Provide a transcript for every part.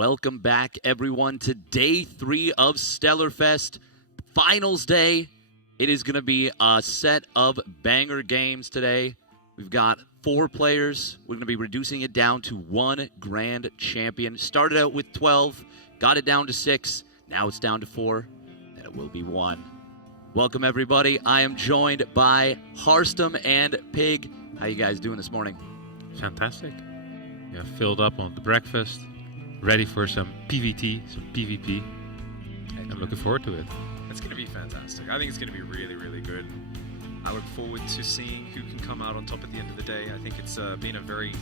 Welcome back, everyone, to day 3 of Stellarfest. Finals day. It is going to be a set of banger games today. We've got 4 players. We're going to be reducing it down to 1 grand champion. Started out with 12, got it down to 6. Now it's down to 4, and it will be 1. Welcome, everybody. I am joined by Harstum and Pig. How you guys doing this morning? Fantastic. Yeah, filled up on the breakfast, ready for some PvT, some PvP. I'm looking forward to it. It's going to be fantastic. I think it's going to be really, really good. I look forward to seeing who can come out on top at the end of the day. I think it's been a very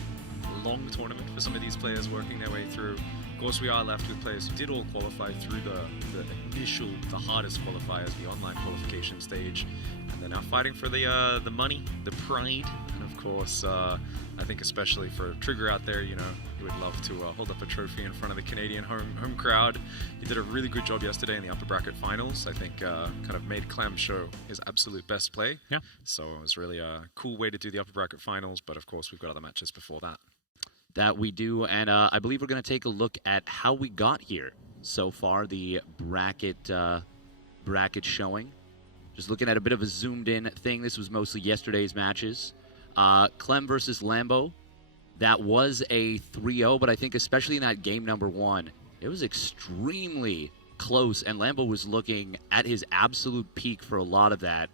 long tournament for some of these players working their way through. Of course, we are left with players who did all qualify through the hardest qualifiers, the online qualification stage. And they're now fighting for the money, the pride, and of course, I think especially for Trigger out there, you know, he would love to hold up a trophy in front of the Canadian home crowd. He did a really good job yesterday in the upper bracket finals. I think kind of made Clem show his absolute best play. Yeah. So it was really a cool way to do the upper bracket finals, but of course we've got other matches before that. That we do, and I believe we're going to take a look at how we got here so far, the bracket showing. Just looking at a bit of a zoomed-in thing. This was mostly yesterday's matches. Clem versus Lambo. That was a 3-0, but I think especially in that game number 1, it was extremely close, and Lambo was looking at his absolute peak for a lot of that.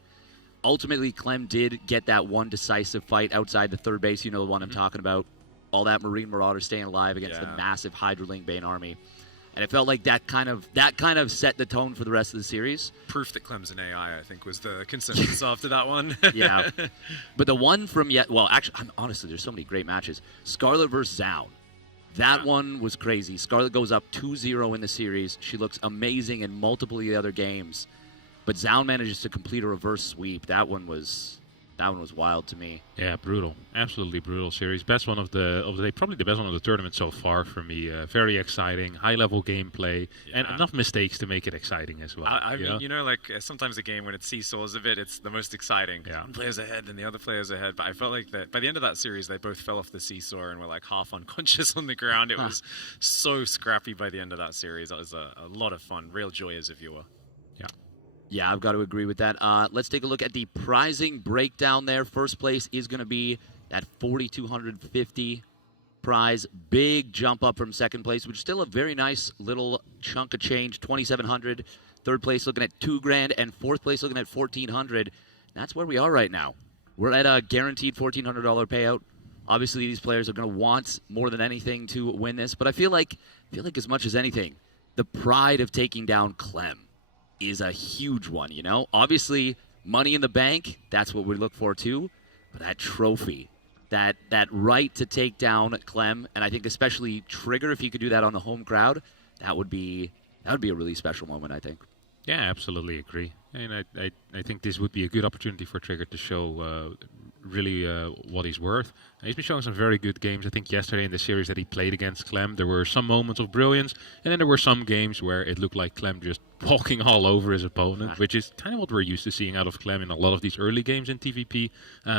Ultimately, Clem did get that one decisive fight outside the third base, you know the one I'm talking about. All that Marine Marauder staying alive against the massive Hydrolink Bane army. And it felt like that kind of set the tone for the rest of the series. Proof that Clem's an AI, I think, was the consensus after that one. Yeah. But the one from honestly, there's so many great matches. Scarlet versus Zoun. That one was crazy. Scarlet goes up 2-0 in the series. She looks amazing in multiple of the other games. But Zoun manages to complete a reverse sweep. That one was wild to me. Yeah, brutal. Absolutely brutal series. Best one of the day. Probably the best one of the tournament so far for me. Very exciting, high-level gameplay, and enough mistakes to make it exciting as well. I mean, you know, like sometimes a game when it seesaws a bit, it's the most exciting. Yeah. One player's ahead and the other player's ahead. But I felt like that by the end of that series, they both fell off the seesaw and were like half unconscious on the ground. It was so scrappy by the end of that series. That was a lot of fun. Real joy as a viewer. Yeah. Yeah, I've got to agree with that. Let's take a look at the prizing breakdown there. First place is going to be that 4,250 prize. Big jump up from second place, which is still a very nice little chunk of change, 2,700. Third place looking at 2 grand, and fourth place looking at 1,400. That's where we are right now. We're at a guaranteed $1,400 payout. Obviously, these players are going to want more than anything to win this, but I feel like as much as anything, the pride of taking down Clem is a huge one, you know? Obviously, money in the bank, that's what we look for too. But that trophy, that right to take down Clem, and I think especially Trigger, if he could do that on the home crowd, that would be a really special moment, I think. Yeah, absolutely agree. And I think this would be a good opportunity for Trigger to show really what he's worth. And he's been showing some very good games. I think yesterday in the series that he played against Clem, there were some moments of brilliance, and then there were some games where it looked like Clem just walking all over his opponent, which is kind of what we're used to seeing out of Clem in a lot of these early games in TVP.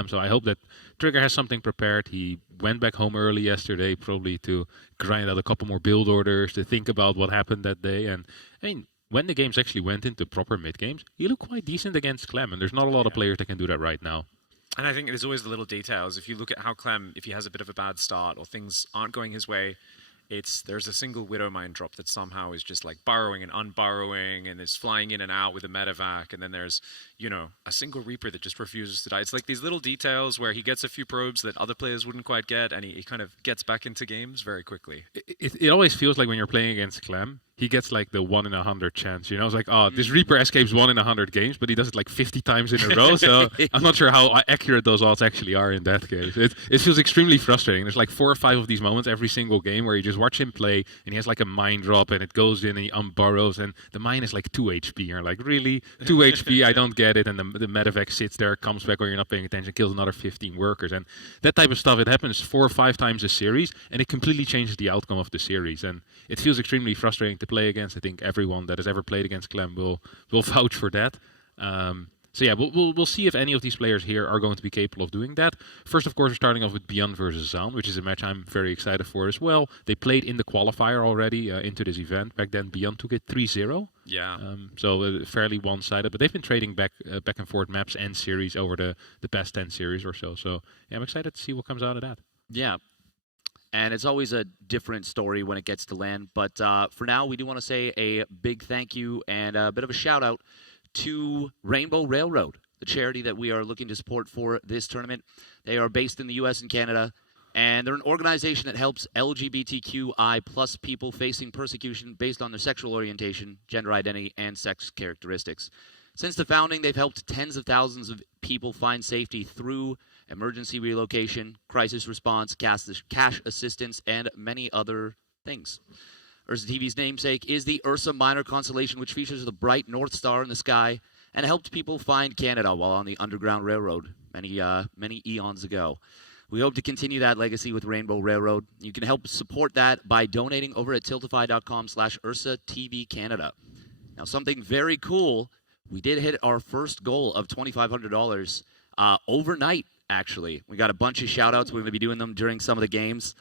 So I hope that Trigger has something prepared. He went back home early yesterday, probably to grind out a couple more build orders, to think about what happened that day. And I mean, when the games actually went into proper mid-games, he looked quite decent against Clem, and there's not a lot of players that can do that right now. And I think there's always the little details. If you look at how Clem, if he has a bit of a bad start or things aren't going his way, there's a single Widow Mine drop that somehow is just like burrowing and unburrowing and is flying in and out with a medevac. And then there's, you know, a single Reaper that just refuses to die. It's like these little details where he gets a few probes that other players wouldn't quite get, and he kind of gets back into games very quickly. It always feels like when you're playing against Clem, he gets like the 1 in 100 chance, you know? It's like, oh, this Reaper escapes 1 in 100 games, but he does it like 50 times in a row, so I'm not sure how accurate those odds actually are in that case. It feels extremely frustrating. There's like 4 or 5 of these moments every single game where you just watch him play, and he has like a mine drop, and it goes in, and he unburrows, and the mine is like 2 HP, and you're like, really? 2 HP? I don't get it, and the medevac sits there, comes back when you're not paying attention, kills another 15 workers, and that type of stuff, it happens 4 or 5 times a series, and it completely changes the outcome of the series, and it feels extremely frustrating to play against. I think everyone that has ever played against Clem will vouch for that. So yeah, we'll see if any of these players here are going to be capable of doing that. First, of course, we're starting off with Beyond versus Zaan, which is a match I'm very excited for as well. They played in the qualifier already into this event. Back then, Beyond took it 3-0. Yeah. So fairly one-sided, but they've been trading back and forth maps and series over the past 10 series or so. So yeah, I'm excited to see what comes out of that. Yeah. And it's always a different story when it gets to LAN. But for now, we do want to say a big thank you and a bit of a shout-out to Rainbow Railroad, the charity that we are looking to support for this tournament. They are based in the U.S. and Canada, and they're an organization that helps LGBTQI plus people facing persecution based on their sexual orientation, gender identity, and sex characteristics. Since the founding, they've helped tens of thousands of people find safety through emergency relocation, crisis response, cash assistance, and many other things. Ursa TV's namesake is the Ursa Minor constellation, which features the bright North Star in the sky and helped people find Canada while on the Underground Railroad many eons ago. We hope to continue that legacy with Rainbow Railroad. You can help support that by donating over at tiltify.com/Ursa TV Canada. Now, something very cool, we did hit our first goal of $2,500 overnight, actually. We got a bunch of shout-outs. We're going to be doing them during some of the games.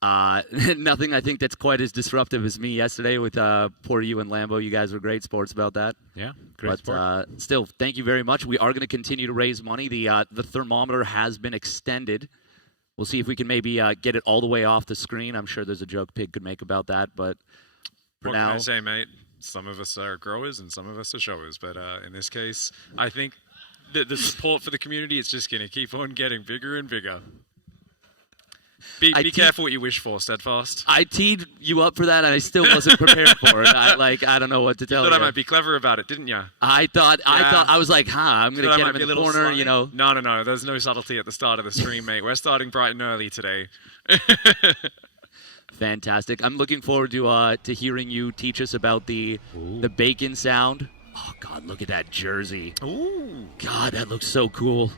Nothing I think that's quite as disruptive as me yesterday with poor you and Lambo. You guys were great sports about that. Yeah, great sport. Still, thank you very much. We are going to continue to raise money. The thermometer has been extended. We'll see if we can maybe get it all the way off the screen. I'm sure there's a joke Pig could make about that, but for now... What can I say, mate? Some of us are growers and some of us are showers, but in this case, I think the support for the community is just going to keep on getting bigger and bigger. Be careful what you wish for, Steadfast. I teed you up for that, and I still wasn't prepared for it. I don't know what to tell you. You thought I might be clever about it, didn't you? I was like, I'm going to get him in the corner, you know. No. There's no subtlety at the start of the stream, mate. We're starting bright and early today. Fantastic. I'm looking forward to hearing you teach us about the bacon sound. Oh, God, look at that jersey. Ooh. God, that looks so cool.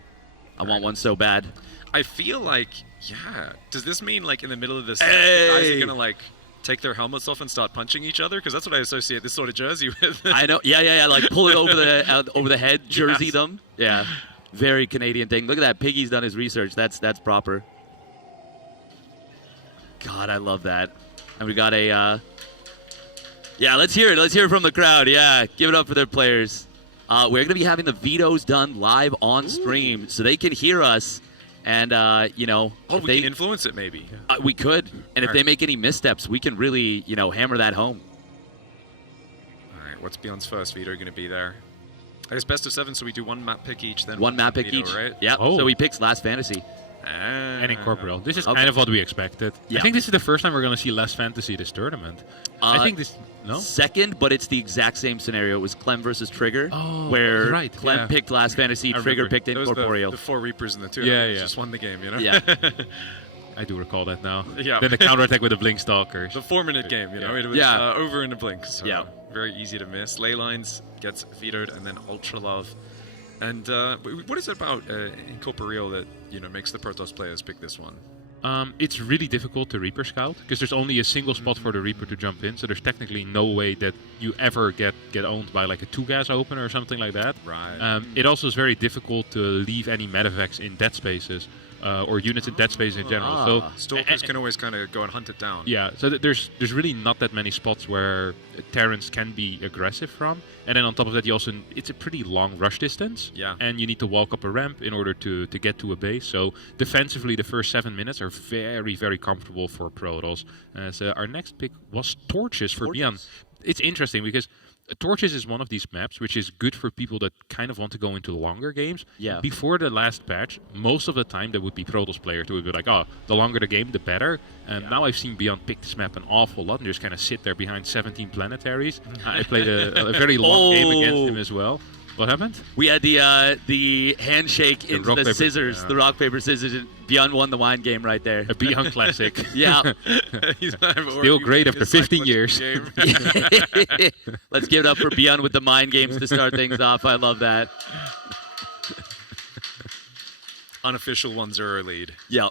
I want one so bad. I feel like, yeah. Does this mean, like, in the middle of this, the guys are going to, like, take their helmets off and start punching each other? Because that's what I associate this sort of jersey with. I know. Yeah. Like, pull it over the head, jersey them. Yeah. Very Canadian thing. Look at that. Piggy's done his research. That's proper. God, I love that. And we got a... Yeah, let's hear it. Let's hear it from the crowd. Yeah, give it up for their players. We're going to be having the vetoes done live on stream so they can hear us. And, you know... Oh, we can influence it, maybe. We could. And if they make any missteps, we can really, you know, hammer that home. All right, what's Beyond's first veto going to be there? I guess best of 7, so we do one map pick each, then one map pick veto, each. Right? Yeah, so he picks Last Fantasy. And Incorporeal. This is kind of what we expected. Yeah. I think this is the first time we're going to see Last Fantasy this tournament. I think this... No? Second, but it's the exact same scenario. It was Clem versus Trigger, where Clem picked Last Fantasy, Trigger picked Incorporeal. The 4 Reapers in the 2. Yeah. Just won the game, you know? Yeah. I do recall that now. Yeah. Then the counterattack with the Blink Stalkers. The 4-minute game, you know? It was over in a blink. So very easy to miss. Leylines gets vetoed, and then Ultra Love. And what is it about Incorporeal that, you know, makes the Protoss players pick this one? It's really difficult to Reaper scout because there's only a single spot for the Reaper to jump in, so there's technically no way that you ever get owned by like a 2-gas opener or something like that. Right. It also is very difficult to leave any medevacs in dead spaces or units in dead space in general. So Stalkers can always kind of go and hunt it down. Yeah, so there's really not that many spots where Terrans can be aggressive from. And then on top of that, it's a pretty long rush distance. Yeah. And you need to walk up a ramp in order to get to a base. So defensively, the first 7 minutes are very, very comfortable for Protoss. So our next pick was Torches for Beyond. It's interesting because Torches is one of these maps which is good for people that kind of want to go into longer games. Yeah. Before the last patch, most of the time there would be Protoss players who would be like, oh, the longer the game, the better. Now I've seen Beyond pick this map an awful lot and just kind of sit there behind 17 planetaries. I played a very long game against him as well. What happened? We had the handshake into the scissors, the rock, paper, scissors. And Beyond won the wine game right there. A Beyond classic. Yeah. Still great after 15 years. Let's give it up for Beyond with the mind games to start things off. I love that. Unofficial 1-0 lead. Yep.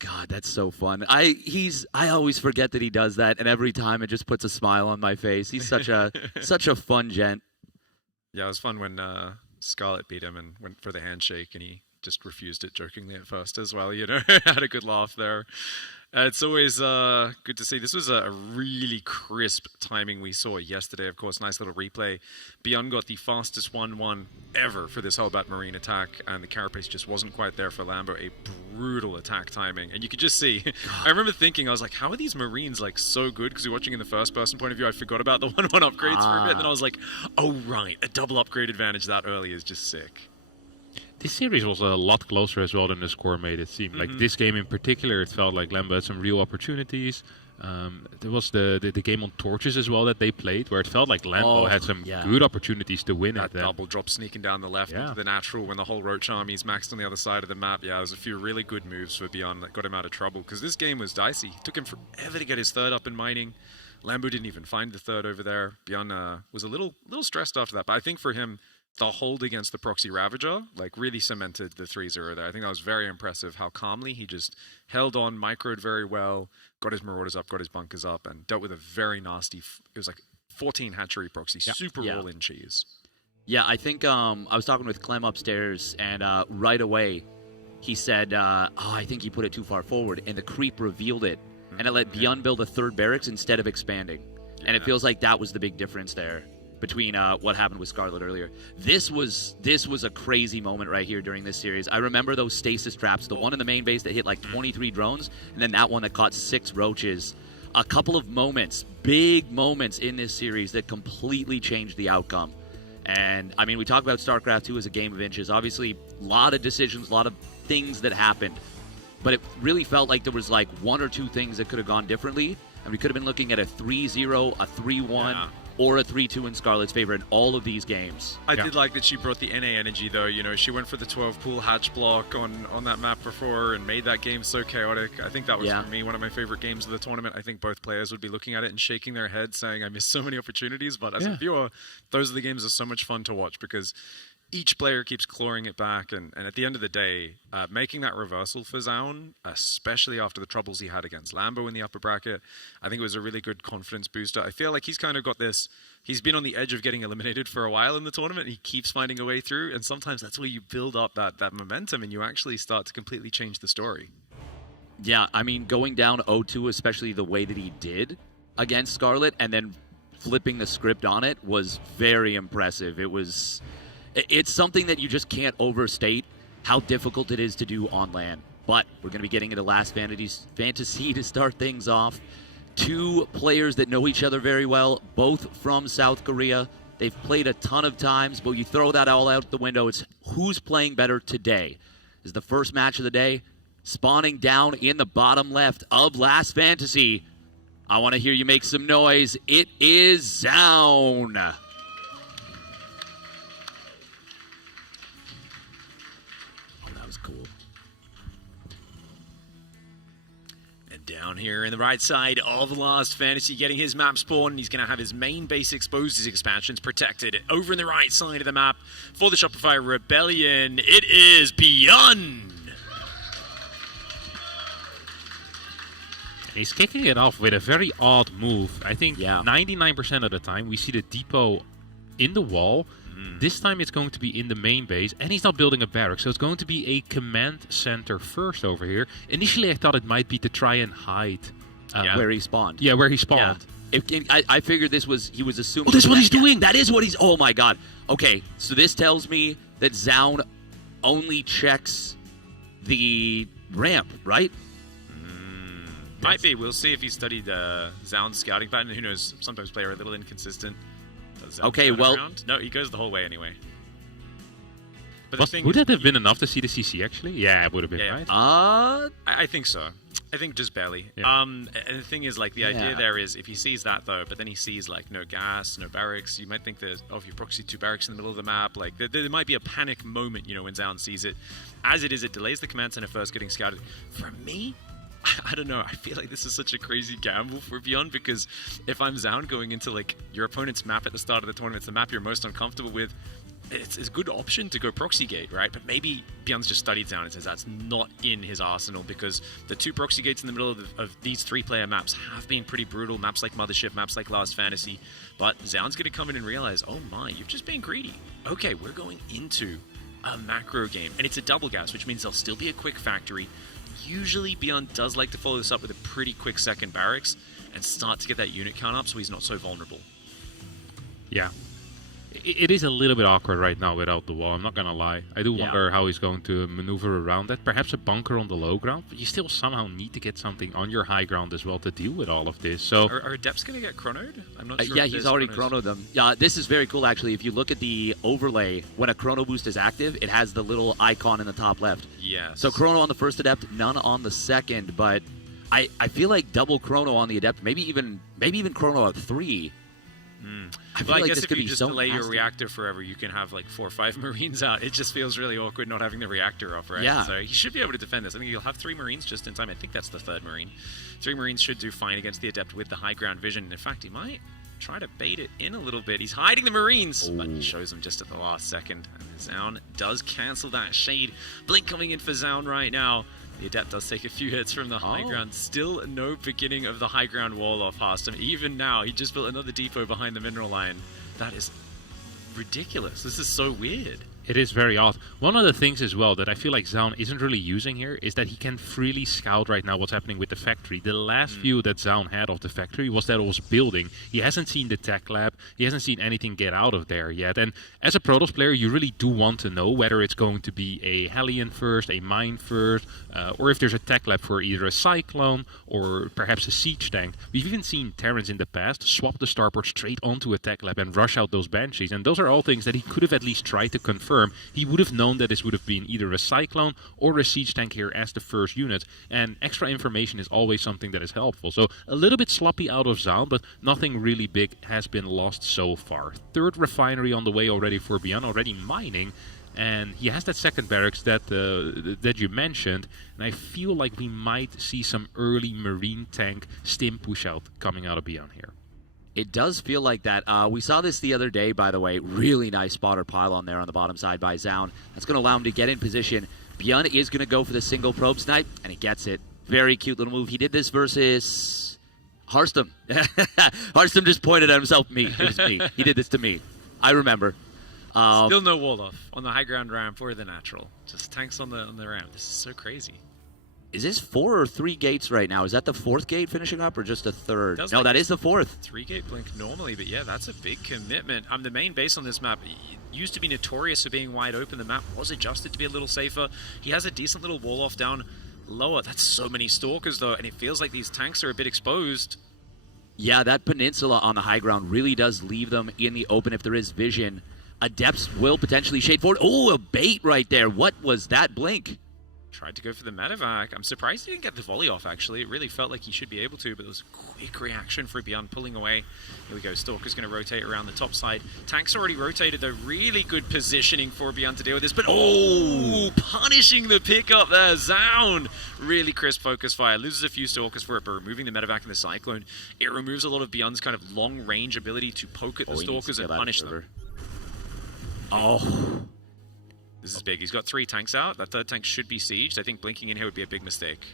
God, that's so fun. I always forget that he does that, and every time it just puts a smile on my face. He's such a fun gent. Yeah, it was fun when Scarlet beat him and went for the handshake, and he just refused it jokingly at first as well. Had a good laugh there. It's always good to see. This was a really crisp timing we saw yesterday. Of course, nice little replay. Beyond got the fastest 1-1 ever for this Hellbat Marine attack, and the carapace just wasn't quite there for Lambo. A brutal attack timing, and you could just see. I remember thinking, I was like, how are these Marines like so good? Because you're watching in the first-person point of view. I forgot about the 1-1 upgrades for a bit. And then I was like, oh right, a double upgrade advantage that early is just sick. This series was a lot closer as well than the score made it seem. Like this game in particular, it felt like Lambo had some real opportunities. There was the game on torches as well that they played, where it felt like Lambo had some good opportunities to win it. That double drop sneaking down the left into the natural when the whole Roach army's maxed on the other side of the map. Yeah, there was a few really good moves for Beyond that got him out of trouble, because this game was dicey. It took him forever to get his third up in mining. Lambo didn't even find the third over there. Beyond was a little stressed after that, but I think for him, the hold against the Proxy Ravager like really cemented the 3-0 there. I think that was very impressive how calmly he just held on, microed very well, got his Marauders up, got his bunkers up, and dealt with a very nasty, it was like 14 hatchery Proxy, super roll-in cheese. Yeah, I think I was talking with Clem upstairs, and right away he said, I think he put it too far forward, and the creep revealed it, and it let Beyond build a third barracks instead of expanding. And it feels like that was the big difference there between what happened with Scarlet earlier. This was a crazy moment right here during this series. I remember those stasis traps, the one in the main base that hit like 23 drones, and then that one that caught 6 roaches. A couple of moments, big moments in this series that completely changed the outcome. And, I mean, we talk about StarCraft 2 as a game of inches. Obviously, a lot of decisions, a lot of things that happened. But it really felt like there was like 1 or 2 things that could have gone differently. And we could have been looking at a 3-0, a 3-1, or a 3-2 in Scarlet's favor in all of these games. I did like that she brought the NA energy, though. She went for the 12-pool hatch block on that map before and made that game so chaotic. I think that was, for me, one of my favorite games of the tournament. I think both players would be looking at it and shaking their heads, saying, I missed so many opportunities. But as a viewer, those are the games that are so much fun to watch, because each player keeps clawing it back, and at the end of the day, making that reversal for Zaun, especially after the troubles he had against Lambo in the upper bracket, I think it was a really good confidence booster. I feel like he's kind of got this, he's been on the edge of getting eliminated for a while in the tournament, and he keeps finding a way through, and sometimes that's where you build up that momentum, and you actually start to completely change the story. Yeah, I mean, going down 0-2, especially the way that he did against Scarlet, and then flipping the script on it was very impressive. It's something that you just can't overstate how difficult it is to do on land. But we're going to be getting into Last Fantasy to start things off. 2 players that know each other very well, both from South Korea. They've played a ton of times, but you throw that all out the window. It's who's playing better today. This is the first match of the day. Spawning down in the bottom left of Last Fantasy. I want to hear you make some noise. It is Zaun. Cool. And down here in the right side of Last Fantasy, getting his map spawn, and he's going to have his main base exposed, his expansions protected. Over in the right side of the map for the Shopify Rebellion, it is Beyond. He's kicking it off with a very odd move. I think 99% of the time we see the depot in the wall. This time it's going to be in the main base, and he's not building a barrack, so it's going to be a command center first over here. Initially, I thought it might be to try and hide where he spawned. Yeah, where he spawned. Yeah. I figured he was assuming. Oh, this is what he's doing. That is what he's. Oh my God. Okay, so this tells me that Zaun only checks the ramp, right? Might be. We'll see if he studied Zaun's scouting pattern. Who knows? Sometimes players are a little inconsistent. Okay, well... No, he goes the whole way anyway. But would that have been enough to see the CC, actually? Yeah, it would have been, right? I think so. I think just barely. Yeah. And the thing is, like, the idea there is, if he sees that, though, but then he sees, like, no gas, no barracks, you might think that, if you proxy 2 barracks in the middle of the map, like, there might be a panic moment, when Zaun sees it. As it is, it delays the command center first getting scouted. For me, I don't know. I feel like this is such a crazy gamble for Beyond, because if I'm Zaun going into like your opponent's map at the start of the tournament, it's the map you're most uncomfortable with, it's a good option to go proxy gate, right? But maybe Beyond's just studied Zaun and says that's not in his arsenal, because the 2 proxy gates in the middle of these 3-player maps have been pretty brutal. Maps like Mothership, maps like Last Fantasy. But Zaun's going to come in and realize, oh my, you've just been greedy. Okay, we're going into a macro game, and it's a double gas, which means there'll still be a quick factory. Usually Beyond does like to follow this up with a pretty quick second barracks and start to get that unit count up so he's not so vulnerable. Yeah. It is a little bit awkward right now without the wall, I'm not going to lie. I do wonder how he's going to maneuver around that. Perhaps a bunker on the low ground, but you still somehow need to get something on your high ground as well to deal with all of this. So Are Adepts going to get chronoed? I'm not sure. Yeah, he's already chronoed them. Yeah, this is very cool, actually. If you look at the overlay, when a chrono boost is active, it has the little icon in the top left. Yes. So chrono on the first Adept, none on the second, but I feel like double chrono on the Adept, maybe even chrono at 3. I feel Well, I like guess this if could you be just so delay your nasty. reactor forever, you can have like 4 or 5 Marines out. It just feels really awkward not having the reactor up, right? Yeah. So he should be able to defend this. I think he'll have 3 Marines just in time. I think that's the 3rd Marine. 3 Marines should do fine against the Adept with the high ground vision. In fact, he might try to bait it in a little bit. He's hiding the Marines, but he shows them just at the last second. And Zaun does cancel that shade. Blink coming in for Zaun right now. The Adept does take a few hits from the high ground. Still no beginning of the high ground wall off Harstam. Even now, he just built another depot behind the mineral line. That is ridiculous. This is so weird. it is very odd. One of the things as well that I feel like Zaun isn't really using here is that he can freely scout right now what's happening with the factory. The last view that Zaun had of the factory was that it was building. He hasn't seen the tech lab. He hasn't seen anything get out of there yet. And as a Protoss player, you really do want to know whether it's going to be a Hellion first, a mine first, or if there's a tech lab for either a Cyclone or perhaps a siege tank. We've even seen Terrans in the past swap the starport straight onto a tech lab and rush out those Banshees. And those are all things that he could have at least tried to confirm. He would have known that this would have been either a Cyclone or a siege tank here as the first unit. And extra information is always something that is helpful. So a little bit sloppy out of Zaun, but nothing really big has been lost so far. Third refinery on the way already for Beyond, already mining. And he has that second barracks that that you mentioned, and I feel like we might see some early Marine tank stim push-out coming out of Beyond here. It does feel like that. We saw this the other day, by the way. Really nice spotter pylon there on the bottom side by Zaun. That's going to allow him to get in position. Beyond is going to go for the single probe snipe, and he gets it. Very cute little move. He did this versus Harstam. Harstam just pointed at himself. Me. It was me. He did this to me. I remember. Still no wall off on the high ground ramp or the natural. Just tanks on the ramp. This is so crazy. Is this 4 or 3 gates right now? Is that the 4th gate finishing up or just a 3rd? Does No, like that is the 4th. 3-gate blink normally, but yeah, that's a big commitment. The main base on this map used to be notorious for being wide open. The map was adjusted to be a little safer. He has a decent little wall off down lower. That's so many stalkers though, and it feels like these tanks are a bit exposed. Yeah, that peninsula on the high ground really does leave them in the open if there is vision. Adepts will potentially shade forward. Oh, a bait right there. What was that blink? Tried to go for the medevac. I'm surprised he didn't get the volley off, actually. It really felt like he should be able to, but there was a quick reaction for Beyond pulling away. Here we go. Stalker's going to rotate around the top side. Tank's already rotated, though. Really good positioning for Beyond to deal with this, but punishing the pickup there. Zaun. Really crisp focus fire. Loses a few Stalkers for it, but removing the medevac and the Cyclone, it removes a lot of Beyond's kind of long-range ability to poke at the Stalkers and punish them. Oh. This is big. He's got 3 tanks out. That 3rd tank should be sieged. I think blinking in here would be a big mistake.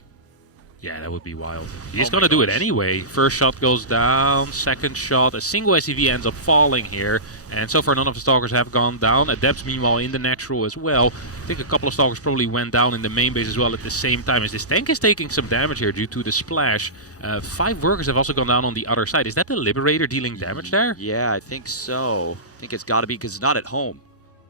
Yeah, that would be wild. He's going to do it anyway. First shot goes down. Second shot. A single SCV ends up falling here. And so far, none of the Stalkers have gone down. Adepts, meanwhile, in the natural as well. I think a couple of Stalkers probably went down in the main base as well at the same time, as this tank is taking some damage here due to the splash. 5 workers have also gone down on the other side. Is that the Liberator dealing damage there? Yeah, I think so. I think it's got to be because it's not at home.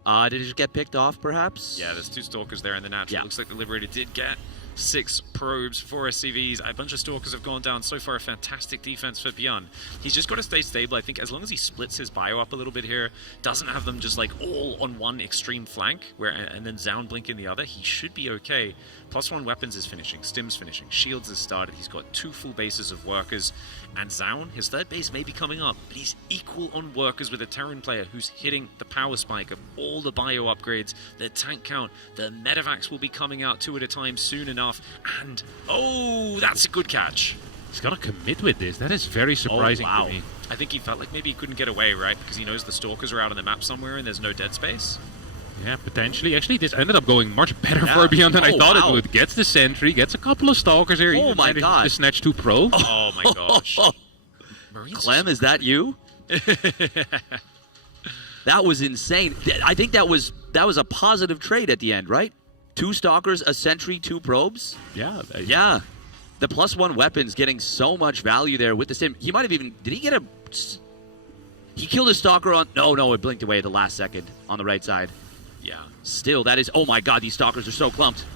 Did it just get picked off, perhaps? Yeah, there's 2 Stalkers there in the natural. Yeah. Looks like the Liberator did get 6 probes, 4 SCVs. A bunch of Stalkers have gone down. So far, a fantastic defense for Beyond. He's just got to stay stable. I think as long as he splits his bio up a little bit here, doesn't have them just like all on one extreme flank, and then Zaun blink in the other, he should be okay. +1 weapons is finishing, Stim's finishing, Shields has started. He's got 2 full bases of workers, and Zaun, his 3rd base may be coming up, but he's equal on workers with a Terran player who's hitting the power spike of all the bio upgrades, the tank count, the medevacs will be coming out 2 at a time soon enough. enough. And, oh, that's a good catch. He's got to commit with this. That is very surprising wow. to me. I think he felt like maybe he couldn't get away, right? Because he knows the stalkers are out on the map somewhere and there's no dead space. Yeah, potentially. Actually, this ended up going much better for Beyond than I thought it would. Gets the sentry, gets a couple of stalkers here. Oh my god. To snatch 2 pro. Oh my gosh. Clem, is that you? That was insane. I think that was a positive trade at the end, right? 2 stalkers, a sentry, 2 probes. Yeah. Yeah. The +1 weapon's getting so much value there with the sim. He might have even... Did he get a... He killed a stalker on... No, it blinked away at the last second on the right side. Yeah. Still, that is... Oh my god, these stalkers are so clumped.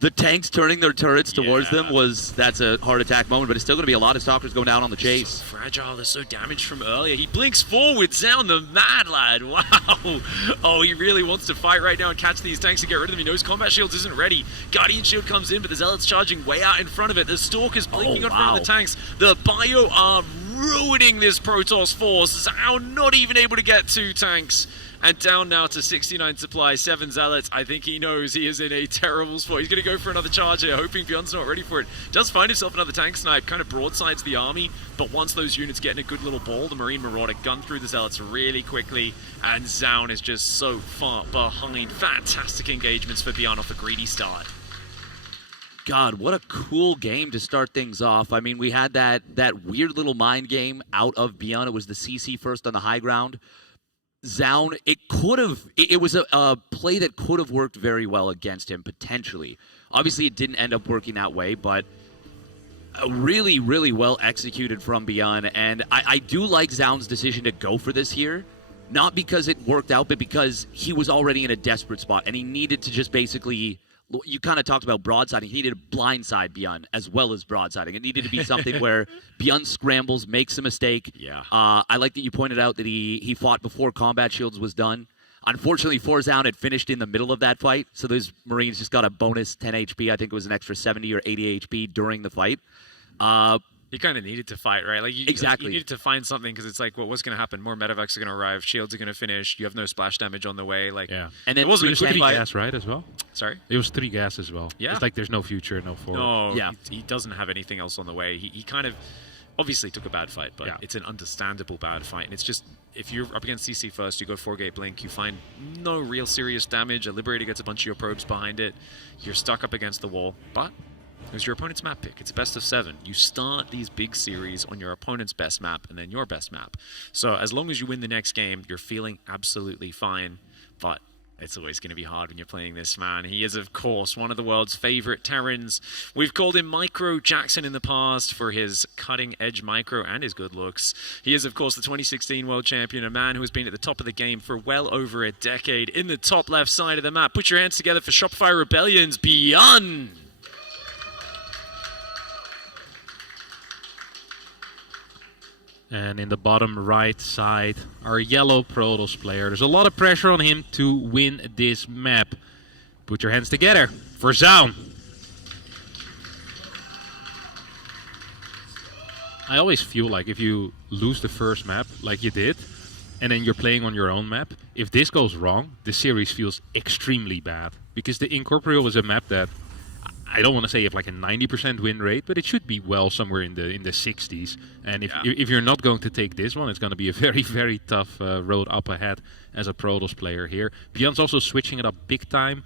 The tanks turning their turrets towards them that's a heart attack moment, but it's still going to be a lot of stalkers going down on the chase. So fragile, they're so damaged from earlier. He blinks forward, down the mad lad. Wow. Oh, he really wants to fight right now and catch these tanks and get rid of them. He knows combat shields isn't ready. Guardian shield comes in, but the zealots charging way out in front of it. The stalkers blinking on front of the tanks. The bio are ruining this Protoss force. Zao not even able to get 2 tanks. And down now to 69 supply, 7 zealots. I think he knows he is in a terrible spot. He's going to go for another charge here, hoping Beyond's not ready for it. Does find himself another tank snipe, kind of broadsides the army. But once those units get in a good little ball, the Marine Marauder gun through the zealots really quickly. And Zaun is just so far behind. Fantastic engagements for Beyond off a greedy start. God, what a cool game to start things off. I mean, we had that weird little mind game out of Beyond. It was the CC first on the high ground. Zaun, it was a play that could have worked very well against him, potentially. Obviously, it didn't end up working that way, but really, really well executed from Beyond. And I do like Zaun's decision to go for this here. Not because it worked out, but because he was already in a desperate spot, and he needed to just basically... You kind of talked about broadsiding. He needed a blindside Beyond as well as broadsiding. It needed to be something where Beyond scrambles, makes a mistake. Yeah. I like that you pointed out that he fought before combat shields was done. Unfortunately, for Zaun, it finished in the middle of that fight, so those Marines just got a bonus 10 HP. I think it was an extra 70 or 80 HP during the fight. You kind of needed to fight, right? Like Exactly. You needed to find something because it's like, what's going to happen? More medevacs are going to arrive. Shields are going to finish. You have no splash damage on the way. Like, yeah. And then it wasn't a good 3 fight. gas, right, as well? Sorry? It was 3 gas as well. Yeah. It's like there's no future, no forward. No, Yeah. he doesn't have anything else on the way. He kind of obviously took a bad fight, but Yeah. it's an understandable bad fight. And it's just, if you're up against CC first, you go 4-gate blink, you find no real serious damage. A Liberator gets a bunch of your probes behind it. You're stuck up against the wall, but it was your opponent's map pick. It's a best of 7. You start these big series on your opponent's best map and then your best map. So as long as you win the next game, you're feeling absolutely fine. But it's always going to be hard when you're playing this man. He is, of course, one of the world's favorite Terrans. We've called him Micro Jackson in the past for his cutting-edge micro and his good looks. He is, of course, the 2016 world champion, a man who has been at the top of the game for well over a decade. In the top left side of the map, put your hands together for Shopify Rebellion's Beyond. And in the bottom right side, our yellow Protoss player. There's a lot of pressure on him to win this map. Put your hands together for Zaun. I always feel like if you lose the first map, like you did, and then you're playing on your own map, if this goes wrong, the series feels extremely bad. Because the Incorporeal was a map that, I don't want to say have like a 90% win rate, but it should be well somewhere in the 60s. And if you're not going to take this one, it's going to be a very, very tough road up ahead as a Protoss player here. Beyond's also switching it up big time.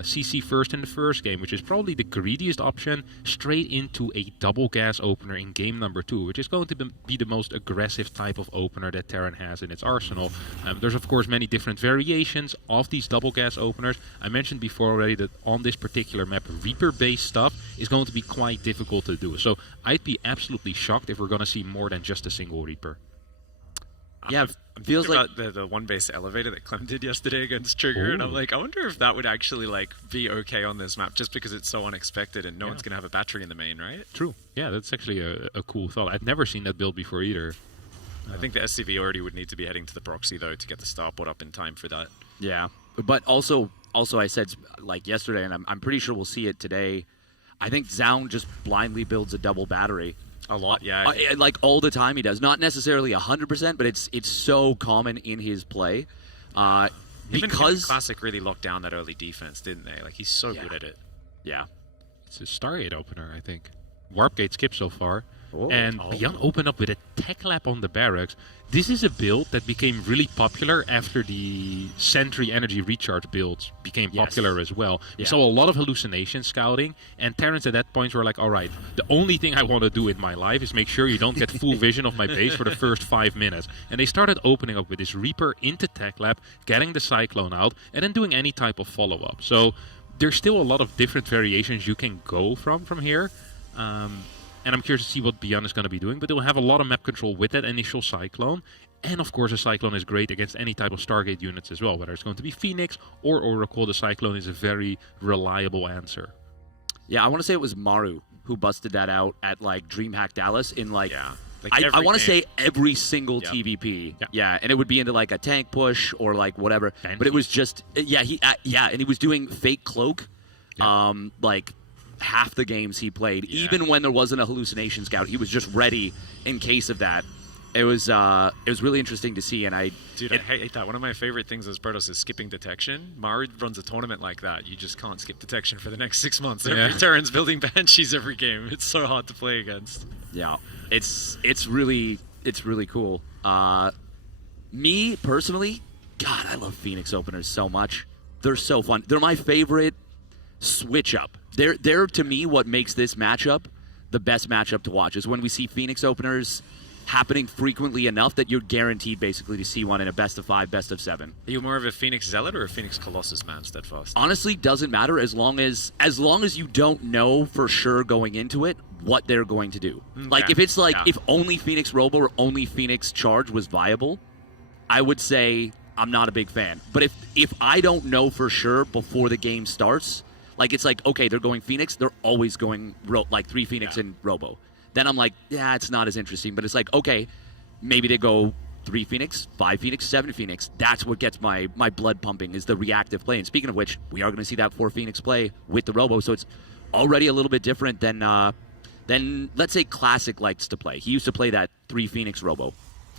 CC first in the first game, which is probably the greediest option, straight into a double gas opener in game number 2, which is going to be the most aggressive type of opener that Terran has in its arsenal. There's of course many different variations of these double gas openers. I mentioned before already that on this particular map, Reaper based stuff is going to be quite difficult to do. So I'd be absolutely shocked if we're going to see more than just a single Reaper. Yeah, it feels like the one base elevator that Clem did yesterday against Trigger, and I'm like, I wonder if that would actually like be okay on this map, just because it's so unexpected and no one's gonna have a battery in the main, right? True. Yeah, that's actually a cool thought. I'd never seen that build before either. I think the SCV already would need to be heading to the proxy though to get the starport up in time for that. Yeah, but also I said like yesterday, and I'm pretty sure we'll see it today. I think Zaun just blindly builds a double battery. A lot, yeah. Like all the time he does. Not necessarily 100%, but it's so common in his play. Even Because Classic really locked down that early defense, didn't they? Like he's so good at it. Yeah. It's a Stargate opener, I think. Warpgate skip so far. Oh. And Beyond opened up with a tech lab on the barracks. This is a build that became really popular after the Sentry Energy Recharge builds became popular as well. We saw a lot of hallucination scouting, and Terrans at that point were like, all right, the only thing I want to do in my life is make sure you don't get full vision of my base for the first 5 minutes. And they started opening up with this Reaper into tech lab, getting the Cyclone out, and then doing any type of follow-up. So there's still a lot of different variations you can go from here. And I'm curious to see what Beyond is going to be doing, but they'll have a lot of map control with that initial Cyclone. And of course, a Cyclone is great against any type of Stargate units as well. Whether it's going to be Phoenix or Oracle, the Cyclone is a very reliable answer. Yeah, I want to say it was Maru who busted that out at like DreamHack Dallas in like I want to say every single TVP. Yep. Yeah, and it would be into like a tank push or like whatever. Banshee. But it was just and he was doing fake cloak, like half the games he played, even when there wasn't a hallucination scout, he was just ready in case of that. It was really interesting to see, and I hate that. One of my favorite things as Protoss is skipping detection. Maru runs a tournament like that. You just can't skip detection for the next 6 months. Every Terran's building Banshees every game. It's so hard to play against. Yeah, it's really cool. Me personally, God, I love Phoenix openers so much. They're so fun. They're my favorite switch up. They're to me what makes this matchup the best matchup to watch is when we see Phoenix openers happening frequently enough that you're guaranteed basically to see one in a best of 5, best of 7. Are you more of a Phoenix Zealot or a Phoenix Colossus man, Steadfast? Honestly, doesn't matter as long as you don't know for sure going into it what they're going to do. Like if it's like if only Phoenix Robo or only Phoenix Charge was viable, I would say I'm not a big fan. But if I don't know for sure before the game starts, like it's like, okay, they're going Phoenix, they're always going like 3 Phoenix and Robo. Then I'm like, yeah, it's not as interesting. But it's like, okay, maybe they go 3 Phoenix, 5 Phoenix, 7 Phoenix. That's what gets my blood pumping is the reactive play. And speaking of which, we are going to see that 4 Phoenix play with the Robo. So it's already a little bit different than let's say Classic likes to play. He used to play that 3 Phoenix Robo.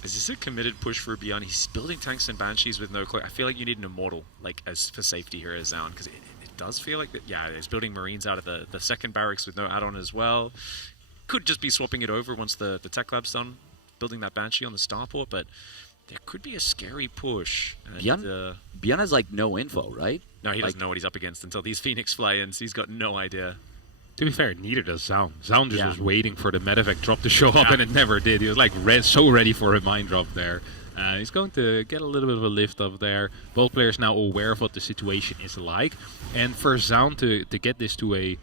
Is this a committed push for Beyond? He's building tanks and Banshees with no cloak. I feel like you need an Immortal like as for safety here as Zaun, because it does feel like that. Yeah, he's building Marines out of the second barracks with no add-on as well. Could just be swapping it over once the tech lab's done, building that Banshee on the starport, but there could be a scary push. Beyond has like no info, right? No, he doesn't know what he's up against until these Phoenix fly in, so he's got no idea. To be fair, neither does Zaun. Zaun just was waiting for the medevac drop to show up, and it never did. He was like so ready for a mine drop there. He's going to get a little bit of a lift up there. Both players now aware of what the situation is like. And for Zaun to get this to a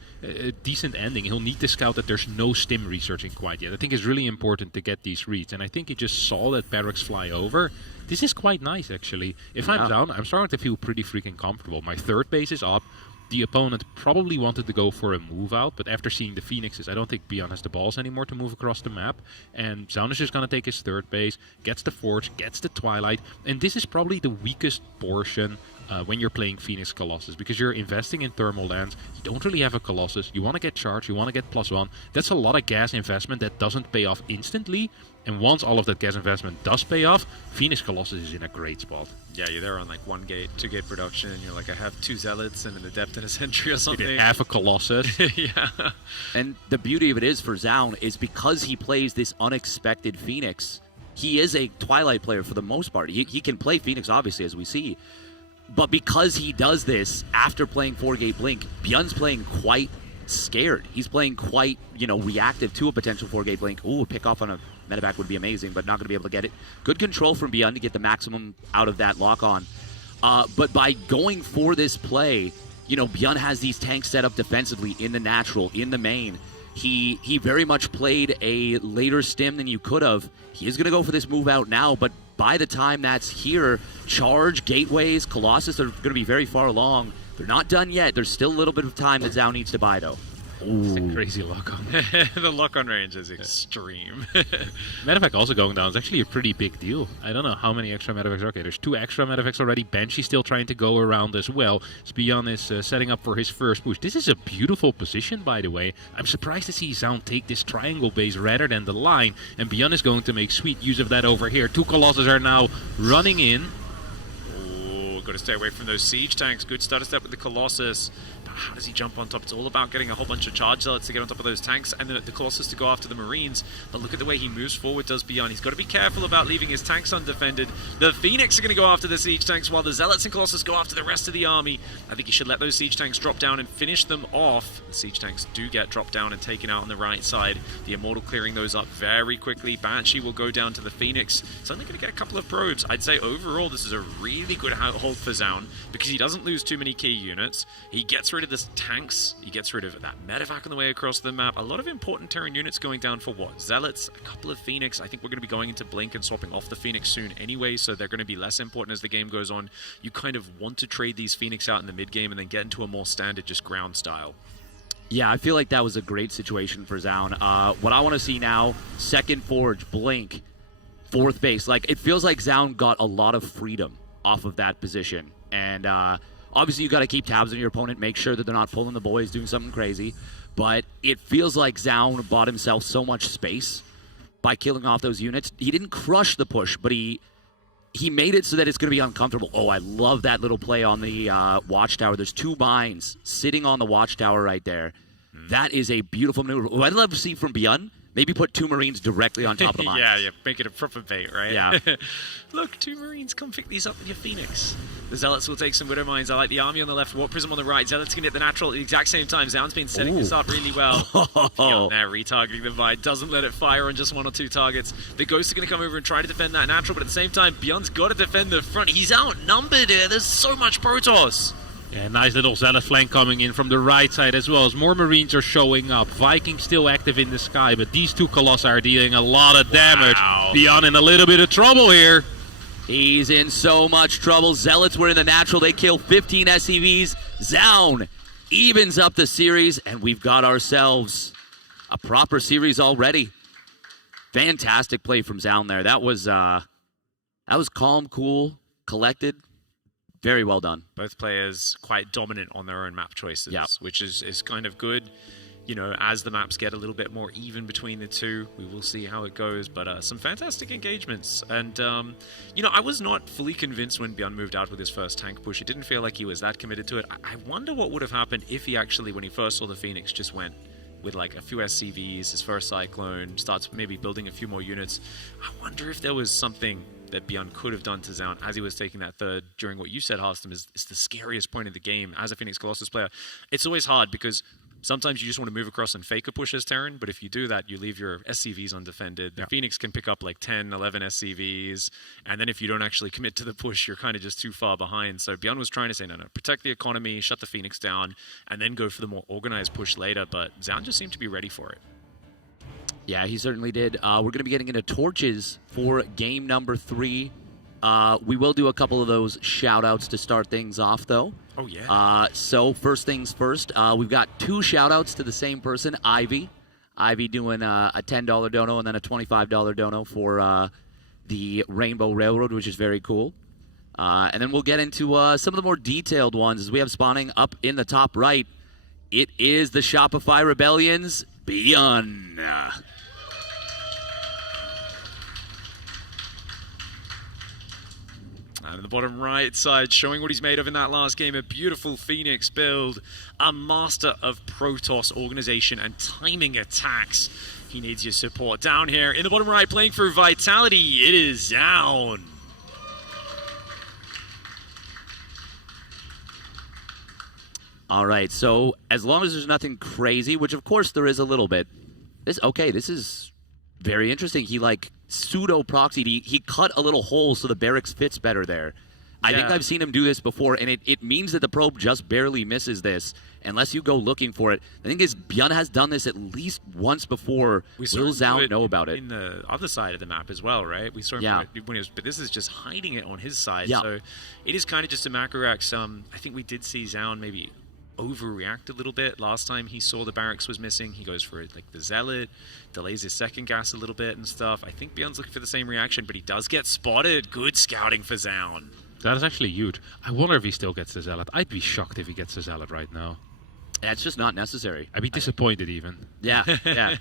decent ending, he'll need to scout that there's no stim researching quite yet. I think it's really important to get these reads. And I think he just saw that barracks fly over. This is quite nice, actually. If I'm Zaun, I'm starting to feel pretty freaking comfortable. My third base is up. The opponent probably wanted to go for a move out, but after seeing the Phoenixes, I don't think Beyond has the balls anymore to move across the map. And Zaun is just going to take his third base, gets the Forge, gets the Twilight, and this is probably the weakest portion when you're playing Phoenix Colossus, because you're investing in thermal lands. You don't really have a Colossus. You want to get charged, you want to get +1. That's a lot of gas investment that doesn't pay off instantly. And once all of that gas investment does pay off, Phoenix Colossus is in a great spot. Yeah, you're there on like 1 gate, 2 gate production, and you're like, I have 2 Zealots and an Adept and a Sentry or something. You have a Colossus. Yeah. And the beauty of it is for Zaun is because he plays this unexpected Phoenix, he is a Twilight player for the most part. He can play Phoenix, obviously, as we see. But because he does this after playing 4-gate Blink, Beyond's playing quite scared. He's playing quite, reactive to a potential 4-gate Blink. Ooh, a pick off on a medevac would be amazing, but not going to be able to get it. Good control from Beyond to get the maximum out of that lock-on. But by going for this play, Beyond has these tanks set up defensively in the natural, in the main. He very much played a later stim than you could have. He is going to go for this move out now, but by the time that's here, Charge, Gateways, Colossus are going to be very far along. They're not done yet. There's still a little bit of time that Zaun needs to buy, though. It's a crazy lock-on. The lock-on range is extreme. Medevac also going down is actually a pretty big deal. I don't know how many extra medevacs are. Okay, there's 2 extra medevacs already. Banshee still trying to go around as well. Beyond is setting up for his first push. This is a beautiful position, by the way. I'm surprised to see Zaun take this triangle base rather than the line. And Beyond is going to make sweet use of that over here. 2 Colossus are now running in. got to stay away from those siege tanks. Good stutter step with the Colossus. But how does he jump on top? It's all about getting a whole bunch of charge zealots to get on top of those tanks, and the Colossus to go after the Marines. But look at the way he moves forward, does Beyond. He's got to be careful about leaving his tanks undefended. The Phoenix are going to go after the siege tanks, while the Zealots and Colossus go after the rest of the army. I think he should let those siege tanks drop down and finish them off. The siege tanks do get dropped down and taken out on the right side. The Immortal clearing those up very quickly. Banshee will go down to the Phoenix. It's only going to get a couple of probes. I'd say overall this is a really good hold for Zaun because he doesn't lose too many key units. He gets rid of the tanks. He gets rid of that medevac on the way across the map. A lot of important Terran units going down for what? Zealots, a couple of Phoenix. I think we're going to be going into Blink and swapping off the Phoenix soon anyway, so they're going to be less important as the game goes on. You kind of want to trade these Phoenix out in the mid game and then get into a more standard just ground style. Yeah, I feel like that was a great situation for Zaun. What I want to see now, second forge, Blink, fourth base. Like, it feels like Zaun got a lot of freedom off of that position. And obviously you got to keep tabs on your opponent, make sure that they're not pulling the boys, doing something crazy. But it feels like Zaun bought himself so much space by killing off those units. He didn't crush the push, but he made it so that it's going to be uncomfortable. Oh, I love that little play on the watchtower. There's 2 mines sitting on the watchtower right there. That is a beautiful maneuver. What I'd love to see from Beyond, maybe put 2 Marines directly on top of the mines. Yeah, make it a proper bait, right? Yeah. Look, 2 Marines, come pick these up with your Phoenix. The Zealots will take some Widow Mines. I like the army on the left, Warp Prism on the right. Zealots can hit the natural at the exact same time. Zaun's been setting this up really well. Beyond there, retargeting the Vine. Doesn't let it fire on just 1 or 2 targets. The Ghosts are going to come over and try to defend that natural, but at the same time, Beyond's got to defend the front. He's outnumbered here. There's so much Protoss. Yeah, nice little Zealot flank coming in from the right side as well as more Marines are showing up. Vikings still active in the sky, but these 2 Colossi are dealing a lot of damage. Beyond in a little bit of trouble here. He's in so much trouble. Zealots were in the natural. They kill 15 SCVs. Zaun evens up the series, and we've got ourselves a proper series already. Fantastic play from Zaun there. That was calm, cool, collected. Very well done. Both players quite dominant on their own map choices, which is kind of good. You know, as the maps get a little bit more even between the two, we will see how it goes. But some fantastic engagements. And, you know, I was not fully convinced when Beyond moved out with his first tank push. It didn't feel like he was that committed to it. I wonder what would have happened if he actually, when he first saw the Phoenix, just went with like a few SCVs, his first Cyclone, starts maybe building a few more units. I wonder if there was something that Beyond could have done to Zaun as he was taking that third during what you said, Harstam, is the scariest point of the game as a Phoenix Colossus player. It's always hard because sometimes you just want to move across and fake a push as Terran, but if you do that, you leave your SCVs undefended. The Phoenix can pick up like 10, 11 SCVs, and then if you don't actually commit to the push, you're kind of just too far behind. So Beyond was trying to say, no, protect the economy, shut the Phoenix down, and then go for the more organized push later, but Zaun just seemed to be ready for it. Yeah, he certainly did. We're going to be getting into torches for game number 3. We will do a couple of those shout-outs to start things off, though. Oh, yeah. So first things first, we've got 2 shout-outs to the same person, Ivy. Ivy doing a $10 dono and then a $25 dono for the Rainbow Railroad, which is very cool. And then we'll get into some of the more detailed ones as we have spawning up in the top right. It is the Shopify Rebellions Beyond. And on the bottom right side, showing what he's made of in that last game, a beautiful Phoenix build, a master of Protoss organization and timing attacks. He needs your support down here. In the bottom right, playing for Vitality, it is Zaun. All right, so as long as there's nothing crazy, which of course there is a little bit, this is very interesting. He like pseudo-proxied. He cut a little hole so the barracks fits better there. I think I've seen him do this before, and it means that the probe just barely misses this unless you go looking for it. The thing is, Beyond has done this at least once before. Will Zaun know about it? In the other side of the map as well, right? We saw him when he was, but this is just hiding it on his side. Yeah. So it is kind of just a macro-ax. I think we did see Zaun maybe overreact a little bit. Last time he saw the barracks was missing, he goes for like the Zealot, delays his second gas a little bit and stuff. I think Beyond's looking for the same reaction, but he does get spotted. Good scouting for Zaun. That is actually huge. I wonder if he still gets the Zealot. I'd be shocked if he gets the Zealot right now. That's just not necessary. I'd be disappointed even. Yeah.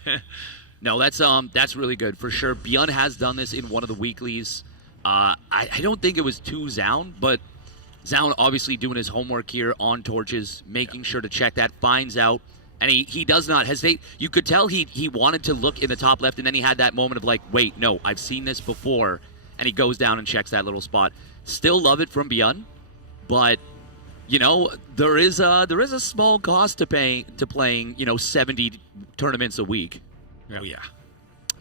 No, that's really good for sure. Beyond has done this in one of the weeklies. I don't think it was to Zaun, but Zaun obviously doing his homework here on torches, making sure to check that, finds out, and he does not hesitate. You could tell he wanted to look in the top left, and then he had that moment of like, wait, no, I've seen this before, and he goes down and checks that little spot. Still love it from Beyond, but you know, there is a small cost to playing, you know, 70 tournaments a week. Oh yeah.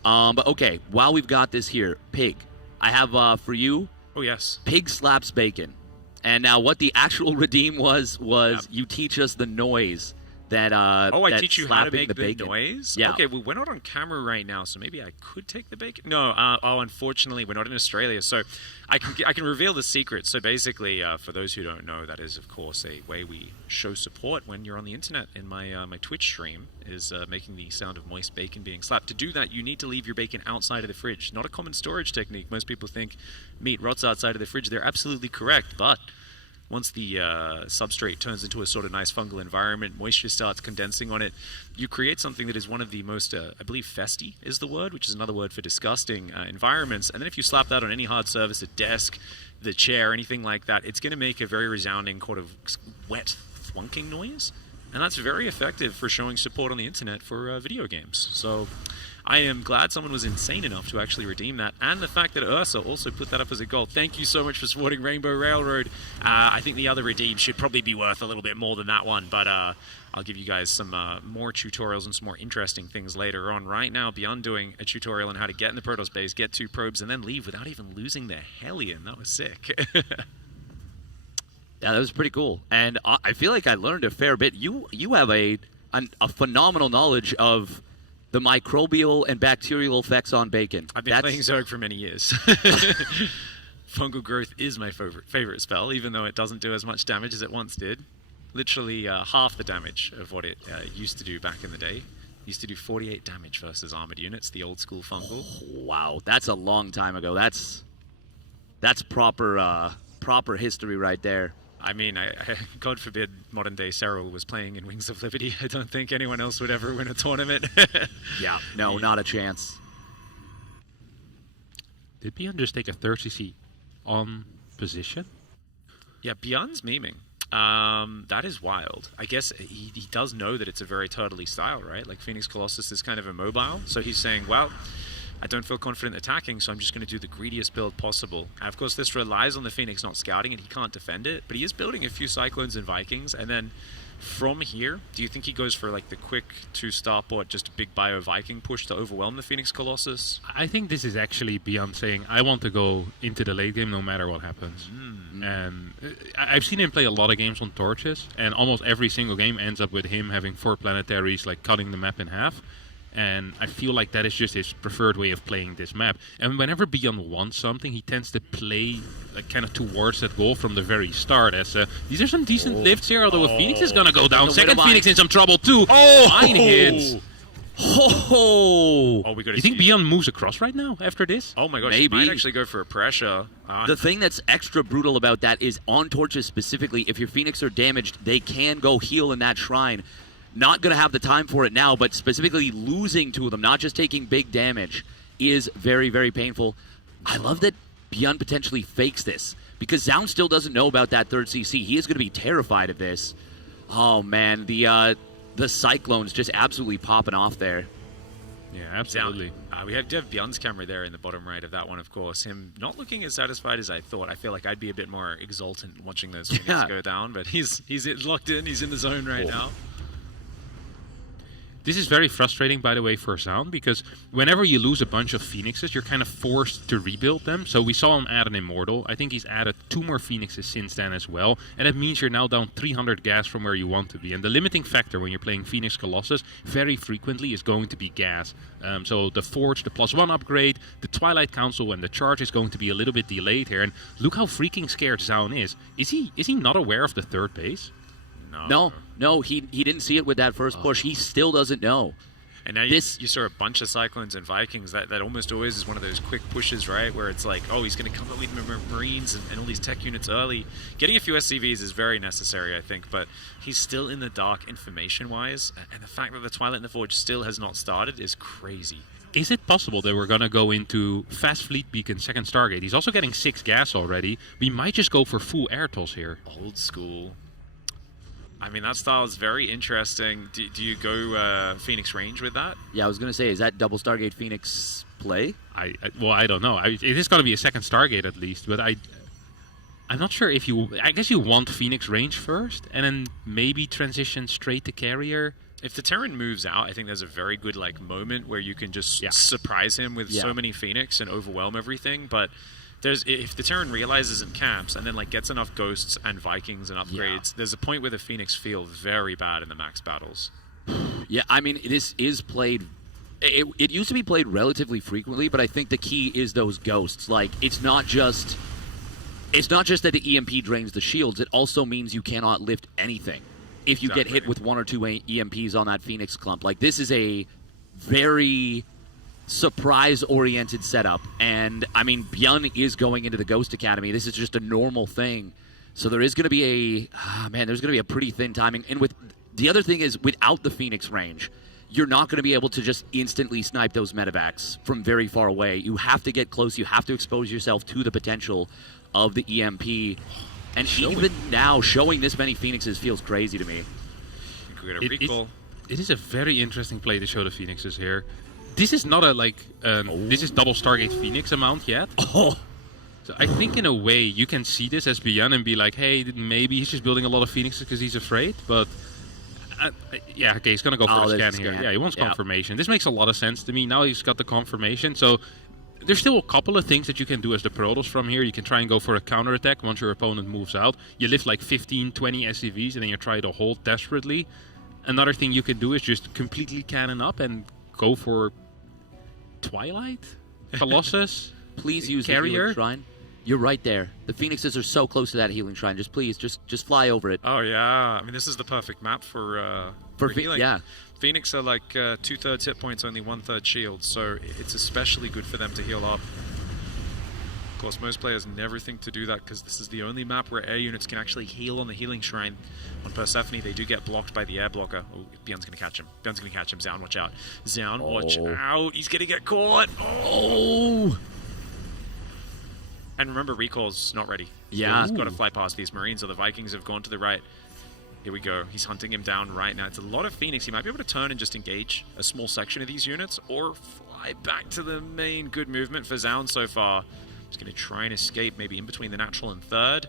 But okay, while we've got this here, Pig, I have for you. Oh yes. Pig slaps bacon, and now what the actual redeem was Yep. you teach us the noise that I that teach you how to slapping make the bacon. noise? Yeah. Okay, well, we're not on camera right now, so maybe I could take the bacon. No, unfortunately, we're not in Australia, so I can reveal the secret. So basically, for those who don't know, that is, of course, a way we show support when you're on the internet. In my my Twitch stream is making the sound of moist bacon being slapped. To do that, you need to leave your bacon outside of the fridge. Not a common storage technique. Most people think meat rots outside of the fridge. They're absolutely correct, but once the substrate turns into a sort of nice fungal environment, moisture starts condensing on it, you create something that is one of the most, I believe festy is the word, which is another word for disgusting environments. And then if you slap that on any hard surface, a desk, the chair, anything like that, it's going to make a very resounding kind of wet thwunking noise. And that's very effective for showing support on the internet for video games. So I am glad someone was insane enough to actually redeem that, and the fact that Ursa also put that up as a goal. Thank you so much for supporting Rainbow Railroad. I think the other redeem should probably be worth a little bit more than that one, but I'll give you guys some more tutorials and some more interesting things later on. Right now, Beyond doing a tutorial on how to get in the Protoss base, get 2 probes, and then leave without even losing their Hellion. That was sick. Yeah, that was pretty cool, and I feel like I learned a fair bit. You have a phenomenal knowledge of the microbial and bacterial effects on bacon. I've been playing Zerg for many years. Fungal growth is my favorite spell, even though it doesn't do as much damage as it once did. Literally half the damage of what it used to do back in the day. Used to do 48 damage versus armored units, the old school fungal. Oh, wow, that's a long time ago. That's proper history right there. I mean, God forbid modern day Cyril was playing in Wings of Liberty. I don't think anyone else would ever win a tournament. Yeah, no, not a chance. Did Beyond just take a 30C on position? Yeah, Beyond's memeing. That is wild. I guess he does know that it's a very turtley style, right? Like Phoenix Colossus is kind of immobile. So he's saying, well, I don't feel confident attacking, so I'm just going to do the greediest build possible. And of course, this relies on the Phoenix not scouting, and he can't defend it. But he is building a few Cyclones and Vikings. And then from here, do you think he goes for like the quick 2-star port, just a big bio Viking push to overwhelm the Phoenix Colossus? I think this is actually Beyond saying, I want to go into the late game no matter what happens. And I've seen him play a lot of games on torches, and almost every single game ends up with him having 4 planetaries, like cutting the map in half. And I feel like that is just his preferred way of playing this map. And whenever Beyond wants something, he tends to play like kind of towards that goal from the very start. As these are some decent lifts here, although a Phoenix is gonna go down. Second Phoenix in some trouble too. Fine hits. Oh, we got. You think Beyond moves across right now after this? Oh my gosh, Maybe. he might actually go for a pressure. The thing that's extra brutal about that is on torches specifically, if your Phoenix are damaged, they can go heal in that shrine. Not going to have the time for it now, but specifically losing 2 of them, not just taking big damage, is very, very painful. I love that Beyond potentially fakes this, because Zaun still doesn't know about that 3rd CC. He is going to be terrified of this. Oh, man, the Cyclones just absolutely popping off there. Yeah, absolutely. We have Beyond's camera there in the bottom right of that one, of course. Him not looking as satisfied as I thought. I feel like I'd be a bit more exultant watching those Phoenix go down, but he's locked in. He's in the zone right now. This is very frustrating, by the way, for Zaun, because whenever you lose a bunch of Phoenixes, you're kind of forced to rebuild them. So we saw him add an Immortal. I think he's added 2 more Phoenixes since then as well. And that means you're now down 300 gas from where you want to be. And the limiting factor when you're playing Phoenix Colossus very frequently is going to be gas. So the Forge, the +1 upgrade, the Twilight Council, and the charge is going to be a little bit delayed here. And look how freaking scared Zaun is. Is he not aware of the 3rd base? No, he didn't see it with that first push. He still doesn't know. And now you saw a bunch of Cyclones and Vikings. That almost always is one of those quick pushes, right? Where it's like, oh, he's going to come up with Marines and all these tech units early. Getting a few SCVs is very necessary, I think, but he's still in the dark information-wise. And the fact that the Twilight and the Forge still has not started is crazy. is it possible that we're going to go into fast fleet beacon, second Stargate? He's also getting 6 gas already. We might just go for full air toss here. Old school. I mean, that style is very interesting. Do you go Phoenix range with that? Yeah, I was going to say, is that double Stargate Phoenix play? Well, I don't know. It is going to be a second Stargate at least, but I'm not sure if you... I guess you want Phoenix range first, and then maybe transition straight to carrier. If the Terran moves out, I think there's a very good moment where you can just surprise him with so many Phoenix and overwhelm everything, but... if the Terran realizes and camps and then gets enough ghosts and Vikings and upgrades, there's a point where the Phoenix feel very bad in the max battles. Yeah, I mean, this is played... It used to be played relatively frequently, but I think the key is those ghosts. It's not just that the EMP drains the shields, it also means you cannot lift anything if you get hit with 1 or 2 EMPs on that Phoenix clump. This is a very... surprise-oriented setup, and I mean, Byun is going into the Ghost Academy. This is just a normal thing, so there is going to be there's going to be a pretty thin timing. And with the other thing is, without the Phoenix range, you're not going to be able to just instantly snipe those medevacs from very far away. You have to get close. You have to expose yourself to the potential of the EMP. And even now, showing this many Phoenixes feels crazy to me. We get a recall. It is a very interesting play to show the Phoenixes here. This is not this is double Stargate Phoenix amount yet. Oh. So I think in a way you can see this as Byun and be like, hey, maybe he's just building a lot of Phoenixes because he's afraid. But yeah, okay, he's going to go for the scan here. Yeah, he wants confirmation. This makes a lot of sense to me. Now he's got the confirmation. So there's still a couple of things that you can do as the Protoss from here. You can try and go for a counterattack once your opponent moves out. You lift 15, 20 SCVs and then you try to hold desperately. Another thing you can do is just completely cannon up and go for Twilight? Colossus? Please use Carrier? the healing shrine. You're right there. The Phoenixes are so close to that healing shrine. Just please, just fly over it. Oh yeah, I mean this is the perfect map for healing. Yeah. Phoenix are 2/3 hit points, only 1/3 shield, so it's especially good for them to heal up. Of course, most players never think to do that because this is the only map where air units can actually heal on the healing shrine. On Persephone, they do get blocked by the air blocker. Oh, Byun's going to catch him. Byun's going to catch him. Zaun, watch out. Zaun, watch out. He's going to get caught. Oh! And remember, recall's not ready. Yeah. He's got to fly past these Marines, so the Vikings have gone to the right. Here we go. He's hunting him down right now. It's a lot of Phoenix. He might be able to turn and just engage a small section of these units or fly back to the main. Good movement for Zaun so far. He's going to try and escape maybe in between the natural and third.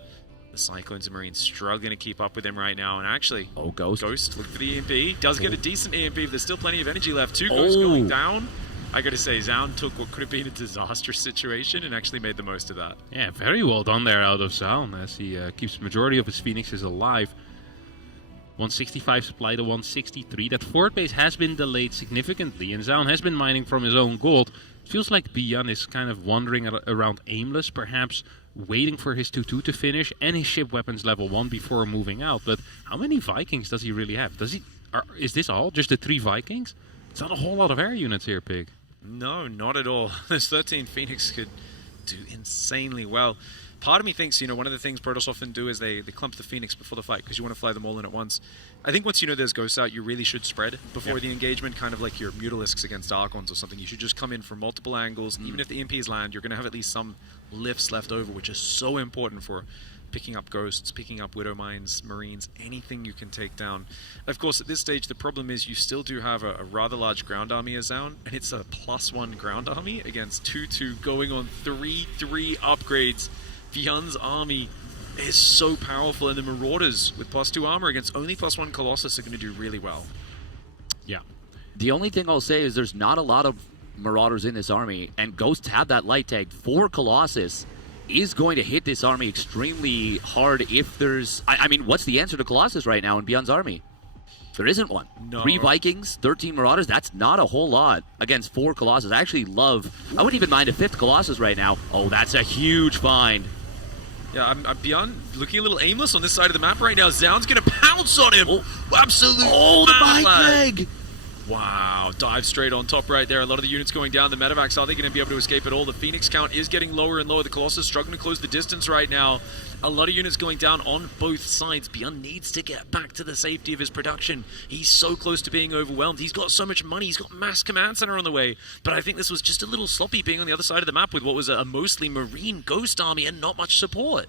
The Cyclones and Marines struggling to keep up with him right now. And actually, Ghost. Look for the EMP. Does get a decent EMP, but there's still plenty of energy left. 2 Ghosts going down. I got to say, Zaun took what could have been a disastrous situation and actually made the most of that. Yeah, very well done there out of Zaun as he keeps the majority of his Phoenixes alive. 165 supply to 163. That forward base has been delayed significantly, and Zaun has been mining from his own gold. It feels like Byun is kind of wandering around aimless, perhaps waiting for his 2-2 to finish and his ship weapons level 1 before moving out. But how many Vikings does he really have? Is this all? Just the 3 Vikings? It's not a whole lot of air units here, Pig. No, not at all. Those 13 Phoenix could do insanely well. Part of me thinks, one of the things Protoss often do is they clump the Phoenix before the fight because you want to fly them all in at once. I think once there's ghosts out, you really should spread before the engagement, kind of like your Mutalisks against Archons or something. You should just come in from multiple angles. Even if the EMPs land, you're going to have at least some lifts left over, which is so important for picking up ghosts, picking up Widow Mines, Marines, anything you can take down. Of course, at this stage, the problem is you still do have a rather large ground army as Zaun, and it's a +1 ground army against 2-2 going on 3-3 upgrades. Byun's army is so powerful, and the Marauders with +2 armor against only +1 Colossus are going to do really well. Yeah. The only thing I'll say is there's not a lot of Marauders in this army, and Ghosts have that light tag. 4 Colossus is going to hit this army extremely hard if there's... I mean, what's the answer to Colossus right now in Byun's army? There isn't one. No. 3 Vikings, 13 Marauders, that's not a whole lot against 4 Colossus. I actually love... I wouldn't even mind a 5th Colossus right now. Oh, that's a huge find. Yeah, I'm Byun looking a little aimless on this side of the map right now. Zaun's going to pounce on him. Oh. Absolute Oh, the bike leg! Wow, dive straight on top right there. A lot of the units going down. The medevacs, are they going to be able to escape at all? The Phoenix count is getting lower and lower. The Colossus struggling to close the distance right now. A lot of units going down on both sides. Beyond needs to get back to the safety of his production. He's so close to being overwhelmed. He's got so much money. He's got mass command center on the way. But I think this was just a little sloppy being on the other side of the map with what was a mostly Marine ghost army and not much support.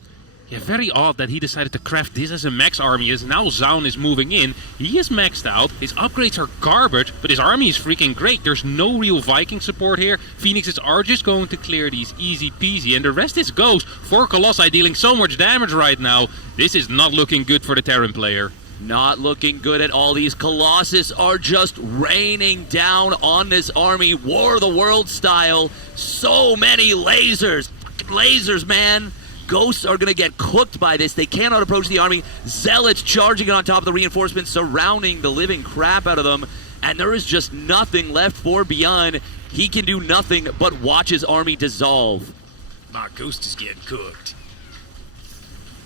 Yeah, very odd that he decided to craft this as a max army, as now Zaun is moving in. He is maxed out, his upgrades are garbage, but his army is freaking great. There's no real Viking support here. Phoenixes are just going to clear these easy peasy, and the rest is ghost. 4 Colossi dealing so much damage right now. This is not looking good for the Terran player. Not looking good at all. These Colossus are just raining down on this army, War of the World style. So many lasers. Fucking lasers, man. Ghosts are going to get cooked by this. They cannot approach the army. Zealots charging it on top of the reinforcements, surrounding the living crap out of them. And there is just nothing left for Beyond. He can do nothing but watch his army dissolve. My Ghost is getting cooked.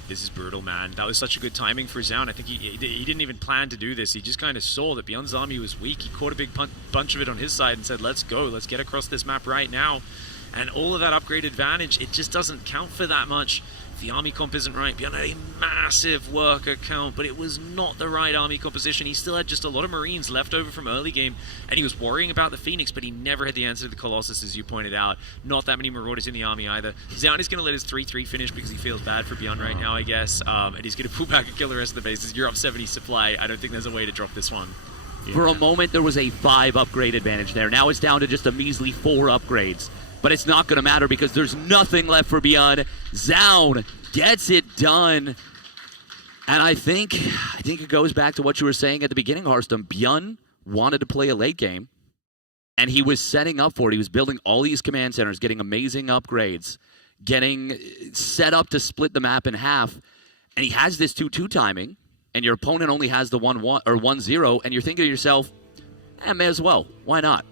This is brutal, man. That was such a good timing for Zaun. I think he didn't even plan to do this. He just kind of saw that Beyond's army was weak. He caught a big bunch of it on his side and said, let's go. Let's get across this map right now. And all of that upgrade advantage, it just doesn't count for that much. The army comp isn't right. Beyond had a massive worker count, but it was not the right army composition. He still had just a lot of Marines left over from early game, and he was worrying about the Phoenix, but he never had the answer to the Colossus, as you pointed out. Not that many Marauders in the army either. Zaun is going to let his 3-3 finish because he feels bad for Beyond right now, I guess. And he's going to pull back and kill the rest of the bases. You're up 70 supply. I don't think there's a way to drop this one. Yeah. For a moment, there was a 5 upgrade advantage there. Now it's down to just a measly 4 upgrades. But it's not going to matter because there's nothing left for Beyond. Zaun gets it done. And I think it goes back to what you were saying at the beginning, Harston. Beyond wanted to play a late game, and he was setting up for it. He was building all these command centers, getting amazing upgrades, getting set up to split the map in half. And he has this 2-2 timing, and your opponent only has the 1-1 or 1-0, and you're thinking to yourself, may as well. Why not?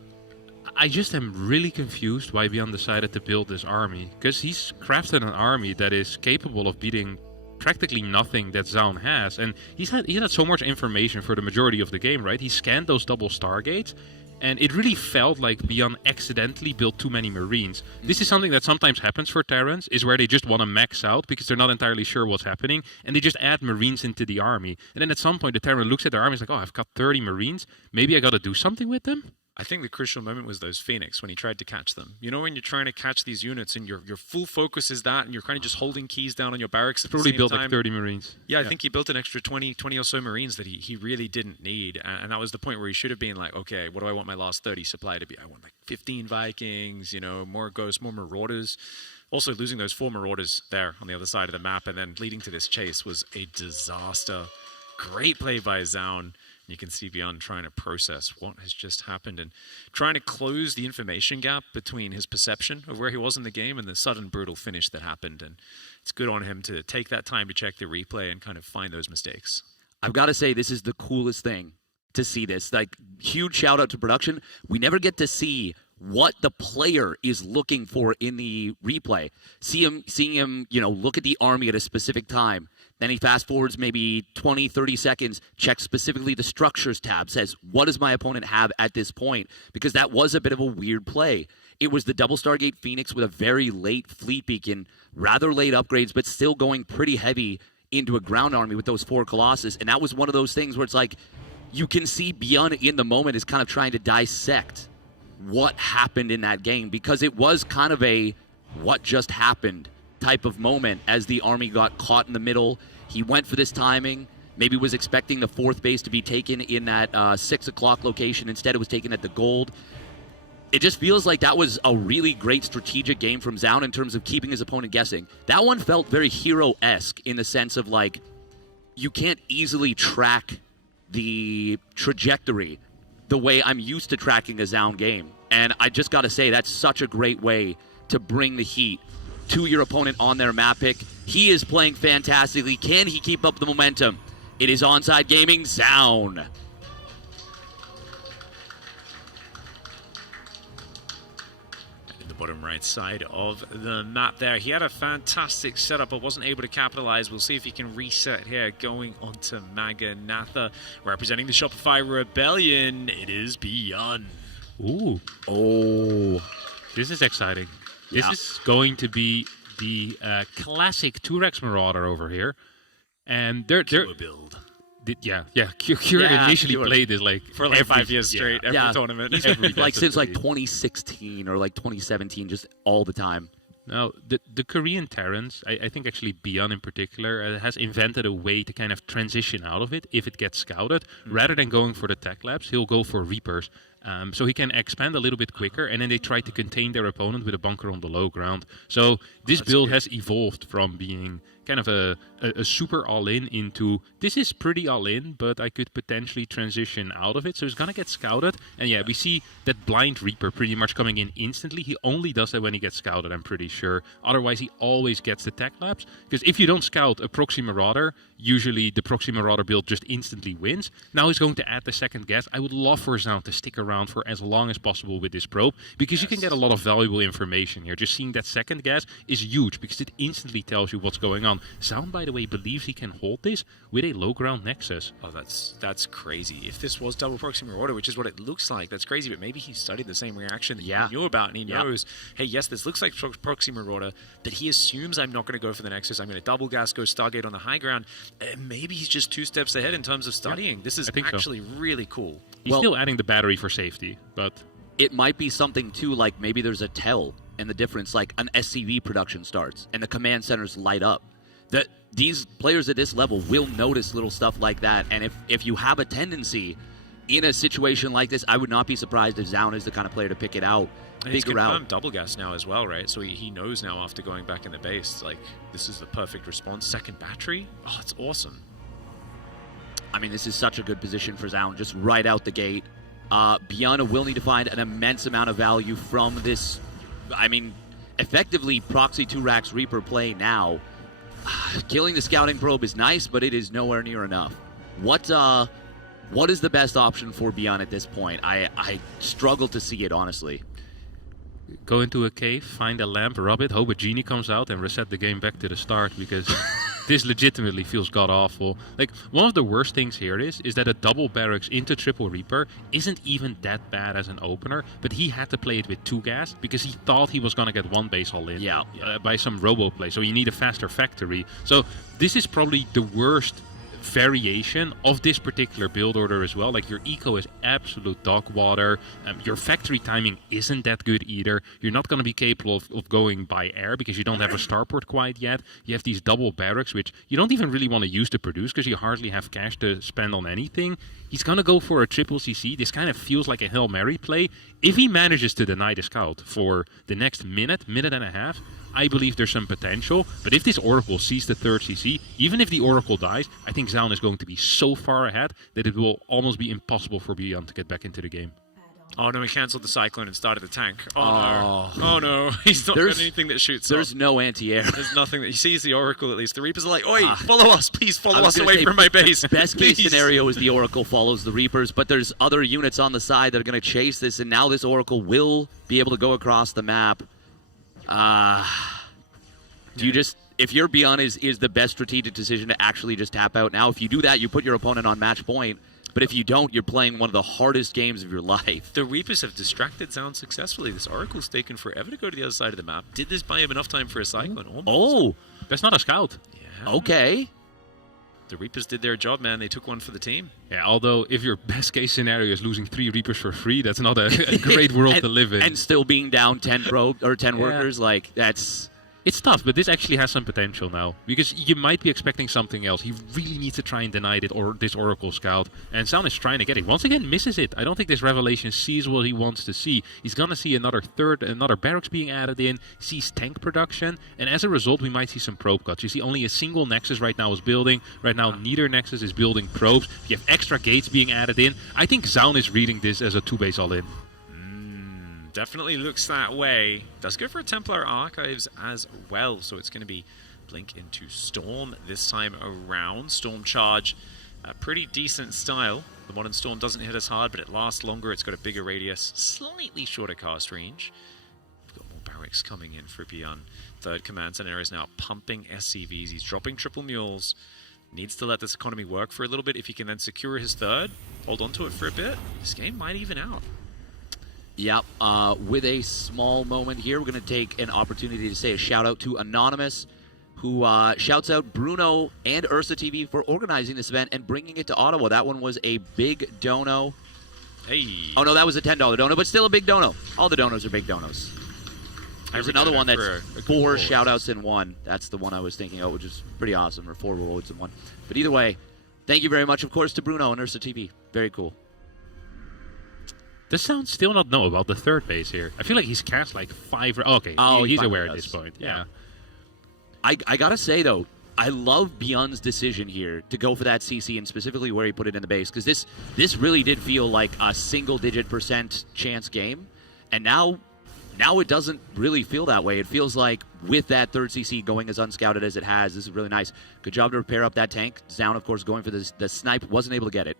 I just am really confused why Beyond decided to build this army, because he's crafted an army that is capable of beating practically nothing that Zaun has, and he had so much information for the majority of the game, right? He scanned those double stargates, and it really felt like Beyond accidentally built too many Marines. This is something that sometimes happens for Terrans, is where they just want to max out because they're not entirely sure what's happening, and they just add Marines into the army. And then at some point, the Terran looks at their army and is like, oh, I've got 30 Marines. Maybe I got to do something with them? I think the crucial moment was those Phoenix when he tried to catch them. You know, when you're trying to catch these units and your full focus is that, and you're kind of just holding keys down on your barracks at the same time. Probably built like 30 Marines. Yeah, I think he built an extra 20 or so Marines that he really didn't need. And that was the point where he should have been like, okay, what do I want my last 30 supply to be? I want like 15 Vikings, you know, more Ghosts, more Marauders. Also, losing those 4 Marauders there on the other side of the map and then leading to this chase was a disaster. Great play by Zaun. You can see Beyond trying to process what has just happened and trying to close the information gap between his perception of where he was in the game and the sudden brutal finish that happened. And it's good on him to take that time to check the replay and kind of find those mistakes. I've got to say, this is the coolest thing to see this. Like, huge shout out to production. We never get to see what the player is looking for in the replay. Seeing him, you know, look at the army at a specific time. Then he fast forwards maybe 20, 30 seconds, checks specifically the structures tab, says, what does my opponent have at this point? Because that was a bit of a weird play. It was the double Stargate Phoenix with a very late fleet beacon, rather late upgrades, but still going pretty heavy into a ground army with those 4 Colossus. And that was one of those things where it's like, you can see Beyond in the moment is kind of trying to dissect what happened in that game, because it was kind of a what just happened type of moment as the army got caught in the middle. He went for this timing, maybe was expecting the 4th base to be taken in that 6 o'clock location. Instead, it was taken at the gold. It just feels like that was a really great strategic game from Zaun in terms of keeping his opponent guessing. That one felt very hero-esque in the sense of, like, you can't easily track the trajectory the way I'm used to tracking a Zaun game. And I just got to say, that's such a great way to bring the heat to your opponent on their map pick. He is playing fantastically. Can he keep up the momentum? It is Onside Gaming, Zaun. The bottom right side of the map there. He had a fantastic setup but wasn't able to capitalize. We'll see if he can reset here. Going on to Maganatha, representing the Shopify Rebellion. It is Beyond. Ooh. Oh. This is exciting. Yeah. This is going to be the classic 2-Rex Marauder over here. And they're build. Cure initially Cure. played this like For like 5 years straight, every Yeah. tournament. Like since like 2016 or like 2017, just all the time. Now, the Korean Terrans, I think actually Beyond in particular, has invented a way to kind of transition out of it if it gets scouted. Rather than going for the tech labs, he'll go for Reapers. So he can expand a little bit quicker, and then they try to contain their opponent with a bunker on the low ground. So this build has evolved from being kind of a super all-in into, this is pretty all-in, but I could potentially transition out of it. So he's going to get scouted. And yeah, we see that Blind Reaper pretty much coming in instantly. He only does that when he gets scouted, I'm pretty sure. Otherwise, he always gets the tech labs. Because if you don't scout a Proxy Marauder, usually the Proxy Marauder build just instantly wins. Now he's going to add the second gas. I would love for Zaun to stick around for as long as possible with this probe, because you can get a lot of valuable information here. Just seeing that second gas is huge, because it instantly tells you what's going on. Zaun, by the way, believes he can hold this with a low ground nexus. Oh, that's crazy. If this was double Proxy Marauder, which is what it looks like, that's crazy. But maybe he studied the same reaction that he knew about, and he knows, hey, yes, this looks like Proxy Marauder, but he assumes I'm not going to go for the nexus. I'm going to double gas, go Stargate on the high ground. Maybe he's just 2 steps ahead in terms of studying. This is actually really cool. He's still adding the battery for safety, but It might be something too, like maybe there's a tell in the difference, like an SCV production starts and the command centers light up. That these players at this level will notice little stuff like that, and if you have a tendency in a situation like this, I would not be surprised if Zaun is the kind of player to pick it out. And he's confirmed double gas now as well, right? So he knows now after going back in the base, like, this is the perfect response. Second battery? Oh, it's awesome. I mean, this is such a good position for Zaun, just right out the gate. Beyond will need to find an immense amount of value from this, I mean, effectively proxy 2-Rax Reaper play now. Killing the scouting probe is nice, but it is nowhere near enough. What is the best option for Beyond at this point? I struggle to see it, honestly. go into a cave, find a lamp, rub it, hope a genie comes out, and reset the game back to the start, because this legitimately feels god-awful. Like, one of the worst things here is that a double barracks into triple Reaper isn't even that bad as an opener, but he had to play it with 2 gas because he thought he was going to get 1 base all in by some robo play, so you need a faster factory. So this is probably the worst variation of this particular build order as well. Like, your eco is absolute dog water, your factory timing isn't that good either. You're not going to be capable of going by air because you don't have a starport quite yet. You have these double barracks which you don't even really want to use to produce because you hardly have cash to spend on anything. He's going to go for a triple CC. This kind of feels like a Hail Mary play. If he manages to deny the scout for the next minute and a half, I believe there's some potential. But if this Oracle sees the 3rd CC, even if the Oracle dies, I think Zaun is going to be so far ahead that it will almost be impossible for Beyond to get back into the game. Oh no, he cancelled the Cyclone and started the tank. Oh no, he's not got anything that shoots There's no anti-air. There's nothing that he sees the Oracle at least. The Reapers are like, oi, follow us, please follow us gonna away say, from my base. Best please. case scenario is the Oracle follows the Reapers, but there's other units on the side that are going to chase this, and now this Oracle will be able to go across the map. Do you just, if you're Beyond is the best strategic decision to actually just tap out now. If you do that, you put your opponent on match point. But if you don't, you're playing one of the hardest games of your life. The Reapers have distracted Zaun successfully. This Oracle's taken forever to go to the other side of the map. Did this buy him enough time for a Cyclone? Almost. Oh, That's not a scout. Yeah. okay. The Reapers did their job, man. They took one for the team. Yeah, although if your best case scenario is losing 3 Reapers for free, that's not a great world to live in. And still being down 10 probe or 10 workers, like that's... It's tough, but this actually has some potential now, because you might be expecting something else. He really needs to try and deny it, or this Oracle Scout, and Zaun is trying to get it. Once again, misses it. I don't think this Revelation sees what he wants to see. He's going to see another barracks being added in, sees tank production, and as a result, we might see some probe cuts. You see only a single Nexus right now is building. Right now, neither Nexus is building probes. You have extra gates being added in. I think Zaun is reading this as a 2-base all-in. Definitely looks that way. Does go for a Templar Archives as well, so it's going to be Blink into Storm this time around. Storm Charge, a pretty decent style. The Modern Storm doesn't hit as hard, but it lasts longer. It's got a bigger radius, slightly shorter cast range. We've got more economics coming in for Beyond. Third command center is now pumping SCVs. He's dropping triple mules. Needs to let this economy work for a little bit. If he can then secure his third, hold on to it for a bit, this game might even out. Yep. With a small moment here, we're going to take an opportunity to say a shout out to Anonymous, who shouts out Bruno and Ursa TV for organizing this event and bringing it to Ottawa. That one was a big dono. Hey. Oh, no, that was a $10 dono, but still a big dono. All the donos are big donos. There's another one that's 4 shout-outs in one. That's the one I was thinking of, which is pretty awesome, or 4 rewards in one. But either way, thank you very much, of course, to Bruno and Ursa TV. Very cool. Does Sound still not know about the third base here? I feel like he's cast like 5... Okay, he's aware at this point. Yeah. I gotta say, though, I love Beyond's decision here to go for that CC and specifically where he put it in the base, because this really did feel like a single-digit % chance game, and now it doesn't really feel that way. It feels like with that third CC going as unscouted as it has, this is really nice. Good job to repair up that tank. Down, of course, going for the snipe. Wasn't able to get it.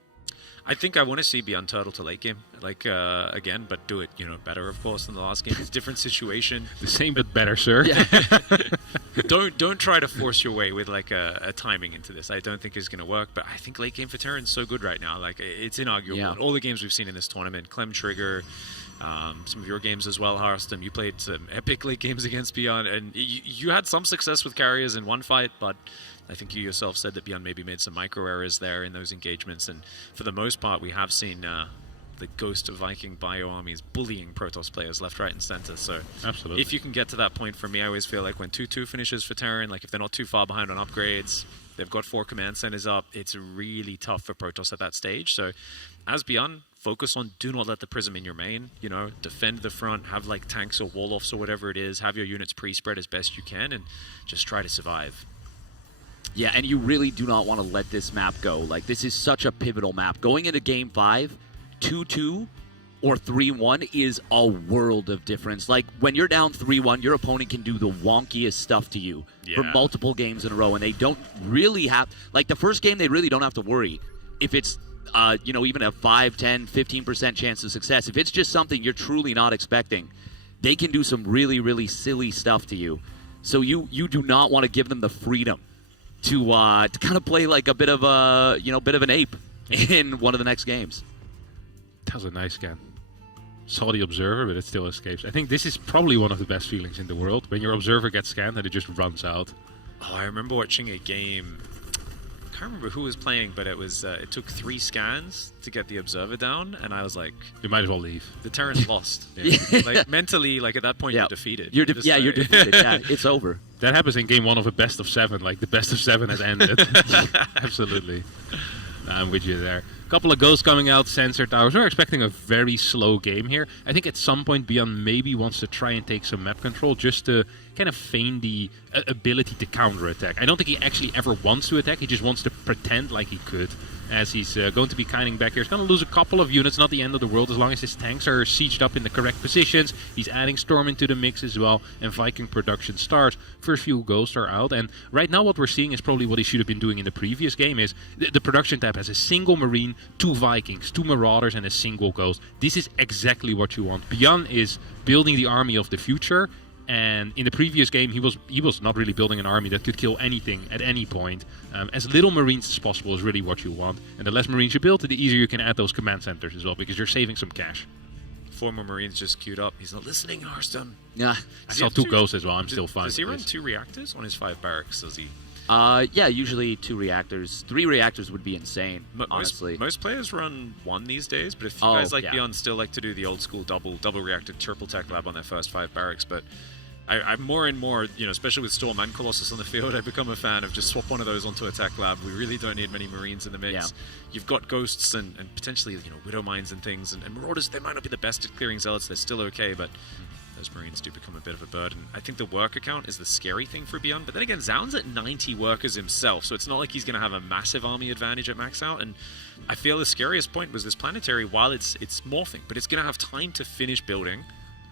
I think I want to see Beyond Turtle to late game, again, but do it, better, of course, than the last game. It's a different situation. The same but better, sir. Yeah. Don't try to force your way with a timing into this. I don't think it's going to work, but I think late game for Terran's so good right now. It's inarguable. Yeah. All the games we've seen in this tournament, Clem Trigger, some of your games as well, Harston. You played some epic late games against Beyond, and you had some success with carriers in one fight, but I think you yourself said that Beyond maybe made some micro errors there in those engagements, and for the most part, we have seen the ghost of Viking bio armies bullying Protoss players left, right, and center. So absolutely, if you can get to that point, for me, I always feel like when 2-2 finishes for Terran, if they're not too far behind on upgrades, they've got 4 command centers up, it's really tough for Protoss at that stage. So as Beyond, focus on do not let the Prism in your main, defend the front, have tanks or wall-offs or whatever it is, have your units pre-spread as best you can, and just try to survive. Yeah, and you really do not want to let this map go. This is such a pivotal map. Going into Game 5, 2-2 or 3-1 is a world of difference. When you're down 3-1, your opponent can do the wonkiest stuff to you for multiple games in a row, and they don't really have... the first game, they really don't have to worry if it's, even a 5, 10, 15% chance of success. If it's just something you're truly not expecting, they can do some really, really silly stuff to you. So you do not want to give them the freedom to kind of play a bit of an ape in one of the next games. That was a nice scan. Saw the observer, but it still escapes. I think this is probably one of the best feelings in the world, when your observer gets scanned and it just runs out. Oh, I remember watching a game. I can't remember who was playing, but it was it took 3 scans to get the observer down, and I was like, you might as well leave. The Terrans lost. Mentally, at that point, you're defeated. You're defeated. Yeah, it's over. That happens in game 1 of a best of 7. The best of 7 has ended. Absolutely. I'm with you there. A couple of ghosts coming out, sensor towers. We're expecting a very slow game here. I think at some point Beyond maybe wants to try and take some map control just to kind of feign the ability to counter-attack. I don't think he actually ever wants to attack. He just wants to pretend like he could, as he's going to be kiting back here. He's going to lose a couple of units, not the end of the world, as long as his tanks are sieged up in the correct positions. He's adding Storm into the mix as well, and Viking production starts. First few ghosts are out, and right now what we're seeing is probably what he should have been doing in the previous game, is the production tab has a single Marine, 2 Vikings, 2 Marauders, and a single Ghost. This is exactly what you want. Beyond is building the army of the future, and in the previous game, he was not really building an army that could kill anything at any point. As little Marines as possible is really what you want. And the less Marines you build, the easier you can add those command centers as well, because you're saving some cash. 4 more Marines just queued up. He's not listening, Harston. Yeah. I saw 2 ghosts as well. I'm still fine. Does he run 2 reactors on his 5 barracks? Does he? Yeah, usually 2 reactors. 3 reactors would be insane, honestly. Most players run 1 these days, but if you guys Beyond still like to do the old school double reactor triple tech lab on their first 5 barracks, but I'm more and more, especially with Storm and Colossus on the field, I've become a fan of just swap one of those onto a tech lab. We really don't need many Marines in the mix. Yeah. You've got Ghosts and potentially, Widow Mines and things, and Marauders, they might not be the best at clearing Zealots, they're still okay, but those Marines do become a bit of a burden. I think the worker count is the scary thing for Beyond, but then again, Zaun's at 90 workers himself, so it's not like he's going to have a massive army advantage at max out, and I feel the scariest point was this planetary, while it's morphing, but it's going to have time to finish building.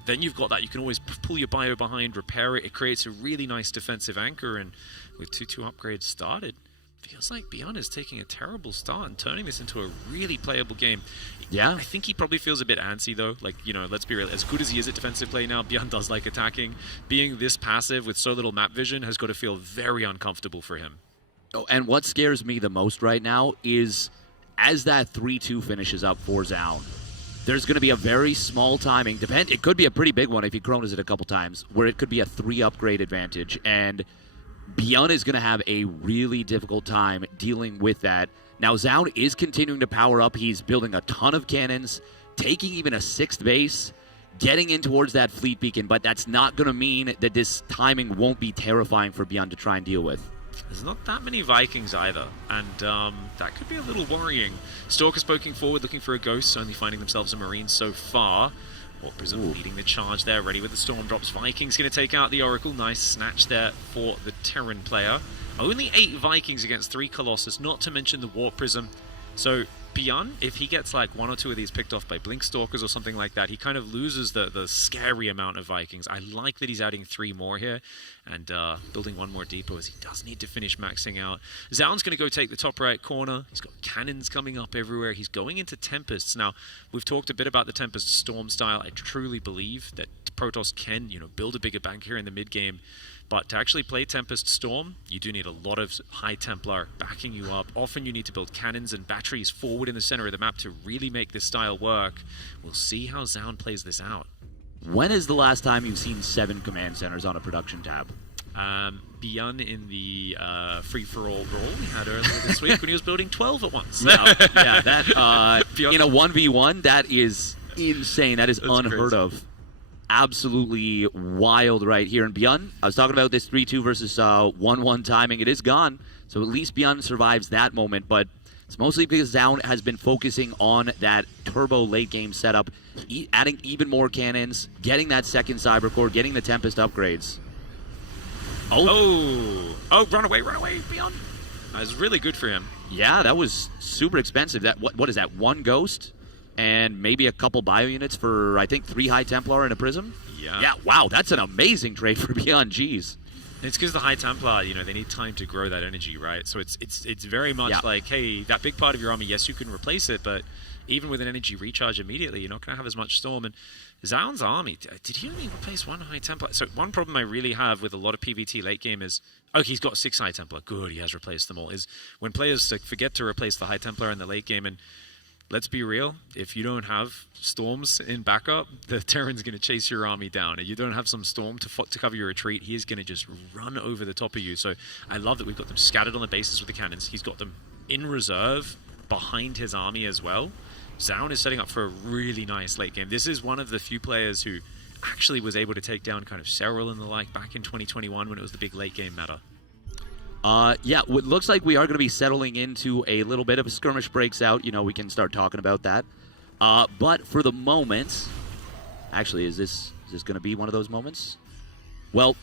Then you've got that. You can always pull your bio behind, repair it. It creates a really nice defensive anchor, and with 2-2 upgrades started, feels like Beyond is taking a terrible start and turning this into a really playable game. Yeah. I think he probably feels a bit antsy, though. Like, let's be real. As good as he is at defensive play now, Beyond does like attacking. Being this passive with so little map vision has got to feel very uncomfortable for him. Oh, and what scares me the most right now is as that 3-2 finishes up for Zaun, there's going to be a very small timing. It could be a pretty big one if he chronos it a couple times, where it could be a 3 upgrade advantage. And Beyond is going to have a really difficult time dealing with that. Now, Zaun is continuing to power up. He's building a ton of cannons, taking even a 6th base, getting in towards that fleet beacon, but that's not going to mean that this timing won't be terrifying for Beyond to try and deal with. There's not that many Vikings either, and that could be a little worrying. Stalkers poking forward, looking for a ghost, only finding themselves a Marine so far. Warp Prism leading the charge there, ready with the Storm Drops. Vikings going to take out the Oracle. Nice snatch there for the Terran player. Only 8 Vikings against 3 Colossus, not to mention the Warp Prism. So Beyond, if he gets like 1 or 2 of these picked off by Blink Stalkers or something like that, he kind of loses the scary amount of Vikings. I like that he's adding 3 more here and building 1 more depot, as he does need to finish maxing out. Zaun's going to go take the top right corner. He's got cannons coming up everywhere. He's going into Tempests. Now, we've talked a bit about the Tempest Storm style. I truly believe that Protoss can, build a bigger bank here in the mid game. But to actually play Tempest Storm, you do need a lot of High Templar backing you up. Often you need to build cannons and batteries forward in the center of the map to really make this style work. We'll see how Zaun plays this out. When is the last time you've seen 7 command centers on a production tab? Beyond in the free-for-all brawl we had earlier this week when he was building 12 at once. Yeah, that in a 1v1, that is insane. That's unheard crazy. of. Absolutely wild right here. And Beyond, I was talking about this 3-2 versus 1-1 timing. It is gone, so at least Beyond survives that moment. But it's mostly because Zaun has been focusing on that turbo late game setup, adding even more cannons, getting that second cyber core, getting the Tempest upgrades. Oh, run away, Beyond. That was really good for him. Yeah, that was super expensive. That what is that? 1 ghost and maybe a couple bio units for, I think, 3 High Templar and a Prism? Yeah, wow, that's an amazing trade for Beyond. Jeez. It's because the High Templar, they need time to grow that energy, right? So it's very much like, hey, that big part of your army, yes, you can replace it, but even with an energy recharge immediately, you're not going to have as much Storm. And Zaun's army, did he only replace 1 High Templar? So one problem I really have with a lot of PvT late game is, he's got 6 High Templar. Good, he has replaced them all. Is when players forget to replace the High Templar in the late game. And let's be real, if you don't have Storms in backup, the Terran's going to chase your army down. If you don't have some Storm to cover your retreat, he is going to just run over the top of you. So I love that we've got them scattered on the bases with the cannons. He's got them in reserve behind his army as well. Zaun is setting up for a really nice late game. This is one of the few players who actually was able to take down kind of Serral and the like back in 2021 when it was the big late game meta. Yeah, it looks like we are going to be settling into a little bit of a skirmish breaks out. We can start talking about that. But for the moment, actually, is this going to be one of those moments? Well,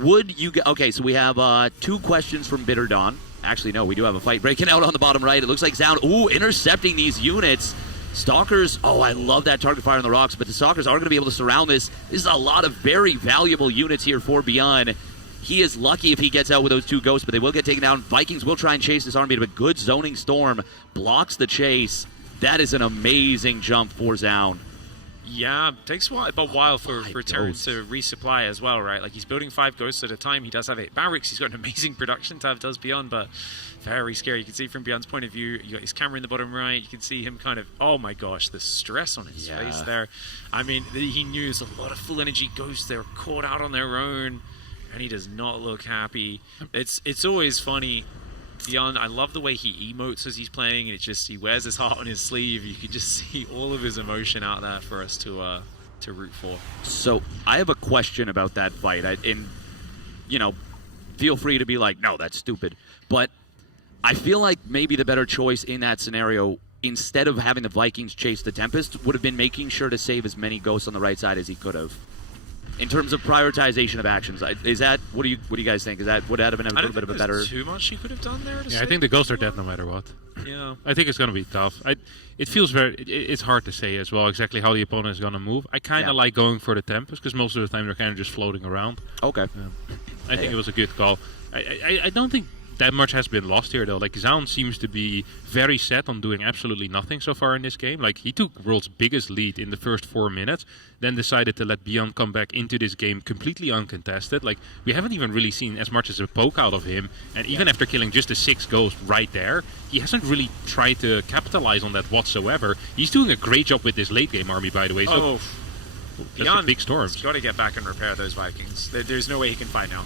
okay, so we have 2 questions from Bitter Dawn. Actually, no, we do have a fight breaking out on the bottom right. It looks like Zaun, intercepting these units. Stalkers, I love that target fire on the rocks, but the Stalkers are going to be able to surround this. This is a lot of very valuable units here for Beyond. He is lucky if he gets out with those 2 ghosts, but they will get taken down. Vikings will try and chase this army, but good zoning Storm blocks the chase. That is an amazing jump for Zaun. Yeah, takes a while for Terran to resupply as well, right? Like, he's building 5 ghosts at a time. He does have 8 barracks. He's got an amazing production tab, does Beyond, but very scary. You can see from Beyond's point of view, you got his camera in the bottom right. You can see him kind of, oh my gosh, the stress on his face there. I mean, he knew there's a lot of full energy ghosts. They're caught out on their own, and he does not look happy. It's always funny. Beyond, I love the way he emotes as he's playing, and he wears his heart on his sleeve. You can just see all of his emotion out there for us to root for. So I have a question about that fight, feel free to be like, no, that's stupid. But I feel like maybe the better choice in that scenario, instead of having the Vikings chase the Tempest, would have been making sure to save as many ghosts on the right side as he could have. In terms of prioritization of actions, is that what do you guys think? Would that have been a little bit of a better? Too much he could have done there. I think the ghosts are dead no matter what. Yeah, I think it's going to be tough. It feels it's hard to say as well exactly how the opponent is going to move. I kind of like going for the Tempest because most of the time they're kind of just floating around. Okay. I think it was a good call. I don't think that much has been lost here, though. Like, Zaun seems to be very set on doing absolutely nothing so far in this game. Like, he took world's biggest lead in the first 4 minutes, then decided to let Beyond come back into this game completely uncontested. Like, we haven't even really seen as much as a poke out of him, and even after killing just the 6 ghosts right there, he hasn't really tried to capitalize on that whatsoever. He's doing a great job with this late game army, by the way. So Beyond, big storms. He's got to get back and repair those Vikings. There's no way he can fight now.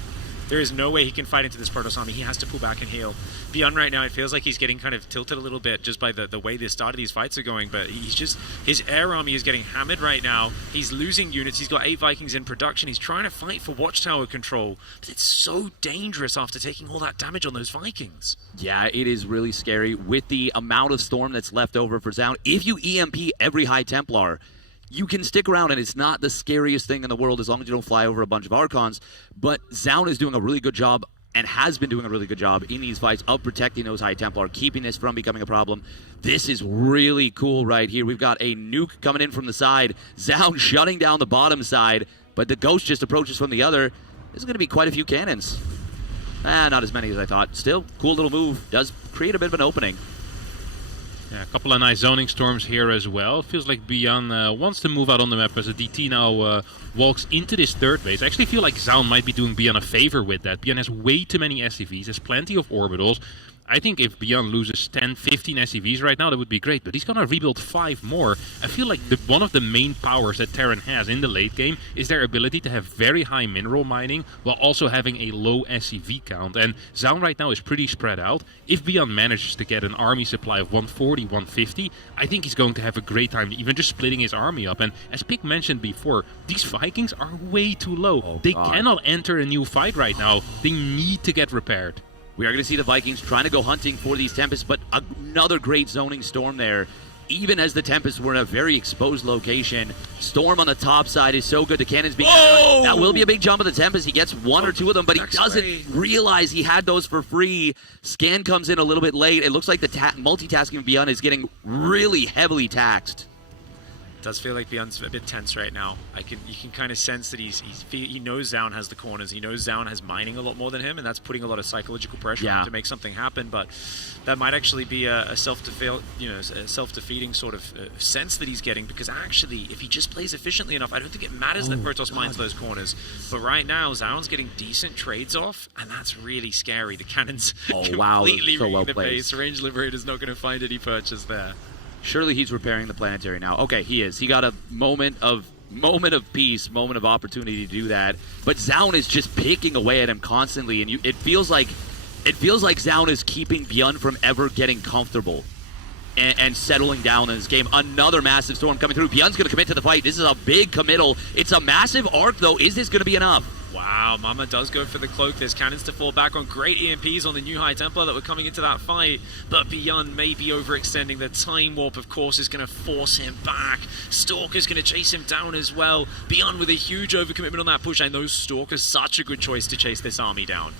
There is no way he can fight into this Protoss army. He has to pull back and heal. Beyond right now, it feels like he's getting kind of tilted a little bit just by the way the start of these fights are going, but his air army is getting hammered right now. He's losing units. He's got 8 Vikings in production. He's trying to fight for watchtower control, but it's so dangerous after taking all that damage on those Vikings. Yeah, it is really scary with the amount of storm that's left over for Zaun. If you EMP every High Templar, you can stick around, and it's not the scariest thing in the world as long as you don't fly over a bunch of Archons. But Zaun is doing a really good job and has been doing a really good job in these fights of protecting those High Templar, keeping this from becoming a problem. This is really cool right here. We've got a nuke coming in from the side. Zaun shutting down the bottom side, but the Ghost just approaches from the other. There's going to be quite a few cannons. Not as many as I thought. Still, cool little move. Does create a bit of an opening. Yeah, a couple of nice zoning storms here as well. It feels like Beyond wants to move out on the map as a DT now walks into this third base. I actually feel like Zaun might be doing Beyond a favor with that. Beyond has way too many SCVs, has plenty of orbitals. I think if Beyond loses 10, 15 SCVs right now, that would be great. But he's going to rebuild 5 more. I feel like one of the main powers that Terran has in the late game is their ability to have very high mineral mining while also having a low SCV count. And Zaun right now is pretty spread out. If Beyond manages to get an army supply of 140, 150, I think he's going to have a great time even just splitting his army up. And as Pick mentioned before, these Vikings are way too low. They cannot enter a new fight right now. They need to get repaired. We are going to see the Vikings trying to go hunting for these Tempests, but another great zoning storm there. Even as the Tempests were in a very exposed location, storm on the top side is so good. The cannons being... Whoa! That will be a big jump of the Tempest. He gets 1 or 2 of them, but he doesn't realize he had those for free. Scan comes in a little bit late. It looks like the multitasking Beyond is getting really heavily taxed. It does feel like Beyond's a bit tense right now. You can kind of sense that he knows Zaun has the corners. He knows Zaun has mining a lot more than him, and that's putting a lot of psychological pressure on him to make something happen. But that might actually be a self-defeating sort of sense that he's getting, because actually, if he just plays efficiently enough, I don't think it matters that Protoss mines those corners. But right now, Zaun's getting decent trades off, and that's really scary. The cannons completely so well the played. base. Range Liberator's not going to find any purchase there. Surely he's repairing the planetary now. Okay, he is. He got a moment of peace, moment of opportunity to do that. But Zaun is just picking away at him constantly, and it feels like Zaun is keeping Beyond from ever getting comfortable and settling down in this game. Another massive storm coming through. Beyond's going to commit to the fight. This is a big committal. It's a massive arc, though. Is this going to be enough? Wow, Mama does go for the cloak. There's cannons to fall back on. Great EMPs on the new High Templar that were coming into that fight. But Beyond may be overextending. The Time Warp, of course, is going to force him back. Stalker's going to chase him down as well. Beyond with a huge overcommitment on that push. I know Stalker's such a good choice to chase this army down.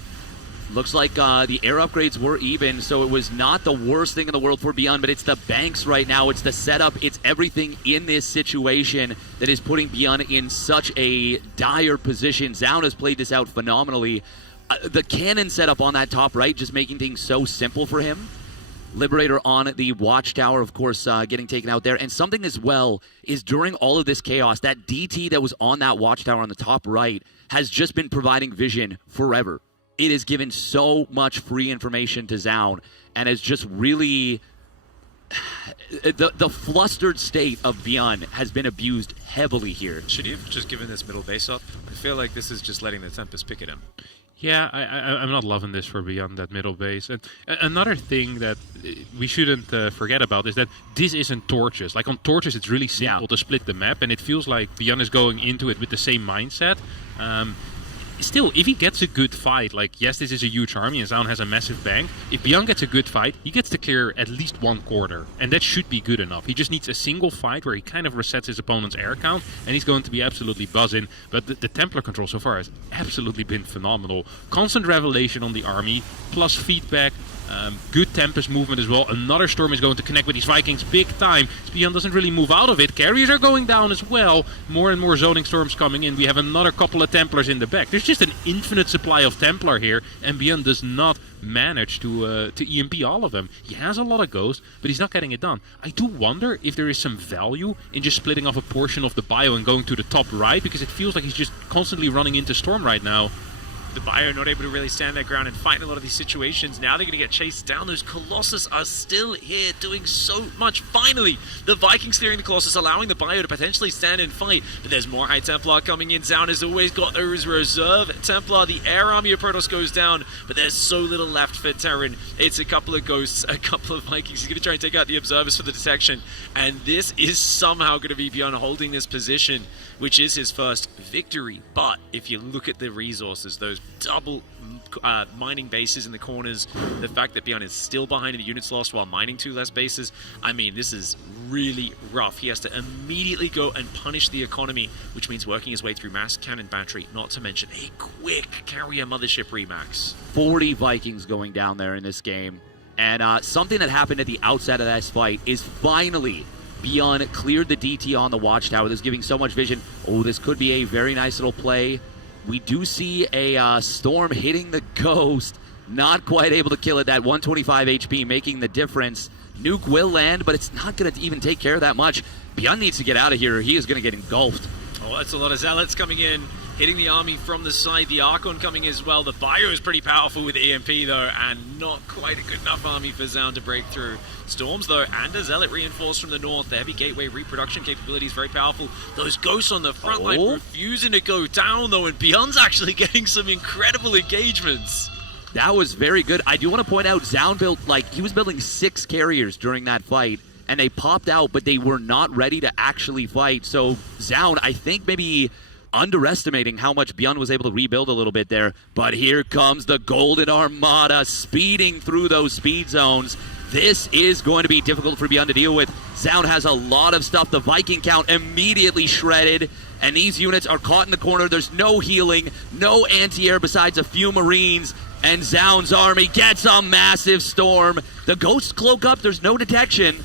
Looks like the air upgrades were even, so it was not the worst thing in the world for Beyond, but it's the banks right now. It's the setup. It's everything in this situation that is putting Beyond in such a dire position. Zaun has played this out phenomenally. The cannon setup on that top right just making things so simple for him. Liberator on the Watchtower, of course, getting taken out there. And something as well is during all of this chaos, that DT that was on that Watchtower on the top right has just been providing vision forever. It has given so much free information to Zaun and has just really... The flustered state of Beyond has been abused heavily here. Should he have just given this middle base up? I feel like this is just letting the Tempest pick at him. Yeah, I'm not loving this for Beyond that middle base. And another thing that we shouldn't forget about is that this isn't Torches. Like on Torches, it's really simple to split the map, and it feels like Beyond is going into it with the same mindset. Still, if he gets a good fight, like, yes, this is a huge army and Zaun has a massive bank. If Beyond gets a good fight, he gets to clear at least 1 quarter. And that should be good enough. He just needs a single fight where he kind of resets his opponent's air count, and he's going to be absolutely buzzing. But the Templar control so far has absolutely been phenomenal. Constant revelation on the army, plus feedback, Good Tempest movement as well. Another Storm is going to connect with these Vikings big time. Beyond doesn't really move out of it. Carriers are going down as well. More and more Zoning Storms coming in. We have another couple of Templars in the back. There's just an infinite supply of Templar here, and Beyond does not manage to EMP all of them. He has a lot of Ghosts, but he's not getting it done. I do wonder if there is some value in just splitting off a portion of the bio and going to the top right, because it feels like he's just constantly running into Storm right now. The bio not able to really stand their ground and fight in a lot of these situations. Now they're going to get chased down. Those Colossus are still here doing so much. Finally, the Vikings clearing the Colossus, allowing the bio to potentially stand and fight. But there's more High Templar coming in. Zaun has always got those reserve Templar. The air army of Protoss goes down, but there's so little left for Terran. It's a couple of Ghosts, a couple of Vikings. He's going to try and take out the Observers for the detection. And this is somehow going to be Beyond holding this position, which is his first victory. But if you look at the resources, those double mining bases in the corners, the fact that Beyond is still behind in the units lost while mining 2 less bases, I mean, this is really rough. He has to immediately go and punish the economy, which means working his way through mass cannon battery, not to mention a quick carrier mothership remax. 40 Vikings going down there in this game. And something that happened at the outset of this fight is finally Beyond cleared the DT on the watchtower. This is giving so much vision. Oh, this could be a very nice little play. We do see a Storm hitting the Ghost. Not quite able to kill it. That 125 HP making the difference. Nuke will land, but it's not going to even take care of that much. Beyond needs to get out of here or he is going to get engulfed. Oh, that's a lot of Zealots coming in, hitting the army from the side. The Archon coming as well. The bio is pretty powerful with EMP though, and not quite a good enough army for Zaun to break through. Storms though, and a Zealot reinforced from the north. The heavy gateway reproduction capability is very powerful. Those Ghosts on the front line refusing to go down though, and Beyond's actually getting some incredible engagements. That was very good. I do want to point out, Zaun built, he was building 6 carriers during that fight, and they popped out, but they were not ready to actually fight. So Zaun, I think maybe underestimating how much Beyond was able to rebuild a little bit there. But here comes the Golden Armada speeding through those speed zones. This is going to be difficult for Beyond to deal with. Zaun has a lot of stuff. The Viking count immediately shredded, and these units are caught in the corner. There's no healing, no anti-air besides a few Marines, and Zaun's army gets a massive storm. The Ghosts cloak up. There's no detection,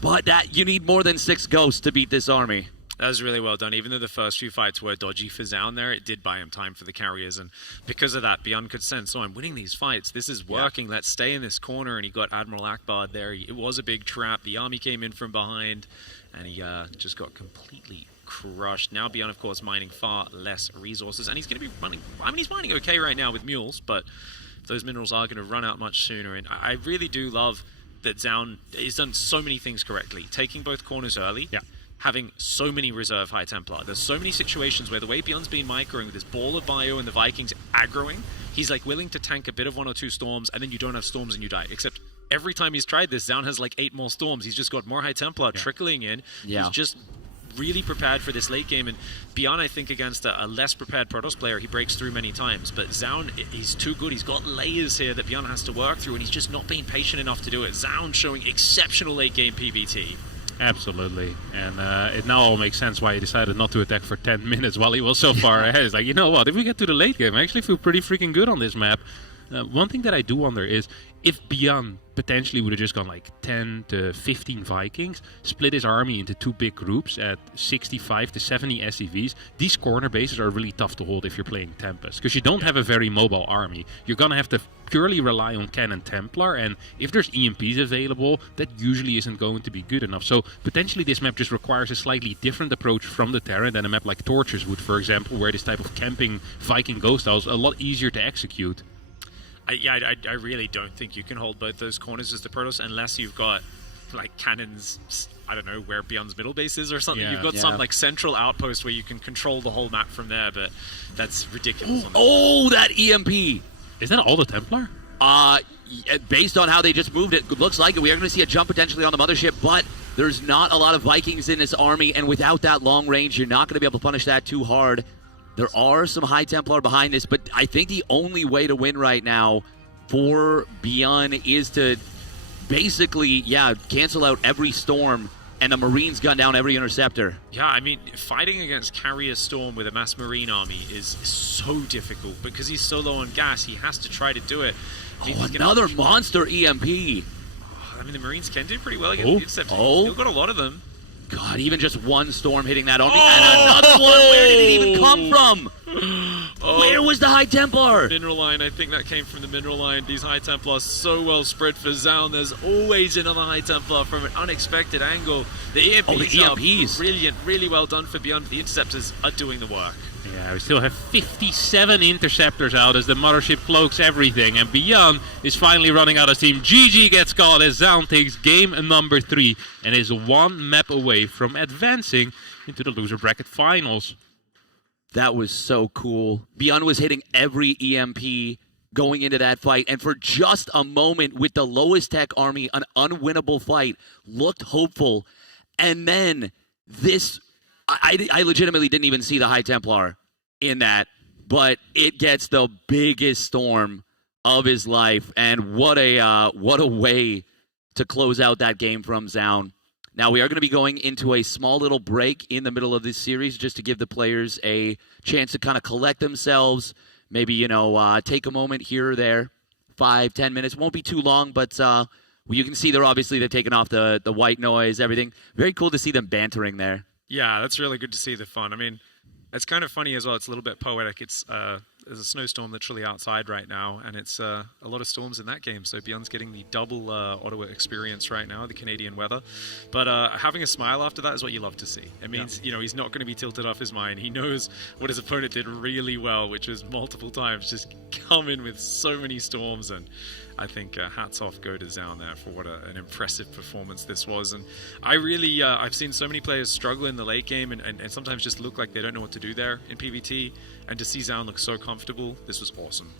but you need more than 6 Ghosts to beat this army. That was really well done. Even though the first few fights were dodgy for Zaun there, it did buy him time for the carriers. And because of that, Beyond could sense, I'm winning these fights. This is working. Let's stay in this corner. And he got Admiral Akbar there. It was a big trap. The army came in from behind, and he just got completely crushed. Now Beyond, of course, mining far less resources. And he's going to be running... I mean, he's mining okay right now with mules, but those minerals are going to run out much sooner. And I really do love that Zaun has done so many things correctly. Taking both corners early. Yeah. Having so many reserve High Templar. There's so many situations where the way Beyond's been microing with his ball of bio and the Vikings aggroing, he's willing to tank a bit of 1 or 2 storms, and then you don't have storms and you die. Except every time he's tried this, Zaun has 8 more storms. He's just got more High Templar trickling in. Yeah. He's just really prepared for this late game, and Beyond, I think, against a less prepared Protoss player, he breaks through many times. But Zaun, he's too good. He's got layers here that Beyond has to work through, and he's just not being patient enough to do it. Zaun showing exceptional late game PvT. Absolutely, and it now all makes sense why he decided not to attack for 10 minutes while he was so far ahead. It's you know what, if we get to the late game, I actually feel pretty freaking good on this map. One thing that I do wonder is if Beyond potentially would have just gone 10 to 15 Vikings, split his army into 2 big groups at 65 to 70 SCVs, these corner bases are really tough to hold if you're playing Tempest, because you don't have a very mobile army. You're going to have to purely rely on Cannon Templar, and if there's EMPs available, that usually isn't going to be good enough. So potentially this map just requires a slightly different approach from the Terran than a map like Torches would, for example, where this type of camping Viking ghost style is a lot easier to execute. I really don't think you can hold both those corners as the Protoss unless you've got cannons, I don't know, where Beyond's middle base is or something. You've got some central outpost where you can control the whole map from there, but that's ridiculous. Oh, that EMP! Is that all the Templar? Based on how they just moved it, looks like it. We are going to see a jump potentially on the mothership, but there's not a lot of Vikings in this army, and without that long range, you're not going to be able to punish that too hard. There are some High Templar behind this, but I think the only way to win right now for Beyond is to basically, cancel out every storm and the Marines gun down every interceptor. Yeah, I mean, fighting against Carrier Storm with a mass Marine army is so difficult because he's so low on gas. He has to try to do it. Oh, another monster EMP. I mean, the Marines can do pretty well against the interceptors. Oh. They've got a lot of them. God, even just one storm hitting that army, and another one. Where did it even come from? Where was the High Templar? Mineral line, I think that came from the Mineral line. These High Templars so well spread for Zaun. There's always another High Templar from an unexpected angle. The EMPs, are brilliant, really well done for Beyond. The Interceptors are doing the work. Yeah, we still have 57 interceptors out as the mothership cloaks everything, and Beyond is finally running out of steam. GG gets caught as Zaun takes game number 3 and is 1 map away from advancing into the loser bracket finals. That was so cool. Beyond was hitting every EMP going into that fight, and for just a moment with the lowest tech army, an unwinnable fight, looked hopeful, and then this... I legitimately didn't even see the High Templar in that, but it gets the biggest storm of his life, and what a way to close out that game from Zaun. Now we are going to be going into a small little break in the middle of this series just to give the players a chance to kind of collect themselves, maybe, you know, take a moment here or there, 5-10 minutes. Won't be too long, but you can see they're taking off the white noise, everything. Very cool to see them bantering there. Yeah, that's really good to see the fun. I mean, it's kind of funny as well. It's a little bit poetic. It's there's a snowstorm literally outside right now, and it's a lot of storms in that game. So Beyond's getting the double Ottawa experience right now, the Canadian weather. But having a smile after that is what you love to see. It means, you know, he's not going to be tilted off his mind. He knows what his opponent did really well, which was multiple times just come in with so many storms. And I think hats off go to Zaun there for what an impressive performance this was. And I really, I've seen so many players struggle in the late game and sometimes just look like they don't know what to do there in PvT. And to see Zaun look so comfortable, this was awesome.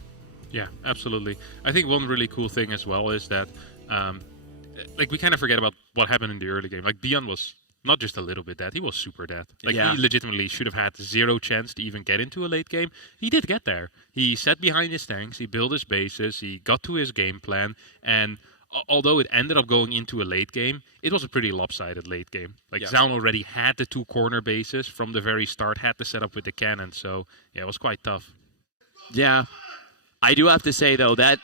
Yeah, absolutely. I think one really cool thing as well is that, like, we kind of forget about what happened in the early game. Like, Beyond was not just a little bit dead, he was super dead. Like, he legitimately should have had 0 chance to even get into a late game. He did get there. He sat behind his tanks, he built his bases, he got to his game plan, and although it ended up going into a late game, it was a pretty lopsided late game. Like, Zaun already had the 2 corner bases from the very start, had the setup with the cannon, so yeah, it was quite tough. Yeah. I do have to say, though, that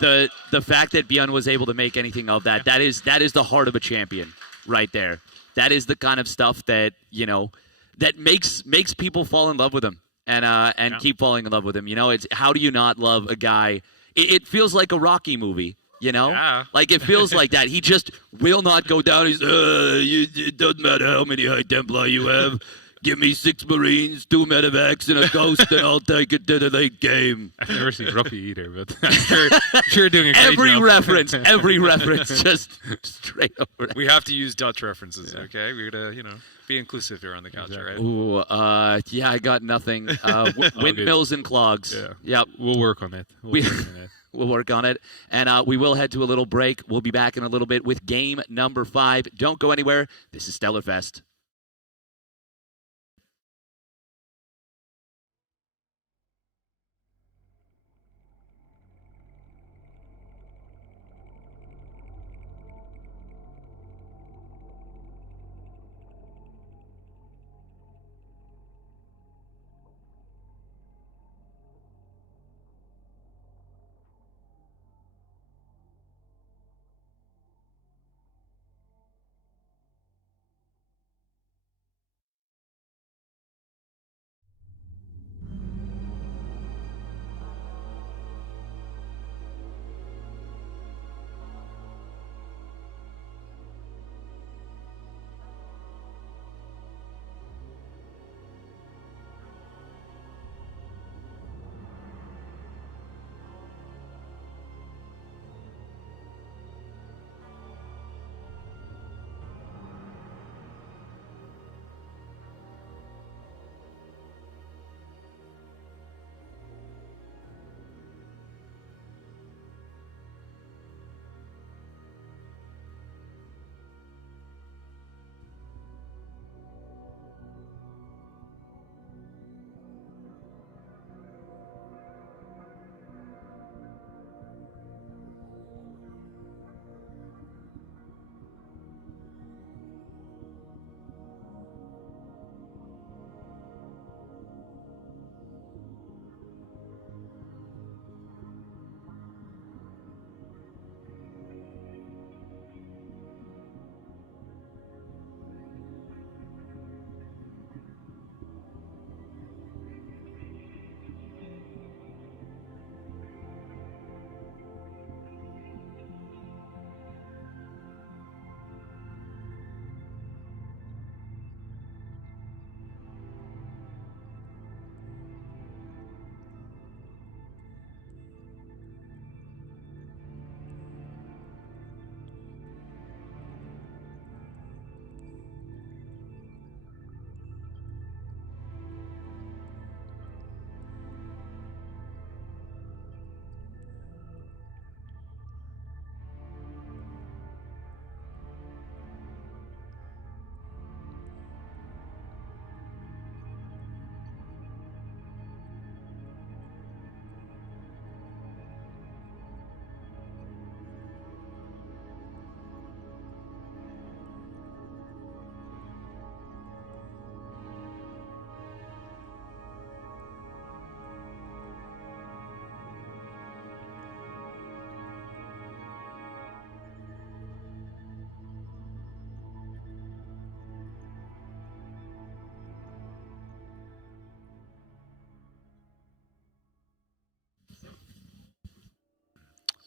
the fact that Beyond was able to make anything of that, that is the heart of a champion right there. That is the kind of stuff that, you know, that makes people fall in love with him and keep falling in love with him. You know, it's how do you not love a guy? It feels like a Rocky movie. You know? Yeah. Like, it feels like that. He just will not go down. He's, it doesn't matter how many High Templar you have. Give me 6 Marines, 2 medevacs, and a ghost, and I'll take it to the late game. I've never seen Rocky either, but I'm sure doing a great every job. every reference, just straight over. We have to use Dutch references, okay? We're going to, you know, be inclusive here on the couch, right? Ooh, yeah, I got nothing. Windmills and clogs. Yeah. Yep. We'll work on it. We'll work on it. And we will head to a little break. We'll be back in a little bit with game number 5. Don't go anywhere. This is Stellarfest.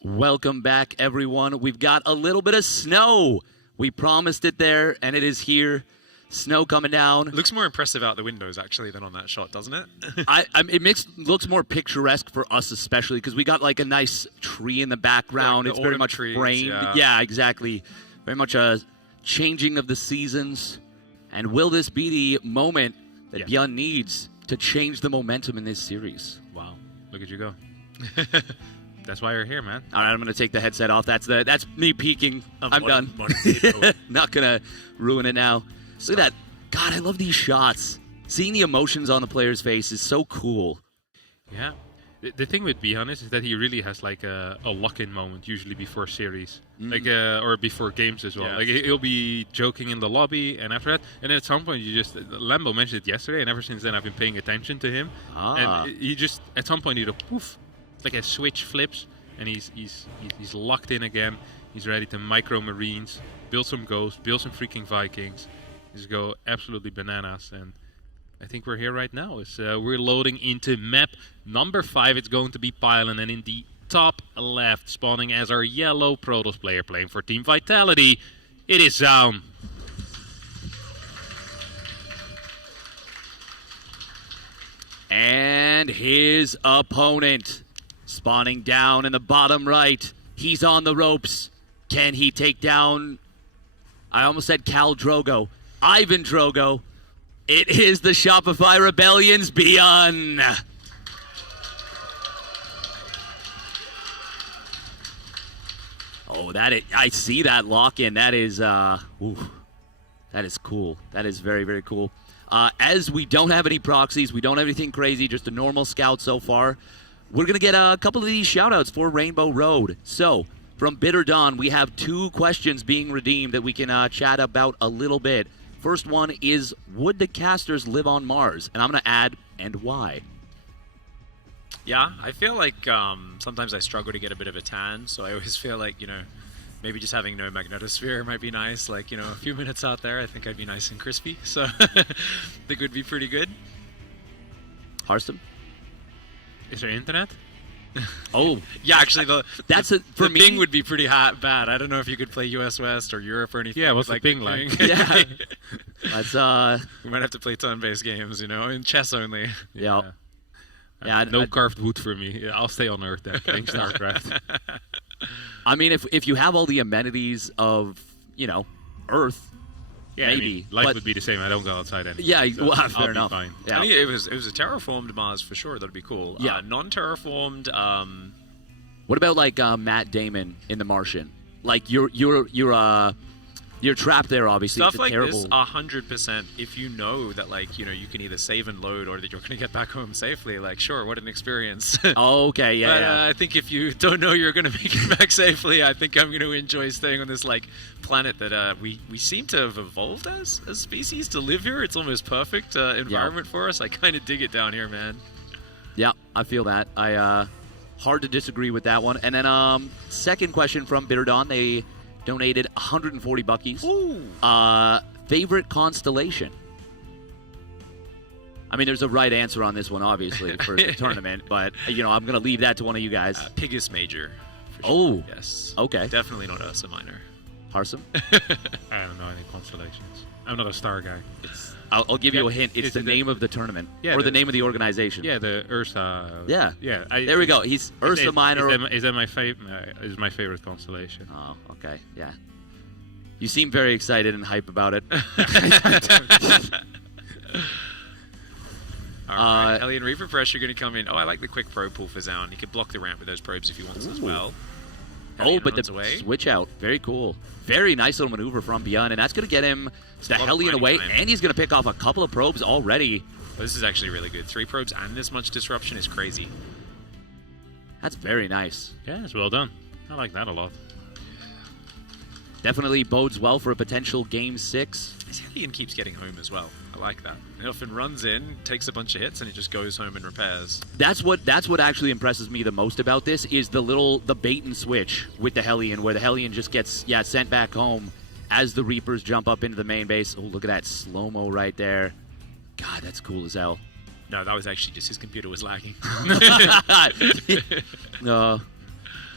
Welcome back, everyone. We've got a little bit of snow. We promised it there, and it is here. Snow coming down. Looks more impressive out the windows, actually, than on that shot, doesn't it? It looks more picturesque for us, especially, because we got like a nice tree in the background. Like it's very much trees, framed. Yeah, exactly. Very much a changing of the seasons. And will this be the moment that Bjorn needs to change the momentum in this series? Wow, look at you go. That's why you're here, man. All right, I'm going to take the headset off. That's me peeking. I'm done. Not going to ruin it now. Look at that. God, I love these shots. Seeing the emotions on the player's face is so cool. Yeah. The thing with Bjorn is that he really has like a lock-in moment, usually before series, like or before games as well. Yeah. Like he'll be joking in the lobby, and after that, and then at some point Lambo mentioned it yesterday, and ever since then I've been paying attention to him. And he just at some point he'll poof, like a switch flips, and he's locked in again. He's ready to micro Marines, build some ghosts, build some freaking Vikings, just go absolutely bananas. And I think we're here right now. We're loading into map number 5. It's going to be Pylon, and in the top left, spawning as our yellow Protoss player playing for Team Vitality, it is Zaun. And his opponent spawning down in the bottom right. He's on the ropes. Can he take down, I almost said Khal Drogo, Ivan Drogo. It is the Shopify Rebellion's Bjorn. Oh, I see that lock-in. That is, that is cool. That is very, very cool. As we don't have any proxies, we don't have anything crazy, just a normal scout so far, we're going to get a couple of these shout-outs for Rainbow Road. So, from Bitter Dawn, we have 2 questions being redeemed that we can chat about a little bit. First one is, would the casters live on Mars? And I'm going to add, and why? Yeah, I feel like sometimes I struggle to get a bit of a tan, so I always feel like, maybe just having no magnetosphere might be nice. Like, a few minutes out there, I think I'd be nice and crispy. So, I think it would be pretty good. Harston? Is there internet? Oh, yeah, actually, the ping would be pretty bad. I don't know if you could play US West or Europe or anything. Yeah, what's the ping like? Yeah. That's, we might have to play turn-based games, in chess only. Yeah. Yeah, no carved wood for me. I'll stay on Earth then, playing StarCraft. I mean, if you have all the amenities of, Earth, yeah, maybe. Life would be the same. I don't go outside anymore. Yeah, so well, I'll fair be enough. Fine. Yeah. I think it was a terraformed Mars for sure. That'd be cool. Yeah. Non-terraformed. What about like Matt Damon in The Martian? Like you're trapped there, obviously. Stuff it's a like terrible... this, 100%. If you know that, you can either save and load or that you're going to get back home safely, sure, what an experience. Oh, okay, yeah, But yeah. I think if you don't know you're going to make it back safely, I think I'm going to enjoy staying on this, planet that we seem to have evolved as a species to live here. It's almost perfect environment for us. I kind of dig it down here, man. Yeah, I feel that. Hard to disagree with that one. And then second question from Bitter Dawn. They donated 140 buckies. Ooh. Favorite constellation? I mean, there's a right answer on this one, obviously, for the tournament, but, I'm going to leave that to one of you guys. Pigus Major. For sure. Oh. Yes. Okay. Definitely not Ursa Minor. Harsum? I don't know any constellations. I'm not a star guy. I'll give you a hint. It's Is the it name of the tournament. Yeah, or the name of the organization. Yeah, the Ursa. Yeah. Yeah. There we go. He's Ursa Minor. Is that my is my favorite constellation? Oh, okay. Yeah. You seem very excited and hype about it. All right. Hellion Reaper Pressure going to come in. Oh, I like the quick probe pull for Zaun. He could block the ramp with those probes if he wants as well. Hellion but the runs away. switch out. Very cool. Very nice little maneuver from Bjorn, and that's going to get him the Hellion away, and he's going to pick off a couple of probes already. This is actually really good. 3 probes and this much disruption is crazy. That's very nice. Yeah, it's well done. I like that a lot. Definitely bodes well for a potential Game 6. This Hellion keeps getting home as well. I like that. It often runs in, takes a bunch of hits, and it just goes home and repairs. That's what actually impresses me the most about this is the bait and switch with the Hellion, where the Hellion just gets sent back home as the Reapers jump up into the main base. Oh, look at that slow-mo right there. God, that's cool as hell. No, that was actually just his computer was lagging.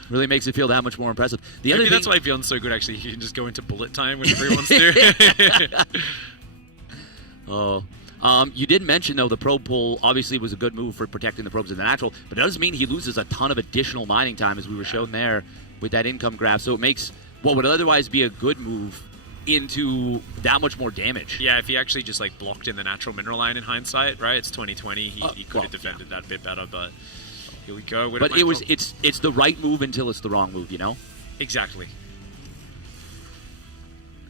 Really makes it feel that much more impressive. The Maybe other that's thing, why Beyond's so good, actually. He can just go into bullet time whenever he wants to. You did mention, though, the probe pull obviously was a good move for protecting the probes in the natural, but it doesn't mean he loses a ton of additional mining time, as we were shown there with that income graph. So it makes what would otherwise be a good move into that much more damage. Yeah, if he actually just like blocked in the natural mineral line in hindsight, right? It's 2020. He could have defended that a bit better, but here we go. But it's the right move until it's the wrong move, you know? Exactly.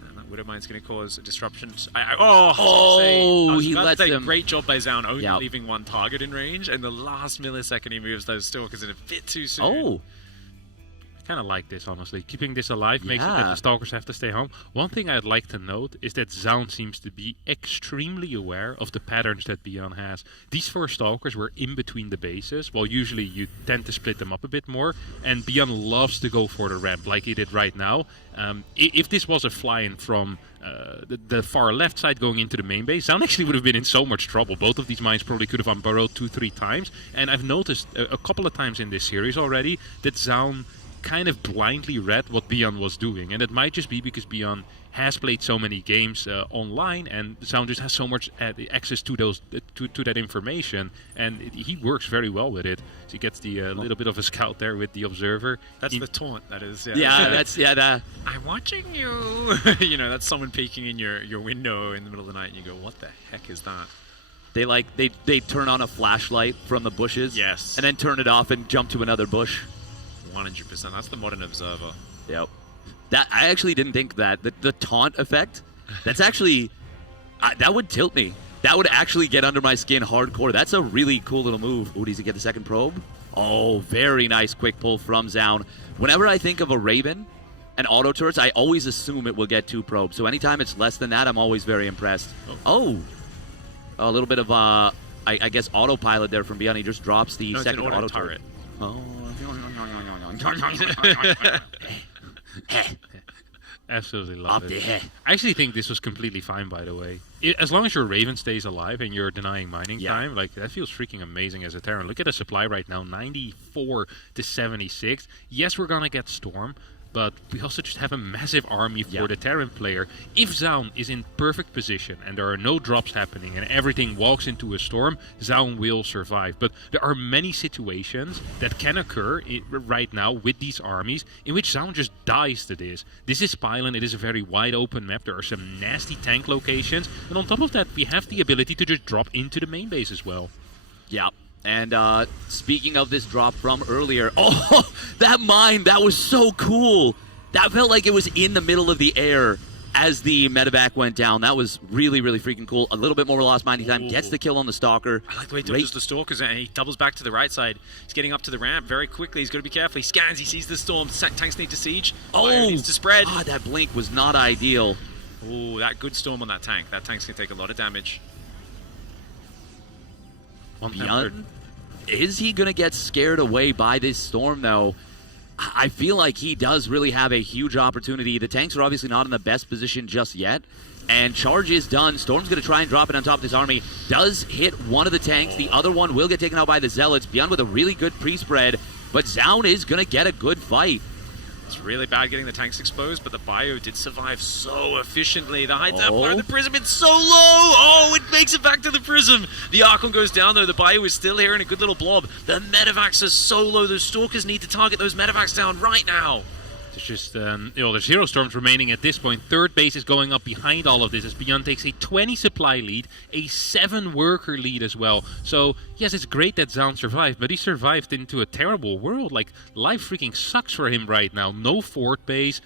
And that Widowmine's going to cause a disruption. He lets them. Great job by Zaun, only leaving one target in range, and the last millisecond he moves those Stalkers in a bit too soon. Oh. Kind of like this, honestly. Keeping this alive makes it that the Stalkers have to stay home. One thing I'd like to note is that Zaun seems to be extremely aware of the patterns that Beyond has. These 4 Stalkers were in between the bases, while usually you tend to split them up a bit more, and Beyond loves to go for the ramp, like he did right now. If this was a fly-in from the far left side going into the main base, Zaun actually would have been in so much trouble. Both of these mines probably could have unburrowed 2-3 times, and I've noticed a couple of times in this series already that Zaun kind of blindly read what Beyond was doing, and it might just be because Beyond has played so many games online, and Zaun just has so much access to those to that information, and he works very well with it. So he gets the little bit of a scout there with the observer. That's the taunt, that is. That. I'm watching you. You know, that's someone peeking in your window in the middle of the night, and you go, "What the heck is that?" They turn on a flashlight from the bushes, yes, and then turn it off and jump to another bush. 100%. That's the modern observer. Yep. That I actually didn't think that the taunt effect. That's actually that would tilt me. That would actually get under my skin hardcore. That's a really cool little move. Ooh, does he get the second probe? Oh, very nice quick pull from Zaun. Whenever I think of a Raven and auto turrets, I always assume it will get 2 probes. So anytime it's less than that, I'm always very impressed. Oh, a little bit of I guess autopilot there from Beyond. He just drops the second auto turret. Oh. Absolutely love it. I actually think this was completely fine, by the way. As long as your Raven stays alive and you're denying mining time, like that feels freaking amazing as a Terran. Look at the supply right now, 94 to 76. Yes, we're gonna get Storm, but we also just have a massive army for the Terran player. If Zaun is in perfect position and there are no drops happening and everything walks into a storm, Zaun will survive. But there are many situations that can occur right now with these armies in which Zaun just dies to this. This is Pylon, it is a very wide open map, there are some nasty tank locations, and on top of that we have the ability to just drop into the main base as well. Yeah. And speaking of this drop from earlier, oh, that mine, that was so cool. That felt like it was in the middle of the air as the medevac went down. That was really, really freaking cool. A little bit more lost mining time. Gets the kill on the Stalker. I like the way he dodges the Stalkers, and he doubles back to the right side. He's getting up to the ramp very quickly. He's got to be careful. He scans, he sees the storm. Tanks need to siege. Fire needs to spread. God, that blink was not ideal. Oh, that good storm on that tank. That tank's going to take a lot of damage. Beyond, is he going to get scared away by this storm, though? I feel like he does really have a huge opportunity. The tanks are obviously not in the best position just yet, and charge is done. Storm's going to try and drop it on top of this army. Does hit one of the tanks. The other one will get taken out by the Zealots. Beyond with a really good pre-spread, but Zaun is going to get a good fight. It's really bad getting the tanks exposed, but the bio did survive so efficiently. The high tap part of the prism, it's so low! Oh, it makes it back to the prism! The Archon goes down, though. The bio is still here in a good little blob. The medevacs are so low. Those Stalkers need to target those medevacs down right now. It's just, there's Hero Storms remaining at this point. Third base is going up behind all of this as Beyond takes a 20 supply lead, a 7 worker lead as well. So, yes, it's great that Zaun survived, but he survived into a terrible world. Like, life freaking sucks for him right now. No fort base,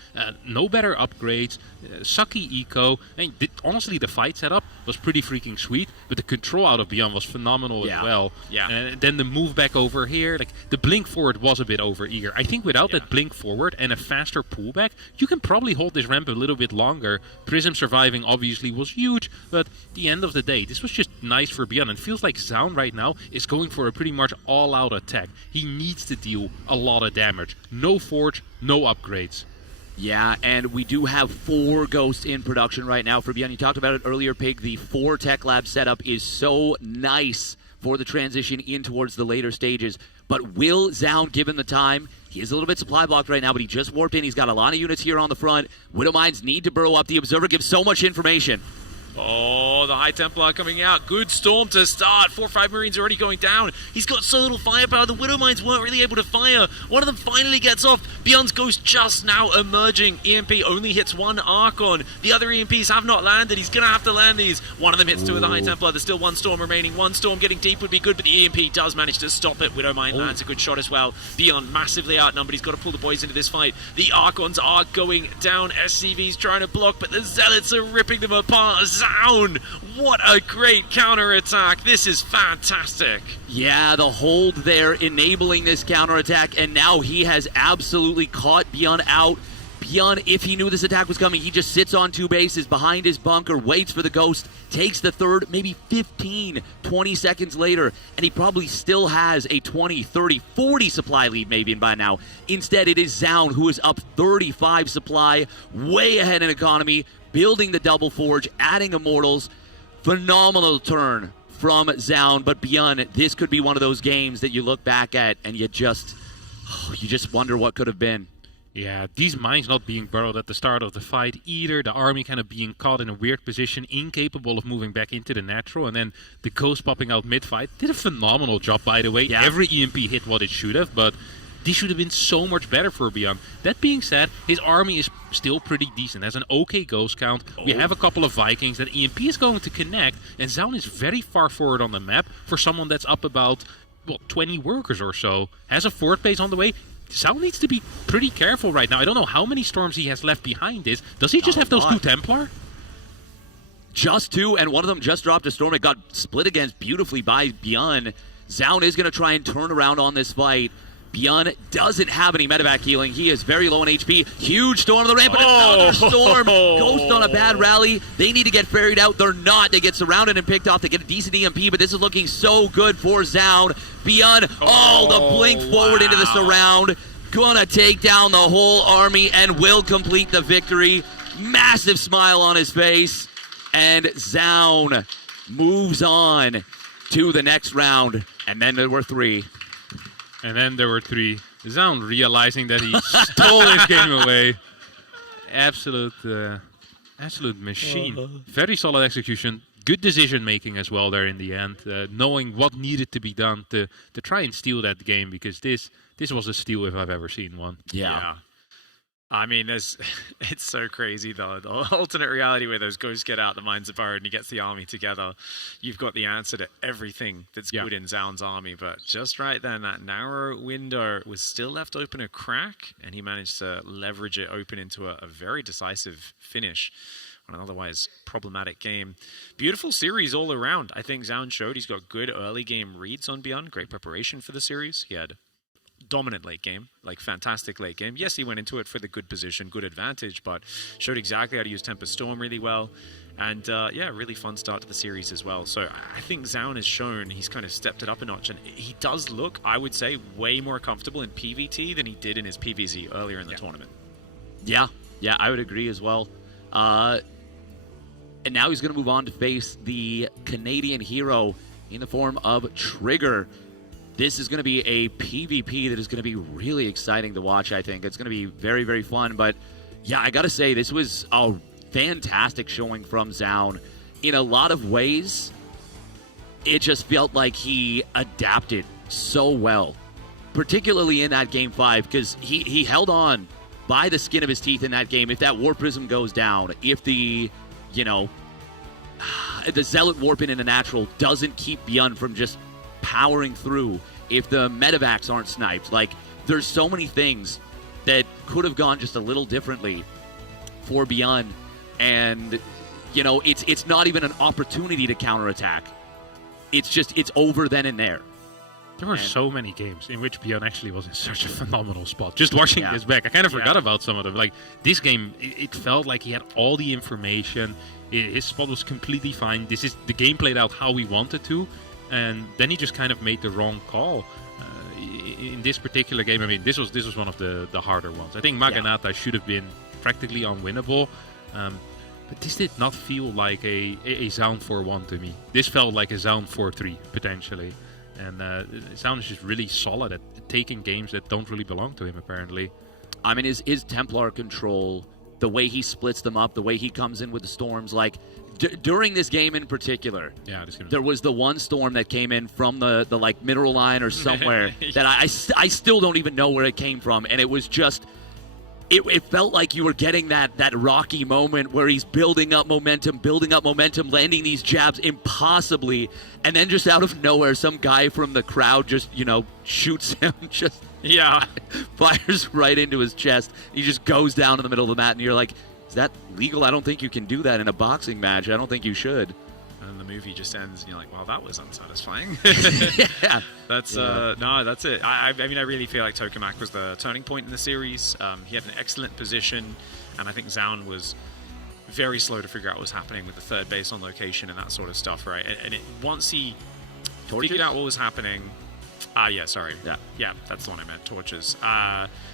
no better upgrades, sucky eco. And honestly, the fight setup was pretty freaking sweet, but the control out of Beyond was phenomenal as well. Yeah. And then the move back over here, like, the blink forward was a bit over eager. I think without that blink forward and a faster pullback, you can probably hold this ramp a little bit longer. Prism surviving obviously was huge, but at the end of the day, this was just nice for Beyond, and feels like Zaun right now is going for a pretty much all-out attack. He needs to deal a lot of damage. No forge, no upgrades. Yeah, and we do have 4 Ghosts in production right now for Beyond. You talked about it earlier, Pig. The 4 Tech Lab setup is so nice for the transition in towards the later stages. But will Zound give him the time? He is a little bit supply blocked right now, but he just warped in. He's got a lot of units here on the front. Widowmines need to burrow up. The Observer gives so much information. Oh, the High Templar coming out. Good storm to start. 4 or 5 Marines already going down. He's got so little firepower. The Widowmines weren't really able to fire. One of them finally gets off. Beyond's Ghost just now emerging. EMP only hits 1 Archon. The other EMPs have not landed. He's going to have to land these. One of them hits 2 of the High Templar. There's still 1 storm remaining. 1 storm getting deep would be good, but the EMP does manage to stop it. Widowmine lands a good shot as well. Beyond massively outnumbered. He's got to pull the boys into this fight. The Archons are going down. SCV's trying to block, but the Zealots are ripping them apart. Zound! What a great counterattack. This is fantastic. Yeah, the hold there enabling this counterattack, and now he has absolutely caught Beyond out. Beyond, if he knew this attack was coming, he just sits on 2 bases behind his bunker, waits for the Ghost, takes the third, maybe 15, 20 seconds later, and he probably still has a 20, 30, 40 supply lead maybe by now. Instead, it is Zound who is up 35 supply, way ahead in economy, building the double forge, adding immortals. Phenomenal turn from Zound, but Beyond, this could be one of those games that you look back at and you just wonder what could have been. Yeah, these mines not being burrowed at the start of the fight either, the army kind of being caught in a weird position, incapable of moving back into the natural, and then the Ghost popping out mid-fight. Did a phenomenal job, by the way. Yeah. Every EMP hit what it should have, but this should have been so much better for Beyond. That being said, his army is still pretty decent. Has an okay Ghost count. We have a couple of Vikings that EMP is going to connect, and Zound is very far forward on the map for someone that's up about, 20 workers or so. Has a fort base on the way. Zound needs to be pretty careful right now. I don't know how many storms he has left behind this. Does he just have those 2 Templar? Just 2, and one of them just dropped a storm. It got split against beautifully by Beyond. Zound is going to try and turn around on this fight. Beyond doesn't have any medevac healing. He is very low on HP. Huge storm on the ramp, but another storm. Ghost on a bad rally. They need to get ferried out. They're not. They get surrounded and picked off. They get a decent EMP, but this is looking so good for Zound. Beyond, the blink forward into the surround. Gonna take down the whole army and will complete the victory. Massive smile on his face. And Zound moves on to the next round. And then there were 3. And then there were 3. Zound realizing that he stole his game away. Absolute machine. Very solid execution. Good decision making as well there in the end. Knowing what needed to be done to try and steal that game, because this was a steal if I've ever seen one. Yeah. I mean, it's so crazy, though. The alternate reality where those ghosts get out, the mines are burrowed, and he gets the army together. You've got the answer to everything that's good in Zound's army. But just right then, that narrow window was still left open a crack, and he managed to leverage it open into a very decisive finish on an otherwise problematic game. Beautiful series all around. I think Zound showed he's got good early game reads on Beyond. Great preparation for the series. He had dominant late game, like fantastic late game. Yes, he went into it for the good position, good advantage, but showed exactly how to use Tempest Storm really well. And really fun start to the series as well. So I think Zound has shown he's kind of stepped it up a notch, and he does look, I would say, way more comfortable in PvT than he did in his PvZ earlier in the tournament. Yeah, I would agree as well. And now he's going to move on to face the Canadian hero in the form of Trigger. This is going to be a PvP that is going to be really exciting to watch, I think. It's going to be very, very fun. But, yeah, I got to say, this was a fantastic showing from Zound. In a lot of ways, it just felt like he adapted so well, particularly in that Game 5, because he held on by the skin of his teeth in that game. If that War Prism goes down, if the Zealot warping in a natural doesn't keep Beyond from just powering through, if the medevacs aren't sniped, like, there's so many things that could have gone just a little differently for Beyond, and it's not even an opportunity to counterattack. It's over then and there. There were so many games in which Beyond actually was in such a phenomenal spot. Just watching this back, I kind of forgot about some of them. Like, this game, it felt like he had all the information. His spot was completely fine. The game played out how we wanted to. And then he just kind of made the wrong call. In this particular game, I mean, this was one of the harder ones. I think Maganata should have been practically unwinnable. But this did not feel like a Zaun 4-1 to me. This felt like a Zaun 4-3, potentially. And Zaun is just really solid at taking games that don't really belong to him, apparently. I mean, his Templar control, the way he splits them up, the way he comes in with the storms, like during this game in particular, there was the one storm that came in from the like mineral line or somewhere that I still don't even know where it came from, and it was just. It felt like you were getting that Rocky moment where he's building up momentum, landing these jabs impossibly, and then just out of nowhere, some guy from the crowd just, shoots him, fires right into his chest. He just goes down in the middle of the mat, and you're like, is that legal? I don't think you can do that in a boxing match. I don't think you should. And the movie just ends, and you're like, well, that was unsatisfying. Yeah. That's no, that's it. I mean, I really feel like Tokamak was the turning point in the series. He had an excellent position, and I think Zaun was very slow to figure out what was happening with the third base on location and that sort of stuff, right? And once he figured out what was happening, yeah, that's the one I meant, Torches.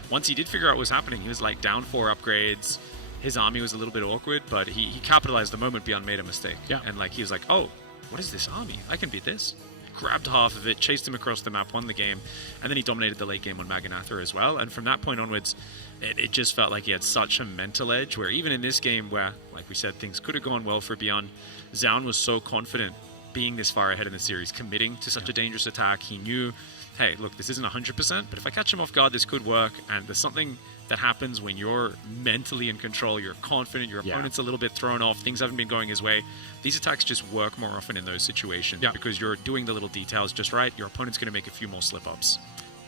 Once he did figure out what was happening, he was like down 4 upgrades. His army was a little bit awkward, but he capitalized the moment Beyond made a mistake. Yeah. And he was like, oh, what is this army? I can beat this. Grabbed half of it, chased him across the map, won the game, and then he dominated the late game on Maganathra as well. And from that point onwards, it just felt like he had such a mental edge where even in this game where, like we said, things could have gone well for Beyond, Zaun was so confident being this far ahead in the series, committing to such a dangerous attack. He knew, hey, look, this isn't 100%, but if I catch him off guard, this could work. And there's something that happens when you're mentally in control, you're confident, your opponent's a little bit thrown off, things haven't been going his way. These attacks just work more often in those situations because you're doing the little details just right. Your opponent's going to make a few more slip-ups.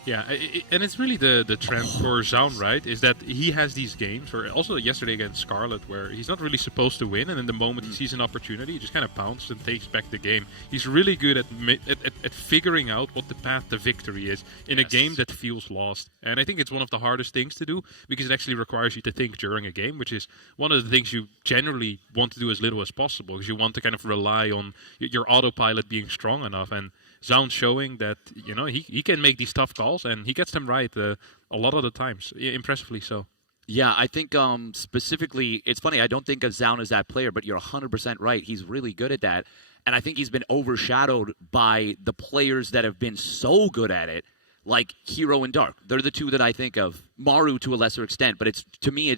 Yeah, and it's really the trend for Zaun, right? Is that he has these games, or also yesterday against Scarlet, where he's not really supposed to win, and in the moment he sees an opportunity, he just kind of bounces and takes back the game. He's really good at figuring out what the path to victory is in a game that feels lost. And I think it's one of the hardest things to do, because it actually requires you to think during a game, which is one of the things you generally want to do as little as possible, because you want to kind of rely on your autopilot being strong enough. And Zaun showing that he can make these tough calls, and he gets them right a lot of the times, impressively so. Yeah, I think specifically, it's funny, I don't think of Zaun as that player, but you're 100% right. He's really good at that, and I think he's been overshadowed by the players that have been so good at it, like Hero and Dark. They're the two that I think of. Maru to a lesser extent, but to me,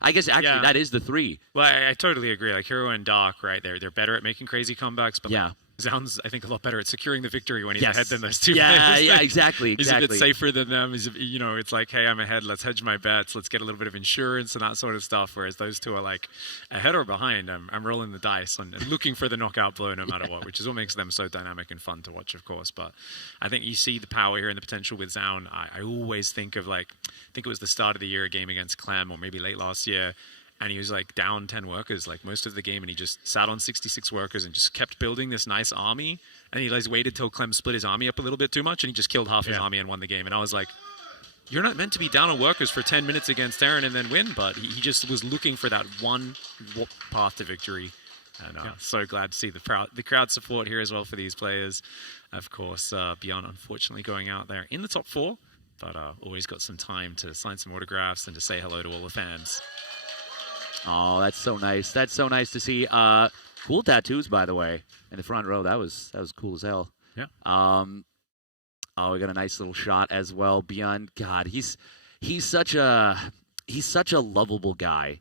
I guess actually that is the 3. Well, I totally agree. Like Hero and Dark, right? They're better at making crazy comebacks, but Zaun's, I think, a lot better at securing the victory when he's ahead than those two players. Yeah, exactly. He's a bit safer than them. It's like, hey, I'm ahead. Let's hedge my bets. Let's get a little bit of insurance and that sort of stuff. Whereas those two are like, ahead or behind, I'm rolling the dice and looking for the knockout blow no matter what, which is what makes them so dynamic and fun to watch, of course. But I think you see the power here and the potential with Zaun. I always think of I think it was the start of the year, a game against Clem, or maybe late last year. And he was down 10 workers most of the game, and he just sat on 66 workers and just kept building this nice army. And he waited till Clem split his army up a little bit too much, and he just killed half his army and won the game. And I was like, you're not meant to be down on workers for 10 minutes against Aaron and then win, but he just was looking for that one path to victory. And so glad to see the crowd support here as well for these players. Of course, Beyond unfortunately going out there in the top 4, but always got some time to sign some autographs and to say hello to all the fans. Oh, that's so nice. That's so nice to see. Cool tattoos, by the way, in the front row. That was cool as hell. Yeah. Oh, we got a nice little shot as well. Beyond, God, he's such a lovable guy.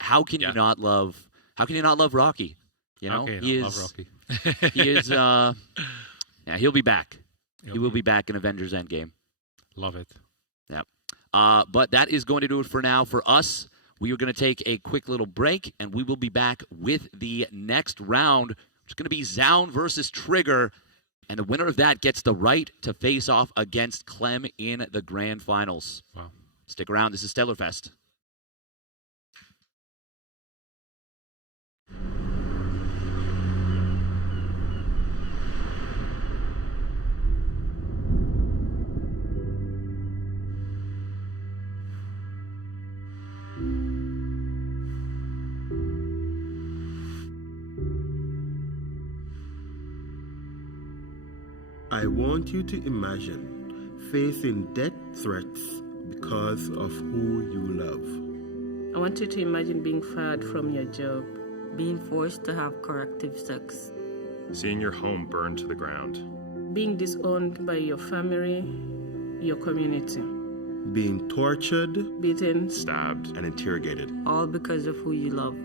How can you not love Rocky? Love Rocky. He is. He'll be back. He will be back in Avengers Endgame. Love it. Yeah. But that is going to do it for now for us. We are going to take a quick little break, and we will be back with the next round, which is going to be Zaun versus Trigger. And the winner of that gets the right to face off against Clem in the grand finals. Wow. Stick around. This is Stellarfest. I want you to imagine facing death threats because of who you love. I want you to imagine being fired from your job being forced to have corrective sex, Seeing your home burned to the ground. being disowned by your family, your community, Being tortured, beaten, Stabbed. and interrogated. all because of who you love.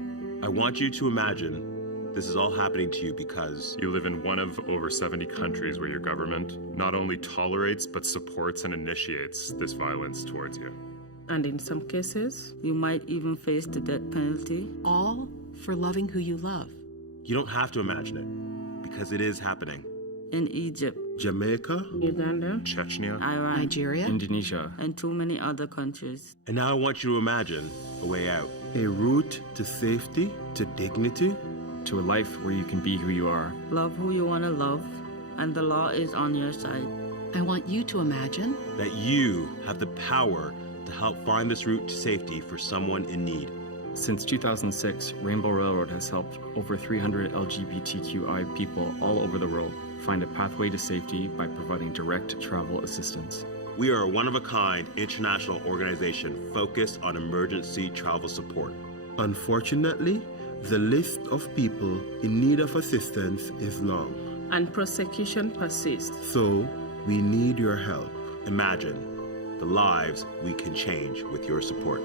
I want you to imagine this is all happening to you because You live in one of over 70 countries where your government not only tolerates but supports and initiates this violence towards you. and in some cases, You might even face the death penalty. All for loving who you love. you don't have to imagine it because it is happening. In Egypt, Jamaica, Uganda, Chechnya. Iran, Nigeria, Indonesia. and too many other countries. and now I want you to imagine a way out. A route to safety, to dignity, To a life where you can be who you are. Love who you want to love, and the law is on your side. I want you to imagine that you have the power to help find this route to safety for someone in need. Since 2006, Rainbow Railroad has helped over 300 LGBTQI people all over the world find a pathway to safety by providing direct travel assistance. We are a one-of-a-kind international organization focused on emergency travel support. Unfortunately, the list of people in need of assistance is long. and prosecution persists. So, we need your help. Imagine the lives we can change with your support.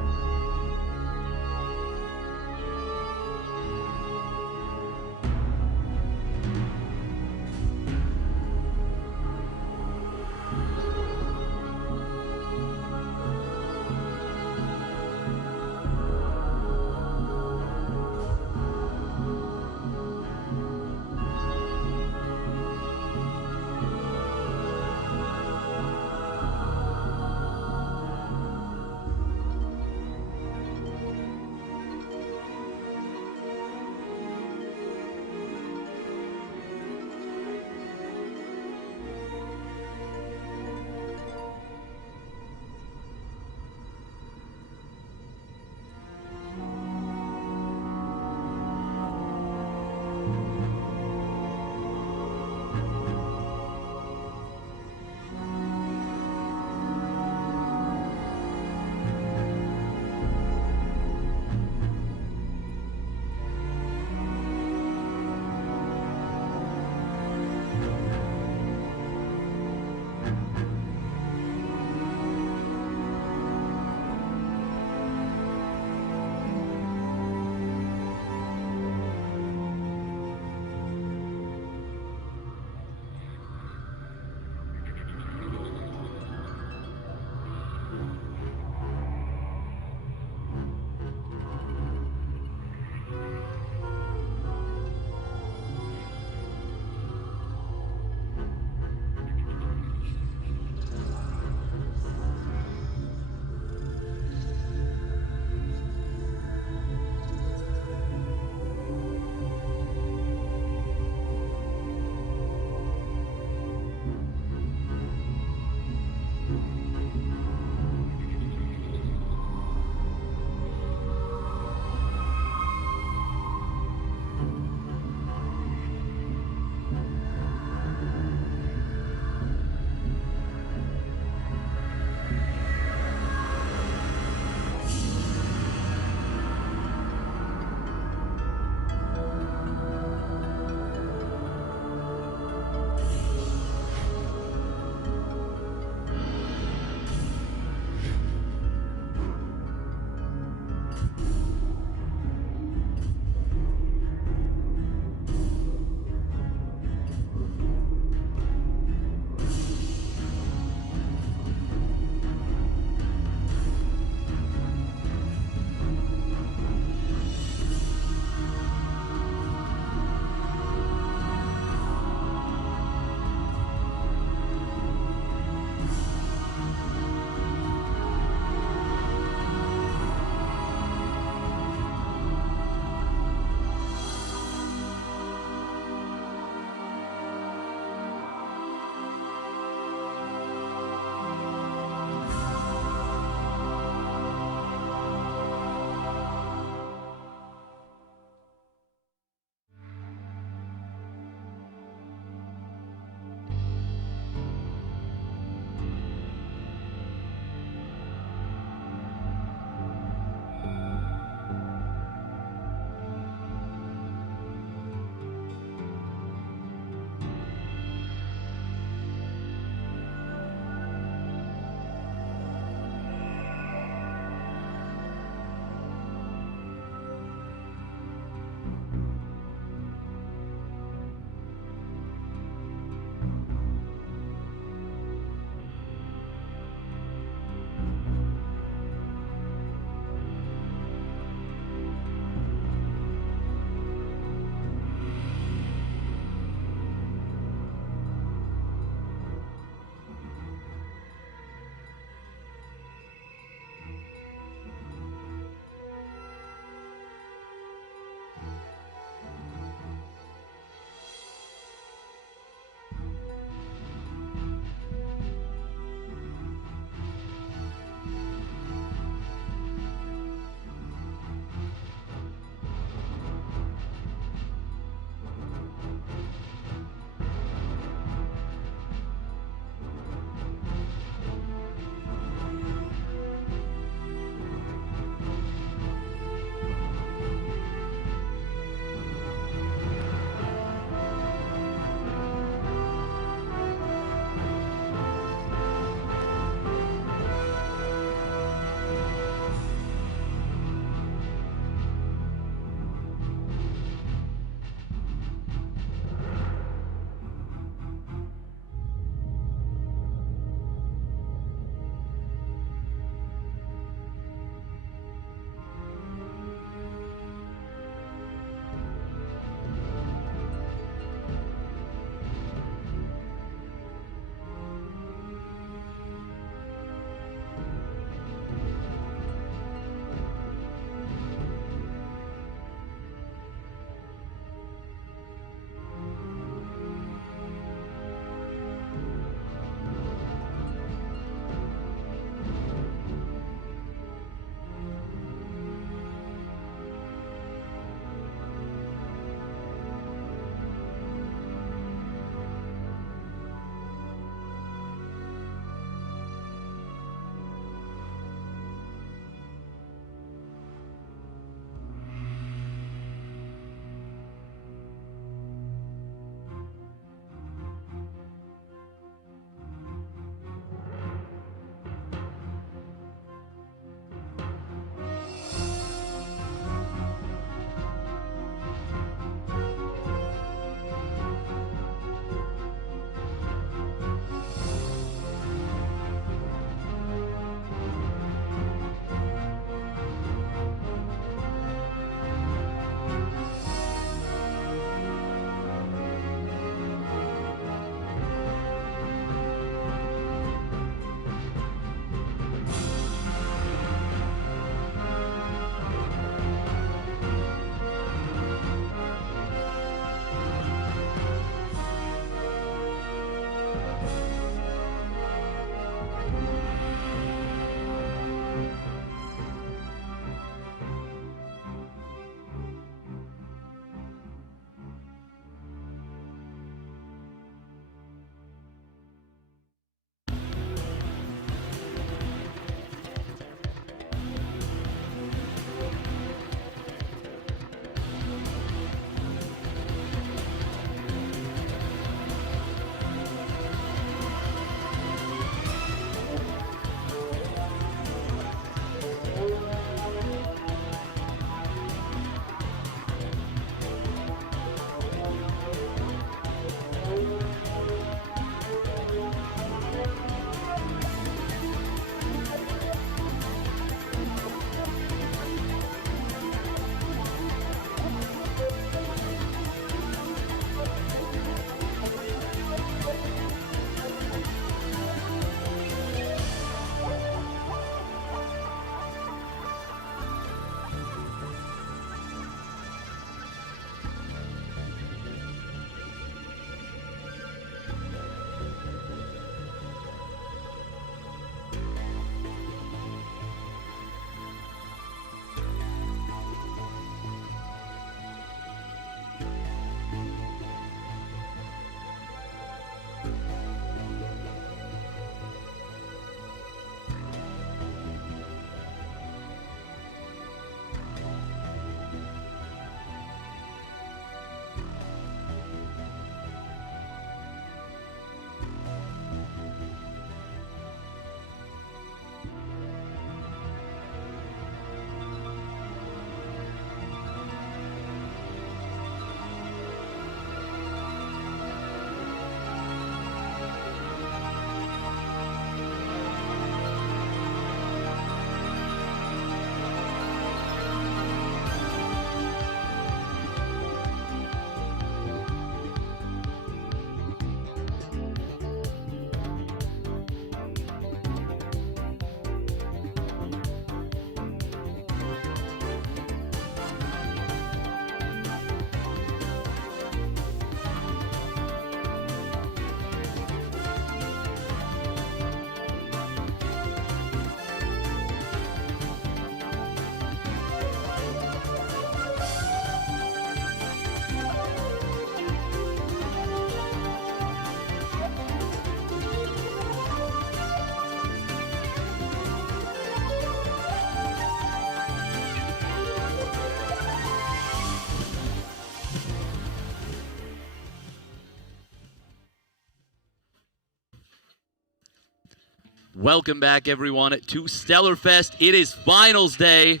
Welcome back, everyone, to Stellarfest. It is finals day.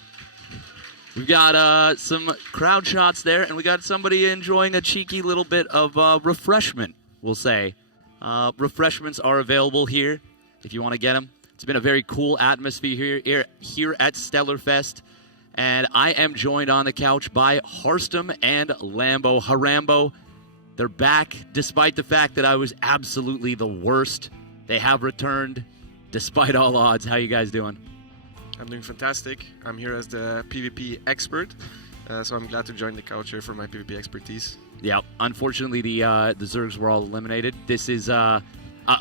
We've got some crowd shots there, and we got somebody enjoying a cheeky little bit of refreshment, we'll say. Refreshments are available here if you want to get them. It's been a very cool atmosphere here at Stellarfest. And I am joined on the couch by Harstum and Lambo. Harambo, they're back despite the fact that I was absolutely the worst. They have returned despite all odds. How you guys doing? I'm doing fantastic. I'm here as the PvP expert, so I'm glad to join the couch here for my PvP expertise. Yeah, unfortunately the Zergs were all eliminated. This is a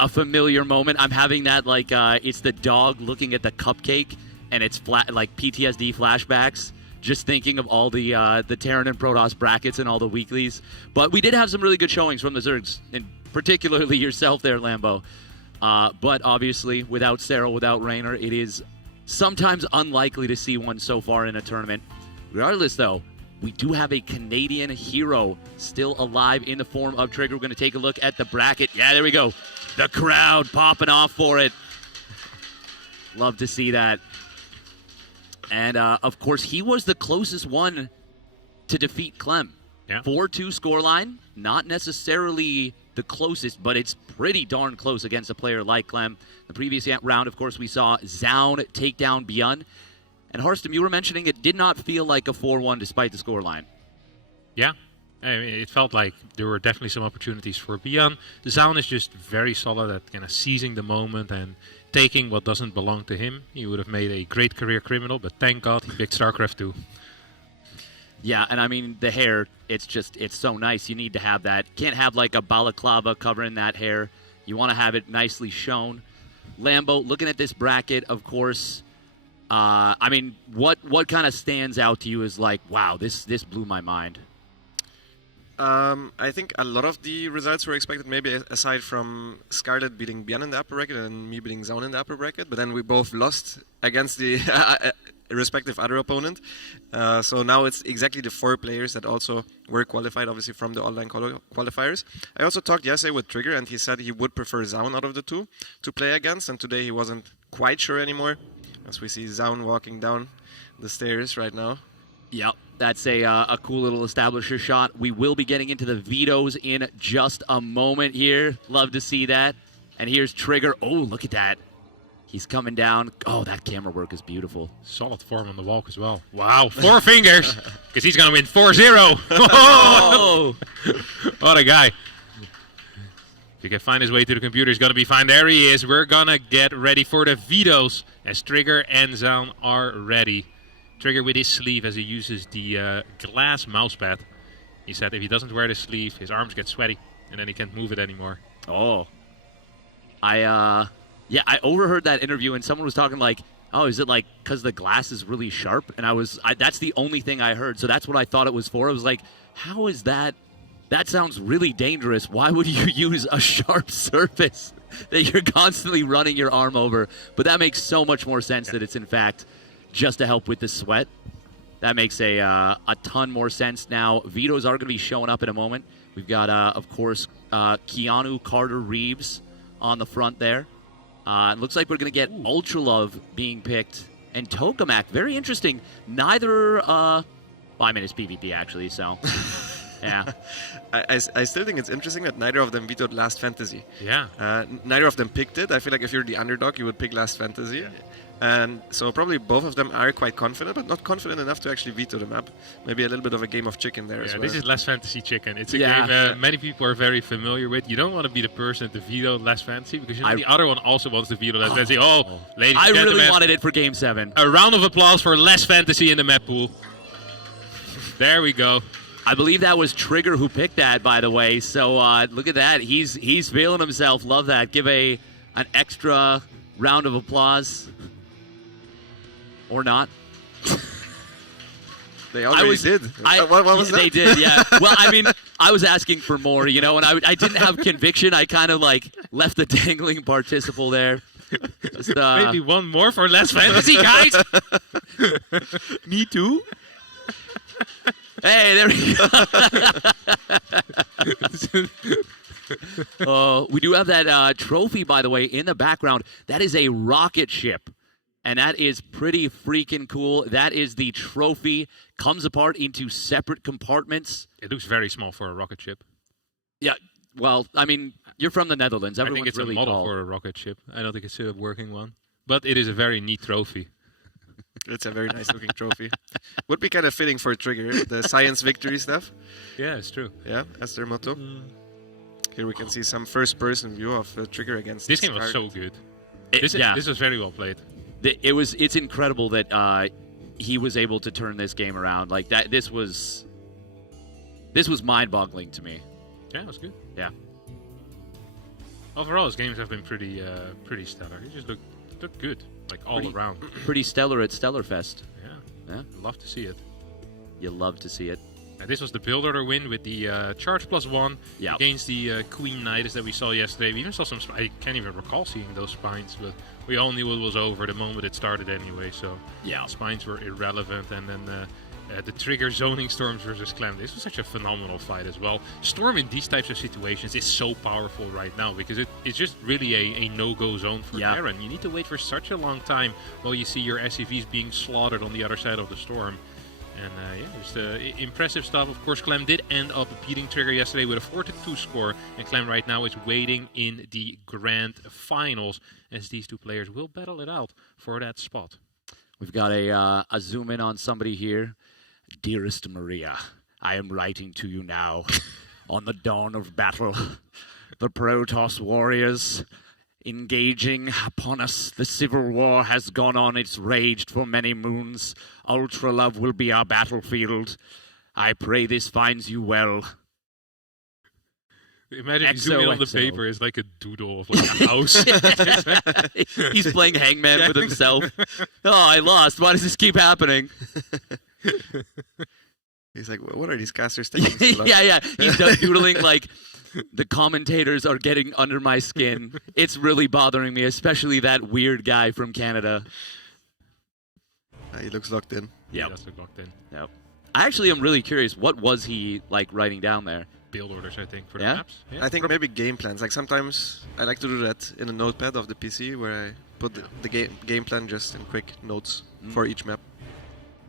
familiar moment. I'm having that like it's the dog looking at the cupcake. And it's like PTSD flashbacks, just thinking of all the Terran and Protoss brackets and all the weeklies. But we did have some really good showings from the Zergs, and particularly yourself there, Lambo. But obviously, without Cyril, without Raynor, it is sometimes unlikely to see one so far in a tournament. Regardless, though, we do have a Canadian hero still alive in the form of Trigger. We're going to take a look at the bracket. Yeah, there we go. The crowd popping off for it. Love to see that. And, of course, he was the closest one to defeat Clem. Yeah. 4-2 scoreline, not necessarily the closest, but it's pretty darn close against a player like Clem. The previous round, of course, we saw Zaun take down Beyond. And, Harstum, you were mentioning it did not feel like a 4-1 despite the scoreline. Yeah. I mean, it felt like there were definitely some opportunities for Beyond. The Zaun is just very solid at kind of seizing the moment and taking what doesn't belong to him. He would have made a great career criminal, but thank God he picked StarCraft 2. Yeah, and I mean, the hair, it's so nice. You need to have that. Can't have like a balaclava covering that hair. You want to have it nicely shown. Lambo, looking at this bracket, of course, I mean, what kind of stands out to you is like, wow, this blew my mind? I think a lot of the results were expected, maybe aside from Scarlet beating Björn in the upper bracket and me beating Zaun in the upper bracket, but then we both lost against the respective other opponent. So now it's exactly the 4 players that also were qualified, obviously, from the online qualifiers. I also talked yesterday with Trigger, and he said he would prefer Zaun out of the 2 to play against, and today he wasn't quite sure anymore, as we see Zaun walking down the stairs right now. Yep, that's a cool little establisher shot. We will be getting into the vetoes in just a moment here. Love to see that. And here's Trigger. Oh, look at that. He's coming down. Oh, that camera work is beautiful. Solid form on the walk as well. Wow, 4 fingers, because he's going to win 4-0. Oh! What a guy. If he can find his way to the computer, he's going to be fine. There he is. We're going to get ready for the vetoes as Trigger and Zaun are ready. Trigger with his sleeve as he uses the glass mousepad. He said if he doesn't wear the sleeve, his arms get sweaty, and then he can't move it anymore. Oh. I overheard that interview, and someone was talking like, oh, is it like because the glass is really sharp? And that's the only thing I heard, so that's what I thought it was for. I was like, how is that? That sounds really dangerous. Why would you use a sharp surface that you're constantly running your arm over? But that makes so much more sense that it's, in fact, just to help with the sweat. That makes a ton more sense now. Vetoes are going to be showing up in a moment. We've got, of course, Keanu Carter Reeves on the front there. It looks like we're going to get Ultralove being picked. And Tokamak, very interesting. Neither, well, I mean, it's PvP actually, so... Yeah. I still think it's interesting that neither of them vetoed Last Fantasy. Yeah. Neither of them picked it. I feel like if you're the underdog, you would pick Last Fantasy. Yeah. And so probably both of them are quite confident, but not confident enough to actually veto the map. Maybe a little bit of a game of chicken there as well. This is Last Fantasy Chicken. It's a game many people are very familiar with. You don't want to be the person to veto Last Fantasy, because the other one also wants to veto Last Fantasy. Oh, ladies and gentlemen. I really wanted it for Game 7. A round of applause for Last Fantasy in the map pool. There we go. I believe that was Trigger who picked that, by the way. So look at that. He's feeling himself. Love that. Give an extra round of applause. Or not. They already did. What was that? They did, yeah. Well, I mean, I was asking for more, you know, and I didn't have conviction. I kind of like left the dangling participle there. Just, maybe one more for Last Fantasy, guys. Me too. Hey, there we go. We do have that trophy, by the way, in the background. That is a rocket ship. And that is pretty freaking cool. That is the trophy. Comes apart into separate compartments. It looks very small for a rocket ship. Yeah, well, I mean, you're from the Netherlands. I Everyone's think it's really a model tall. for a rocket ship. I don't think it's a working one. But it is a very neat trophy. It's a very nice looking trophy. Would be kind of fitting for Trigger, the science victory stuff. Yeah, it's true. Yeah, that's their motto. Here we can see some first person view of Trigger against This game was Scarlet. so good. Yeah. This was very well played. It's incredible that he was able to turn this game around like that. This was mind-boggling to me. Yeah, it was good. Yeah. Overall, his games have been pretty stellar. He just looked good, like all around. Pretty stellar at Stellarfest. Yeah. Love to see it. You love to see it. And this was the build order win with the charge +1 against the Queen Knights that we saw yesterday. We even saw some. I can't even recall seeing those spines, but we all knew it was over the moment it started anyway. So spines were irrelevant, and then the Trigger zoning Storms versus Clem. This was such a phenomenal fight as well. Storm in these types of situations is so powerful right now because it's just really a no-go zone for Garen. You need to wait for such a long time while you see your SCVs being slaughtered on the other side of the Storm. And just impressive stuff. Of course, Clem did end up beating Trigger yesterday with a 4-2 score. And Clem right now is waiting in the grand finals as these two players will battle it out for that spot. We've got a zoom in on somebody here. Dearest Maria, I am writing to you now on the dawn of battle. The Protoss warriors engaging upon us. The civil war has gone on. It's raged for many moons. Ultra love will be our battlefield. I pray this finds you well. Imagine zooming on the paper is like a doodle of like a house. He's playing hangman with himself. Oh, I lost. Why does this keep happening? He's like, what are these casters taking so long? Yeah. He's done doodling like, the commentators are getting under my skin. It's really bothering me, especially that weird guy from Canada. He looks locked in. Yeah, he does look locked in. Yep. I actually am really curious. What was he like writing down there? Build orders, I think, for the maps. Yeah. I think maybe game plans. Like sometimes I like to do that in a notepad of the PC where I put the game plan just in quick notes for each map.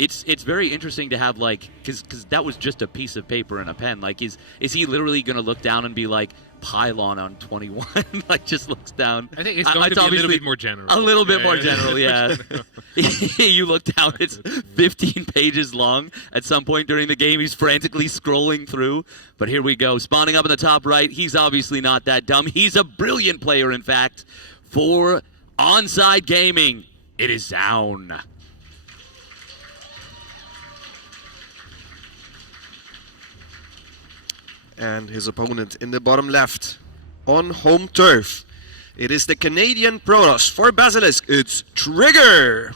It's very interesting to have like because that was just a piece of paper and a pen. Like is he literally going to look down and be like pylon on 21? Like just looks down. I think it's going to be a little bit more general. A little bit more general, yeah. You look down, it's 15 pages long. At some point during the game, he's frantically scrolling through. But here we go, spawning up in the top right. He's obviously not that dumb. He's a brilliant player, in fact. For Onside Gaming, it is down. And his opponent in the bottom left on home turf. It is the Canadian Protoss. For Basilisk, it's Trigger.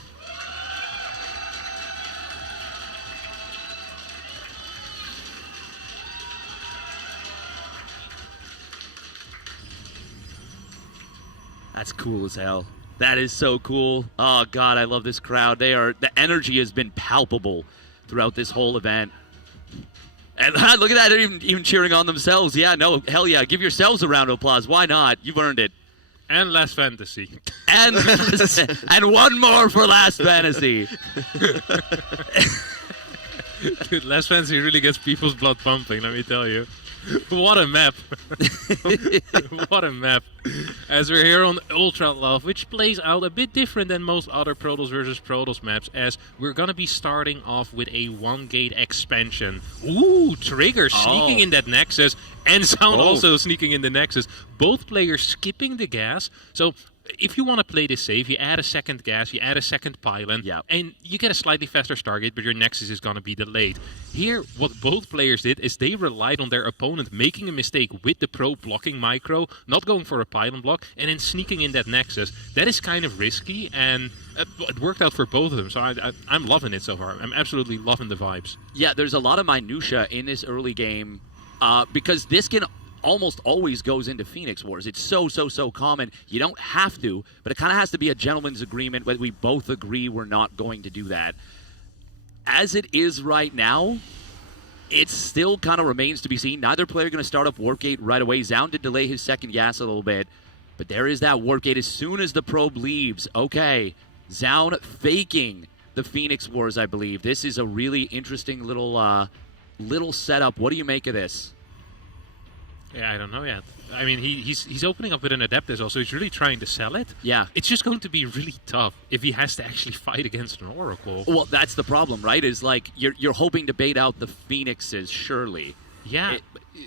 That's cool as hell. That is so cool. Oh, God, I love this crowd. The energy has been palpable throughout this whole event. And look at that, they're even cheering on themselves. Yeah, no, hell yeah, give yourselves a round of applause. Why not? You've earned it. And Last Fantasy. And one more for Last Fantasy. Dude, Last Fantasy really gets people's blood pumping, let me tell you. What a map. What a map. As we're here on Ultra Love, which plays out a bit different than most other Protoss versus Protoss maps, as we're going to be starting off with a one-gate expansion. Ooh, Trigger sneaking in that Nexus, and Sound also sneaking in the Nexus. Both players skipping the gas. So if you want to play this safe, you add a second gas, you add a second pylon, and you get a slightly faster Stargate, but your Nexus is going to be delayed. Here, what both players did is they relied on their opponent making a mistake with the Pro blocking micro, not going for a pylon block, and then sneaking in that Nexus. That is kind of risky, and it worked out for both of them, so I'm loving it so far. I'm absolutely loving the vibes. Yeah, there's a lot of minutia in this early game, because this can almost always goes into Phoenix Wars. It's so common. You don't have to, but it kind of has to be a gentleman's agreement whether we both agree we're not going to do that. As it is right now, it still kind of remains to be seen. Neither player going to start up Warp Gate right away. Zaun did delay his second gas a little bit, but there is that Warp Gate as soon as the probe leaves. Okay, Zaun faking the Phoenix Wars, I believe. This is a really interesting little setup. What do you make of this? Yeah, I don't know yet. I mean, he's opening up with an Adeptus also. He's really trying to sell it. Yeah. It's just going to be really tough if he has to actually fight against an Oracle. Well, that's the problem, right? Is like you're hoping to bait out the Phoenixes, surely. Yeah,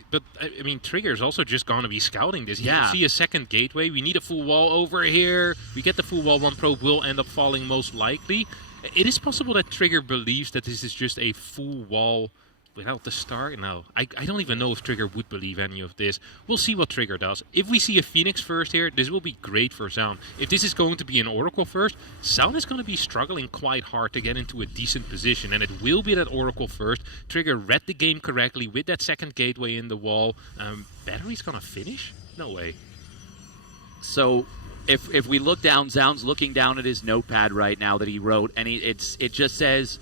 but I mean, Trigger's also just going to be scouting this. Yeah. You see a second gateway. We need a full wall over here. We get the full wall. One probe will end up falling most likely. It is possible that Trigger believes that this is just a full wall without the star. No, I don't even know if Trigger would believe any of this. We'll see what Trigger does. If we see a Phoenix first here, this will be great for Zaun. If this is going to be an Oracle first, Zaun is going to be struggling quite hard to get into a decent position, and it will be that Oracle first. Trigger read the game correctly with that second gateway in the wall. Battery's going to finish? No way. So if we look down, Zaun's looking down at his notepad right now that he wrote, and it just says,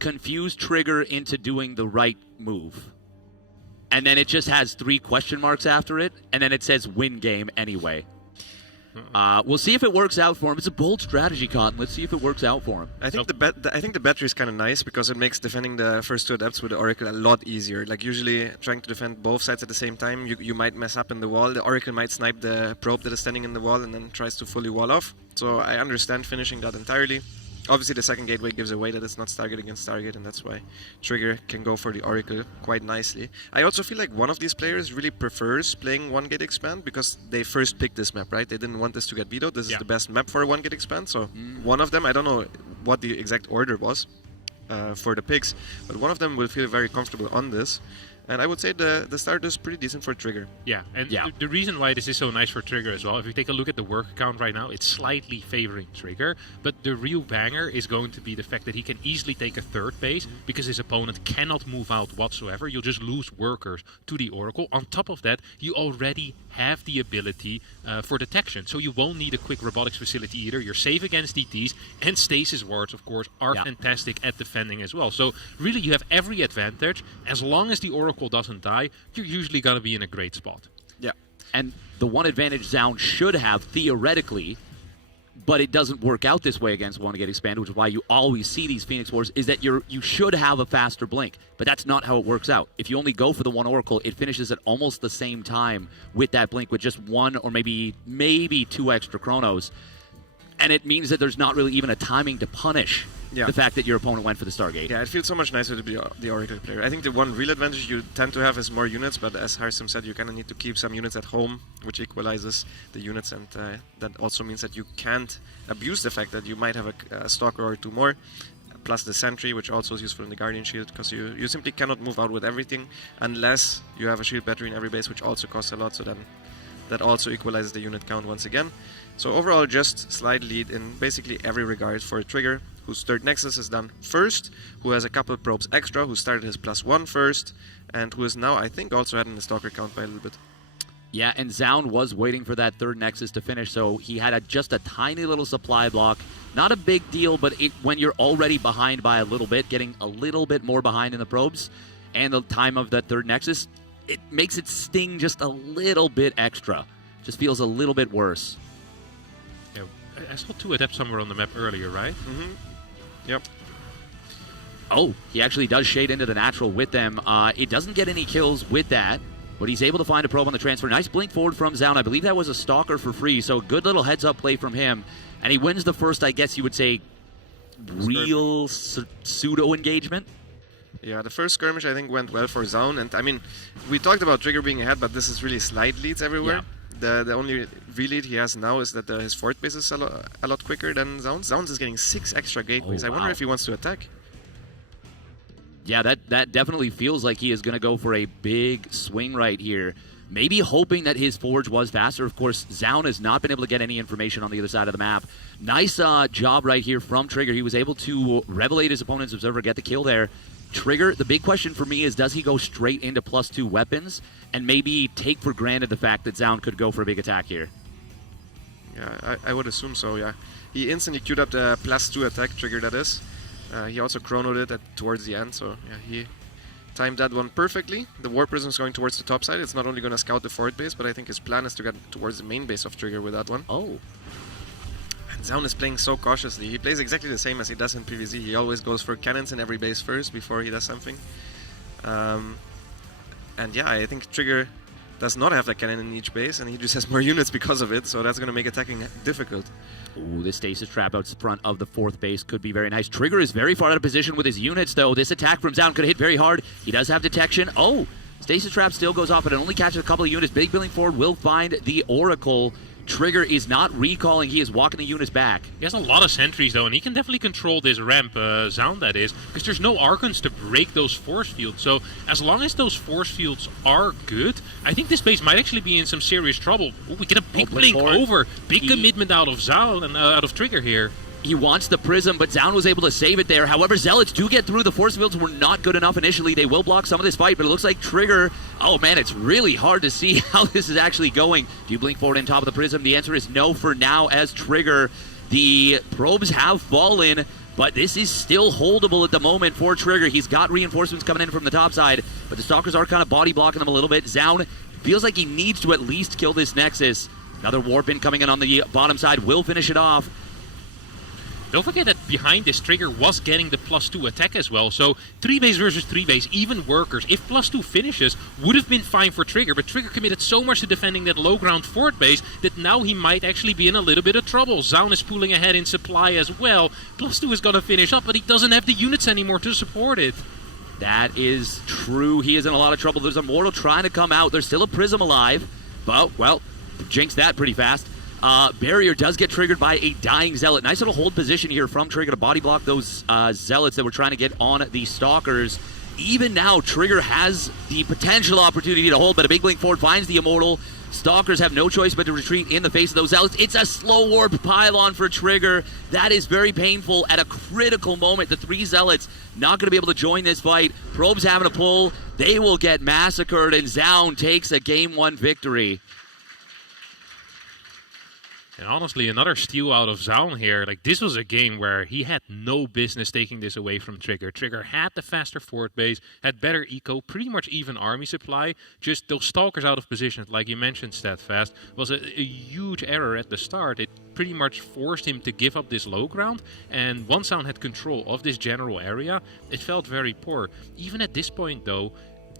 confuse Trigger into doing the right move. And then it just has 3 question marks after it, and then it says win game anyway. We'll see if it works out for him. It's a bold strategy, Cotton. Let's see if it works out for him. I think the battery is kind of nice because it makes defending the first 2 adepts with the Oracle a lot easier. Like usually trying to defend both sides at the same time, you might mess up in the wall. The Oracle might snipe the probe that is standing in the wall and then tries to fully wall off. So I understand finishing that entirely. Obviously, the second gateway gives away that it's not Stargate against Stargate, and that's why Trigger can go for the Oracle quite nicely. I also feel like one of these players really prefers playing 1-gate expand because they first picked this map, right? They didn't want this to get vetoed. This is the best map for a 1-gate expand, so one of them, I don't know what the exact order was for the picks, but one of them will feel very comfortable on this. And I would say the start is pretty decent for Trigger. Yeah, and the reason why this is so nice for Trigger as well, if you take a look at the work account right now, it's slightly favoring Trigger, but the real banger is going to be the fact that he can easily take a third base because his opponent cannot move out whatsoever. You'll just lose workers to the Oracle. On top of that, you already have the ability for detection, so you won't need a quick robotics facility either. You're safe against DTs, and stasis wards, of course, are fantastic at defending as well. So really, you have every advantage. As long as the Oracle doesn't die, you're usually going to be in a great spot. Yeah. And the one advantage Zaun should have, theoretically, but it doesn't work out this way against 1-gate expand, which is why you always see these Phoenix Wars, is that you should have a faster blink. But that's not how it works out. If you only go for the 1 Oracle, it finishes at almost the same time with that blink, with just 1 or maybe 2 extra chronos. And it means that there's not really even a timing to punish the fact that your opponent went for the Stargate. Yeah, it feels so much nicer to be the Oracle player. I think the one real advantage you tend to have is more units, but as Harsim said, you kind of need to keep some units at home, which equalizes the units, and that also means that you can't abuse the fact that you might have a Stalker or 2 more, plus the Sentry, which also is useful in the Guardian Shield, because you simply cannot move out with everything unless you have a shield battery in every base, which also costs a lot, so then that also equalizes the unit count once again. So overall, just slight lead in basically every regard for Trigger, whose third Nexus is done first, who has a couple probes extra, who started his +1 first, and who is now, I think, also adding the Stalker count by a little bit. Yeah, and Zaun was waiting for that third Nexus to finish, so he had just a tiny little supply block. Not a big deal, but when you're already behind by a little bit, getting a little bit more behind in the probes, and the time of that third Nexus, it makes it sting just a little bit extra. Just feels a little bit worse. Yeah, I saw 2 adepts somewhere on the map earlier, right? Mm-hmm. Yep. Oh, he actually does shade into the natural with them. It doesn't get any kills with that, but he's able to find a probe on the transfer. Nice blink forward from Zaun. I believe that was a Stalker for free, so good little heads-up play from him. And he wins the first, I guess you would say, real pseudo-engagement. Yeah, the first skirmish, I think, went well for Zaun. And, I mean, we talked about Trigger being ahead, but this is really slight leads everywhere. The only real lead he has now is that his fourth base is a lot quicker than Zaun's. Zaun's is getting 6 extra gateways. I wonder if he wants to attack. Yeah, that definitely feels like he is going to go for a big swing right here. Maybe hoping that his forge was faster. Of course, Zaun has not been able to get any information on the other side of the map. Nice job right here from Trigger. He was able to revelate his opponent's observer, get the kill there. Trigger, the big question for me is, does he go straight into +2 weapons and maybe take for granted the fact that Zaun could go for a big attack here? Yeah, I would assume so, yeah. He instantly queued up the +2 attack Trigger, that is. He also chronoed it towards the end, so yeah, timed that one perfectly. The War Prism is going towards the top side. It's not only going to scout the forward base, but I think his plan is to get towards the main base of Trigger with that one. Oh. And Zaun is playing so cautiously. He plays exactly the same as he does in PvZ. He always goes for cannons in every base first before he does something. And yeah, I think Trigger does not have that cannon in each base, and he just has more units because of it, so that's going to make attacking difficult. Ooh, this stasis trap out front of the 4th base could be very nice. Trigger is very far out of position with his units, though. This attack from Zaun could hit very hard. He does have detection. Oh, stasis trap still goes off, but it only catches a couple of units. Big building forward will find the Oracle. Trigger is not recalling. He is walking the units back. He has a lot of sentries, though, and he can definitely control this ramp, Zaun that is, because there's no Archons to break those force fields. So as long as those force fields are good, I think this base might actually be in some serious trouble. Ooh, we get a big blink over. Big commitment out of Zaun and out of Trigger here. He wants the Prism, but Zaun was able to save it there. However, Zealots do get through. The force fields were not good enough initially. They will block some of this fight, but it looks like Trigger... Oh, man, it's really hard to see how this is actually going. Do you blink forward on top of the Prism? The answer is no for now as Trigger. The probes have fallen, but this is still holdable at the moment for Trigger. He's got reinforcements coming in from the top side, but the Stalkers are kind of body blocking them a little bit. Zaun feels like he needs to at least kill this Nexus. Another Warp in coming in on the bottom side will finish it off. Don't forget that behind this, Trigger was getting the +2 attack as well. So 3 base versus 3 base, even workers, if +2 finishes, would have been fine for Trigger. But Trigger committed so much to defending that low ground fort base that now he might actually be in a little bit of trouble. Zaun is pulling ahead in supply as well. +2 is going to finish up, but he doesn't have the units anymore to support it. That is true. He is in a lot of trouble. There's a Mortal trying to come out. There's still a Prism alive. But, well, jinxed that pretty fast. Barrier does get triggered by a dying Zealot. Nice little hold position here from Trigger to body block those Zealots that were trying to get on the Stalkers. Even now, Trigger has the potential opportunity to hold, but a big blink forward finds the Immortal. Stalkers have no choice but to retreat in the face of those Zealots. It's a slow warp pylon for Trigger. That is very painful at a critical moment. The 3 Zealots not going to be able to join this fight. Probes having a pull. They will get massacred, and Zaun takes a Game 1 victory. And honestly, another steal out of Zaun here. Like, this was a game where he had no business taking this away from Trigger. Trigger had the faster fort base, had better eco, pretty much even army supply. Just those Stalkers out of position, like you mentioned, Steadfast, was a huge error at the start. It pretty much forced him to give up this low ground. And once Zaun had control of this general area, it felt very poor. Even at this point, though,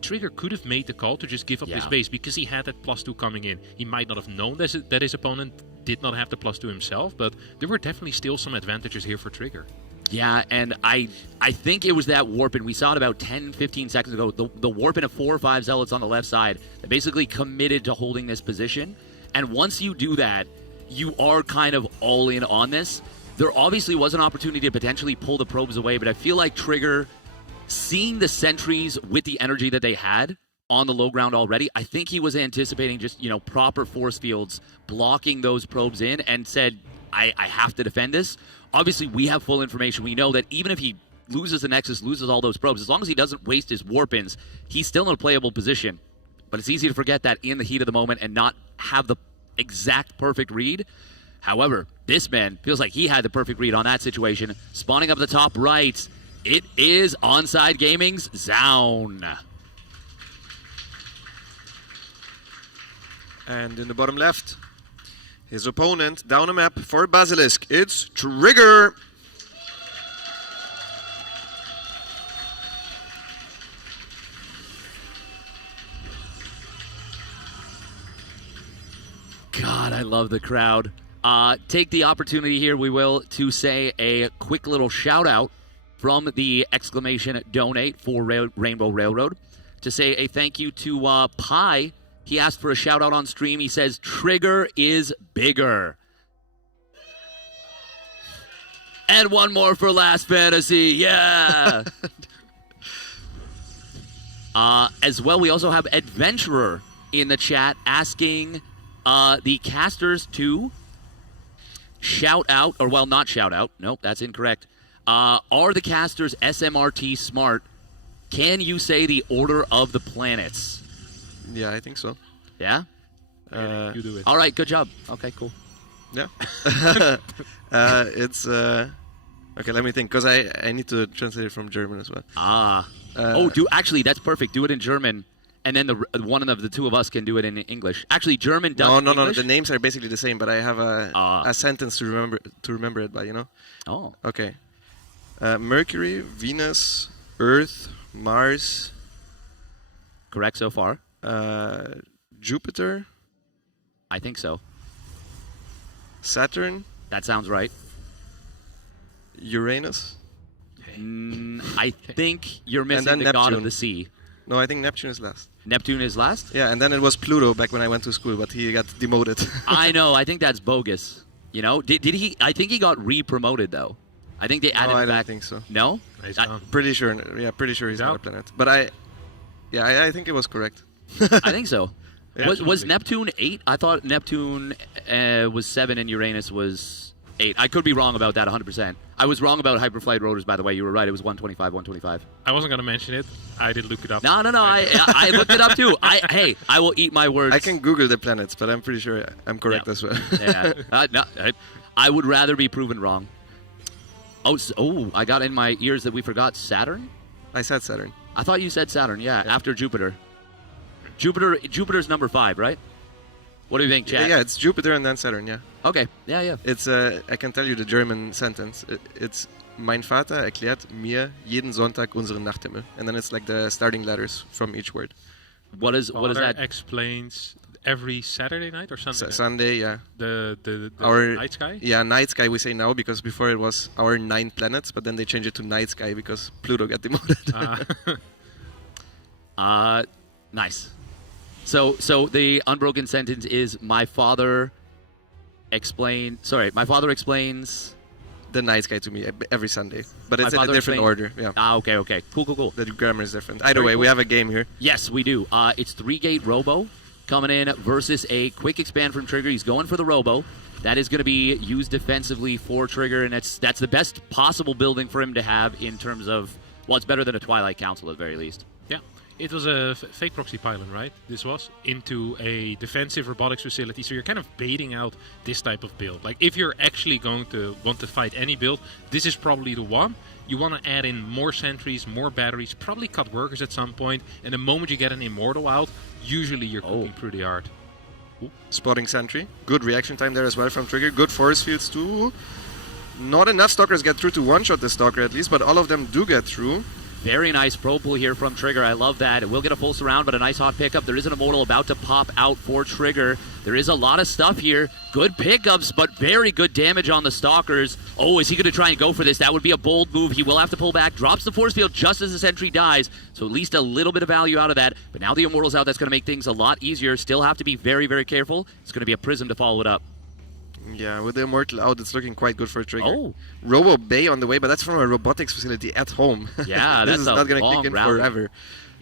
Trigger could have made the call to just give up this base because he had that +2 coming in. He might not have known that his opponent did not have the +2 himself, but there were definitely still some advantages here for Trigger. Yeah, and I think it was that warp, and we saw it about 10-15 seconds ago. The warp in of 4 or 5 Zealots on the left side that basically committed to holding this position. And once you do that, you are kind of all in on this. There obviously was an opportunity to potentially pull the probes away, but I feel like Trigger, seeing the sentries with the energy that they had on the low ground already, I think he was anticipating just, you know, proper force fields, blocking those probes in, and said, I have to defend this. Obviously, we have full information. We know that even if he loses the Nexus, loses all those probes, as long as he doesn't waste his warp-ins, he's still in a playable position. But it's easy to forget that in the heat of the moment and not have the exact perfect read. However, this man feels like he had the perfect read on that situation. Spawning up the top right, it is Onside Gaming's Zaun. And in the bottom left, his opponent down a map for Basilisk. It's Trigger. God, I love the crowd. Take the opportunity here, we will, to say a quick little shout out from the exclamation donate for Rainbow Railroad, to say a thank you to Pi. He asked for a shout out on stream. He says, Trigger is bigger. And one more for Last Fantasy. Yeah. As well, we also have Adventurer in the chat asking the casters to shout out, or well, not shout out. Nope, that's incorrect. Are the casters SMRT smart? Can you say the order of the planets? Yeah, I think so. Yeah? You do it. All right, good job. Okay, cool. Yeah. It's... okay, let me think, because I need to translate it from German as well. Actually, that's perfect. Do it in German, and then one of the two of us can do it in English. Actually, German, Dutch, No. English? The names are basically the same, but I have a sentence to remember it by. Oh. Okay. Mercury, Venus, Earth, Mars. Correct so far. Jupiter. I think so. Saturn. That sounds right. Uranus. I think you're missing the god of the sea. No, I think Neptune is last. Neptune is last? Yeah, and then it was Pluto back when I went to school, but he got demoted. I know. I think that's bogus. Did he? I think he got re-promoted though. I think they added no, I him don't back. think so. No? He's gone. Pretty sure. Yeah, pretty sure he's not a planet. But I think it was correct. I think so. Yeah, was Neptune 8? I thought Neptune was 7 and Uranus was 8. I could be wrong about that 100%. I was wrong about hyperflight rotors, by the way. You were right. It was 125, 125. I wasn't going to mention it. I did look it up. No. I looked it up too. I will eat my words. I can Google the planets, but I'm pretty sure I'm correct as well. Yeah. I would rather be proven wrong. I got in my ears that we forgot Saturn? I said Saturn. I thought you said Saturn, yeah. After Jupiter. Jupiter's number 5, right? What do you think, Chad? Yeah, it's Jupiter and then Saturn, yeah. Okay, yeah. It's I can tell you the German sentence. It's Mein Vater erklärt mir jeden Sonntag unseren Nachthimmel. And then it's like the starting letters from each word. What is that? Explains every Saturday night or Sunday? Sunday, yeah. The our night sky? Yeah, night sky we say now because before it was our 9 planets, but then they changed it to night sky because Pluto got demoted. Nice. So the unbroken sentence is my father explains the night sky to me every Sunday, but it's in a different order. Yeah. Okay. Cool. The grammar is different. Either way, we have a game here. Yes, we do. It's 3-gate Robo coming in versus a quick expand from Trigger. He's going for the Robo. That is going to be used defensively for Trigger, and that's the best possible building for him to have in terms of, well, it's better than a Twilight Council at the very least. Yeah. It was a fake proxy pylon, right? This was into a defensive robotics facility, so you're kind of baiting out this type of build. Like, if you're actually going to want to fight any build, this is probably the one. You want to add in more sentries, more batteries, probably cut workers at some point, and the moment you get an Immortal out, usually you're cooking pretty hard. Ooh. Spotting sentry. Good reaction time there as well from Trigger. Good force fields too. Not enough Stalkers get through to one-shot the Stalker at least, but all of them do get through. Very nice pro pull here from Trigger. I love that. We'll get a full surround, but a nice hot pickup. There is an Immortal about to pop out for Trigger. There is a lot of stuff here. Good pickups, but very good damage on the Stalkers. Oh, is he going to try and go for this? That would be a bold move. He will have to pull back. Drops the force field just as the sentry dies, so at least a little bit of value out of that. But now the Immortal's out. That's going to make things a lot easier. Still have to be very, very careful. It's going to be a Prism to follow it up. Yeah, with the Immortal out, it's looking quite good for Trigger. Oh. Robo Bay on the way, but that's from a robotics facility at home. Yeah, this is not going to kick in round. forever.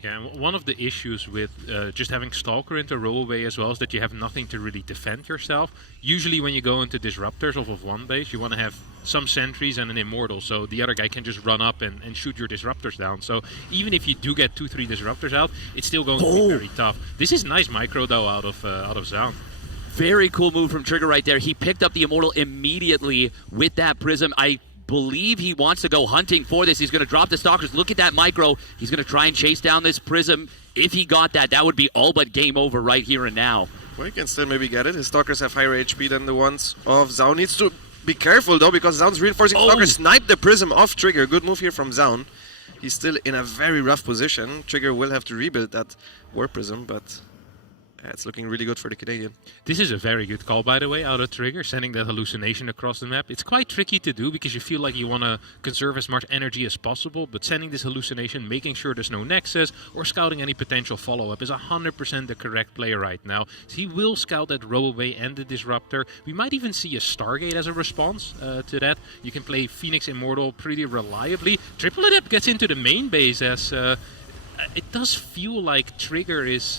Yeah, one of the issues with just having Stalker into Robo Bay as well is that you have nothing to really defend yourself. Usually when you go into Disruptors off of one base, you want to have some sentries and an Immortal, so the other guy can just run up and shoot your Disruptors down. So even if you do get 2-3 Disruptors out, it's still going to be very tough. This is nice micro though out of Zaun. Very cool move from Trigger right there. He picked up the Immortal immediately with that Prism. I believe he wants to go hunting for this. He's going to drop the Stalkers. Look at that micro. He's going to try and chase down this Prism. If he got that, that would be all but game over right here and now. Well, he can still maybe get it. His Stalkers have higher HP than the ones of Zaun. Needs to be careful though, because Zaun's reinforcing Stalkers. Snipe the Prism off Trigger. Good move here from Zaun. He's still in a very rough position. Trigger will have to rebuild that War Prism, but it's looking really good for the Canadian. This is a very good call, by the way, out of Trigger, sending that hallucination across the map. It's quite tricky to do because you feel like you want to conserve as much energy as possible, but sending this hallucination, making sure there's no nexus, or scouting any potential follow-up is 100% the correct play right now. So he will scout that Robo-Bay and the Disruptor. We might even see a Stargate as a response to that. You can play Phoenix Immortal pretty reliably. Triple Adept gets into the main base as... it does feel like Trigger is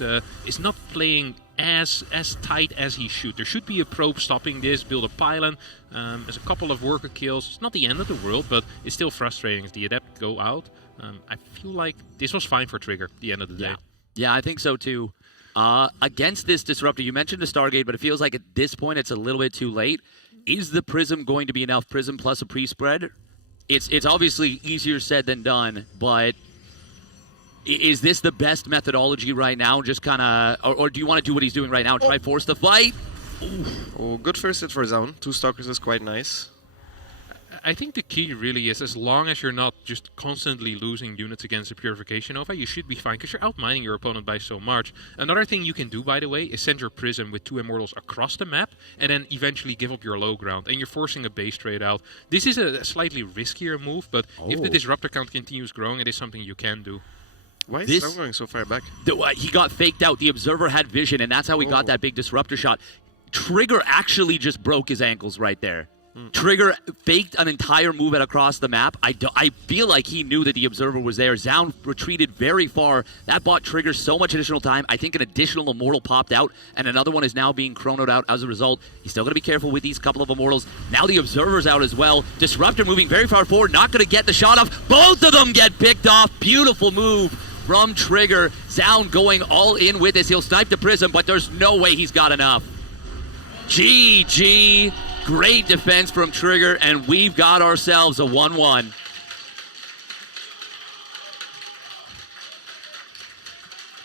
not playing as tight as he should. There should be a probe stopping this, build a pylon. There's a couple of worker kills. It's not the end of the world, but it's still frustrating if the Adept go out. I feel like this was fine for Trigger at the end of the day. Yeah, I think so too. Against this Disruptor, you mentioned a Stargate, but it feels like at this point it's a little bit too late. Is the Prism going to be enough? Prism plus a pre-spread? It's obviously easier said than done, but Is this the best methodology right now? Just kind of, or do you want to do what he's doing right now and try force the fight? Oh, good first hit for Zaun. 2 Stalkers is quite nice. I think the key really is, as long as you're not just constantly losing units against the Purification Nova, you should be fine, because you're outmining your opponent by so much. Another thing you can do, by the way, is send your Prism with 2 Immortals across the map, and then eventually give up your low ground, and you're forcing a base trade out. This is a slightly riskier move, but if the Disruptor count continues growing, it is something you can do. Why is Zaun going so far back? He got faked out. The Observer had vision, and that's how he got that big Disruptor shot. Trigger actually just broke his ankles right there. Trigger faked an entire move across the map. I feel like he knew that the Observer was there. Zaun retreated very far. That bought Trigger so much additional time. I think an additional Immortal popped out, and another one is now being chronoed out as a result. He's still going to be careful with these couple of Immortals. Now the Observer's out as well. Disruptor moving very far forward, not going to get the shot off. Both of them get picked off. Beautiful move from Trigger. Zaun going all in with this. He'll snipe the Prism, but there's no way he's got enough. GG. Great defense from Trigger, and we've got ourselves a 1-1.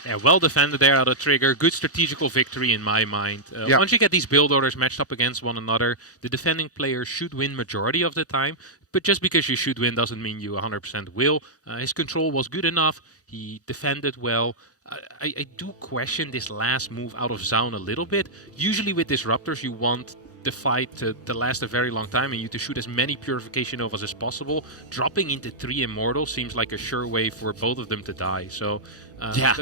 Yeah, well defended there out of Trigger. Good strategical victory in my mind. Once you get these build orders matched up against one another, the defending player should win majority of the time. But just because you should win doesn't mean you 100% will. His control was good enough. He defended well. I do question this last move out of Zaun a little bit. Usually with Disruptors, you want the fight to last a very long time and you to shoot as many Purification Novas as possible. Dropping into 3 Immortals seems like a sure way for both of them to die. So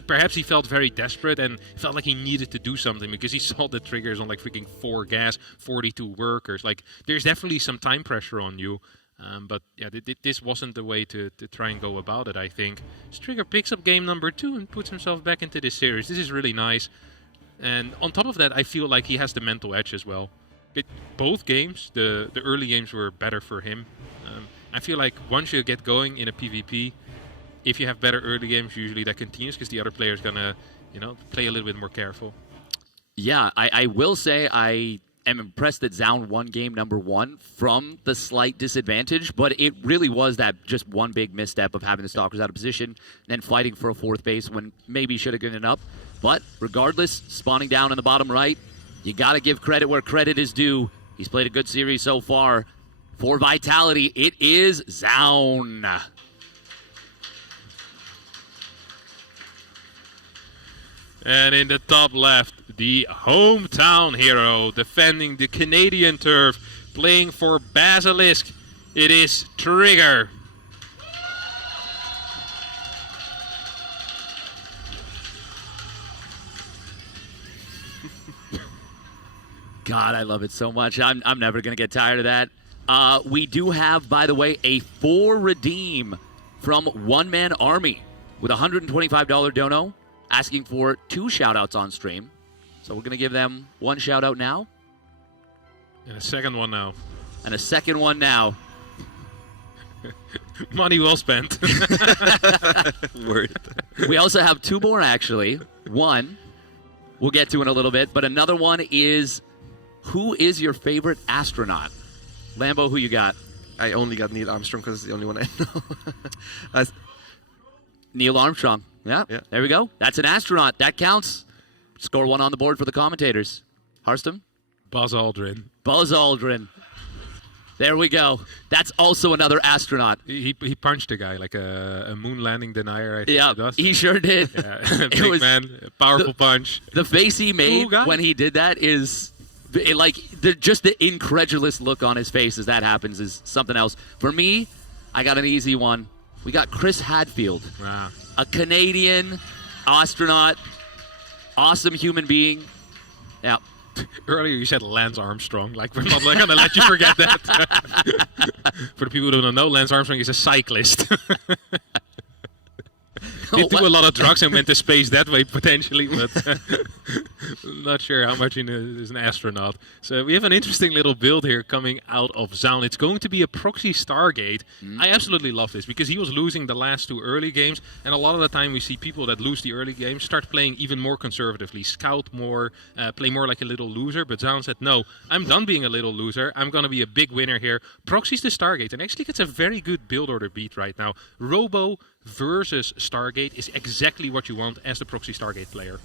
perhaps he felt very desperate and felt like he needed to do something because he saw the Triggers on like freaking 4 gas, 42 workers. Like, there's definitely some time pressure on you. But yeah, this wasn't the way to try and go about it, I think. Trigger picks up game number 2 and puts himself back into this series. This is really nice. And on top of that, I feel like he has the mental edge as well. Both games, the early games were better for him. I feel like once you get going in a PvP, if you have better early games, usually that continues because the other player is gonna, play a little bit more careful. Yeah, I will say I am impressed that Zaun won game number 1 from the slight disadvantage, but it really was that just one big misstep of having the Stalkers out of position, then fighting for a 4th base when maybe he should have given it up. But regardless, spawning down in the bottom right, you got to give credit where credit is due. He's played a good series so far. For Vitality, it is Zaun. And in the top left, the hometown hero, defending the Canadian turf, playing for Basilisk, it is Trigger. God, I love it so much. I'm never going to get tired of that. We do have, by the way, a 4 redeem from One Man Army with a $125 dono, asking for 2 shout-outs on stream. So we're going to give them 1 shout-out now. And a second one now. And a second one now. Money well spent. Word. We also have 2 more, actually. One we'll get to in a little bit, but another one is, who is your favorite astronaut? Lambo, who you got? I only got Neil Armstrong because it's the only one I know. Neil Armstrong. Yeah, there we go. That's an astronaut. That counts. Score 1 on the board for the commentators. Harston? Buzz Aldrin. Buzz Aldrin. There we go. That's also another astronaut. He punched a guy, like a moon landing denier, I think. Yeah, he sure did. Yeah. Big man, powerful punch. The face he made when he did that is... just the incredulous look on his face as that happens is something else. For me, I got an easy one. We got Chris Hadfield, a Canadian astronaut, awesome human being. Yeah. Earlier you said Lance Armstrong. Like, we're not going to let you forget that. For the people who don't know, Lance Armstrong is a cyclist. Did do a lot of drugs and went to space that way, potentially. But Not sure how much he is an astronaut. So we have an interesting little build here coming out of Zaun. It's going to be a proxy Stargate. I absolutely love this because he was losing the last 2 early games, and a lot of the time we see people that lose the early games start playing even more conservatively, scout more, play more like a little loser. But Zaun said, no, I'm done being a little loser. I'm going to be a big winner here. Proxies the Stargate, and actually gets a very good build order beat right now. Robo versus Stargate is exactly what you want as the proxy Stargate player.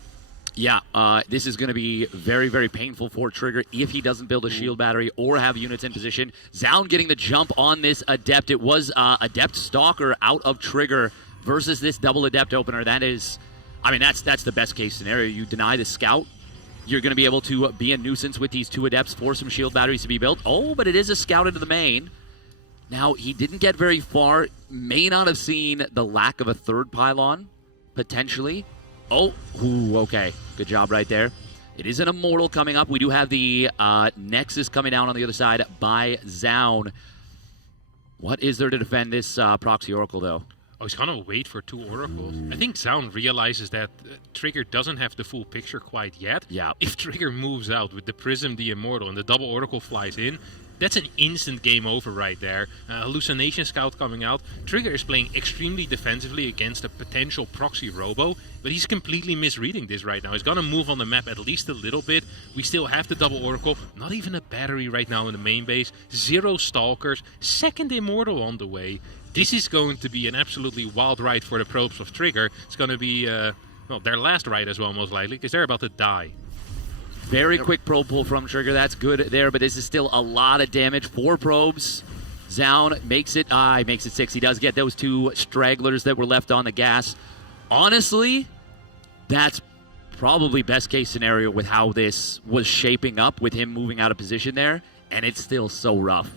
Yeah, this is going to be very, very painful for Trigger if he doesn't build a shield battery or have units in position. Zaun getting the jump on this Adept. It was Adept Stalker out of Trigger versus this double Adept opener. That is, I mean, that's the best case scenario. You deny the Scout, you're going to be able to be a nuisance with these 2 Adepts, force some shield batteries to be built. Oh, but it is a Scout into the main. Now, he didn't get very far. May not have seen the lack of a 3rd pylon, potentially. Oh, ooh, okay. Good job right there. It is an Immortal coming up. We do have the Nexus coming down on the other side by Zaun. What is there to defend this Proxy Oracle, though? Oh, he's going to wait for 2 Oracles. I think Zaun realizes that Trigger doesn't have the full picture quite yet. Yeah. If Trigger moves out with the Prism, the Immortal, and the double Oracle flies in, that's an instant game over right there. Hallucination Scout coming out. Trigger is playing extremely defensively against a potential proxy Robo, but he's completely misreading this right now. He's going to move on the map at least a little bit. We still have the double Oracle. Not even a battery right now in the main base. 0 Stalkers. 2nd Immortal on the way. This is going to be an absolutely wild ride for the probes of Trigger. It's going to be, well, their last ride as well, most likely, because they're about to die. Very quick probe pull from Trigger. That's good there, but this is still a lot of damage. 4 probes. Zaun makes it 6. He does get those 2 stragglers that were left on the gas. Honestly, that's probably best case scenario with how this was shaping up with him moving out of position there, and it's still so rough.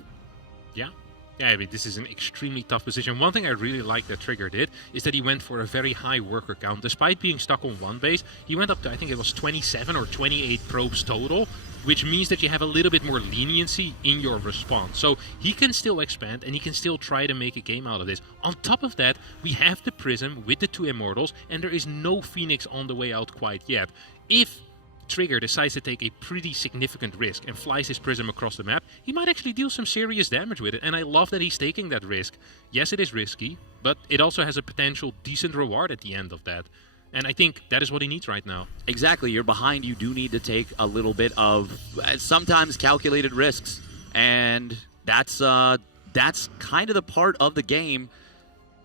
Yeah, I mean, this is an extremely tough position. One thing I really like that Trigger did is that he went for a very high worker count. Despite being stuck on 1 base, he went up to, I think it was 27 or 28 probes total, which means that you have a little bit more leniency in your response. So he can still expand, and he can still try to make a game out of this. On top of that, we have the Prism with the 2 Immortals, and there is no Phoenix on the way out quite yet. If Trigger decides to take a pretty significant risk and flies his Prism across the map, he might actually deal some serious damage with it, and I love that he's taking that risk. Yes, it is risky, but it also has a potential decent reward at the end of that. And I think that is what he needs right now. Exactly. You're behind. You do need to take a little bit of sometimes calculated risks, and that's kind of the part of the game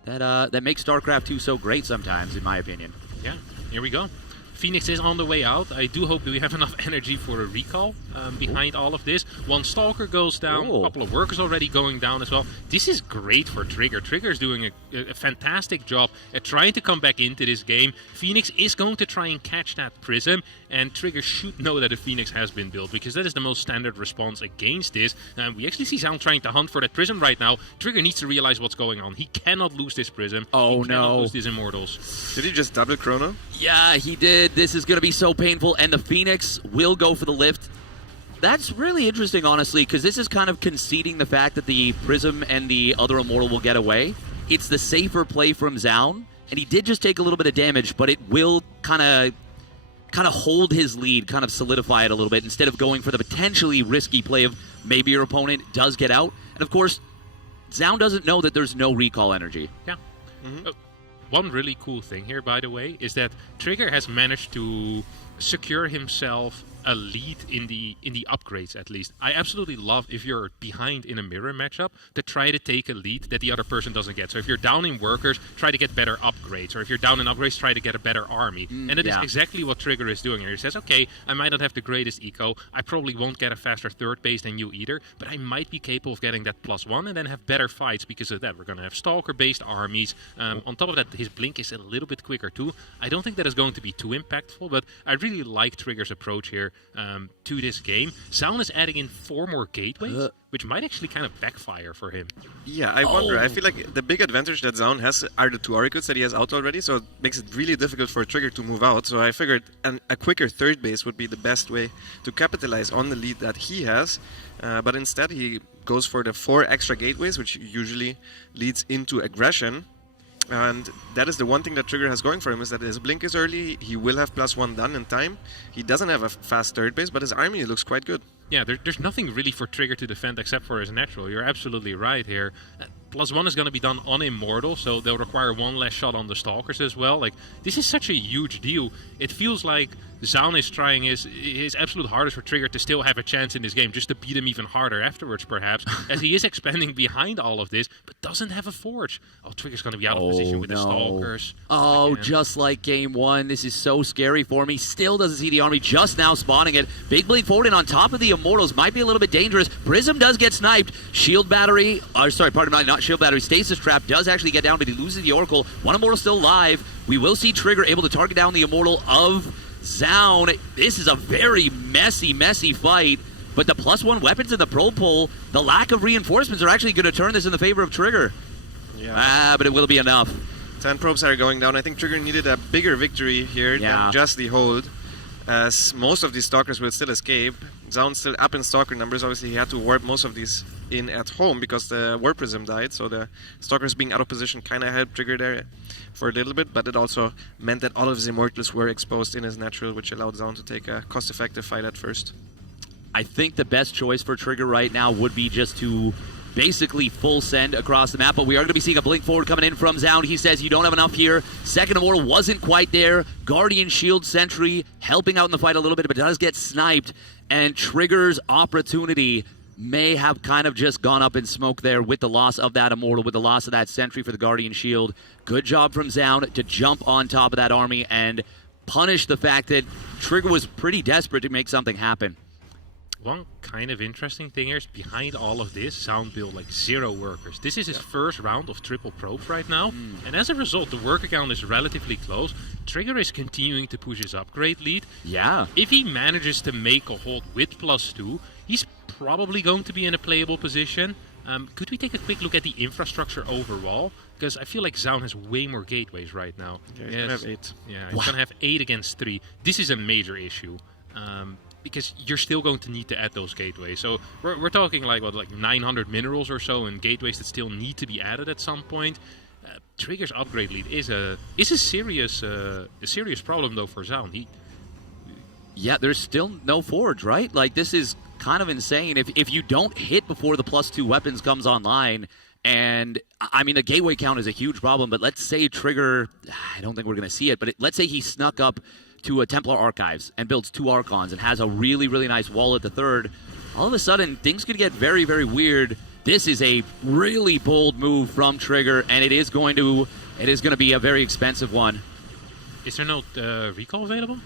that makes StarCraft 2 so great sometimes, in my opinion. Yeah, here we go. Phoenix is on the way out. I do hope that we have enough energy for a recall behind all of this. 1 Stalker goes down, a couple of workers already going down as well. This is great for Trigger. Trigger is doing a fantastic job at trying to come back into this game. Phoenix is going to try and catch that Prism, and Trigger should know that a Phoenix has been built, because that is the most standard response against this. We actually see Zaun trying to hunt for that Prism right now. Trigger needs to realize what's going on. He cannot lose this Prism. Oh, he cannot no. lose these Immortals. Did he just double chrono? Yeah, he did. This is going to be so painful, and the Phoenix will go for the lift. That's really interesting, honestly, because this is kind of conceding the fact that the Prism and the other Immortal will get away. It's the safer play from Zaun, and he did just take a little bit of damage, but it will kind of hold his lead, kind of solidify it a little bit, instead of going for the potentially risky play of maybe your opponent does get out. And of course, Zaun doesn't know that there's no recall energy. Yeah. One really cool thing here, by the way, is that Trigger has managed to secure himself a lead in the upgrades, at least. I absolutely love, if you're behind in a mirror matchup, to try to take a lead that the other person doesn't get. So if you're down in workers, try to get better upgrades. Or if you're down in upgrades, try to get a better army. And it is exactly what Trigger is doing here. He says, okay, I might not have the greatest eco. I probably won't get a faster 3rd base than you either, but I might be capable of getting that +1 and then have better fights because of that. We're going to have Stalker-based armies. On top of that, his blink is a little bit quicker too. I don't think that is going to be too impactful, but I really like Trigger's approach here to this game. Zaun is adding in 4 more gateways, which might actually kind of backfire for him. Yeah, I wonder. I feel like the big advantage that Zaun has are the 2 Oracles that he has out already, so it makes it really difficult for Trigger to move out. So I figured a quicker 3rd base would be the best way to capitalize on the lead that he has. But instead, he goes for the 4 extra gateways, which usually leads into aggression. And that is the one thing that Trigger has going for him, is that his blink is early, he will have +1 done in time. He doesn't have a fast third base, but his army looks quite good. Yeah, there's nothing really for Trigger to defend except for his natural. You're absolutely right here. +1 is going to be done on Immortal, so they'll require one less shot on the Stalkers as well. Like, this is such a huge deal. It feels like Zaun is trying his absolute hardest for Trigger to still have a chance in this game, just to beat him even harder afterwards, perhaps, as he is expanding behind all of this, but doesn't have a Forge. Oh, Trigger's going to be out of position with the Stalkers. Oh, just like game 1. This is so scary for me. Still doesn't see the army, just now spawning it. Big blink forward and on top of the Immortals might be a little bit dangerous. Prism does get sniped. Shield battery, pardon me, not shield battery, stasis trap does actually get down, but he loses the Oracle. One Immortal still alive. We will see Trigger able to target down the Immortal of Zaun. This is a very messy fight, but the +1 weapons in the probe pull, the lack of reinforcements are actually going to turn this in the favor of Trigger. Yeah. But it will be enough. 10 probes are going down. I think Trigger needed a bigger victory here than just the hold, as most of these Stalkers will still escape. Zaun's still up in Stalker numbers. Obviously, he had to warp most of these in at home because the Warp Prism died, so the Stalkers being out of position kind of helped Trigger there for a little bit, but it also meant that all of his Immortals were exposed in his natural, which allowed Zaun to take a cost-effective fight at first. I think the best choice for Trigger right now would be just to basically full send across the map, but we are going to be seeing a blink forward coming in from Zaun. He says you don't have enough here. Second Immortal wasn't quite there. Guardian Shield Sentry helping out in the fight a little bit, but does get sniped, and Trigger's opportunity may have kind of just gone up in smoke there with the loss of that Immortal, with the loss of that Sentry for the Guardian Shield. Good job from Zaun to jump on top of that army and punish the fact that Trigger was pretty desperate to make something happen. One kind of interesting thing here is behind all of this, Zaun built like 0 workers. This is his first round of triple probes right now, and as a result, the worker count is relatively close. Trigger is continuing to push his upgrade lead. Yeah. If he manages to make a hold with +2, he's probably going to be in a playable position. Could we take a quick look at the infrastructure overall? Because I feel like Zaun has way more gateways right now. Yeah, he's gonna have 8. Yeah, he's gonna have 8 against 3. This is a major issue. Because you're still going to need to add those gateways. So we're talking like 900 minerals or so, and gateways that still need to be added at some point. Trigger's upgrade lead is a serious problem though for Zaun. Yeah, there's still no Forge, right? Like, this is kind of insane. If you don't hit before the +2 weapons comes online, and I mean the gateway count is a huge problem, but let's say Trigger, I don't think we're going to see it, but let's say he snuck up to a Templar Archives and builds 2 Archons and has a really nice wall at the third, all of a sudden things could get very very This is a really bold move from Trigger, and it is going to be a very expensive one. Is there no recall available?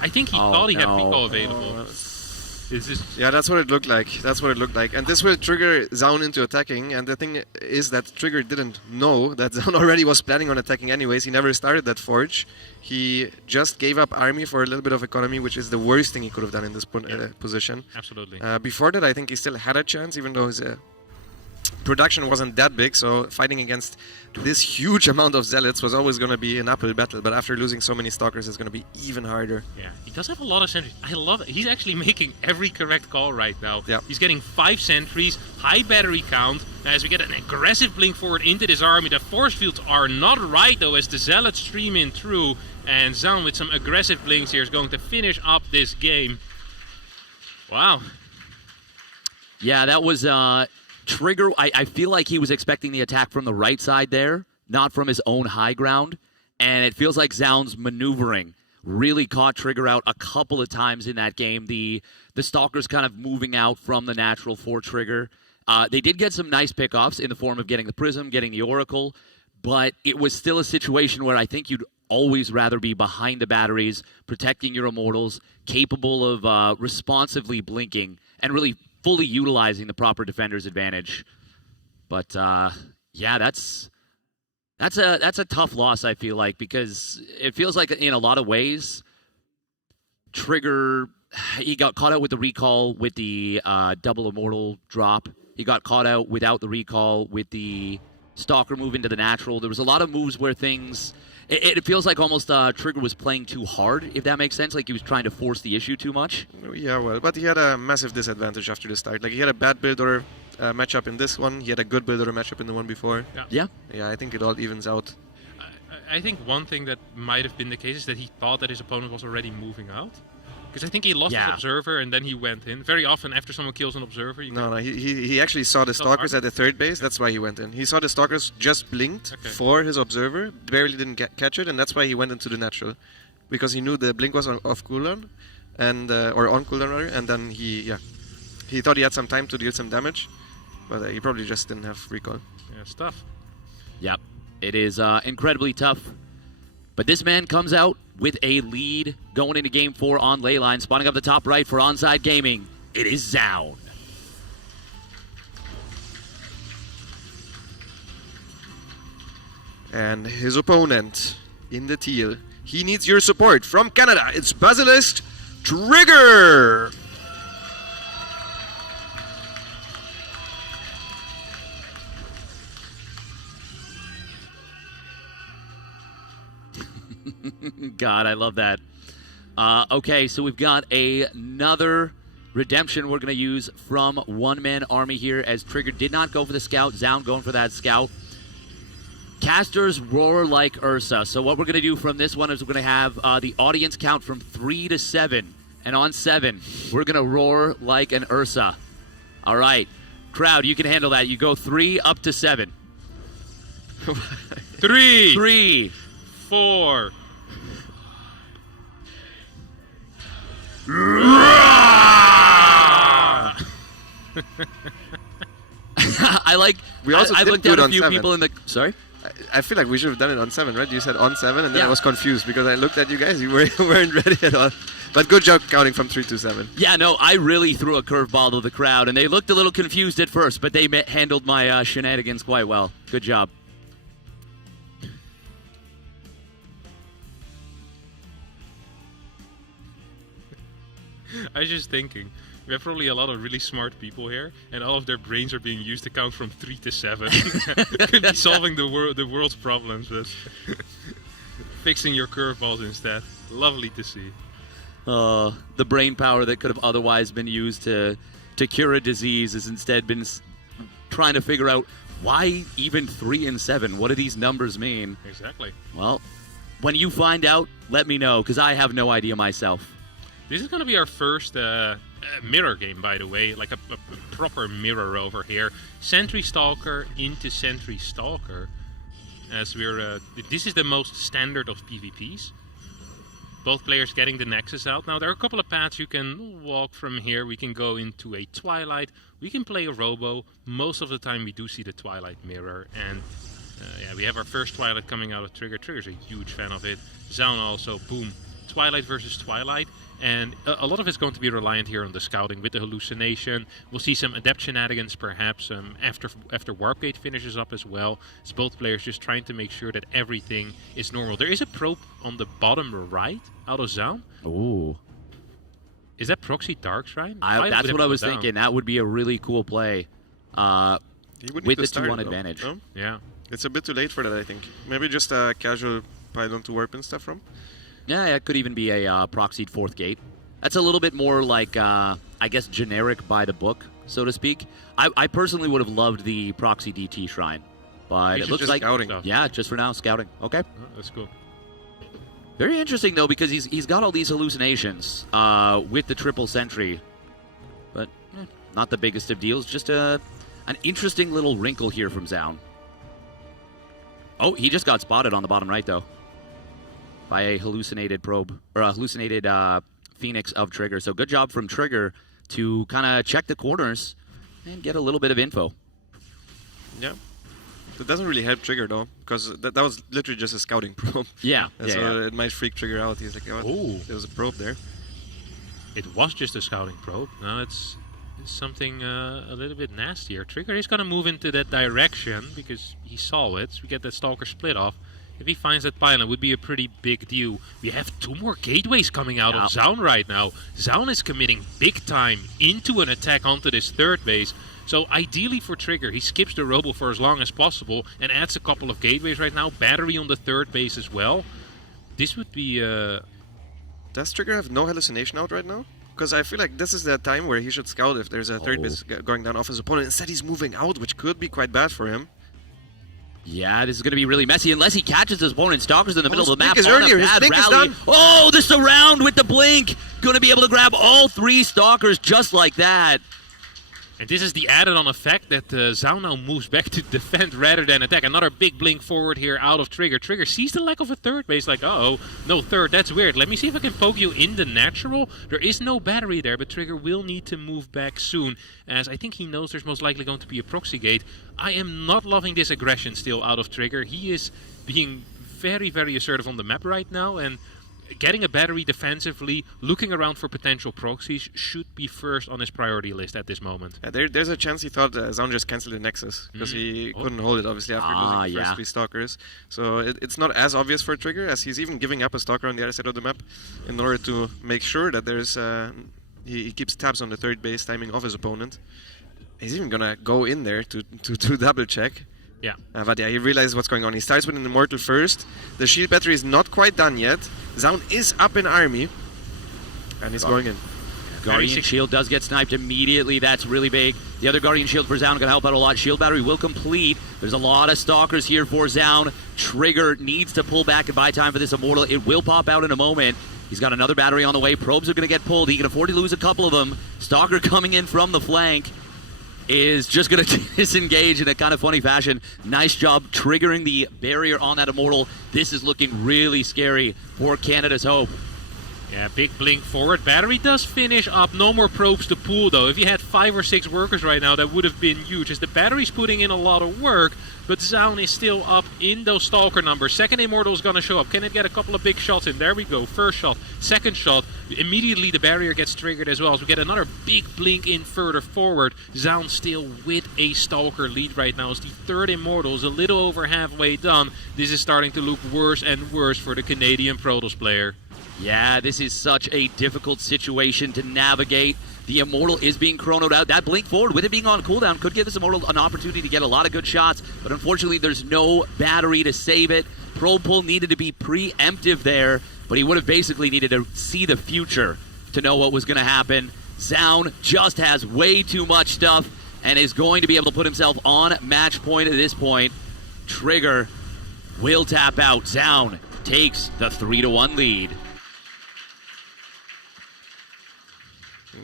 I think he thought he had recall available. Yeah, that's what it looked like. And this will trigger Zaun into attacking. And the thing is that Trigger didn't know that Zaun already was planning on attacking anyways. He never started that Forge. He just gave up army for a little bit of economy, which is the worst thing he could have done in this position. Absolutely. Before that, I think he still had a chance, even though his production wasn't that big, so fighting against this huge amount of zealots was always going to be an uphill battle, but after losing so many stalkers, it's going to be even harder. Yeah, he does have a lot of sentries. I love it. He's actually making every correct call right now. Yeah. He's getting 5 sentries, high battery count. Now, as we get an aggressive blink forward into this army, the force fields are not right, though, as the zealots stream in through, and Zaun with some aggressive blinks here is going to finish up this game. Wow. Yeah, that was... Trigger, I feel like he was expecting the attack from the right side there, not from his own high ground. And it feels like Zaun's maneuvering really caught Trigger out a couple of times in that game. The Stalkers kind of moving out from the natural for Trigger. They did get some nice pickoffs in the form of getting the Prism, getting the Oracle, but it was still a situation where I think you'd always rather be behind the batteries, protecting your Immortals, capable of responsively blinking, and really fully utilizing the proper defender's advantage. But yeah, that's a tough loss, I feel like, because it feels like in a lot of ways Trigger, he got caught out with the recall with the double Immortal drop. He got caught out without the recall with the Stalker move into the natural. There was a lot of moves where things... It feels like almost Trigger was playing too hard, if that makes sense. Like he was trying to force the issue too much. Yeah, well, but he had a massive disadvantage after the start. Like he had a bad build order matchup in this one. He had a good build order matchup in the one before. Yeah. Yeah, I think it all evens out. I think one thing that might have been the case is that he thought that his opponent was already moving out. Because I think he lost his observer and then he went in. Very often after someone kills an observer, he actually saw the stalkers at the third base. That's why he went in. He saw the stalkers just blinked for his observer, barely didn't catch it, and that's why he went into the natural, because he knew the blink was off cooldown, and or on cooldown rather, and then he thought he had some time to deal some damage, but he probably just didn't have recall. Yeah, it's tough. Yep, it is incredibly tough. But this man comes out with a lead going into Game 4 on Leyline. Spawning up the top right for Onside Gaming, it is Zoun. And his opponent in the teal, he needs your support from Canada. It's Basilisk Trigger! God, I love that. Okay, so we've got another redemption we're going to use from one-man army here, as Trigger did not go for the scout. Zoun going for that scout. Casters roar like Ursa. So what we're going to do from this one is we're going to have the audience count from 3 to 7. And on 7, we're going to roar like an Ursa. All right. Crowd, you can handle that. You go 3 up to 7. 3, 4. I like. I looked at a few people in the. Sorry. I feel like we should have done it on 7, right? You said on 7, and then I was confused because I looked at you guys. You weren't ready at all. But good job counting from 3 to 7. Yeah, no, I really threw a curveball to the crowd, and they looked a little confused at first, but they handled my shenanigans quite well. Good job. I was just thinking, we have probably a lot of really smart people here, and all of their brains are being used to count from 3 to 7. Could be solving the world's problems, but fixing your curveballs instead. Lovely to see. The brain power that could have otherwise been used to cure a disease has instead been trying to figure out why even 3 and 7. What do these numbers mean? Exactly. Well, when you find out, let me know, because I have no idea myself. This is going to be our first mirror game, by the way, like a proper mirror over here. Sentry Stalker into Sentry Stalker, as we're. This is the most standard of PvPs. Both players getting the Nexus out. Now there are a couple of paths you can walk from here. We can go into a Twilight. We can play a Robo. Most of the time we do see the Twilight mirror, and we have our first Twilight coming out of Trigger. Trigger's a huge fan of it. Zoun also. Boom. Twilight versus Twilight. And a lot of it's going to be reliant here on the scouting with the hallucination. We'll see some adept shenanigans perhaps after Warpgate finishes up as well. It's both players just trying to make sure that everything is normal. There is a probe on the bottom right out of Zoun. Ooh. Is that Proxy Dark Shrine? That's what I was thinking. That would be a really cool play with the 2-1 advantage. No? Yeah. It's a bit too late for that, I think. Maybe just a casual pylon to warp and stuff from. Yeah, it could even be a proxied 4th gate. That's a little bit more like, I guess, generic by the book, so to speak. I personally would have loved the proxy DT shrine, but it looks just like scouting. Yeah, just for now, scouting. Okay, that's cool. Very interesting though, because he's got all these hallucinations with the triple sentry, but not the biggest of deals. Just an interesting little wrinkle here from Zoun. Oh, he just got spotted on the bottom right though, by a hallucinated probe, or a hallucinated Phoenix of Trigger. So good job from Trigger to kind of check the corners and get a little bit of info. Yeah. That doesn't really help Trigger though, because that was literally just a scouting probe. Yeah. So it might freak Trigger out. He's like, oh, there was a probe there. It was just a scouting probe. Now it's something a little bit nastier. Trigger is going to move into that direction because he saw it. So we get that Stalker split off. If he finds that pylon, it would be a pretty big deal. We have 2 more gateways coming out of Zoun right now. Zoun is committing big time into an attack onto this 3rd base. So ideally for Trigger, he skips the Robo for as long as possible and adds a couple of gateways right now. Battery on the 3rd base as well. This would be... Does Trigger have no hallucination out right now? Because I feel like this is the time where he should scout if there's a 3rd base going down off his opponent. Instead he's moving out, which could be quite bad for him. Yeah, this is going to be really messy unless he catches his opponent. Stalker's in the middle of the map. His blink is done. Oh, the surround with the blink. Going to be able to grab all 3 Stalkers just like that. And this is the added-on effect that Zhao now moves back to defend rather than attack. Another big blink forward here out of Trigger. Trigger sees the lack of a third, but he's like, uh-oh, no third, that's weird. Let me see if I can poke you in the natural. There is no battery there, but Trigger will need to move back soon, as I think he knows there's most likely going to be a proxy gate. I am not loving this aggression still out of Trigger. He is being very, very assertive on the map right now, and getting a battery defensively, looking around for potential proxies, should be first on his priority list at this moment. Yeah, there's a chance he thought Zhao just cancelled the Nexus, because he couldn't hold it, obviously, after losing the first 3 Stalkers. So it's not as obvious for Trigger, as he's even giving up a Stalker on the other side of the map in order to make sure that there's he keeps tabs on the third base timing of his opponent. He's even going to go in there to double check. Yeah. But yeah, he realizes what's going on. He starts with an Immortal first. The shield battery is not quite done yet. Zaun is up in army. And he's going in. Guardian Shield does get sniped immediately. That's really big. The other Guardian Shield for Zaun going to help out a lot. Shield battery will complete. There's a lot of Stalkers here for Zaun. Trigger needs to pull back and buy time for this Immortal. It will pop out in a moment. He's got another battery on the way. Probes are going to get pulled. He can afford to lose a couple of them. Stalker coming in from the flank is just going to disengage in a kind of funny fashion. Nice job triggering the barrier on that Immortal. This is looking really scary for Canada's hope. Yeah, big blink forward. Battery does finish up. No more probes to pull, though. If you had 5 or 6 workers right now, that would have been huge, as the battery's putting in a lot of work, but Zaun is still up in those Stalker numbers. Second Immortal is going to show up. Can it get a couple of big shots in? There we go. First shot, second shot. Immediately the barrier gets triggered as well, as we get another big blink in further forward. Zaun still with a Stalker lead right now, as the third Immortal is a little over halfway done. This is starting to look worse and worse for the Canadian Protoss player. Yeah, this is such a difficult situation to navigate. The Immortal is being chronoed out. That blink forward, with it being on cooldown, could give this Immortal an opportunity to get a lot of good shots, but unfortunately there's no battery to save it. Probe pull needed to be preemptive there, but he would have basically needed to see the future to know what was going to happen. Zaun just has way too much stuff and is going to be able to put himself on match point at this point. Trigger will tap out. Zaun takes the 3-1 lead.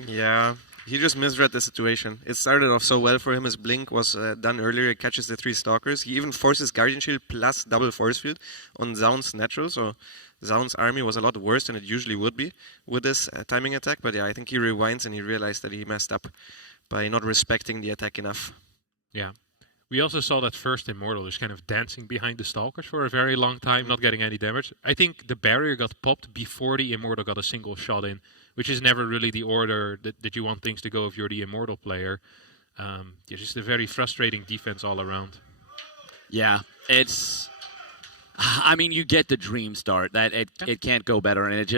Yeah, he just misread the situation. It started off so well for him. His blink was done earlier. He catches the 3 Stalkers. He even forces Guardian Shield plus double force field on Zaun's natural. So Zaun's army was a lot worse than it usually would be with this timing attack. But yeah, I think he rewinds and he realized that he messed up by not respecting the attack enough. Yeah. We also saw that first Immortal just kind of dancing behind the Stalkers for a very long time, not getting any damage. I think the barrier got popped before the Immortal got a single shot in, which is never really the order that you want things to go if you're the Immortal player. It's just a very frustrating defense all around. Yeah, it's... I mean, you get the dream start. That it can't go better, and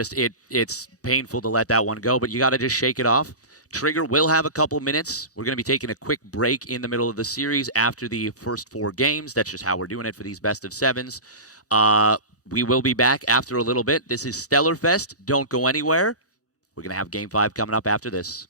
it's painful to let that one go, but you got to just shake it off. Trigger will have a couple minutes. We're going to be taking a quick break in the middle of the series after the first 4 games. That's just how we're doing it for these best of 7s. We will be back after a little bit. This is Stellar Fest. Don't go anywhere. We're going to have Game 5 coming up after this.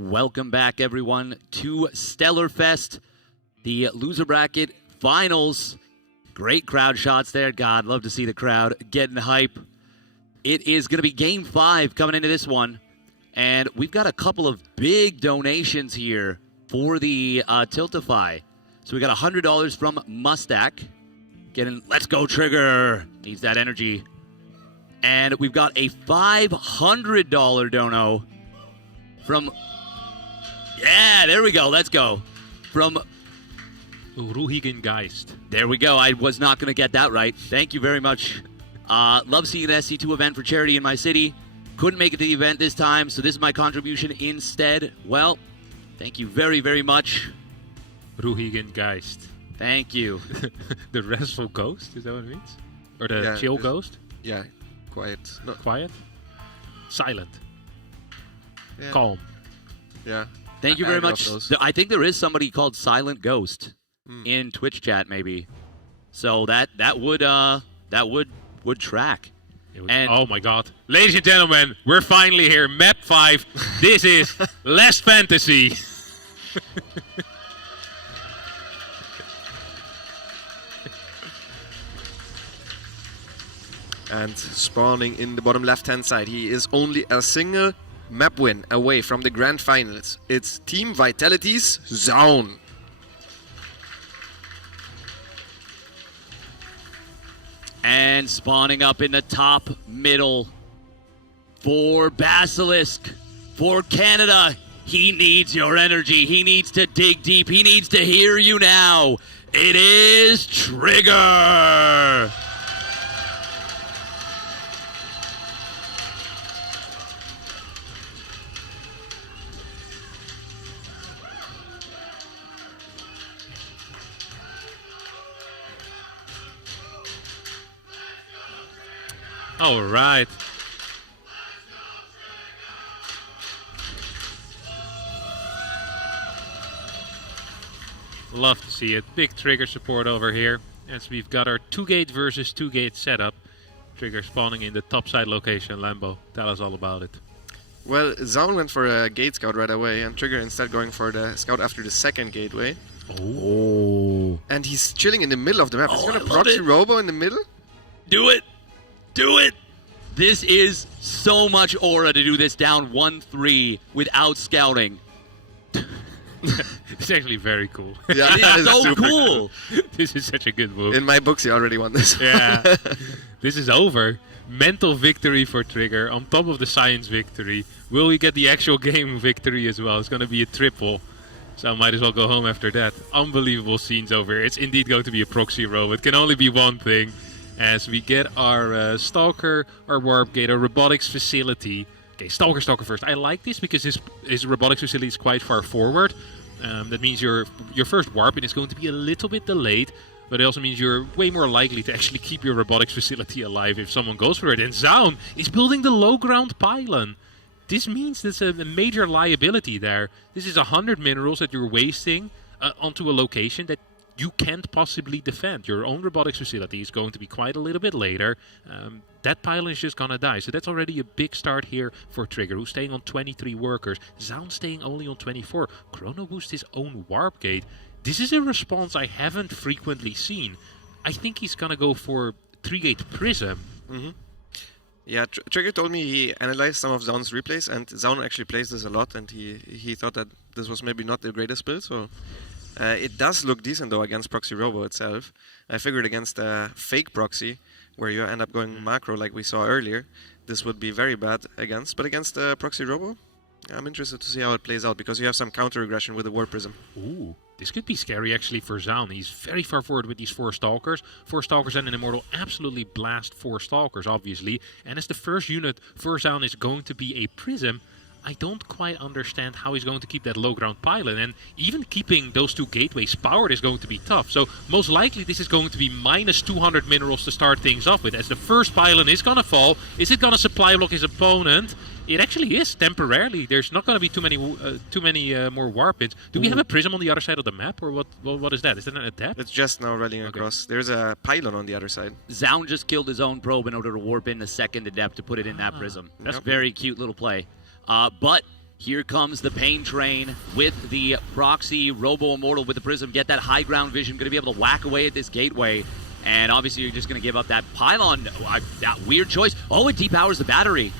Welcome back, everyone, to Stellarfest, the loser bracket finals. Great crowd shots there. God, love to see the crowd getting hype. It is going to be Game 5 coming into this one, and we've got a couple of big donations here for the Tiltify. So we got $100 from Mustak. Getting, let's go, Trigger. Needs that energy. And we've got a $500 dono from... Yeah, there we go. Let's go. From Ruhigen Geist. There we go. I was not going to get that right. Thank you very much. Love seeing an SC2 event for charity in my city. Couldn't make it to the event this time, so this is my contribution instead. Well, thank you very, very much. Ruhigen Geist. Thank you. The restful ghost, is that what it means? Or the chill ghost? Yeah, quiet. No. Quiet? Silent. Yeah. Calm. Yeah. Thank you very much. I think there is somebody called Silent Ghost in Twitch chat, maybe. So that would track. And oh my God, ladies and gentlemen, we're finally here. Map 5. This is Less Fantasy. And spawning in the bottom left-hand side, he is only a single map win away from the grand finals. It's Team Vitality's Zone. And spawning up in the top middle for Basilisk, for Canada. He needs your energy. He needs to dig deep. He needs to hear you now. It is Trigger. All right. Love to see it. Big Trigger support over here. As we've got our 2-gate versus 2-gate setup. Trigger spawning in the topside location. Lambo, tell us all about it. Well, Zone went for a gate scout right away, and Trigger instead going for the scout after the second gateway. Oh. And he's chilling in the middle of the map. He's going to proxy Robo in the middle. Do it. Do it. This is so much aura to do this down 1-3 without scouting. It's actually very cool. Yeah, it is so cool. This is such a good move. In my books, he already won this. Yeah. This is over. Mental victory for Trigger on top of the science victory. Will we get the actual game victory as well? It's going to be a triple. So I might as well go home after that. Unbelievable scenes over here. It's indeed going to be a proxy row. It can only be one thing. As we get our Stalker, our Warp Gate, our Robotics Facility. Okay, Stalker first. I like this because his Robotics Facility is quite far forward. That means your first Warp-in is going to be a little bit delayed. But it also means you're way more likely to actually keep your Robotics Facility alive if someone goes for it. And Zaun is building the low ground pylon. This means there's a major liability there. This is 100 minerals that you're wasting onto a location that you can't possibly defend. Your own Robotics Facility is going to be quite a little bit later. That pylon is just going to die. So that's already a big start here for Trigger, who's staying on 23 workers. Zaun staying only on 24. Chrono Boost his own Warp Gate. This is a response I haven't frequently seen. I think he's going to go for 3-gate Prism. Mm-hmm. Yeah, Trigger told me he analyzed some of Zaun's replays, and Zaun actually plays this a lot, and he thought that this was maybe not the greatest build, so... it does look decent, though, against Proxy Robo itself. I figured against a fake Proxy, where you end up going macro like we saw earlier, this would be very bad against. But against Proxy Robo, I'm interested to see how it plays out, because you have some counter-aggression with the Warp Prism. Ooh, this could be scary, actually, for Zaun. He's very far forward with these 4 Stalkers. 4 Stalkers and an Immortal absolutely blast 4 Stalkers, obviously. And as the first unit for Zaun is going to be a Prism, I don't quite understand how he's going to keep that low ground pylon, and even keeping those 2 gateways powered is going to be tough. So most likely this is going to be minus 200 minerals to start things off with. As the first pylon is going to fall, is it going to supply block his opponent? It actually is, temporarily. There's not going to be too many more warp-ins. Do we have a prism on the other side of the map, or what is that? Is that an adept? It's just now rallying across. There's a pylon on the other side. Zaun just killed his own probe in order to warp in the second adept to put it in that prism. That's a very cute little play. But Here comes the Pain Train with the Proxy Robo Immortal with the Prism. Get that high ground vision, going to be able to whack away at this gateway. And obviously you're just going to give up that pylon. That weird choice. Oh, it depowers the battery.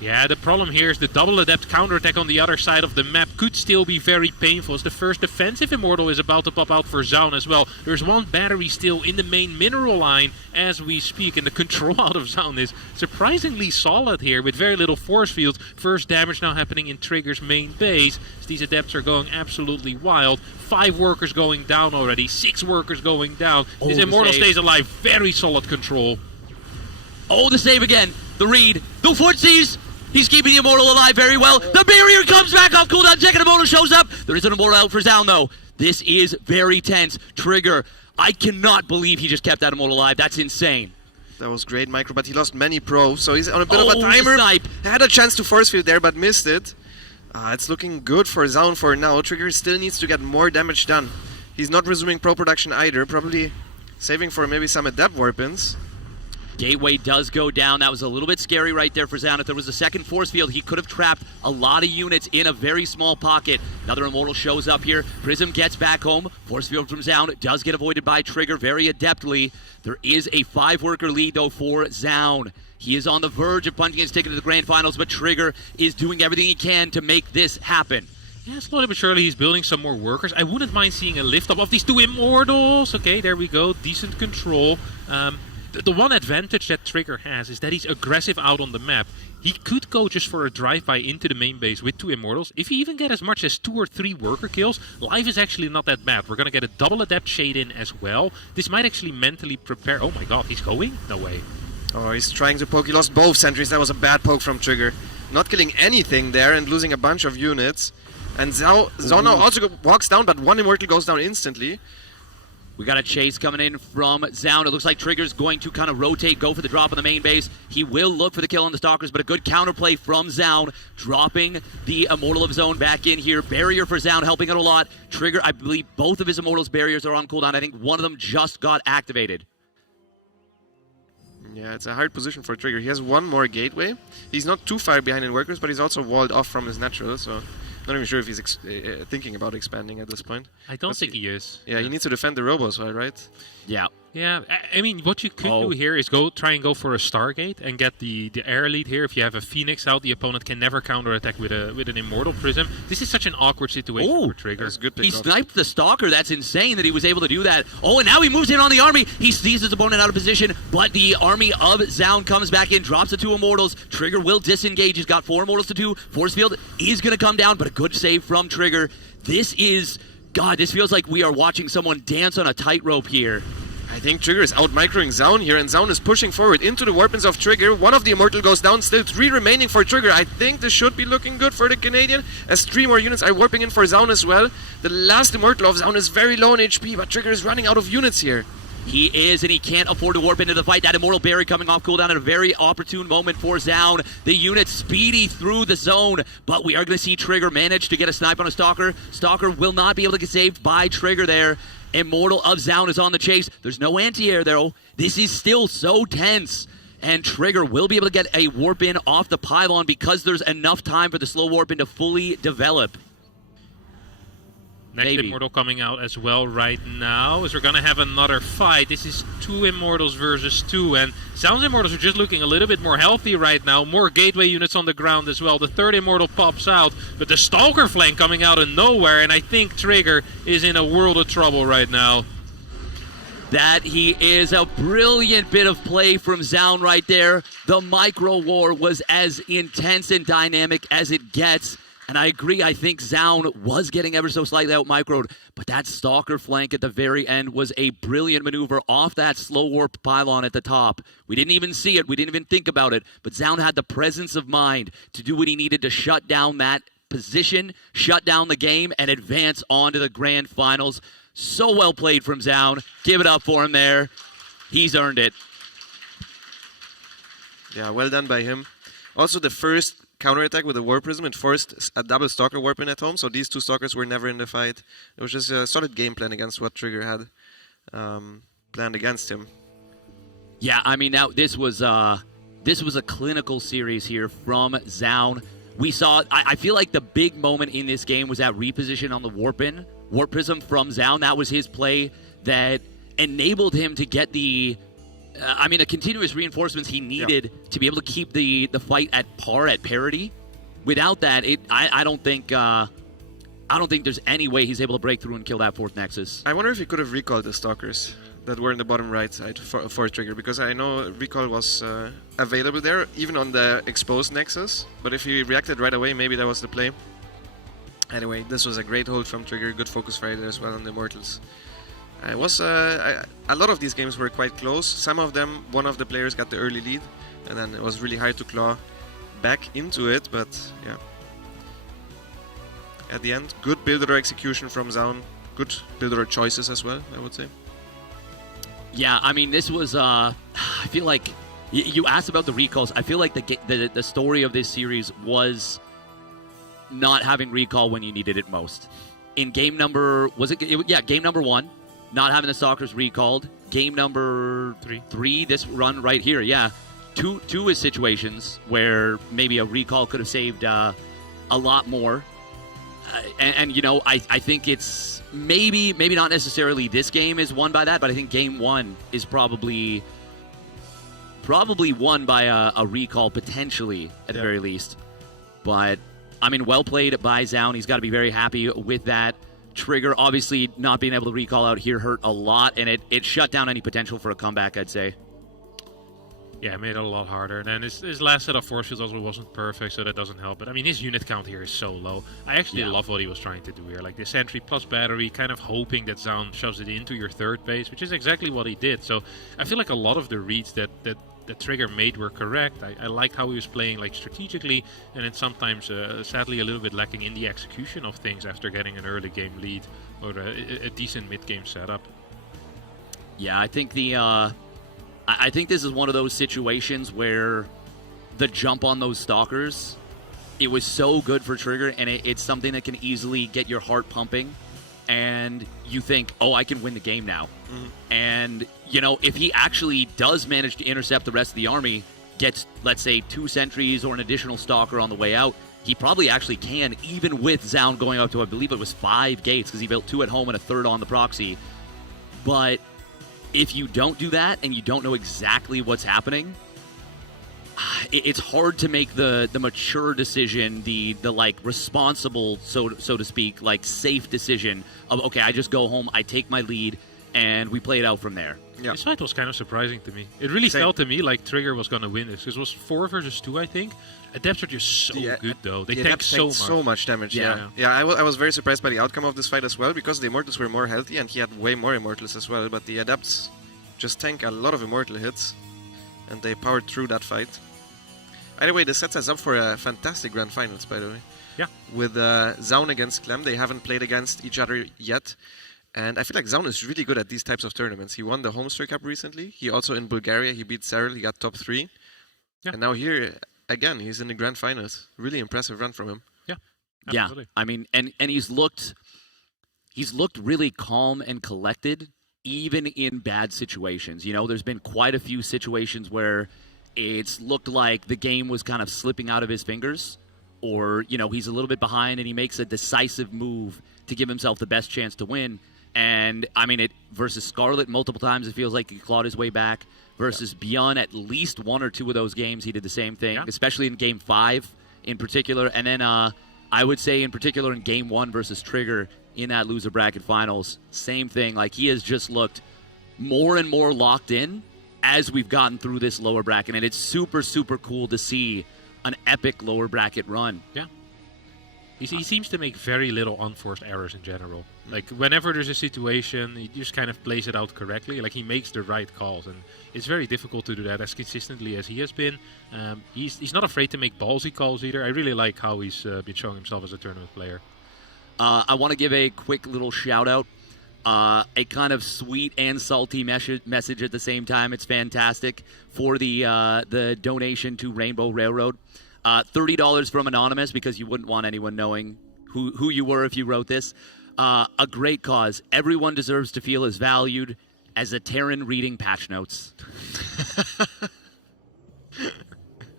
Yeah, the problem here is the double adept counterattack on the other side of the map could still be very painful, as the first defensive immortal is about to pop out for Zaun as well. There's one battery still in the main mineral line as we speak, and the control out of Zaun is surprisingly solid here with very little force fields. First damage now happening in Trigger's main base, as these adepts are going absolutely wild. 5 workers going down already, 6 workers going down. This immortal stays alive, very solid control. Oh, the save again. The read. The footsies. He's keeping the Immortal alive very well. The barrier comes back off cooldown. Second Immortal shows up. There is an Immortal out for Zaun, though. This is very tense. Trigger, I cannot believe he just kept that Immortal alive. That's insane. That was great, Micro, but he lost many probes, so he's on a bit of a timer. Snipe. Had a chance to force field there, but missed it. It's looking good for Zaun for now. Trigger still needs to get more damage done. He's not resuming pro production either, probably saving for maybe some adept weapons. Gateway does go down. That was a little bit scary right there for Zaun. If there was a second force field, he could have trapped a lot of units in a very small pocket. Another Immortal shows up here. Prism gets back home. Force field from Zaun does get avoided by Trigger very adeptly. There is a 5-worker lead, though, for Zaun. He is on the verge of punching his ticket to the Grand Finals, but Trigger is doing everything he can to make this happen. Yeah, slowly but surely he's building some more workers. I wouldn't mind seeing a lift up of these 2 Immortals. Okay, there we go. Decent control. The one advantage that Trigger has is that he's aggressive out on the map. He could go just for a drive-by into the main base with 2 Immortals. If he even get as much as 2 or 3 worker kills, life is actually not that bad. We're going to get a double adept shade in as well. This might actually mentally prepare... Oh my god, he's going? No way. Oh, he's trying to poke. He lost both sentries. That was a bad poke from Trigger. Not killing anything there and losing a bunch of units. And Zaun now also walks down, but 1 Immortal goes down instantly. We got a chase coming in from Zaun. It looks like Trigger's going to kind of rotate, go for the drop on the main base. He will look for the kill on the Stalkers, but a good counterplay from Zaun, dropping the Immortal of Zone back in here. Barrier for Zaun, helping out a lot. Trigger, I believe both of his Immortals barriers are on cooldown. I think one of them just got activated. Yeah, it's a hard position for Trigger. He has 1 more gateway. He's not too far behind in workers, but he's also walled off from his natural, so... Not even sure if he's thinking about expanding at this point. I don't think he is. Yeah, he needs to defend the robos, right? Yeah. Yeah, I mean, what you could do here is try and go for a Stargate and get the air lead here. If you have a Phoenix out, the opponent can never counterattack with an Immortal Prism. This is such an awkward situation for Trigger. That's good pick he off. sniped the Stalker. That's insane that he was able to do that. Oh, and now he moves in on the army. He sees his opponent out of position, but the army of Zaun comes back in, drops the 2 Immortals. Trigger will disengage. He's got 4 Immortals to 2. Force field is going to come down, but a good save from Trigger. This is... God, this feels like we are watching someone dance on a tightrope here. I think Trigger is out-microing Zaun here, and Zaun is pushing forward into the weapons of Trigger. 1 of the Immortal goes down, still 3 remaining for Trigger. I think this should be looking good for the Canadian, as 3 more units are warping in for Zaun as well. The last Immortal of Zaun is very low in HP, but Trigger is running out of units here. He is, and he can't afford to warp into the fight. That Immortal Barrier coming off cooldown at a very opportune moment for Zaun. The unit speedy through the zone, but we are going to see Trigger manage to get a snipe on a Stalker. Stalker will not be able to get saved by Trigger there. Immortal of Zaun is on the chase. There's no anti-air, though. This is still so tense. And Trigger will be able to get a warp in off the pylon because there's enough time for the slow warp in to fully develop. Next Immortal coming out as well right now, as we're going to have another fight. This is 2 Immortals versus 2, and Zaun's Immortals are just looking a little bit more healthy right now. More gateway units on the ground as well. The 3rd Immortal pops out, but the Stalker flank coming out of nowhere, and I think Trigger is in a world of trouble right now. That he is. A brilliant bit of play from Zaun right there. The micro war was as intense and dynamic as it gets. And I agree, I think Zaun was getting ever so slightly out-microed, but that Stalker flank at the very end was a brilliant maneuver off that slow warp pylon at the top. We didn't even see it, we didn't even think about it, but Zaun had the presence of mind to do what he needed to shut down that position, shut down the game, and advance on to the Grand Finals. So well played from Zaun. Give it up for him there. He's earned it. Yeah, well done by him. Also, the first counterattack with the War Prism, it forced a double Stalker warp in at home, so these 2 Stalkers were never in the fight. It was just a solid game plan against what Trigger had planned against him. Yeah, I mean, now this was a clinical series here from Zaun. we saw, I feel like the big moment in this game was that reposition on the Warp Prism from Zaun. That was his play that enabled him to get the, the continuous reinforcements he needed to be able to keep the fight at par, at parity. Without that, I don't think there's any way he's able to break through and kill that 4th Nexus. I wonder if he could have recalled the Stalkers that were in the bottom right side for Trigger, because I know recall was available there, even on the exposed Nexus, but if he reacted right away, maybe that was the play. Anyway, this was a great hold from Trigger, good focus fighter as well on the Immortals. It was a lot of these games were quite close. Some of them, one of the players got the early lead, and then it was really hard to claw back into it, but yeah. At the end, good builder execution from Zaun, good builder choices as well, I would say. Yeah, I mean, this was, I feel like, you asked about the recalls. I feel like the story of this series was not having recall when you needed it most. In game number, game number 1, not having the Stalkers recalled. Game number 3, this run right here, yeah. Two is situations where maybe a recall could have saved a lot more. And I think it's maybe not necessarily this game is won by that, but I think game 1 is probably won by a recall, potentially, at the very least. But, I mean, well played by Zaun. He's got to be very happy with that. Trigger, obviously, not being able to recall out here hurt a lot, and it shut down any potential for a comeback, I'd say. Yeah, it made it a lot harder. And then his last set of force fields also wasn't perfect, so that doesn't help. But I mean, his unit count here is so low. I actually love what he was trying to do here. Like the sentry plus battery, kind of hoping that Zaun shoves it into your 3rd base, which is exactly what he did. So I feel like a lot of the reads that Trigger made were correct. I liked how he was playing like strategically, and then sometimes, sadly, a little bit lacking in the execution of things after getting an early game lead or a decent mid-game setup. Yeah, I think I think this is one of those situations where the jump on those Stalkers, it was so good for Trigger, and it's something that can easily get your heart pumping, and you think, oh, I can win the game now. Mm-hmm. And, if he actually does manage to intercept the rest of the army, gets, let's say, 2 sentries or an additional Stalker on the way out, he probably actually can, even with Zaun going up to, I believe it was 5 gates, because he built 2 at home and a 3rd on the proxy. But if you don't do that and you don't know exactly what's happening, it's hard to make the mature decision, the like responsible, so to speak, like safe decision of, okay, I just go home, I take my lead, and we play it out from there. Yeah. This fight was kind of surprising to me. It really felt to me like Trigger was going to win this. Because it was 4 versus 2, I think. Adepts are just so good, though. They tank so much damage. Yeah, I was very surprised by the outcome of this fight as well, because the Immortals were more healthy, and he had way more Immortals as well. But the Adepts just tank a lot of Immortal hits, and they powered through that fight. Either way, this sets us up for a fantastic Grand Finals, by the way. Yeah. With Zaun against Clem, they haven't played against each other yet. And I feel like Zaun is really good at these types of tournaments. He won the Homester Cup recently. He also, in Bulgaria, he beat Cyril. He got top 3. Yeah. And now here, again, he's in the Grand Finals. Really impressive run from him. Yeah, absolutely. Yeah, I mean, and he's looked really calm and collected, even in bad situations. There's been quite a few situations where it's looked like the game was kind of slipping out of his fingers, or, he's a little bit behind and he makes a decisive move to give himself the best chance to win. And, I mean, versus Scarlet, multiple times it feels like he clawed his way back. Versus Beyond, at least 1 or 2 of those games, he did the same thing, especially in Game 5 in particular. And then I would say in particular in Game 1 versus Trigger in that loser bracket finals, same thing. Like, he has just looked more and more locked in as we've gotten through this lower bracket. And it's super, super cool to see an epic lower bracket run. Yeah. He seems to make very little unforced errors in general. Like, whenever there's a situation, he just kind of plays it out correctly. Like, he makes the right calls, and it's very difficult to do that as consistently as he has been. He's not afraid to make ballsy calls either. I really like how he's been showing himself as a tournament player. I want to give a quick little shout-out. A kind of sweet and salty message at the same time. It's fantastic for the donation to Rainbow Railroad. $30 from Anonymous, because you wouldn't want anyone knowing who you were if you wrote this. A great cause. Everyone deserves to feel as valued as a Terran reading patch notes.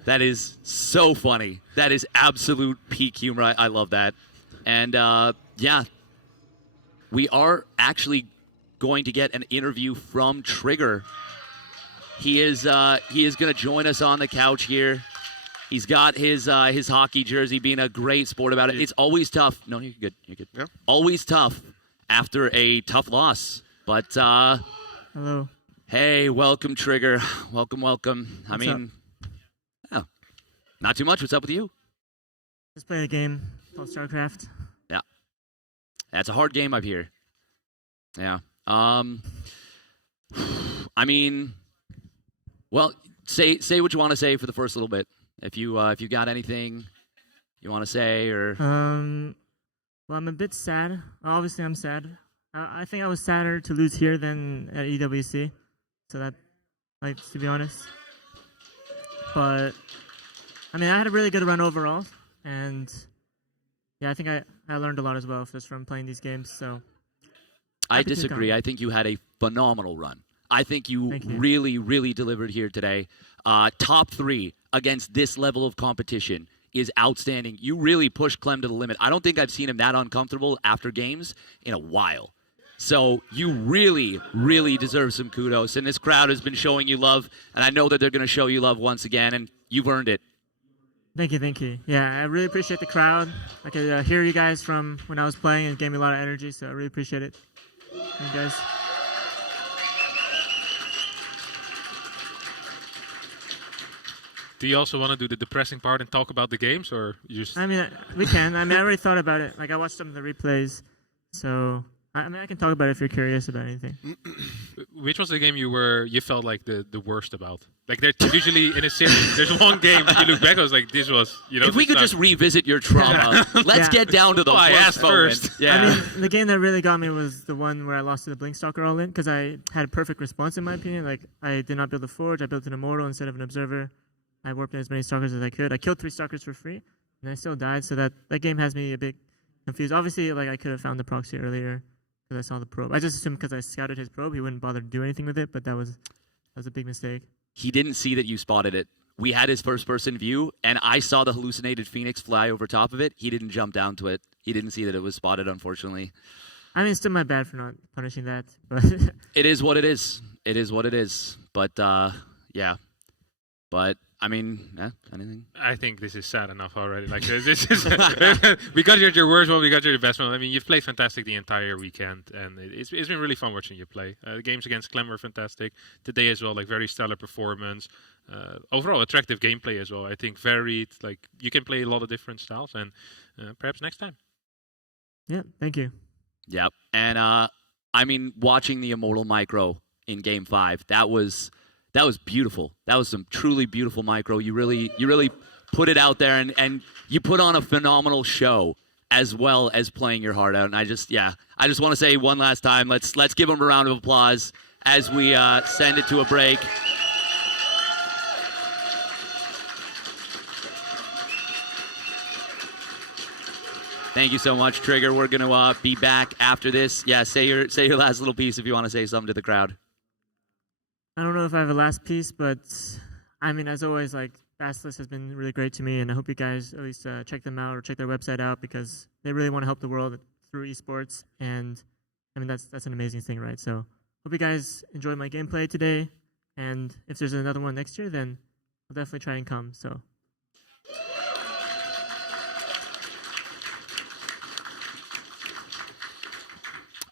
That is so funny. That is absolute peak humor. I love that. And yeah, we are actually going to get an interview from Trigger. He is going to join us on the couch here. He's got his hockey jersey, being a great sport about it. It's always tough. No, you're good. You're good. Yeah. Always tough after a tough loss. But hello. Hey, welcome, Trigger. Welcome. What's up? Oh, not too much. What's up with you? Just playing a game called StarCraft. Yeah, that's a hard game up here. Yeah. I mean, well, say what you want to say for the first little bit. If you got anything you want to say, or well, I'm a bit sad. Obviously, I'm sad. I think I was sadder to lose here than at EWC. So that, like, to be honest. But I mean, I had a really good run overall, and yeah, I think I learned a lot as well just from playing these games. So I disagree. I think you had a phenomenal run. I think you really delivered here today. Top 3 against this level of competition is outstanding. You really pushed Clem to the limit. I don't think I've seen him that uncomfortable after games in a while. So you really deserve some kudos. And this crowd has been showing you love, and I know that they're going to show you love once again, and you've earned it. Thank you. Yeah, I really appreciate the crowd. I could hear you guys from when I was playing, and it gave me a lot of energy, so I really appreciate it. Thank you guys. Do you also want to do the depressing part and talk about the games, or you just? I mean, we can. I mean, I already thought about it. Like, I watched some of the replays, so I mean, I can talk about it if you're curious about anything. Which was the game you felt like the worst about? Like, there's usually in a series, there's one game that you look back, I was like, this was, If we could just revisit your trauma, let's get down to the worst moment. Yeah. I mean, the game that really got me was the one where I lost to the Blinkstalker all in, because I had a perfect response in my opinion. Like, I did not build a forge, I built an immortal instead of an observer. I warped in as many stalkers as I could. I killed 3 stalkers for free, and I still died. So that game has me a bit confused. Obviously, like, I could have found the proxy earlier because I saw the probe. I just assumed because I scouted his probe, he wouldn't bother to do anything with it. But that was a big mistake. He didn't see that you spotted it. We had his first-person view, and I saw the hallucinated phoenix fly over top of it. He didn't jump down to it. He didn't see that it was spotted, unfortunately. I mean, it's still my bad for not punishing that. But it is what it is. It is what it is. But yeah. But I mean, anything? I think this is sad enough already. Like, this is we got your worst one, we got your best one. I mean, you've played fantastic the entire weekend, and it's been really fun watching you play. The games against Clem were fantastic today as well. Like, very stellar performance. Overall, attractive gameplay as well. I think varied. Like, you can play a lot of different styles, and perhaps next time. Yeah, thank you. Yep, and I mean, watching the Immortal Micro in Game 5, that was beautiful. That was some truly beautiful micro. You really put it out there, and you put on a phenomenal show as well as playing your heart out. And I just want to say one last time, let's give him a round of applause as we send it to a break. Thank you so much, Trigger. We're gonna be back after this. Yeah, say your last little piece if you want to say something to the crowd. I don't know if I have a last piece, but I mean, as always, like, Basilisk has been really great to me, and I hope you guys at least check them out or check their website out, because they really want to help the world through esports, and I mean, that's an amazing thing, right? So hope you guys enjoyed my gameplay today, and if there's another one next year, then I'll definitely try and come. So.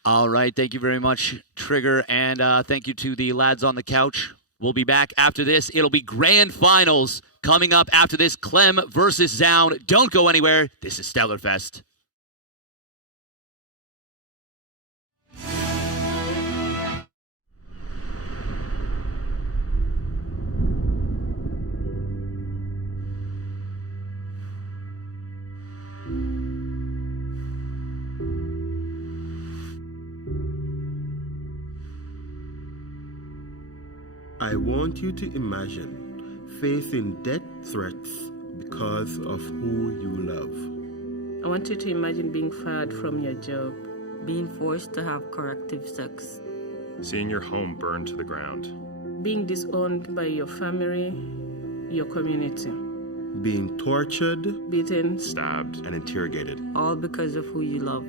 All right, thank you very much, Trigger, and thank you to the lads on the couch. We'll be back after this. It'll be grand finals coming up after this. Clem versus Zound. Don't go anywhere. This is Stellarfest. I want you to imagine facing death threats because of who you love. I want you to imagine being fired from your job. Being forced to have corrective sex. Seeing your home burned to the ground. Being disowned by your family, your community. Being tortured, Beaten, Stabbed. and interrogated. all because of who you love.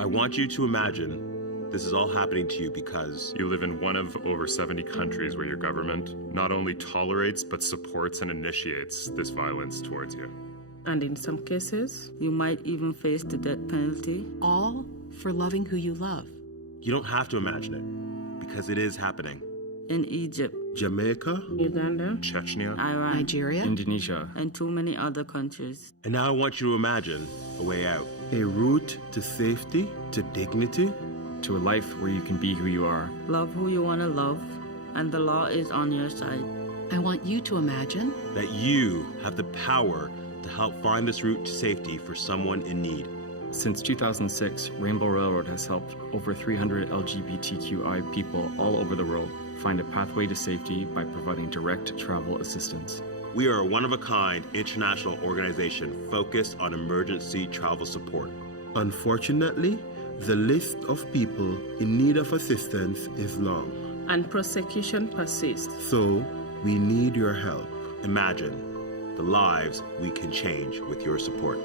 I want you to imagine this is all happening to you because You live in one of over 70 countries where your government not only tolerates but supports and initiates this violence towards you. and in some cases, You might even face the death penalty. All for loving who you love. you don't have to imagine it because it is happening. In Egypt, Jamaica, Uganda, Chechnya, Iran, Nigeria, Indonesia, and too many other countries. and now I want you to imagine a way out. A route to safety, to dignity, to a life where you can be who you are. Love who you want to love, and the law is on your side. I want you to imagine that you have the power to help find this route to safety for someone in need. Since 2006, Rainbow Railroad has helped over 300 LGBTQI people all over the world find a pathway to safety by providing direct travel assistance. We are a one-of-a-kind international organization focused on emergency travel support. Unfortunately, the list of people in need of assistance is long. and prosecution persists. So, we need your help. Imagine the lives we can change with your support.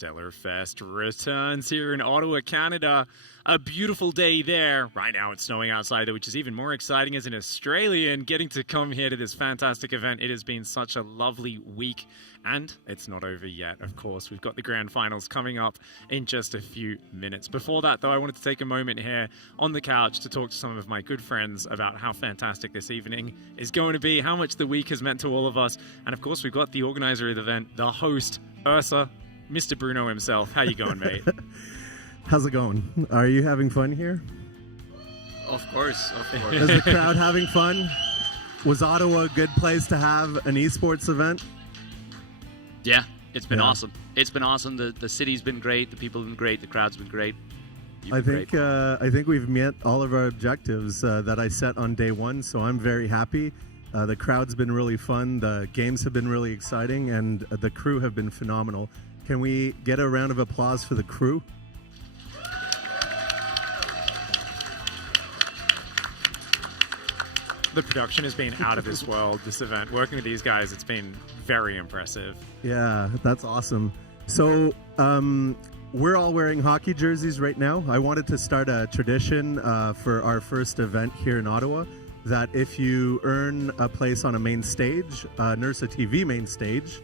Stellar Fest returns here in Ottawa, Canada. A beautiful day there. Right now it's snowing outside, which is even more exciting as an Australian getting to come here to this fantastic event. It has been such a lovely week, and it's not over yet, of course. We've got the grand finals coming up in just a few minutes. Before that, though, I wanted to take a moment here on the couch to talk to some of my good friends about how fantastic this evening is going to be, how much the week has meant to all of us. And of course, we've got the organizer of the event, the host, Ursa, Mr. Bruno himself. How you going, mate? How's it going? Are you having fun here? Of course. Is the crowd having fun? Was Ottawa a good place to have an esports event? Yeah, it's been awesome. It's been awesome. The city's been great. The people have been great. The crowd's been great. I think we've met all of our objectives that I set on day one, so I'm very happy. The crowd's been really fun. The games have been really exciting, and the crew have been phenomenal. Can we get a round of applause for the crew? The production has been out of this world, this event. Working with these guys, it's been very impressive. Yeah, that's awesome. So we're all wearing hockey jerseys right now. I wanted to start a tradition for our first event here in Ottawa, that if you earn a place on a main stage, NERSA TV main stage,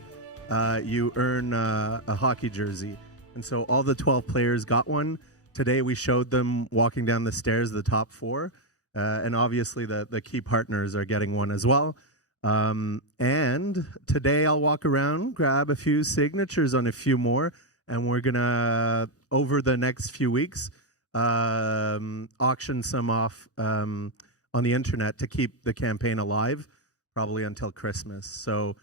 you earn a hockey jersey. And so all the 12 players got one. Today we showed them walking down the stairs, the top four. And obviously the key partners are getting one as well. And today I'll walk around, grab a few signatures on a few more, and we're going to, over the next few weeks, auction some off on the internet to keep the campaign alive, probably until Christmas. So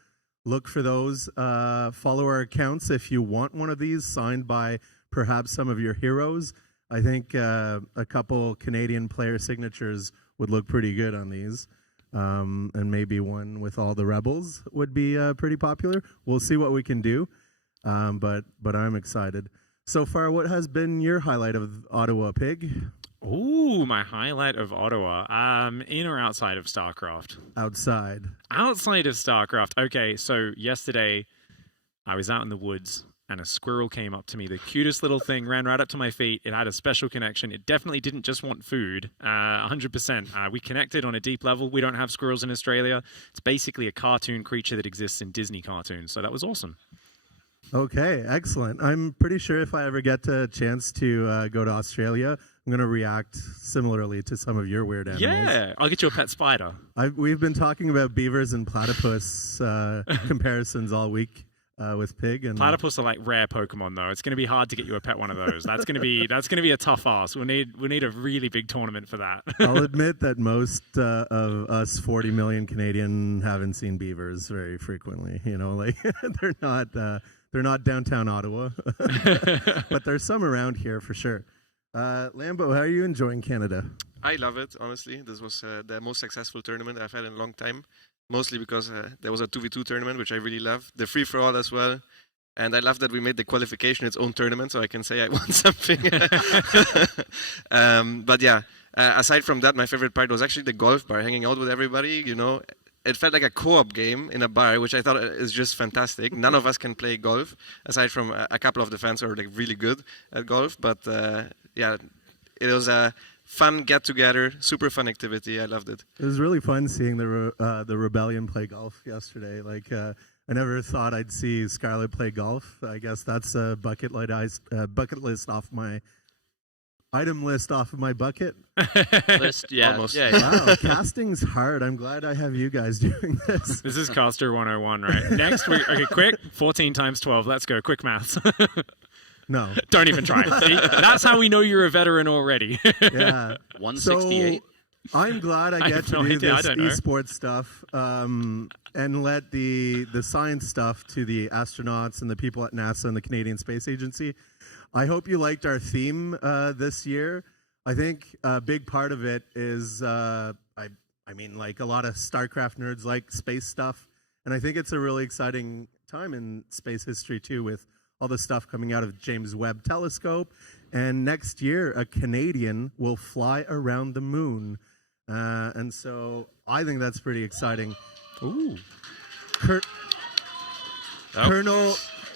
look for those. Follow our accounts if you want one of these signed by perhaps some of your heroes. I think a couple Canadian player signatures would look pretty good on these. And maybe one with all the Rebels would be pretty popular. We'll see what we can do. But I'm excited. So far, what has been your highlight of Ottawa, Pig? Ooh, my highlight of Ottawa. In or outside of StarCraft? Outside. Outside of StarCraft. Okay, so yesterday I was out in the woods, and a squirrel came up to me. The cutest little thing ran right up to my feet. It had a special connection. It definitely didn't just want food, 100%. We connected on a deep level. We don't have squirrels in Australia. It's basically a cartoon creature that exists in Disney cartoons, so that was awesome. Okay, excellent. I'm pretty sure if I ever get a chance to go to Australia, I'm going to react similarly to some of your weird animals. Yeah, I'll get you a pet spider. We've been talking about beavers and platypus comparisons all week. With Pig and platypus are like rare Pokemon though. It's going to be hard to get you a pet one of those. That's going to be a tough ask. We'll need a really big tournament for that. I'll admit that most of us 40 million Canadian haven't seen beavers very frequently. You know, like they're not downtown Ottawa, but there's some around here for sure. Lambo, how are you enjoying Canada? I love it, honestly. This was the most successful tournament I've had in a long time. Mostly because there was a 2v2 tournament, which I really love. The free-for-all as well. And I love that we made the qualification its own tournament, so I can say I won something. But yeah, aside from that, my favorite part was actually the golf bar, hanging out with everybody, you know. It felt like a co-op game in a bar, which I thought is just fantastic. None of us can play golf, aside from a couple of the fans who are like really good at golf. But yeah, it was a fun get-together, super fun activity. I loved it. It was really fun seeing the Rebellion play golf yesterday. Like I never thought I'd see Scarlett play golf. I guess that's a bucket list off my item list off of my bucket list. Yeah, almost. Yeah. Wow, casting's hard. I'm glad I have you guys doing this. This is Caster 101, right? Next week, okay, quick, 14 times 12. Let's go. Quick maths. No. Don't even try. See? That's how we know you're a veteran already. Yeah. 168. So I'm glad I get to do this esports stuff and let the science stuff to the astronauts and the people at NASA and the Canadian Space Agency. I hope you liked our theme this year. I think a big part of it is, I mean, like a lot of StarCraft nerds like space stuff. And I think it's a really exciting time in space history too, with all the stuff coming out of James Webb Telescope. And next year, a Canadian will fly around the moon. And so I think that's pretty exciting. Ooh. Colonel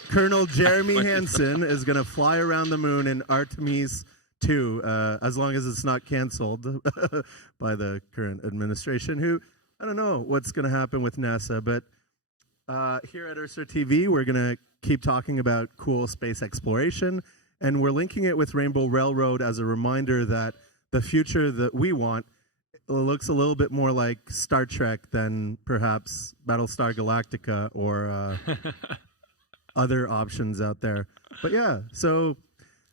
Colonel Jeremy Hansen is going to fly around the moon in Artemis 2, as long as it's not canceled by the current administration, who, I don't know what's going to happen with NASA, but here at Ursa TV, we're going to keep talking about cool space exploration, and we're linking it with Rainbow Railroad as a reminder that the future that we want looks a little bit more like Star Trek than perhaps Battlestar Galactica or other options out there. But yeah, so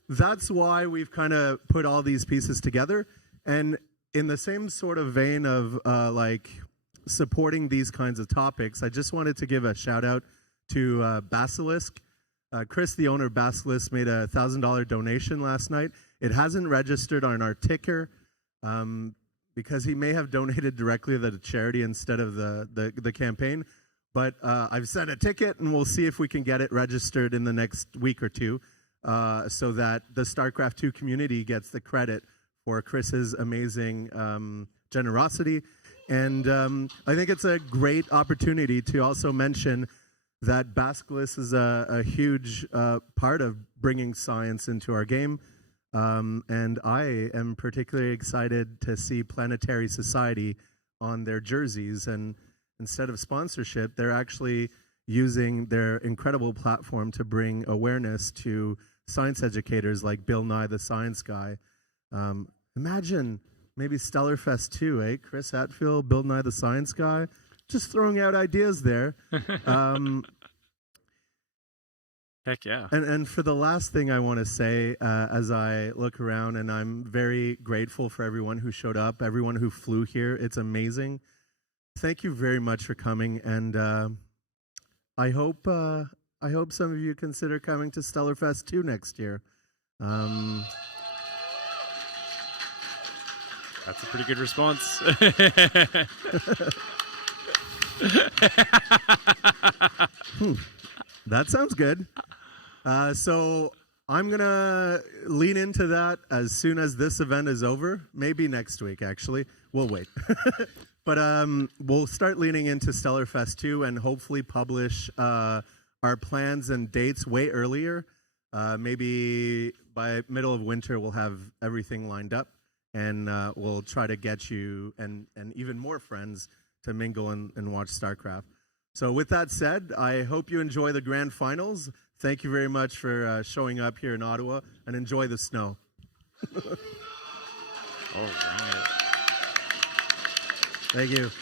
that's why we've kind of put all these pieces together. And in the same sort of vein of like supporting these kinds of topics, I just wanted to give a shout out to Basilisk. Chris, the owner of Basilisk, made a $1,000 donation last night. It hasn't registered on our ticker because he may have donated directly to the charity instead of the campaign. But I've sent a ticket, and we'll see if we can get it registered in the next week or two so that the StarCraft 2 community gets the credit for Chris's amazing generosity. And I think it's a great opportunity to also mention that Basilisk is a huge part of bringing science into our game. And I am particularly excited to see Planetary Society on their jerseys. And instead of sponsorship, they're actually using their incredible platform to bring awareness to science educators like Bill Nye the Science Guy. Imagine maybe Stellarfest 2, eh? Chris Hadfield, Bill Nye the Science Guy. Just throwing out ideas there. Heck yeah. And for the last thing I want to say, as I look around, and I'm very grateful for everyone who showed up, everyone who flew here. It's amazing. Thank you very much for coming, and I hope some of you consider coming to Stellarfest 2 next year. That's a pretty good response. That sounds good. So I'm going to lean into that as soon as this event is over. Maybe next week, actually. We'll wait. But we'll start leaning into Stellarfest 2 and hopefully publish our plans and dates way earlier. Maybe by middle of winter, we'll have everything lined up. And we'll try to get you and even more friends to mingle and watch StarCraft. So with that said, I hope you enjoy the grand finals. Thank you very much for showing up here in Ottawa, and enjoy the snow. All right. Thank you.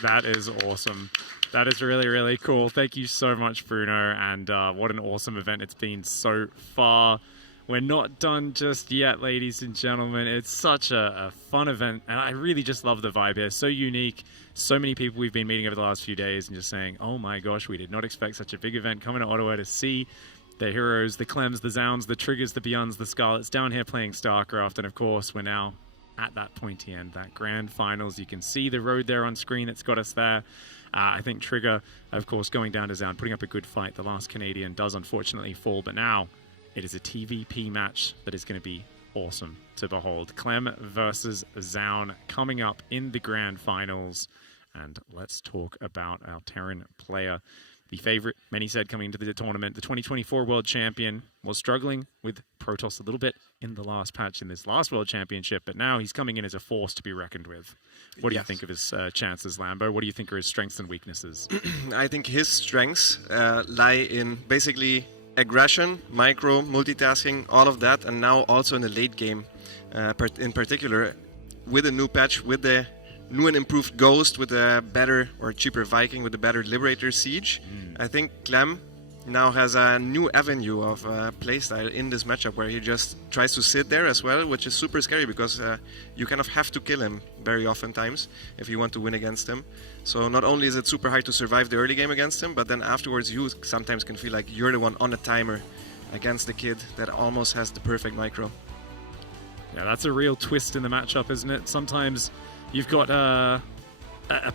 That is awesome. That is really, really cool. Thank you so much, Bruno, and what an awesome event it's been so far. We're not done just yet, ladies and gentlemen. It's such a fun event, and I really just love the vibe here. So unique. So many people we've been meeting over the last few days and just saying, oh my gosh, we did not expect such a big event coming to Ottawa to see the heroes, the Clems, the Zowns, the Triggers, the Beyonds, the Scarlets down here playing StarCraft. And of course, we're now at that pointy end, that grand finals. You can see the road there on screen that's got us there. I think Trigger, of course, going down to Zown, putting up a good fight. The last Canadian does unfortunately fall, but now it is a TVP match that is going to be awesome to behold. Clem versus Zown coming up in the grand finals. And let's talk about our Terran player. The favorite, many said, coming into the tournament. The 2024 World Champion was struggling with Protoss a little bit in the last patch in this last World Championship, but now he's coming in as a force to be reckoned with. What do you think of his chances, Lambo? What do you think are his strengths and weaknesses? I think his strengths lie in basically aggression, micro, multitasking, all of that, and now also in the late game in particular, with a new patch, with the new and improved Ghost, with a better or cheaper Viking, with a better Liberator Siege. I think Clem now has a new avenue of playstyle in this matchup where he just tries to sit there as well, which is super scary because you kind of have to kill him very oftentimes if you want to win against him. So not only is it super hard to survive the early game against him, but then afterwards you sometimes can feel like you're the one on a timer against the kid that almost has the perfect micro. Yeah, that's a real twist in the matchup, isn't it? Sometimes you've got a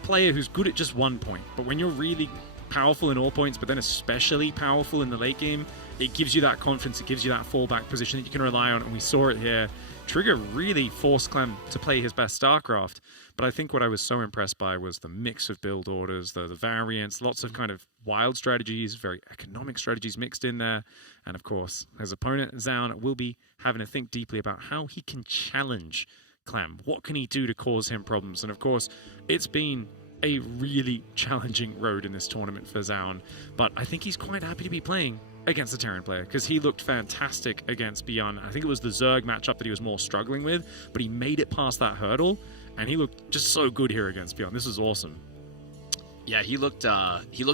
player who's good at just 1 point, but when you're really powerful in all points, but then especially powerful in the late game, it gives you that confidence, it gives you that fallback position that you can rely on, and we saw it here. Trigger really forced Clem to play his best StarCraft, but I think what I was so impressed by was the mix of build orders, the variants, lots of kind of wild strategies, very economic strategies mixed in there, and of course, his opponent, Zaun, will be having to think deeply about how he can challenge Clem. What can he do to cause him problems? And of course, it's been a really challenging road in this tournament for Zaun, but I think he's quite happy to be playing against the Terran player because he looked fantastic against Beyond. I think it was the Zerg matchup that he was more struggling with, but he made it past that hurdle, and he looked just so good here against Beyond. This was awesome. Yeah, he looked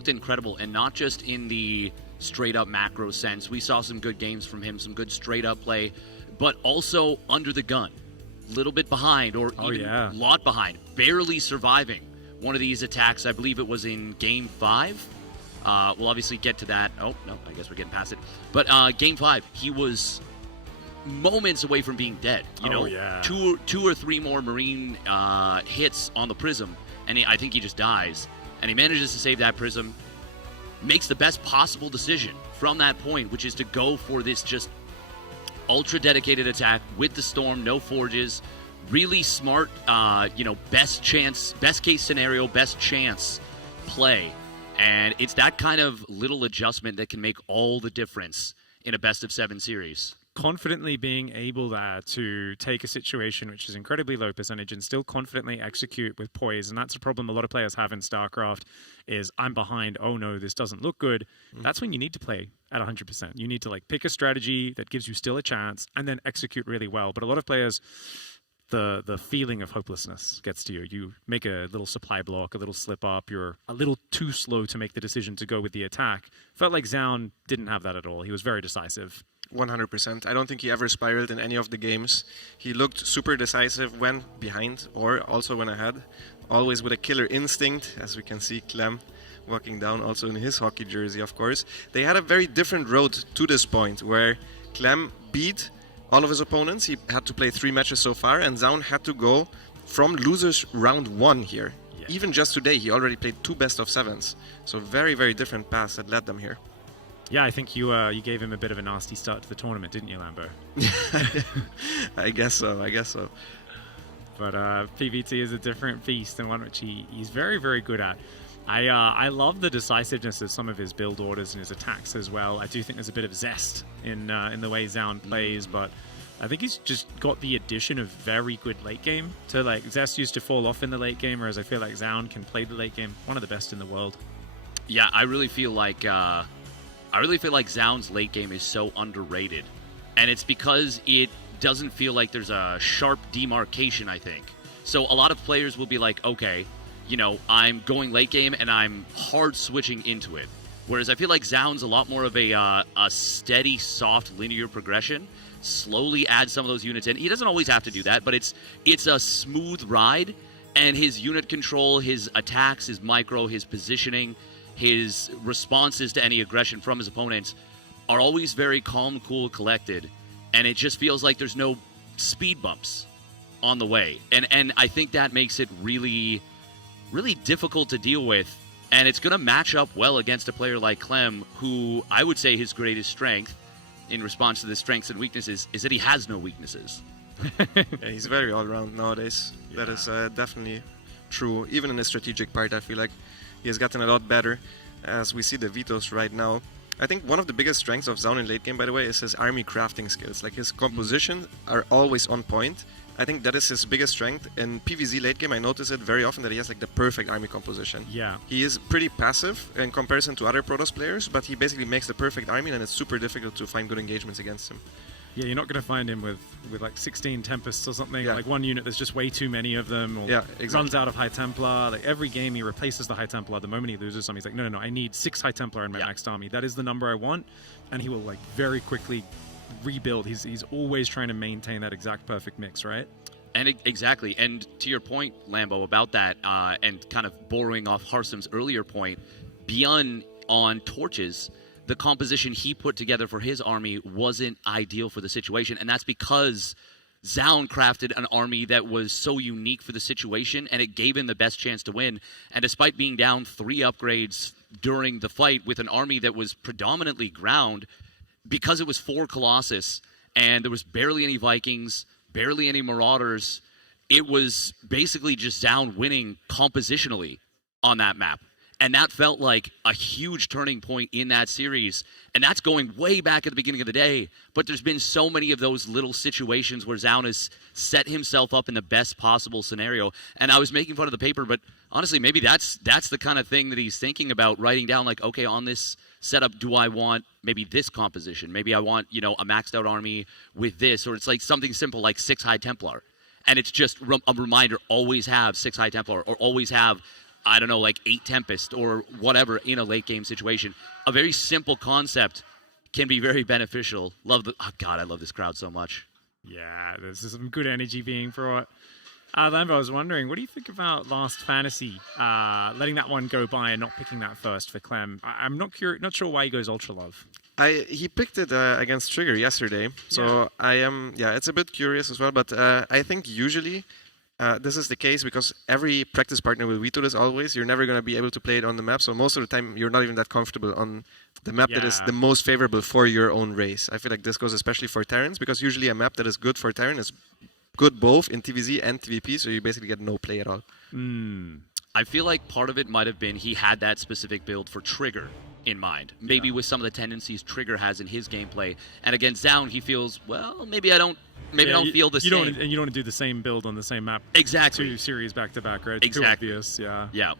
incredible, and not just in the straight-up macro sense. We saw some good games from him, some good straight-up play, but also under the gun, little bit behind, or even a lot behind, barely surviving one of these attacks. I believe it was in Game 5. We'll obviously get to that. Oh, no, I guess we're getting past it. But Game 5, he was moments away from being dead. Two or three more Marine hits on the Prism, and I think he just dies. And he manages to save that Prism, makes the best possible decision from that point, which is to go for this just ultra-dedicated attack with the Storm, no forges, really smart, best case scenario, best chance play. And it's that kind of little adjustment that can make all the difference in a best-of-7 series. Confidently being able to take a situation which is incredibly low percentage and still confidently execute with poise. And that's a problem a lot of players have in StarCraft is I'm behind, oh no, this doesn't look good. That's when you need to play at 100%. You need to pick a strategy that gives you still a chance and then execute really well. But a lot of players, the feeling of hopelessness gets to you. You make a little supply block, a little slip up, you're a little too slow to make the decision to go with the attack. Felt like Zaun didn't have that at all. He was very decisive. 100%. I don't think he ever spiraled in any of the games. He looked super decisive when behind or also when ahead. Always with a killer instinct, as we can see Clem walking down also in his hockey jersey, of course. They had a very different road to this point where Clem beat all of his opponents. He had to play 3 matches so far, and Zaun had to go from losers round 1 here. Yeah. Even just today, he already played 2 best-of-7s. So very, very different paths that led them here. Yeah, I think you gave him a bit of a nasty start to the tournament, didn't you, Lambo? I guess so. But PVT is a different beast and one which he's very, very good at. I love the decisiveness of some of his build orders and his attacks as well. I do think there's a bit of zest in the way Zaun plays, but I think he's just got the addition of very good late game. Zest used to fall off in the late game, whereas I feel like Zaun can play the late game. One of the best in the world. Yeah, I really feel like Zaun's late game is so underrated, and it's because it doesn't feel like there's a sharp demarcation, I think. So a lot of players will be like, okay, I'm going late game and I'm hard switching into it. Whereas I feel like Zaun's a lot more of a steady, soft, linear progression. Slowly add some of those units in. He doesn't always have to do that, but it's a smooth ride, and his unit control, his attacks, his micro, his positioning, his responses to any aggression from his opponents are always very calm, cool, collected, and it just feels like there's no speed bumps on the way. And I think that makes it really, really difficult to deal with, and it's going to match up well against a player like Clem, who I would say his greatest strength, in response to the strengths and weaknesses, is that he has no weaknesses. Yeah, he's very all-round nowadays. Yeah. That is definitely true. Even in the strategic part, I feel like he has gotten a lot better as we see the Vetos right now. I think one of the biggest strengths of Zaun in late game, by the way, is his army crafting skills. His composition are always on point. I think that is his biggest strength. In PvZ late game, I notice it very often that he has the perfect army composition. Yeah. He is pretty passive in comparison to other Protoss players, but he basically makes the perfect army, and it's super difficult to find good engagements against him. Yeah, you're not going to find him with 16 Tempests or something. Yeah. One unit, there's just way too many of them. Or exactly. Runs out of High Templar. Every game he replaces the High Templar. The moment he loses some, he's like, no, I need 6 High Templar in my maxed army. That is the number I want. And he will very quickly rebuild. He's always trying to maintain that exact perfect mix, right? And exactly. And to your point, Lambo, about that, and kind of borrowing off Harsam's earlier point, beyond on torches, the composition he put together for his army wasn't ideal for the situation, and that's because Zaun crafted an army that was so unique for the situation, and it gave him the best chance to win. And despite being down 3 upgrades during the fight with an army that was predominantly ground, because it was 4 Colossus and there was barely any Vikings, barely any Marauders, it was basically just Zound winning compositionally on that map. And that felt like a huge turning point in that series. And that's going way back at the beginning of the day. But there's been so many of those little situations where Zound has set himself up in the best possible scenario. And I was making fun of the paper, but honestly, maybe that's the kind of thing that he's thinking about, writing down like, okay, on this setup, do I want maybe this composition? Maybe I want, you know, a maxed out army with this, or it's like something simple like 6 High Templar. And it's just a reminder, always have 6 High Templar, or always have, I don't know, like 8 Tempest or whatever in a late game situation. A very simple concept can be very beneficial. Oh God, I love this crowd so much. Yeah, there's some good energy being brought. Lambo, I was wondering, what do you think about Last Fantasy? Letting that one go by and not picking that first for Clem. I'm not sure why he goes Ultra Love. He picked it against Trigger yesterday, so yeah. It's a bit curious as well, but I think usually this is the case because every practice partner will veto this always. You're never going to be able to play it on the map, so most of the time you're not even that comfortable on the map that is the most favorable for your own race. I feel like this goes especially for Terrans, because usually a map that is good for Terran is good both in TVZ and TVP, so you basically get no play at all. I feel like part of it might have been he had that specific build for Trigger in mind. Maybe with some of the tendencies Trigger has in his gameplay. And against Zound, he feels, well, maybe I don't feel the same. And you don't want to do the same build on the same map. Exactly. 2 series back to back, right? Exactly. Too obvious, yeah. Yeah.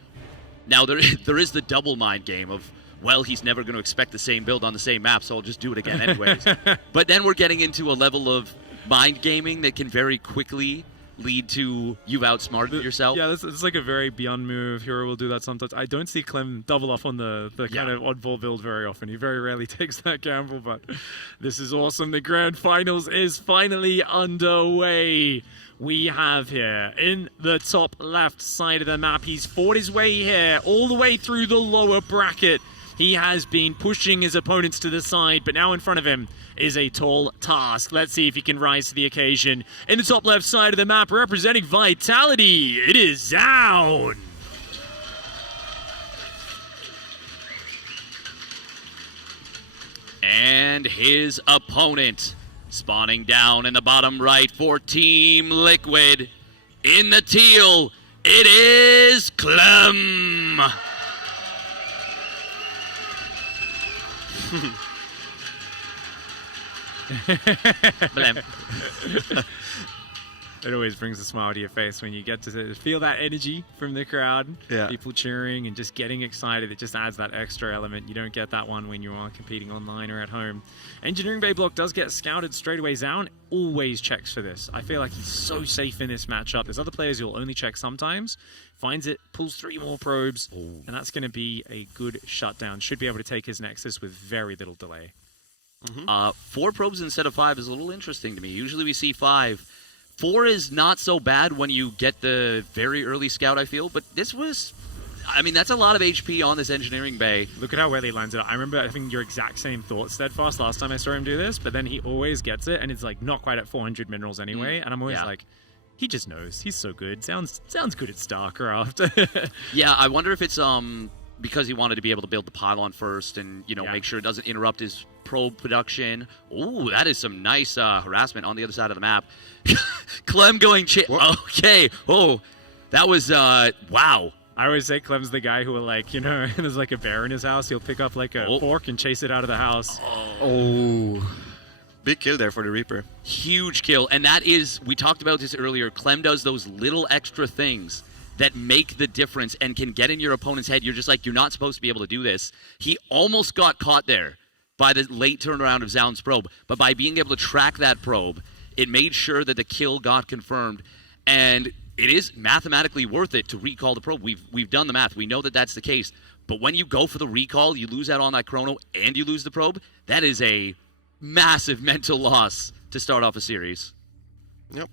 Now, there is the double mind game of, well, he's never going to expect the same build on the same map, so I'll just do it again anyways. But then we're getting into a level of mind gaming that can very quickly lead to you've outsmarted yourself. Yeah, it's like a very beyond move. Hero will do that sometimes. I don't see Clem double off on the kind of oddball build very often. He very rarely takes that gamble, but this is awesome. The grand finals is finally underway. We have here in the top left side of the map, he's fought his way here all the way through the lower bracket. He has been pushing his opponents to the side, but now in front of him is a tall task. Let's see if he can rise to the occasion. In the top left side of the map, representing Vitality, it is Zound. And his opponent, spawning down in the bottom right for Team Liquid. In the teal, it is Clem. It always brings a smile to your face when you get to feel that energy from the crowd. Yeah. People cheering and just getting excited. It just adds that extra element. You don't get that one when you are competing online or at home. Engineering Bay block does get scouted straight away. Zound always checks for this. I feel like he's so safe in this matchup. There's other players who'll only check sometimes. Finds it, pulls 3 more probes, and that's going to be a good shutdown. Should be able to take his Nexus with very little delay. 4 probes instead of 5 is a little interesting to me. Usually we see 5. 4 is not so bad when you get the very early scout, I feel, but this was, I mean, that's a lot of HP on this Engineering Bay. Look at how well he lands it. I remember having your exact same thought, Steadfast, last time I saw him do this, but then he always gets it, and it's like not quite at 400 minerals anyway, and I'm always like, he just knows. He's so good. Sounds good at StarCraft. Yeah, I wonder if it's because he wanted to be able to build the pylon first and, you know, make sure it doesn't interrupt his probe production. Ooh, that is some nice harassment on the other side of the map. Clem going okay. Oh, that was wow. I always say Clem's the guy who will, like, you know, there's like a bear in his house. He'll pick up like a fork and chase it out of the house. Oh. Big kill there for the Reaper. Huge kill. And that is, we talked about this earlier, Clem does those little extra things that make the difference and can get in your opponent's head. You're just like, you're not supposed to be able to do this. He almost got caught there by the late turnaround of Zound's probe, but by being able to track that probe, it made sure that the kill got confirmed, and it is mathematically worth it to recall the probe. We've done the math. We know that that's the case, but when you go for the recall, you lose out on that chrono and you lose the probe. That is a massive mental loss to start off a series. Yep.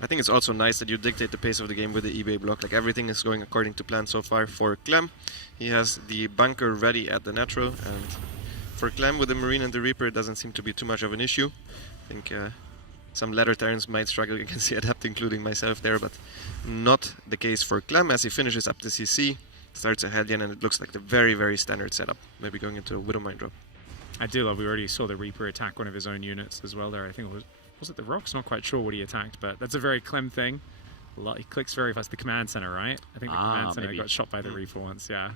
I think it's also nice that you dictate the pace of the game with the eBay block. Like, everything is going according to plan so far for Clem. He has the bunker ready at the natural, and for Clem with the Marine and the Reaper, it doesn't seem to be too much of an issue. I think some ladder Terrans might struggle against the Adept, including myself there, but not the case for Clem as he finishes up the CC, starts a Hellion, and it looks like the very, very standard setup. Maybe going into a Widowmine drop. I do love, we already saw the Reaper attack one of his own units as well there. I think was it the Rocks? Not quite sure what he attacked, but that's a very Clem thing. He clicks very fast. The command center, right? I think the command center got shot by the Reaper once, yeah.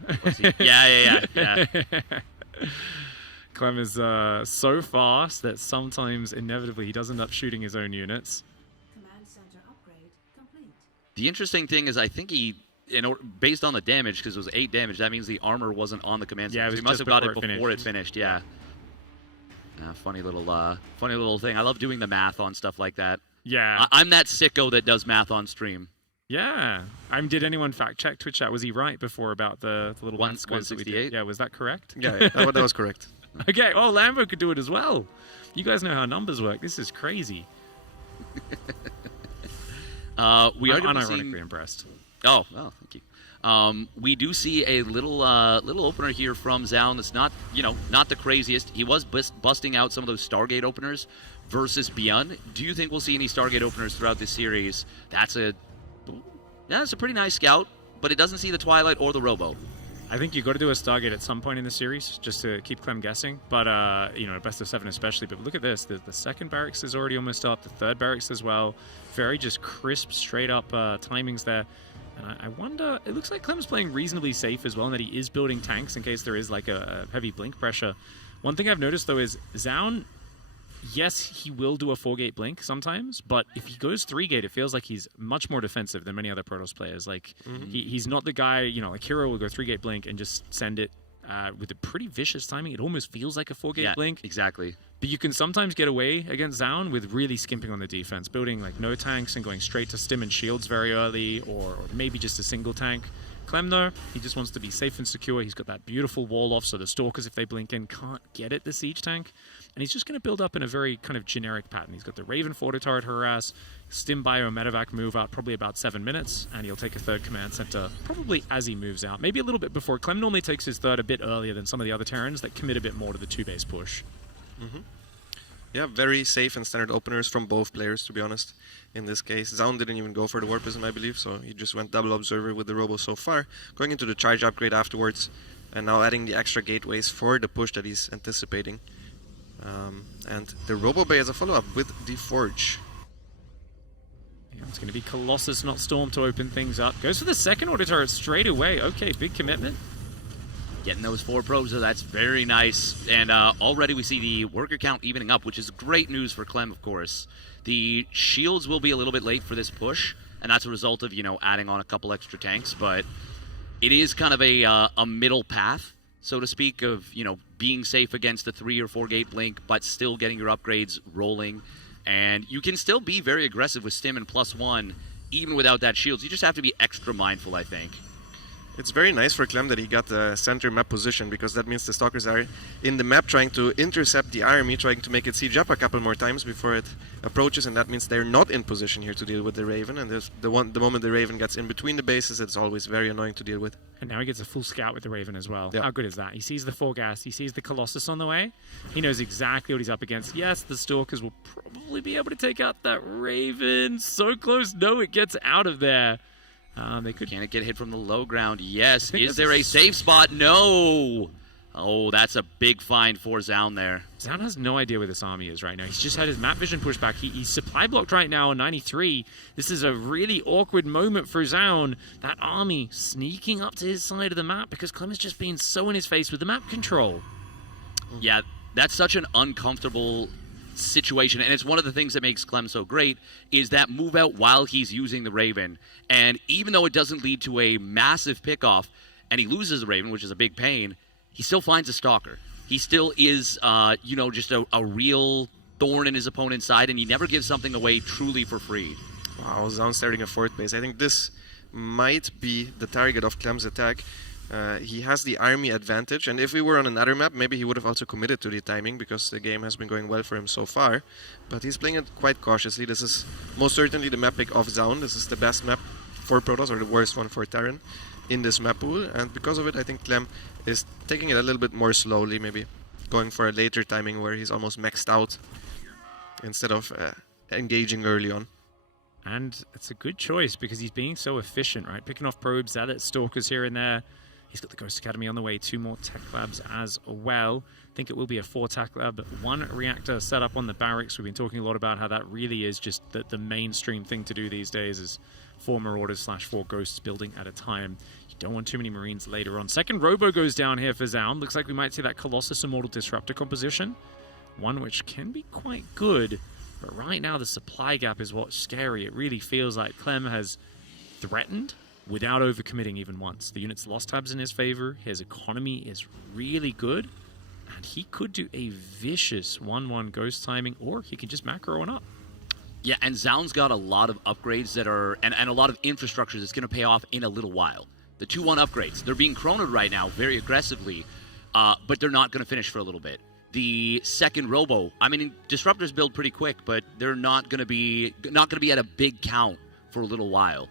yeah. Clem is so fast that sometimes, inevitably, he does end up shooting his own units. Command center upgrade complete. The interesting thing is I think he, based on the damage, because it was 8 damage, that means the armor wasn't on the command center. Yeah, So he must have got it before it finished, yeah. Funny little thing. I love doing the math on stuff like that. Yeah. I'm that sicko that does math on stream. Yeah. Did anyone fact check Twitch chat? Was he right before about the little 168? Yeah, was that correct? Yeah, that was correct. Okay, well, Lambo could do it as well. You guys know how numbers work. This is crazy. We are unironically impressed. Oh, thank you. We do see a little opener here from Zaun that's not the craziest. He was busting out some of those Stargate openers versus Beyond. Do you think we'll see any Stargate openers throughout this series? That's a pretty nice scout, but it doesn't see the Twilight or the Robo. I think you got to do a Stargate at some point in the series just to keep Clem guessing. But, best of 7 especially. But look at this. The second barracks is already almost up. The third barracks as well. Very just crisp, straight up timings there. And I wonder, it looks like Clem's playing reasonably safe as well, and that he is building tanks in case there is like a heavy blink pressure. One thing I've noticed though is Zaun, yes, he will do a 4-gate blink sometimes, but if he goes 3-gate, it feels like he's much more defensive than many other Protoss players. Like, he's not the guy, like Hero will go 3-gate blink and just send it with a pretty vicious timing. It almost feels like a 4-gate blink. Exactly. But you can sometimes get away against Zaun with really skimping on the defense, building like no tanks and going straight to stim and shields very early, or maybe just a single tank. Clem, though, he just wants to be safe and secure. He's got that beautiful wall off, so the Stalkers, if they blink in, can't get at the siege tank. And he's just going to build up in a very kind of generic pattern. He's got the Raven Forti turret harass, Stim Bio Medevac move out probably about 7 minutes, and he'll take a third command center probably as he moves out. Maybe a little bit before. Clem normally takes his third a bit earlier than some of the other Terrans that commit a bit more to the 2-base push. Yeah, very safe and standard openers from both players, to be honest. In this case, Zaun didn't even go for the Warpism, I believe, so he just went double Observer with the Robo so far. Going into the charge upgrade afterwards, and now adding the extra gateways for the push that he's anticipating. And the Robo Bay as a follow-up with the Forge. Yeah, it's going to be Colossus, not Storm, to open things up. Goes for the second order turret straight away. Okay, big commitment. Getting those 4 probes, so that's very nice. And already we see the worker count evening up, which is great news for Clem, of course. The shields will be a little bit late for this push, and that's a result of, adding on a couple extra tanks. But it is kind of a middle path, so to speak, of, being safe against the 3 or 4-gate blink, but still getting your upgrades rolling. And you can still be very aggressive with Stim and +1, even without that shields. You just have to be extra mindful, I think. It's very nice for Clem that he got the center map position, because that means the Stalkers are in the map trying to intercept the army, trying to make it siege up a couple more times before it approaches, and that means they're not in position here to deal with the Raven, and the moment the Raven gets in between the bases, it's always very annoying to deal with. And now he gets a full scout with the Raven as well. Yeah. How good is that? He sees the 4 gas, he sees the Colossus on the way, he knows exactly what he's up against. Yes, the Stalkers will probably be able to take out that Raven. So close, no, it gets out of there. They could. Can it get hit from the low ground? Yes. Is there a safe spot? No. Oh, that's a big find for Zaun there. Zaun has no idea where this army is right now. He's just had his map vision pushed back. He's supply blocked right now on 93. This is a really awkward moment for Zaun. That army sneaking up to his side of the map because Clem is just being so in his face with the map control. Yeah, that's such an uncomfortable situation, and it's one of the things that makes Clem so great is that move out while he's using the Raven. And even though it doesn't lead to a massive pickoff and he loses the Raven, which is a big pain, he still finds a Stalker. He still is just a real thorn in his opponent's side, and he never gives something away truly for free. Wow, Zaun starting a 4th base. I think this might be the target of Clem's attack. He has the army advantage, and if we were on another map, maybe he would have also committed to the timing, because the game has been going well for him so far. But he's playing it quite cautiously. This is most certainly the map pick of Zaun. This is the best map for Protoss, or the worst one for Terran in this map pool, and because of it, I think Clem is taking it a little bit more slowly, maybe going for a later timing where he's almost maxed out instead of engaging early on. And it's a good choice because he's being so efficient, right? Picking off probes, Zealot, Stalkers here and there. He's got the Ghost Academy on the way, 2 more tech labs as well. I think it will be a 4 tech lab, 1 reactor set up on the barracks. We've been talking a lot about how that really is just the mainstream thing to do these days is 4 Marauders / 4 Ghosts building at a time. You don't want too many Marines later on. Second Robo goes down here for Zaun. Looks like we might see that Colossus Immortal Disruptor composition. One which can be quite good, but right now the supply gap is what's scary. It really feels like Clem has threatened without overcommitting even once. The unit's lost tabs in his favor. His economy is really good, and he could do a vicious 1-1 Ghost timing, or he can just macro on up. Yeah, and Zaun's got a lot of upgrades that are, and a lot of infrastructure that's going to pay off in a little while. The 2-1 upgrades, they're being chronoed right now very aggressively, but they're not going to finish for a little bit. The second Robo, I mean, Disruptors build pretty quick, but they're not going to be at a big count for a little while.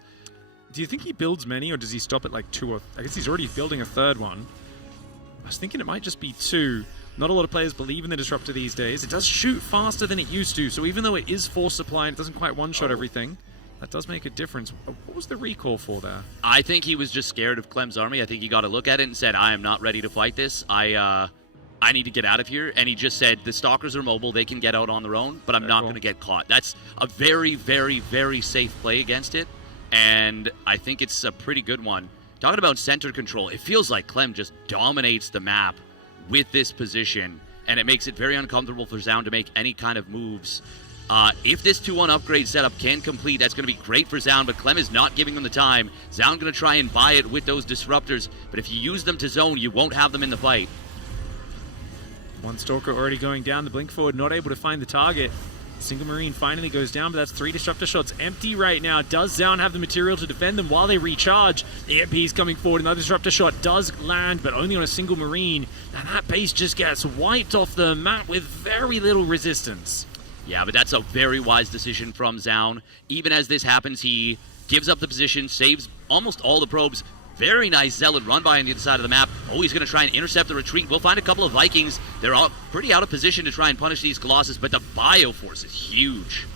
Do you think he builds many, or does he stop at like 2 or... I guess he's already building a 3rd one. I was thinking it might just be 2. Not a lot of players believe in the Disruptor these days. It does shoot faster than it used to, so even though it is force supply and it doesn't quite one-shot everything, that does make a difference. What was the recall for there? I think he was just scared of Clem's army. I think he got a look at it and said, I am not ready to fight this. I need to get out of here. And he just said, the Stalkers are mobile. They can get out on their own, but I'm not going to get caught. That's a very, very, very safe play against it. And I think it's a pretty good one. Talking about center control, it feels like Clem just dominates the map with this position, and it makes it very uncomfortable for Zaun to make any kind of moves. If this 2-1 upgrade setup can complete, that's going to be great for Zaun, but Clem is not giving them the time. Zaun going to try and buy it with those Disruptors, but if you use them to zone, you won't have them in the fight. One Stalker already going down. The blink forward not able to find the target. Single Marine finally goes down, but that's 3 Disruptor shots empty right now. Does Zaun have the material to defend them while they recharge? The EMP is coming forward. Another Disruptor shot does land, but only on a single Marine. And that base just gets wiped off the map with very little resistance. Yeah, but that's a very wise decision from Zaun. Even as this happens, he gives up the position, saves almost all the probes. Very nice Zealot run by on the other side of the map. Oh, he's going to try and intercept the retreat. We'll find a couple of Vikings. They're all pretty out of position to try and punish these Colossus, but the Bioforce is huge.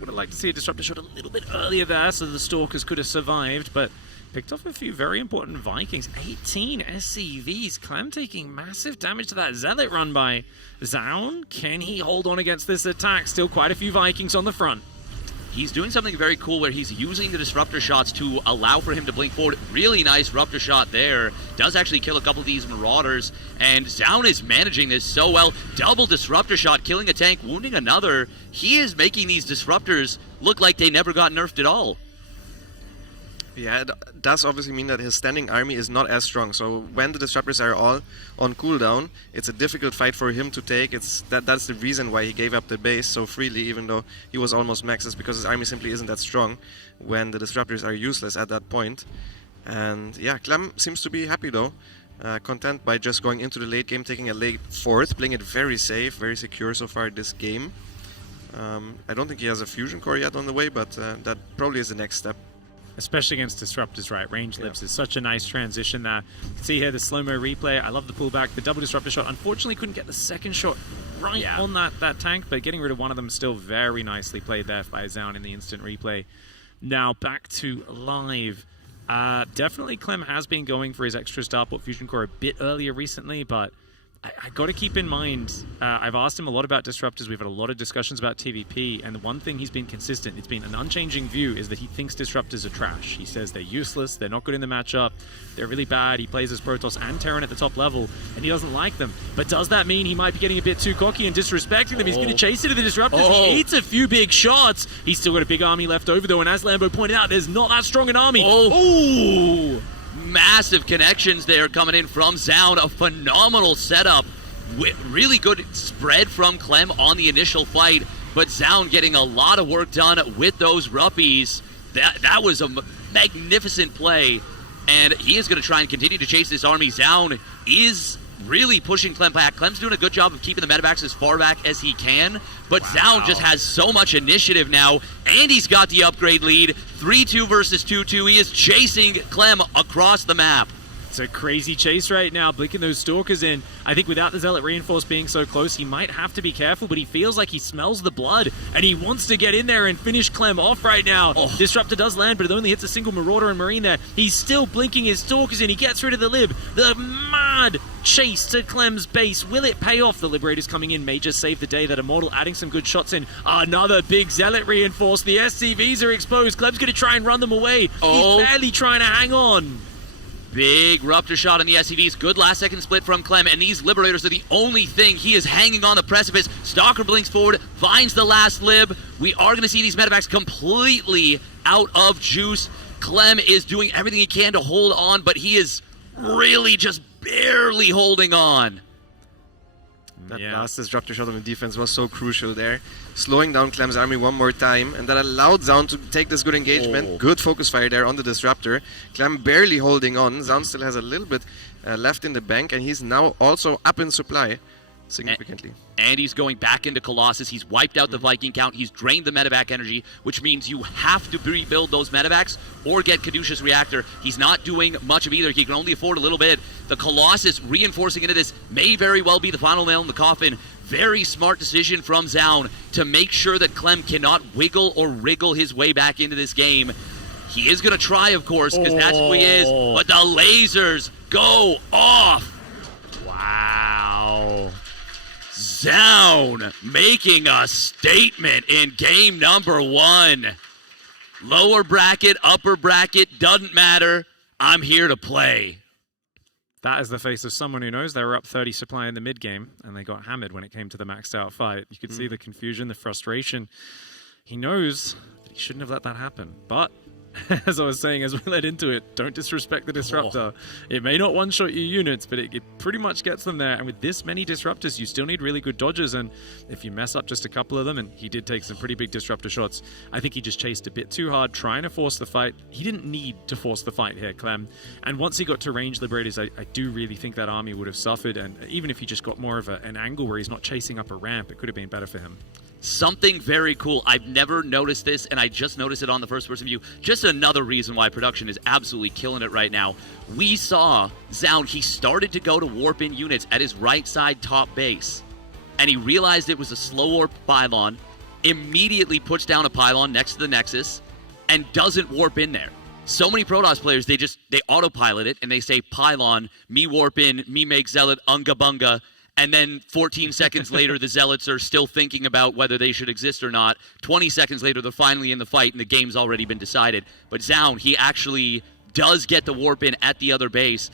Would have liked to see a Disruptor shot a little bit earlier there so the Stalkers could have survived, but picked off a few very important Vikings. 18 SCVs. Clem taking massive damage to that Zealot run by Zaun. Can he hold on against this attack? Still quite a few Vikings on the front. He's doing something very cool where he's using the Disruptor shots to allow for him to blink forward. Really nice Ruptor shot there. Does actually kill a couple of these Marauders. And Zaun is managing this so well. Double Disruptor shot, killing a tank, wounding another. He is making these Disruptors look like they never got nerfed at all. Yeah, it does obviously mean that his standing army is not as strong. So when the Disruptors are all on cooldown, it's a difficult fight for him to take. That's the reason why he gave up the base so freely, even though he was almost maxed, because his army simply isn't that strong when the Disruptors are useless at that point. And yeah, Clem seems to be happy though. Content by just going into the late game, taking a late 4th, playing it very safe, very secure so far this game. I don't think he has a Fusion Core yet on the way, but that probably is the next step. Especially against Disruptors, right? Range Lips is such a nice transition there. You can see here the slow-mo replay. I love the pullback. The double Disruptor shot. Unfortunately, couldn't get the second shot right on that tank, but getting rid of one of them still very nicely played there by Zaun in the instant replay. Now, back to live. Definitely Clem has been going for his extra Starport Fusion Core a bit earlier recently, but I got to keep in mind, I've asked him a lot about Disruptors. We've had a lot of discussions about TVP, and the one thing he's been consistent, it's been an unchanging view, is that he thinks Disruptors are trash. He says they're useless, they're not good in the matchup, they're really bad. He plays as Protoss and Terran at the top level, and he doesn't like them. But does that mean he might be getting a bit too cocky and disrespecting them? He's going to chase into the Disruptors. He eats a few big shots. He's still got a big army left over, though, and as Lambo pointed out, there's not that strong an army. Ooh! Massive connections there coming in from Zaun. A phenomenal setup. With really good spread from Clem on the initial fight, but Zaun getting a lot of work done with those Ruppies. That was a magnificent play, and he is going to try and continue to chase this army. Zaun is really pushing Clem back. Clem's doing a good job of keeping the medevacs as far back as he can, but Zaun just has so much initiative now, and he's got the upgrade lead. 3-2 versus 2-2. He is chasing Clem across the map. It's a crazy chase right now, blinking those Stalkers in. I think without the Zealot Reinforce being so close, he might have to be careful, but he feels like he smells the blood, and he wants to get in there and finish Clem off right now. Disruptor does land, but it only hits a single Marauder and Marine there. He's still blinking his Stalkers in. He gets rid of the Lib. The mad chase to Clem's base. Will it pay off? The Liberators coming in may just save the day. That Immortal adding some good shots in. Another big Zealot Reinforce. The SCVs are exposed. Clem's going to try and run them away. He's barely trying to hang on. Big Rupture shot on the SCVs. Good last second split from Clem, and these Liberators are the only thing. He is hanging on the precipice. Stalker blinks forward, finds the last Lib. We are going to see these medevacs completely out of juice. Clem is doing everything he can to hold on, but he is really just barely holding on. That last disruptor shot on the defense was so crucial there. Slowing down Clem's army one more time, and that allowed Zaun to take this good engagement. Good focus fire there on the disruptor. Clem barely holding on. Zaun still has a little bit left in the bank, and he's now also up in supply significantly. And he's going back into Colossus. He's wiped out the Viking count. He's drained the medevac energy, which means you have to rebuild those medevacs or get Caduceus Reactor. He's not doing much of either. He can only afford a little bit. The Colossus reinforcing into this may very well be the final nail in the coffin. Very smart decision from Zaun to make sure that Clem cannot wiggle or wriggle his way back into this game. He is going to try, of course, because that's who he is, but the lasers go off. Wow. Zaun making a statement in game number 1. Lower bracket, upper bracket, doesn't matter. I'm here to play. That is the face of someone who knows they were up 30 supply in the mid game, and they got hammered when it came to the maxed out fight. You could see the confusion, the frustration. He knows that he shouldn't have let that happen, but as I was saying, as we led into it, don't disrespect the Disruptor. It may not one-shot your units, but it pretty much gets them there. And with this many Disruptors, you still need really good dodges. And if you mess up just a couple of them, and he did take some pretty big Disruptor shots, I think he just chased a bit too hard, trying to force the fight. He didn't need to force the fight here, Clem. And once he got to range Liberators, I do really think that army would have suffered. And even if he just got more of an angle where he's not chasing up a ramp, it could have been better for him. Something very cool. I've never noticed this, and I just noticed it on the first-person view. Just another reason why production is absolutely killing it right now. We saw Zaun, he started to go to warp in units at his right side top base, and he realized it was a slow warp pylon, immediately puts down a pylon next to the Nexus, and doesn't warp in there. So many Protoss players, they autopilot it, and they say pylon, me warp in, me make Zealot, unga bunga, and then 14 seconds later, the Zealots are still thinking about whether they should exist or not. 20 seconds later, they're finally in the fight, and the game's already been decided. But Zaun, he actually does get the warp in at the other base.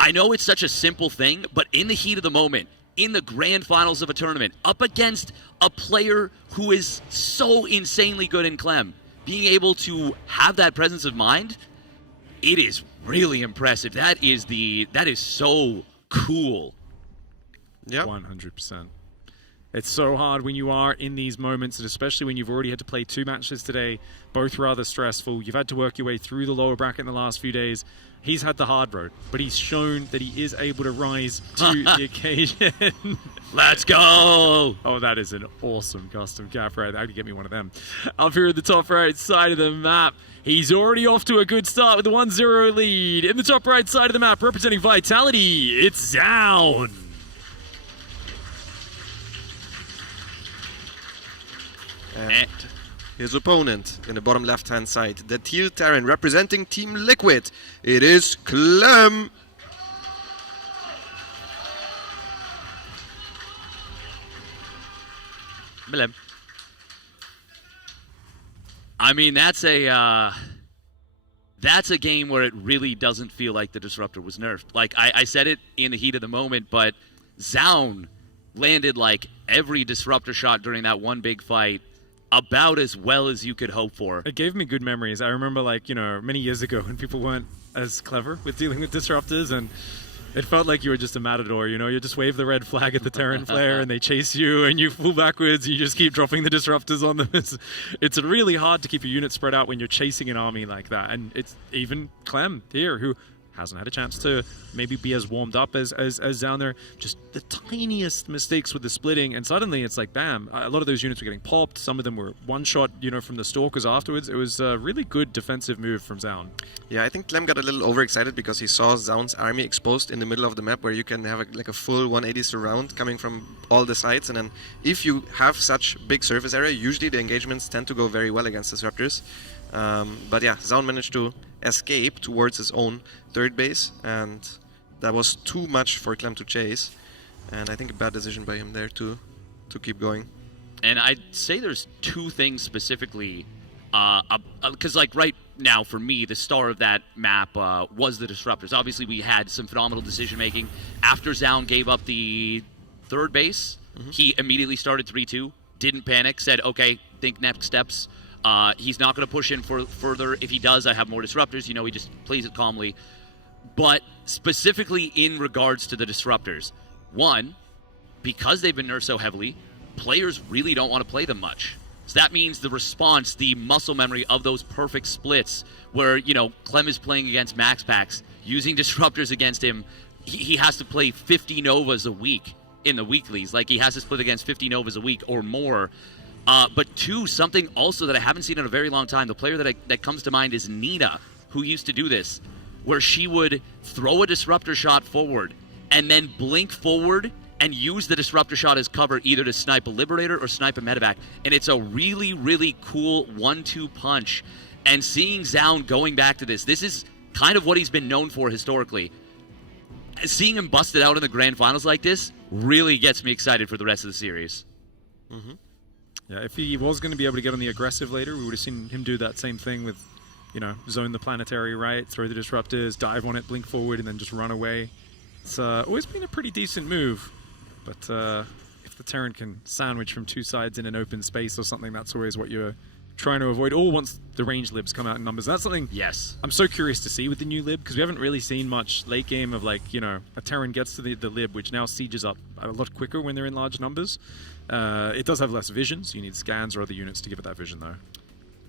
I know it's such a simple thing, but in the heat of the moment, in the grand finals of a tournament, up against a player who is so insanely good in Clem, being able to have that presence of mind, it is really impressive. That is so cool. Yeah, 100%. It's so hard when you are in these moments, and especially when you've already had to play 2 matches today, both rather stressful. You've had to work your way through the lower bracket in the last few days. He's had the hard road, but he's shown that he is able to rise to the occasion. Let's go! Oh, that is an awesome custom cap right there. I could get me one of them. Up here at the top right side of the map, he's already off to a good start with the 1-0 lead. In the top right side of the map, representing Vitality, it's Zaun. And his opponent in the bottom left-hand side, the Teal Terran representing Team Liquid. It is Clem. I mean, that's a game where it really doesn't feel like the Disruptor was nerfed. Like, I said it in the heat of the moment, but Zaun landed like every Disruptor shot during that one big fight about as well as you could hope for. It gave me good memories. I remember, like, you know, many years ago when people weren't as clever with dealing with Disruptors, and it felt like you were just a matador, you know? You just wave the red flag at the Terran flare and they chase you and you fall backwards and you just keep dropping the Disruptors on them. It's really hard to keep your unit spread out when you're chasing an army like that. And it's even Clem here, who hasn't had a chance to maybe be as warmed up as down there. Just the tiniest mistakes with the splitting, and suddenly it's like, bam, a lot of those units were getting popped. Some of them were one-shot, from the Stalkers afterwards. It was a really good defensive move from Zaun. Yeah, I think Clem got a little overexcited because he saw Zaun's army exposed in the middle of the map, where you can have a full 180 surround coming from all the sides. And then if you have such big surface area, usually the engagements tend to go very well against disruptors. But yeah, Zaun managed to escape towards his own third base, and that was too much for Clem to chase. And I think a bad decision by him there to keep going. And I'd say there's two things specifically, because like right now for me, the star of that map was the disruptors. Obviously, we had some phenomenal decision making. After Zaun gave up the third base, he immediately started 3-2, didn't panic, said, okay, think next steps. He's not going to push in further. If he does, I have more disruptors. He just plays it calmly. But specifically in regards to the disruptors, one, because they've been nerfed so heavily, players really don't want to play them much. So that means the response, the muscle memory of those perfect splits where, Clem is playing against Max Packs, using disruptors against him, he has to play 50 Novas a week in the weeklies. Like, he has to split against 50 Novas a week or more. But two, something also that I haven't seen in a very long time, the player that comes to mind is Nina, who used to do this, where she would throw a disruptor shot forward and then blink forward and use the disruptor shot as cover, either to snipe a Liberator or snipe a Medevac. And it's a really, really cool 1-2 punch. And seeing Zaun going back to this is kind of what he's been known for historically. Seeing him busted out in the grand finals like this really gets me excited for the rest of the series. Yeah, if he was going to be able to get on the aggressive later, we would have seen him do that same thing with, zone the planetary right, throw the disruptors, dive on it, blink forward, and then just run away. It's always been a pretty decent move, but if the Terran can sandwich from two sides in an open space or something, that's always what you're trying to avoid. Or once the range libs come out in numbers, that's something I'm so curious to see with the new lib, because we haven't really seen much late game of a Terran gets to the lib, which now sieges up a lot quicker when they're in large numbers. It does have less vision, so you need scans or other units to give it that vision, though.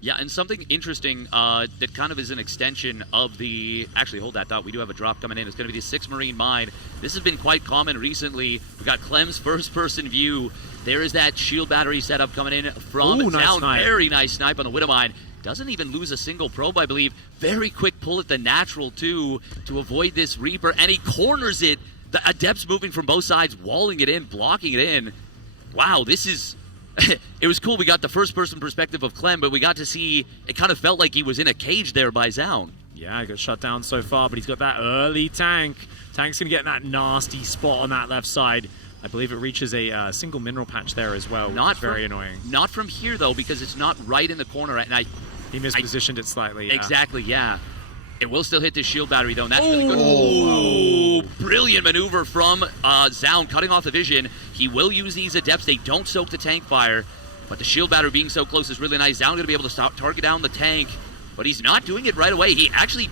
Yeah, and something interesting that kind of is an extension of the... Actually, hold that thought. We do have a drop coming in. It's going to be the 6 Marine Mine. This has been quite common recently. We've got Clem's first-person view. There is that shield battery setup coming in from down. Nice, very nice snipe on the Widow Mine. Doesn't even lose a single probe, I believe. Very quick pull at the natural, too, to avoid this Reaper. And he corners it. The Adepts moving from both sides, walling it in, blocking it in. Wow, this is... It was cool. We got the first-person perspective of Clem, but we got to see... It kind of felt like he was in a cage there by Zaun. Yeah, he got shut down so far, but he's got that early tank. Tank's going to get in that nasty spot on that left side. I believe it reaches a single mineral patch there as well, which is very annoying. Not from here, though, because it's not right in the corner. And he mispositioned it slightly, yeah. Exactly, yeah. It will still hit this shield battery, though, and that's really good. Oh, brilliant maneuver from Zaun, cutting off the vision. He will use these Adepts. They don't soak the tank fire, but the shield battery being so close is really nice. Zaun going to be able to target down the tank, but he's not doing it right away. He actually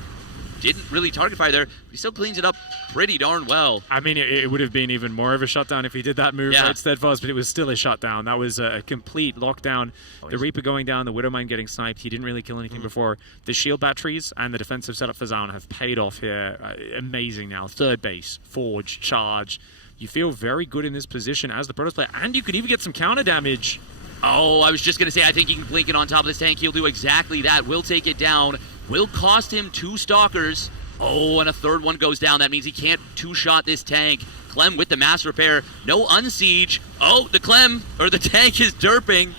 didn't really target fire there. He still cleans it up pretty darn well. I mean, it would have been even more of a shutdown if he did that move right steadfast, but it was still a shutdown. That was a complete lockdown. The Reaper going down, the Widowmine getting sniped. He didn't really kill anything before. The shield batteries and the defensive setup for Zaun have paid off here. Amazing now. Third base, forge, charge. You feel very good in this position as the Protoss player, and you could even get some counter damage. Oh, I was just going to say, I think he can blink it on top of this tank. He'll do exactly that. Will take it down. Will cost him 2 Stalkers. Oh, and a third one goes down. That means he can't two-shot this tank. Clem with the mass repair. No unsiege. Oh, the tank is derping.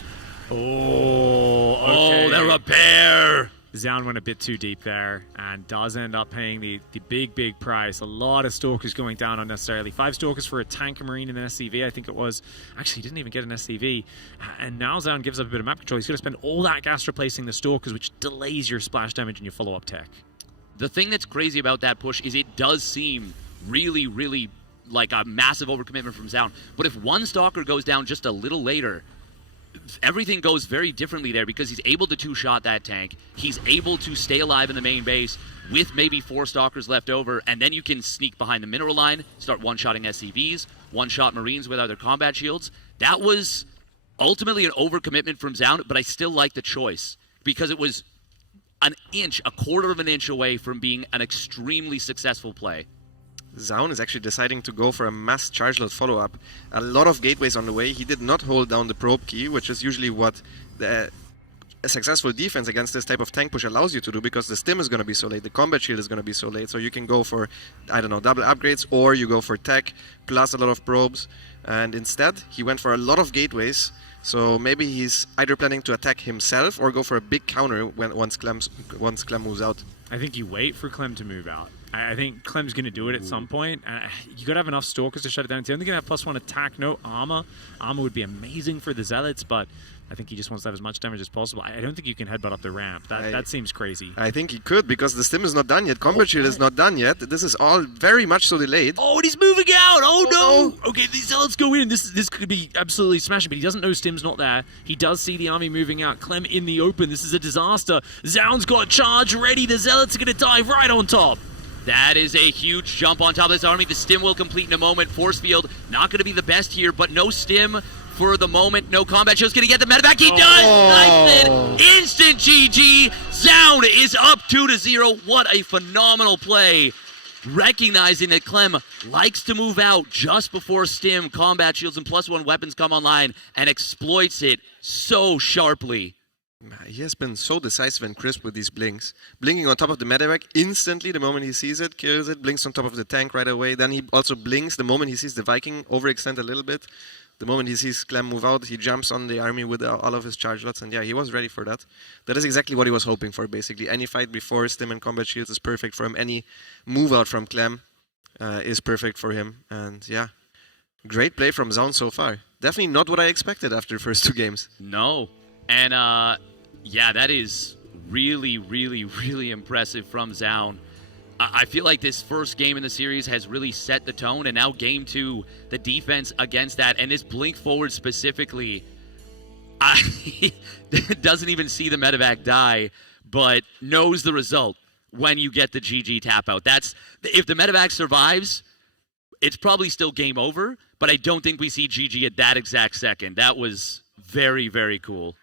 Oh, okay. Oh, the repair. Zaun went a bit too deep there and does end up paying the big price. A lot of Stalkers going down unnecessarily. 5 Stalkers for a tank marine and an SCV, I think it was. Actually, he didn't even get an SCV. And now Zaun gives up a bit of map control. He's going to spend all that gas replacing the Stalkers, which delays your splash damage and your follow-up tech. The thing that's crazy about that push is it does seem really, really like a massive overcommitment from Zaun. But if one Stalker goes down just a little later, everything goes very differently there because he's able to two-shot that tank. He's able to stay alive in the main base with maybe 4 Stalkers left over, and then you can sneak behind the mineral line, start one-shotting SCVs, one-shot Marines with other combat shields. That was ultimately an overcommitment from Zaun, but I still like the choice because it was a quarter of an inch away from being an extremely successful play. Zaun is actually deciding to go for a mass charge load follow-up. A lot of gateways on the way. He did not hold down the probe key, which is usually what a successful defense against this type of tank push allows you to do, because the stim is going to be so late, the combat shield is going to be so late, so you can go for, I don't know, double upgrades, or you go for tech plus a lot of probes. And instead, he went for a lot of gateways. So maybe he's either planning to attack himself or go for a big counter once Clem moves out. I think you wait for Clem to move out. I think Clem's going to do it at some point. You got to have enough Stalkers to shut it down. He's only going to have +1 attack, no armor. Armor would be amazing for the Zealots, but I think he just wants to have as much damage as possible. I don't think you can headbutt up the ramp. That seems crazy. I think he could, because the stim is not done yet. Combat shield is not done yet. This is all very much so delayed. Oh, and he's moving out! Oh no! Okay, these Zealots go in. This could be absolutely smashing, but he doesn't know Stim's not there. He does see the army moving out. Clem in the open. This is a disaster. Zaun's got charge ready. The Zealots are going to dive right on top. That is a huge jump on top of this army. The stim will complete in a moment. Force field not going to be the best here, but no stim for the moment. No combat show's going to get the medevac. He does! Nice hit. Instant GG. Zaun is up 2-0. What a phenomenal play. Recognizing that Clem likes to move out just before stim, combat shields, and +1 weapons come online, and exploits it so sharply. He has been so decisive and crisp with these blinks. Blinking on top of the medevac instantly the moment he sees it, kills it, blinks on top of the tank right away. Then he also blinks the moment he sees the Viking overextend a little bit. The moment he sees Clem move out, he jumps on the army with all of his charge lots. And yeah, he was ready for that. That is exactly what he was hoping for, basically. Any fight before stim and combat shields is perfect for him. Any move out from Clem is perfect for him. And yeah, great play from Zaun so far. Definitely not what I expected after the first 2 games. No. And yeah, that is really, really, really impressive from Zaun. I feel like this first game in the series has really set the tone, and now game 2, the defense against that, and this blink forward specifically, doesn't even see the medevac die, but knows the result when you get the GG tap out. If the medevac survives, it's probably still game over, but I don't think we see GG at that exact second. That was very, very cool.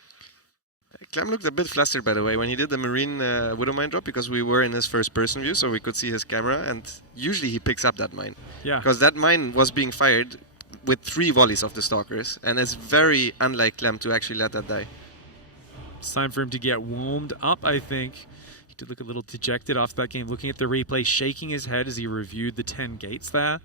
Clem looked a bit flustered, by the way, when he did the Marine Widow mine drop, because we were in his first-person view, so we could see his camera, and usually he picks up that mine. Yeah. Because that mine was being fired with 3 volleys of the Stalkers, and it's very unlike Clem to actually let that die. It's time for him to get warmed up, I think. He did look a little dejected after that game, looking at the replay, shaking his head as he reviewed the 10 gates there.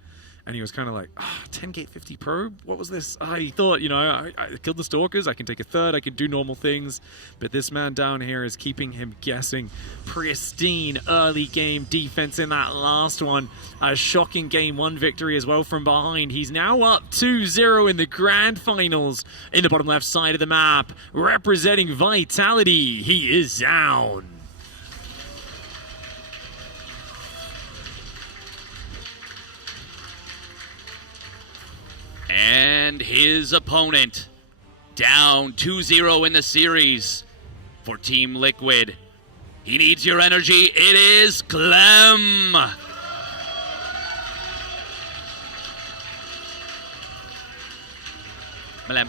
And he was kind of like, 10 gate 50 probe? What was this? He thought, I killed the Stalkers. I can take a third. I can do normal things. But this man down here is keeping him guessing. Pristine early game defense in that last one. A shocking game 1 victory as well from behind. He's now up 2-0 in the grand finals. In the bottom left side of the map, representing Vitality, he is Zaun. And his opponent down 2-0 in the series for Team Liquid. He needs your energy. It is Clem. Malem.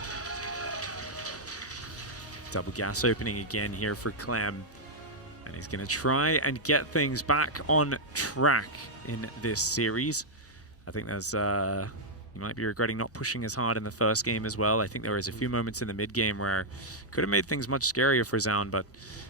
Double gas opening again here for Clem. And he's going to try and get things back on track in this series. I think there's... He might be regretting not pushing as hard in the first game as well. I think there was a few moments in the mid-game where could have made things much scarier for Zaun, but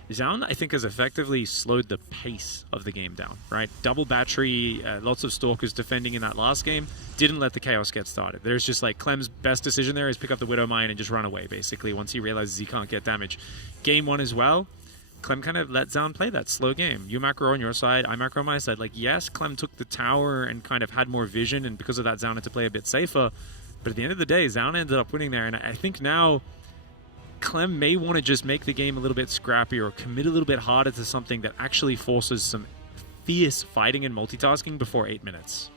Zaun, I think, has effectively slowed the pace of the game down, right? Double battery, lots of Stalkers defending in that last game, didn't let the chaos get started. There's just like Clem's best decision there is pick up the Widow Mine and just run away, basically, once he realizes he can't get damage. Game 1 as well, Clem kind of let Zaun play that slow game. You macro on your side, I macro on my side. Like, yes, Clem took the tower and kind of had more vision, and because of that, Zaun had to play a bit safer. But at the end of the day, Zaun ended up winning there, and I think now Clem may want to just make the game a little bit scrappier or commit a little bit harder to something that actually forces some fierce fighting and multitasking before 8 minutes.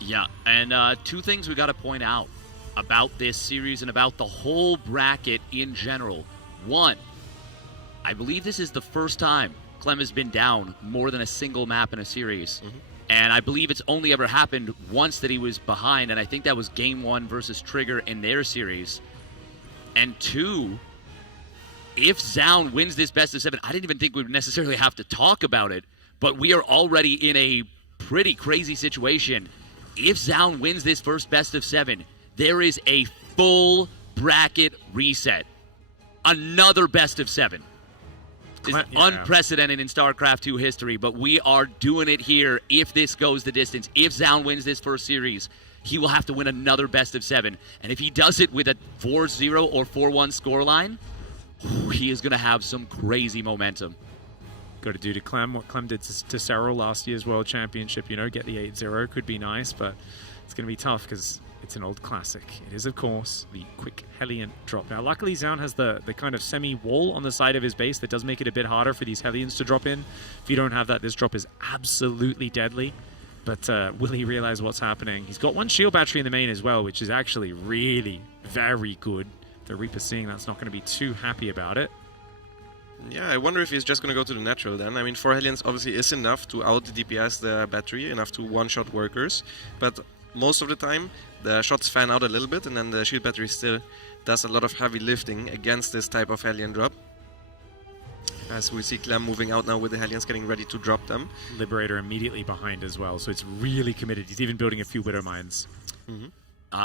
Yeah, and 2 things we got to point out about this series and about the whole bracket in general. 1, I believe this is the first time Clem has been down more than a single map in a series. Mm-hmm. And I believe it's only ever happened once that he was behind, and I think that was Game 1 versus Trigger in their series. And 2, if Zaun wins this best of 7, I didn't even think we would necessarily have to talk about it, but we are already in a pretty crazy situation. If Zaun wins this first best of 7, there is a full bracket reset. Another best of 7. It's unprecedented in StarCraft 2 history, but we are doing it here if this goes the distance. If Zaun wins this first series, he will have to win another best of 7. And if he does it with a 4-0 or 4-1 scoreline, he is going to have some crazy momentum. Got to do to Clem what Clem did to Cyril last year's World Championship. You know, get the 8-0 could be nice, but it's going to be tough because it's an old classic. It is, of course, the quick Hellion drop. Now, luckily, Zaun has the kind of semi-wall on the side of his base that does make it a bit harder for these Hellions to drop in. If you don't have that, this drop is absolutely deadly. But will he realize what's happening? He's got one shield battery in the main as well, which is actually really very good. The Reaper seeing that's not going to be too happy about it. Yeah, I wonder if he's just going to go to the natural then. I mean, 4 Hellions obviously is enough to out-DPS the battery, enough to one-shot workers. But most of the time, the shots fan out a little bit, and then the shield battery still does a lot of heavy lifting against this type of Hellion drop. As we see Clem moving out now with the Hellions getting ready to drop them. Liberator immediately behind as well, so it's really committed. He's even building a few Widow Mines.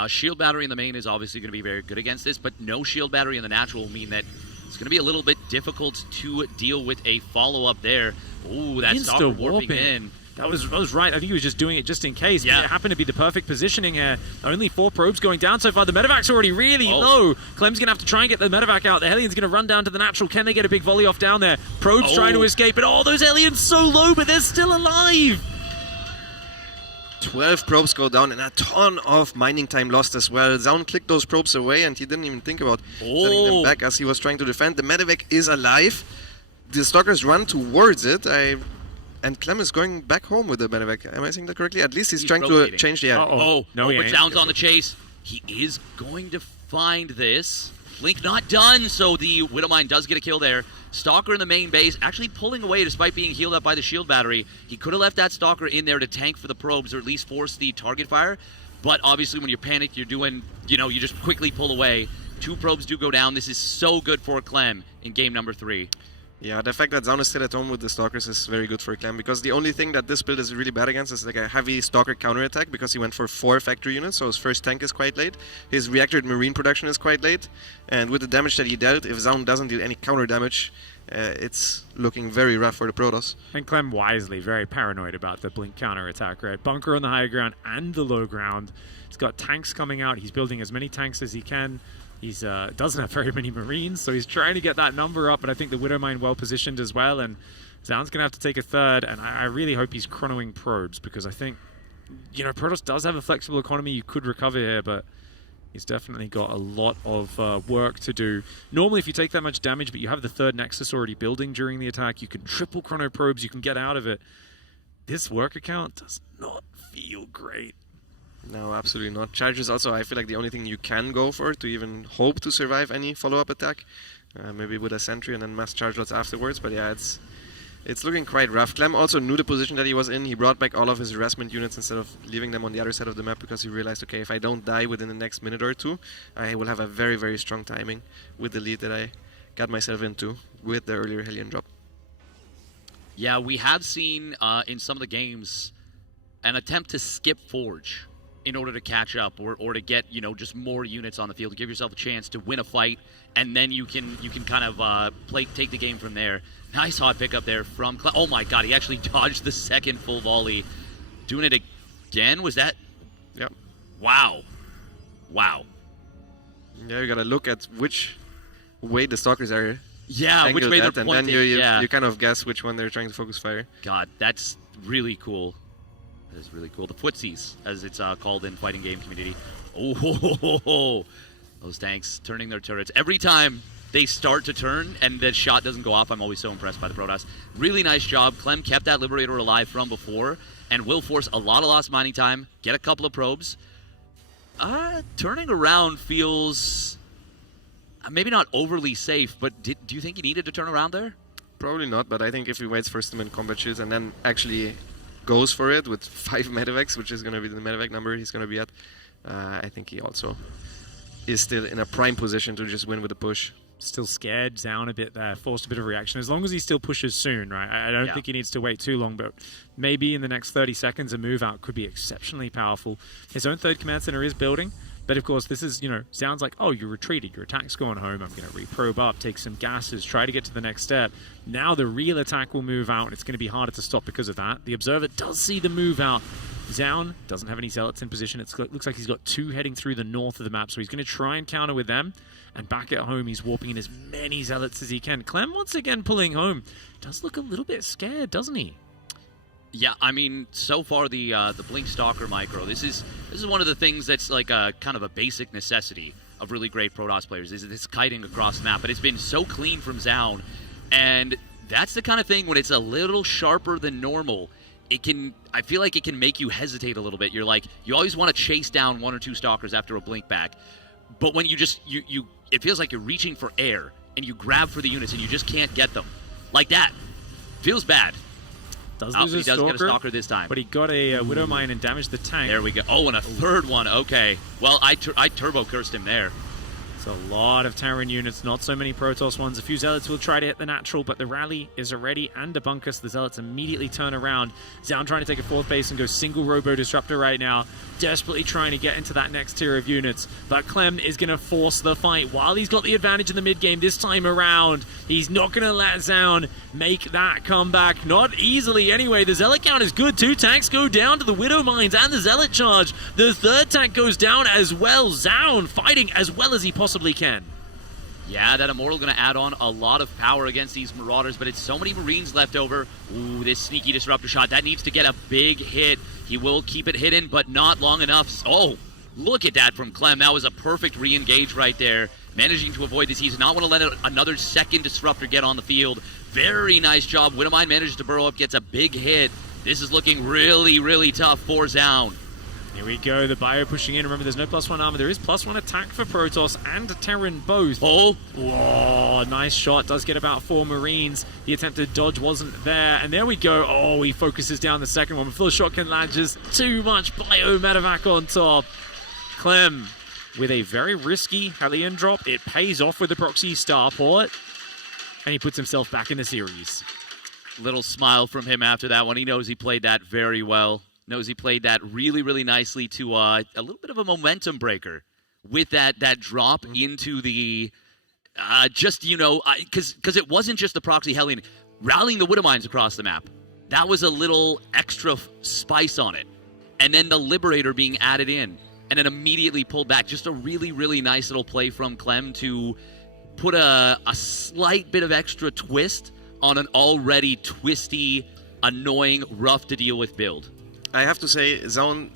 Shield battery in the main is obviously going to be very good against this, but no shield battery in the natural will mean that it's going to be a little bit difficult to deal with a follow-up there. Ooh, that Stalker warping in. That was right. I think he was just doing it just in case. Yeah. It happened to be the perfect positioning here. Only 4 probes going down so far. The medevac's already really low. Clem's going to have to try and get the medevac out. The Hellion's going to run down to the natural. Can they get a big volley off down there? Probes trying to escape. And those Hellions so low, but they're still alive. 12 probes go down and a ton of mining time lost as well. Zaun clicked those probes away and he didn't even think about sending them back as he was trying to defend. The medevac is alive. The Stalkers run towards it. And Clem is going back home with the medevac. Am I saying that correctly? At least he's trying to change the... No, but Zaun's on the chase. He is going to find this. Blink not done, so the Widowmine does get a kill there. Stalker in the main base, actually pulling away despite being healed up by the shield battery. He could have left that Stalker in there to tank for the probes or at least force the target fire. But obviously when you're panicked, you're doing, you just quickly pull away. 2 probes do go down. This is so good for Clem in game number 3. Yeah, the fact that Zaun is still at home with the Stalkers is very good for Clem, because the only thing that this build is really bad against is like a heavy Stalker counterattack, because he went for 4 factory units, so his first tank is quite late. His reactor Marine production is quite late, and with the damage that he dealt, if Zaun doesn't deal any counter damage, it's looking very rough for the Protoss. And Clem wisely, very paranoid about the Blink counterattack, right? Bunker on the high ground and the low ground. He's got tanks coming out. He's building as many tanks as he can. He's doesn't have very many Marines, so he's trying to get that number up, but I think the Widowmine well positioned as well, and Zaun's going to have to take a third, and I really hope he's chronoing probes, because I think, Protoss does have a flexible economy. You could recover here, but he's definitely got a lot of work to do. Normally, if you take that much damage, but you have the 3rd Nexus already building during the attack, you can triple chrono probes, you can get out of it. This work account does not feel great. No, absolutely not. Charges also, I feel like the only thing you can go for to even hope to survive any follow-up attack. Maybe with a sentry and then mass charge lots afterwards, but yeah, it's looking quite rough. Clem also knew the position that he was in. He brought back all of his harassment units instead of leaving them on the other side of the map, because he realized, okay, if I don't die within the next minute or 2, I will have a very, very strong timing with the lead that I got myself into with the earlier Hellion drop. Yeah, we have seen in some of the games an attempt to skip Forge in order to catch up or to get, just more units on the field, to give yourself a chance to win a fight, and then you can kind of take the game from there. Nice hot pickup there from Clem. Oh my god, he actually dodged the 2nd full volley. Doing it again? Was that? Yep. Wow. Yeah, you gotta look at which way the Stalkers are. Yeah, which way they're pointing. And then you kind of guess which one they're trying to focus fire. God, that's really cool. That is really cool. The footsies, as it's called in fighting game community. Oh, those tanks turning their turrets. Every time they start to turn and the shot doesn't go off, I'm always so impressed by the Protoss. Really nice job. Clem kept that Liberator alive from before and will force a lot of lost mining time, get a couple of probes. Turning around feels maybe not overly safe, but do you think he needed to turn around there? Probably not, but I think if he waits for Stim combat shields and then actually goes for it with 5 medevacs, which is going to be the medevac number he's going to be at, I think he also is still in a prime position to just win with a push. still scared down a bit there, forced a bit of reaction. As long as he still pushes soon, right? I don't think he needs to wait too long, but maybe in the next 30 seconds, a move out could be exceptionally powerful. His own third command center is building, but of course, this is, sounds like, oh, you retreated, your attack's gone home, I'm going to reprobe up, take some gases, try to get to the next step. Now the real attack will move out, and it's going to be harder to stop because of that. The Observer does see the move out. Zaun doesn't have any Zealots in position. It looks like he's got 2 heading through the north of the map, so he's going to try and counter with them. And back at home, he's warping in as many Zealots as he can. Clem, once again, pulling home. Does look a little bit scared, doesn't he? Yeah, I mean, so far the Blink Stalker micro, this is one of the things that's like a kind of a basic necessity of really great Protoss players, is this kiting across the map. But it's been so clean from Zaun, and that's the kind of thing when it's a little sharper than normal, I feel like it can make you hesitate a little bit. You're like, you always want to chase down 1 or 2 Stalkers after a blink back, but when you just, it feels like you're reaching for air, and you grab for the units, and you just can't get them. Like that. Feels bad. He does get a Stalker this time. But he got a Widow Mine and damaged the tank. There we go. Oh, and a third one. Okay. Well, I turbo cursed him there. It's a lot of Terran units, not so many Protoss ones. A few Zealots will try to hit the natural, but the rally is already and debunk us. The Zealots immediately turn around. Zaun trying to take a 4th base and go single Robo Disruptor right now, desperately trying to get into that next tier of units. But Clem is going to force the fight while he's got the advantage in the mid-game this time around. He's not going to let Zaun make that comeback. Not easily anyway. The Zealot count is good. 2 tanks go down to the Widow Mines and the Zealot charge. The 3rd tank goes down as well. Zaun fighting as well as he possibly can. Yeah, that Immortal going to add on a lot of power against these Marauders, but it's so many Marines left over. Ooh, this sneaky Disruptor shot. That needs to get a big hit. He will keep it hidden, but not long enough. Oh, look at that from Clem. That was a perfect re-engage right there. Managing to avoid this. He does not want to let another second Disruptor get on the field. Very nice job. Widowmine manages to burrow up, gets a big hit. This is looking really, really tough for Zaun. Here we go, the Bio pushing in. Remember, there's no +1 armor. There is +1 attack for Protoss and Terran both. Oh! Whoa, nice shot. Does get about 4 Marines. The attempted dodge wasn't there. And there we go. Oh, he focuses down the second one before the shotgun launches. Too much Bio medevac on top. Clem with a very risky Hellion drop. It pays off with the proxy starport. And he puts himself back in the series. Little smile from him after that one. He knows he played that very well. Knows he played that really, really nicely to a little bit of a momentum breaker with that drop into the, because it wasn't just the proxy Hellion. Rallying the Widow Mines across the map, that was a little extra spice on it. And then the Liberator being added in and then immediately pulled back. Just a really, really nice little play from Clem to put a slight bit of extra twist on an already twisty, annoying, rough to deal with build. I have to say, Zaun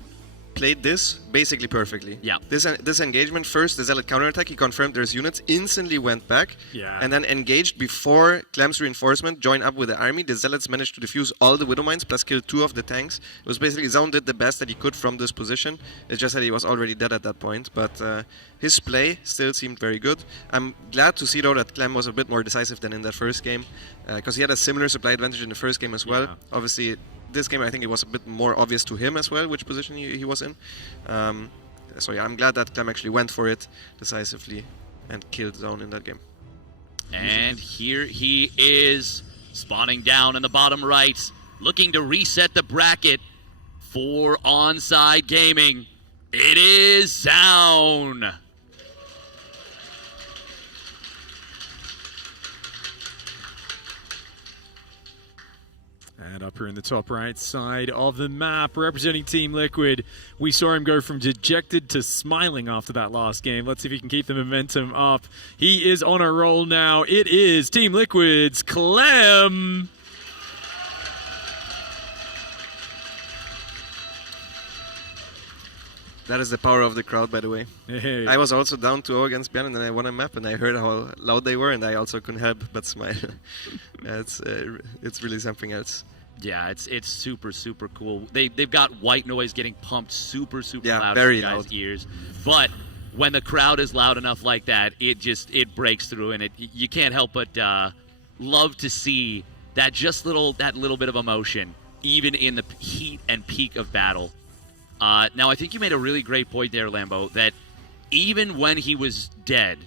played this basically perfectly. Yeah. This engagement, first, the Zealot counterattack, he confirmed there's units, instantly went back, and then engaged before Clem's reinforcement joined up with the army. The Zealots managed to defuse all the Widow Mines, plus kill 2 of the tanks. It was basically, Zaun did the best that he could from this position. It's just that he was already dead at that point, but his play still seemed very good. I'm glad to see, though, that Clem was a bit more decisive than in that first game, because he had a similar supply advantage in the first game as well. Obviously, this game, I think it was a bit more obvious to him as well, which position he was in. So yeah, I'm glad that Clem actually went for it decisively and killed Zaun in that game. And here he is, spawning down in the bottom right, looking to reset the bracket for Onside Gaming. It is Zaun. And up here in the top right side of the map, representing Team Liquid, we saw him go from dejected to smiling after that last game. Let's see if he can keep the momentum up. He is on a roll now. It is Team Liquid's Clem. That is the power of the crowd, by the way. Hey. I was also down 2-0 against Bian, and then I won a map, and I heard how loud they were, and I also couldn't help but smile. It's really something else. Yeah, it's super, super cool. They've got white noise getting pumped super loud very in guys' loud. ears. But when the crowd is loud enough like that, it breaks through, and you can't help but love to see that little bit of emotion, even in the heat and peak of battle. Now, I think you made a really great point there, Lambo, that even when he was dead,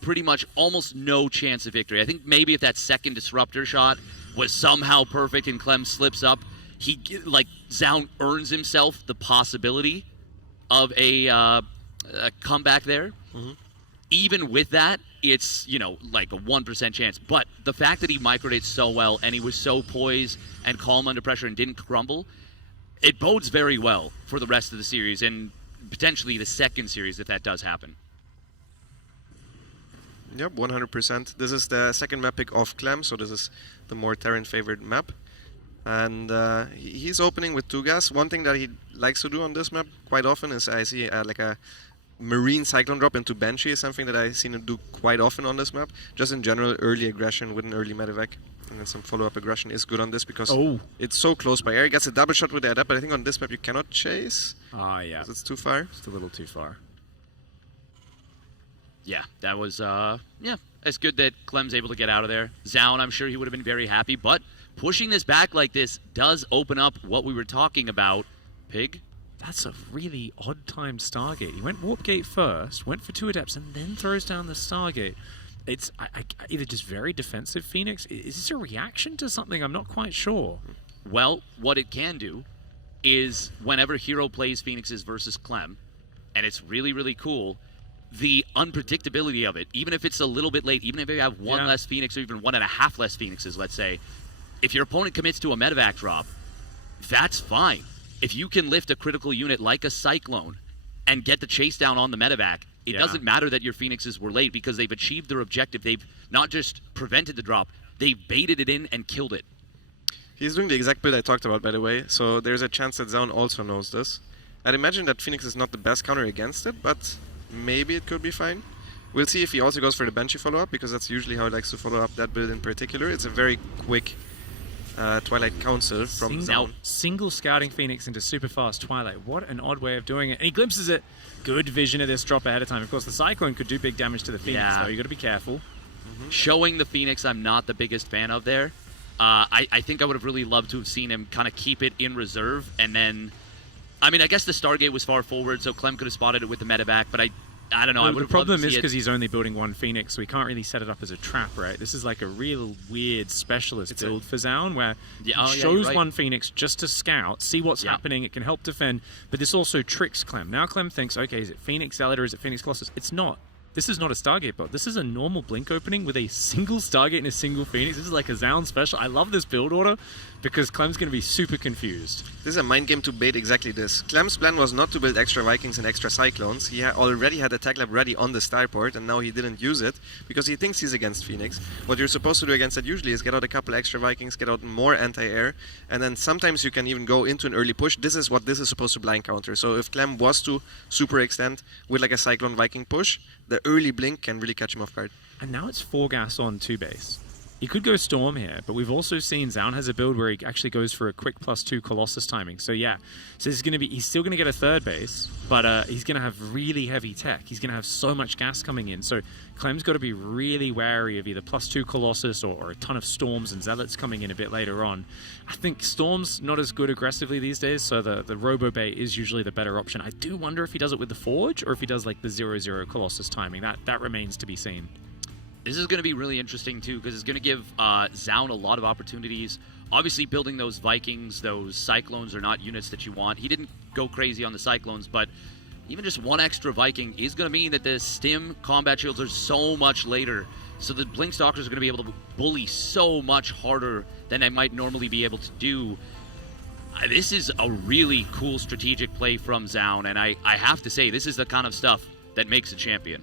pretty much almost no chance of victory. I think maybe if that second disruptor shot was somehow perfect and Clem slips up, Zaun earns himself the possibility of a comeback there. Mm-hmm. Even with that, it's, like a 1% chance. But the fact that he microdid so well and he was so poised and calm under pressure and didn't crumble, it bodes very well for the rest of the series and potentially the second series if that does happen. Yep, 100%. This is the second map pick of Clem, so this is the more Terran-favored map. And he's opening with 2 gas. One thing that he likes to do on this map quite often is I see like a Marine Cyclone drop into Banshee is something that I've seen him do quite often on this map. Just in general, early aggression with an early medevac. And then some follow-up aggression is good on this because it's so close by air. He gets a double shot with the adept, but I think on this map you cannot chase. Yeah. It's too far. Just a little too far. Yeah, that was, it's good that Clem's able to get out of there. Zaun, I'm sure he would have been very happy, but pushing this back like this does open up what we were talking about. Pig? That's a really odd-timed Stargate. He went Warp Gate first, went for 2 Adepts, and then throws down the Stargate. It's either just very defensive Phoenix. Is this a reaction to something? I'm not quite sure. Well, what it can do is whenever Hero plays Phoenixes versus Clem, and it's really, really cool, the unpredictability of it, even if it's a little bit late, even if you have one less Phoenix or even 1.5 less Phoenixes, let's say, if your opponent commits to a medevac drop, that's fine. If you can lift a critical unit like a Cyclone and get the chase down on the medevac, it doesn't matter that your Phoenixes were late because they've achieved their objective. They've not just prevented the drop, they've baited it in and killed it. He's doing the exact build I talked about, by the way, so there's a chance that Zaun also knows this. I'd imagine that Phoenix is not the best counter against it, but maybe it could be fine. We'll see if he also goes for the Banshee follow-up, because that's usually how he likes to follow up that build in particular. It's a very quick Twilight Council from Zaun. Single scouting Phoenix into super fast Twilight. What an odd way of doing it. And he glimpses it. Good vision of this drop ahead of time. Of course, the Cyclone could do big damage to the Phoenix, though. You got to be careful. Showing the Phoenix, I'm not the biggest fan of there. I think I would have really loved to have seen him kind of keep it in reserve, and then, I mean, I guess the Stargate was far forward, so Clem could have spotted it with the medevac, but I don't know. Well, the problem is because he's only building one Phoenix, so he can't really set it up as a trap, right? This is like a real weird specialist build for Zaun, where he shows one Phoenix just to scout, see what's happening, it can help defend, but this also tricks Clem. Now Clem thinks, okay, is it Phoenix Zealot or is it Phoenix Colossus? It's not. This is not a Stargate build. This is a normal Blink opening with a single Stargate and a single Phoenix. This is like a Zaun special. I love this build order because Clem's going to be super confused. This is a mind game to bait exactly this. Clem's plan was not to build extra Vikings and extra Cyclones. He already had the Tech Lab ready on the starport, and now he didn't use it because he thinks he's against Phoenix. What you're supposed to do against that usually is get out a couple extra Vikings, get out more anti-air, and then sometimes you can even go into an early push. This is what this is supposed to blind counter. So if Clem was to super extend with like a Cyclone Viking push, the early Blink can really catch him off guard. And now it's 4 gas on 2 base. He could go Storm here, but we've also seen Zaun has a build where he actually goes for a quick +2 Colossus timing. So yeah, so this is going to be, he's still going to get a 3rd base, but he's going to have really heavy tech. He's going to have so much gas coming in. So Clem's got to be really wary of either +2 Colossus or a ton of Storms and Zealots coming in a bit later on. I think Storm's not as good aggressively these days, so the Robo Bay is usually the better option. I do wonder if he does it with the Forge or if he does like the 0-0 Colossus timing. That remains to be seen. This is going to be really interesting, too, because it's going to give Zaun a lot of opportunities. Obviously, building those Vikings, those Cyclones are not units that you want. He didn't go crazy on the Cyclones, but even just one extra Viking is going to mean that the Stim combat shields are so much later. So the Blink Stalkers are going to be able to bully so much harder than they might normally be able to do. This is a really cool strategic play from Zaun, and I have to say, this is the kind of stuff that makes a champion.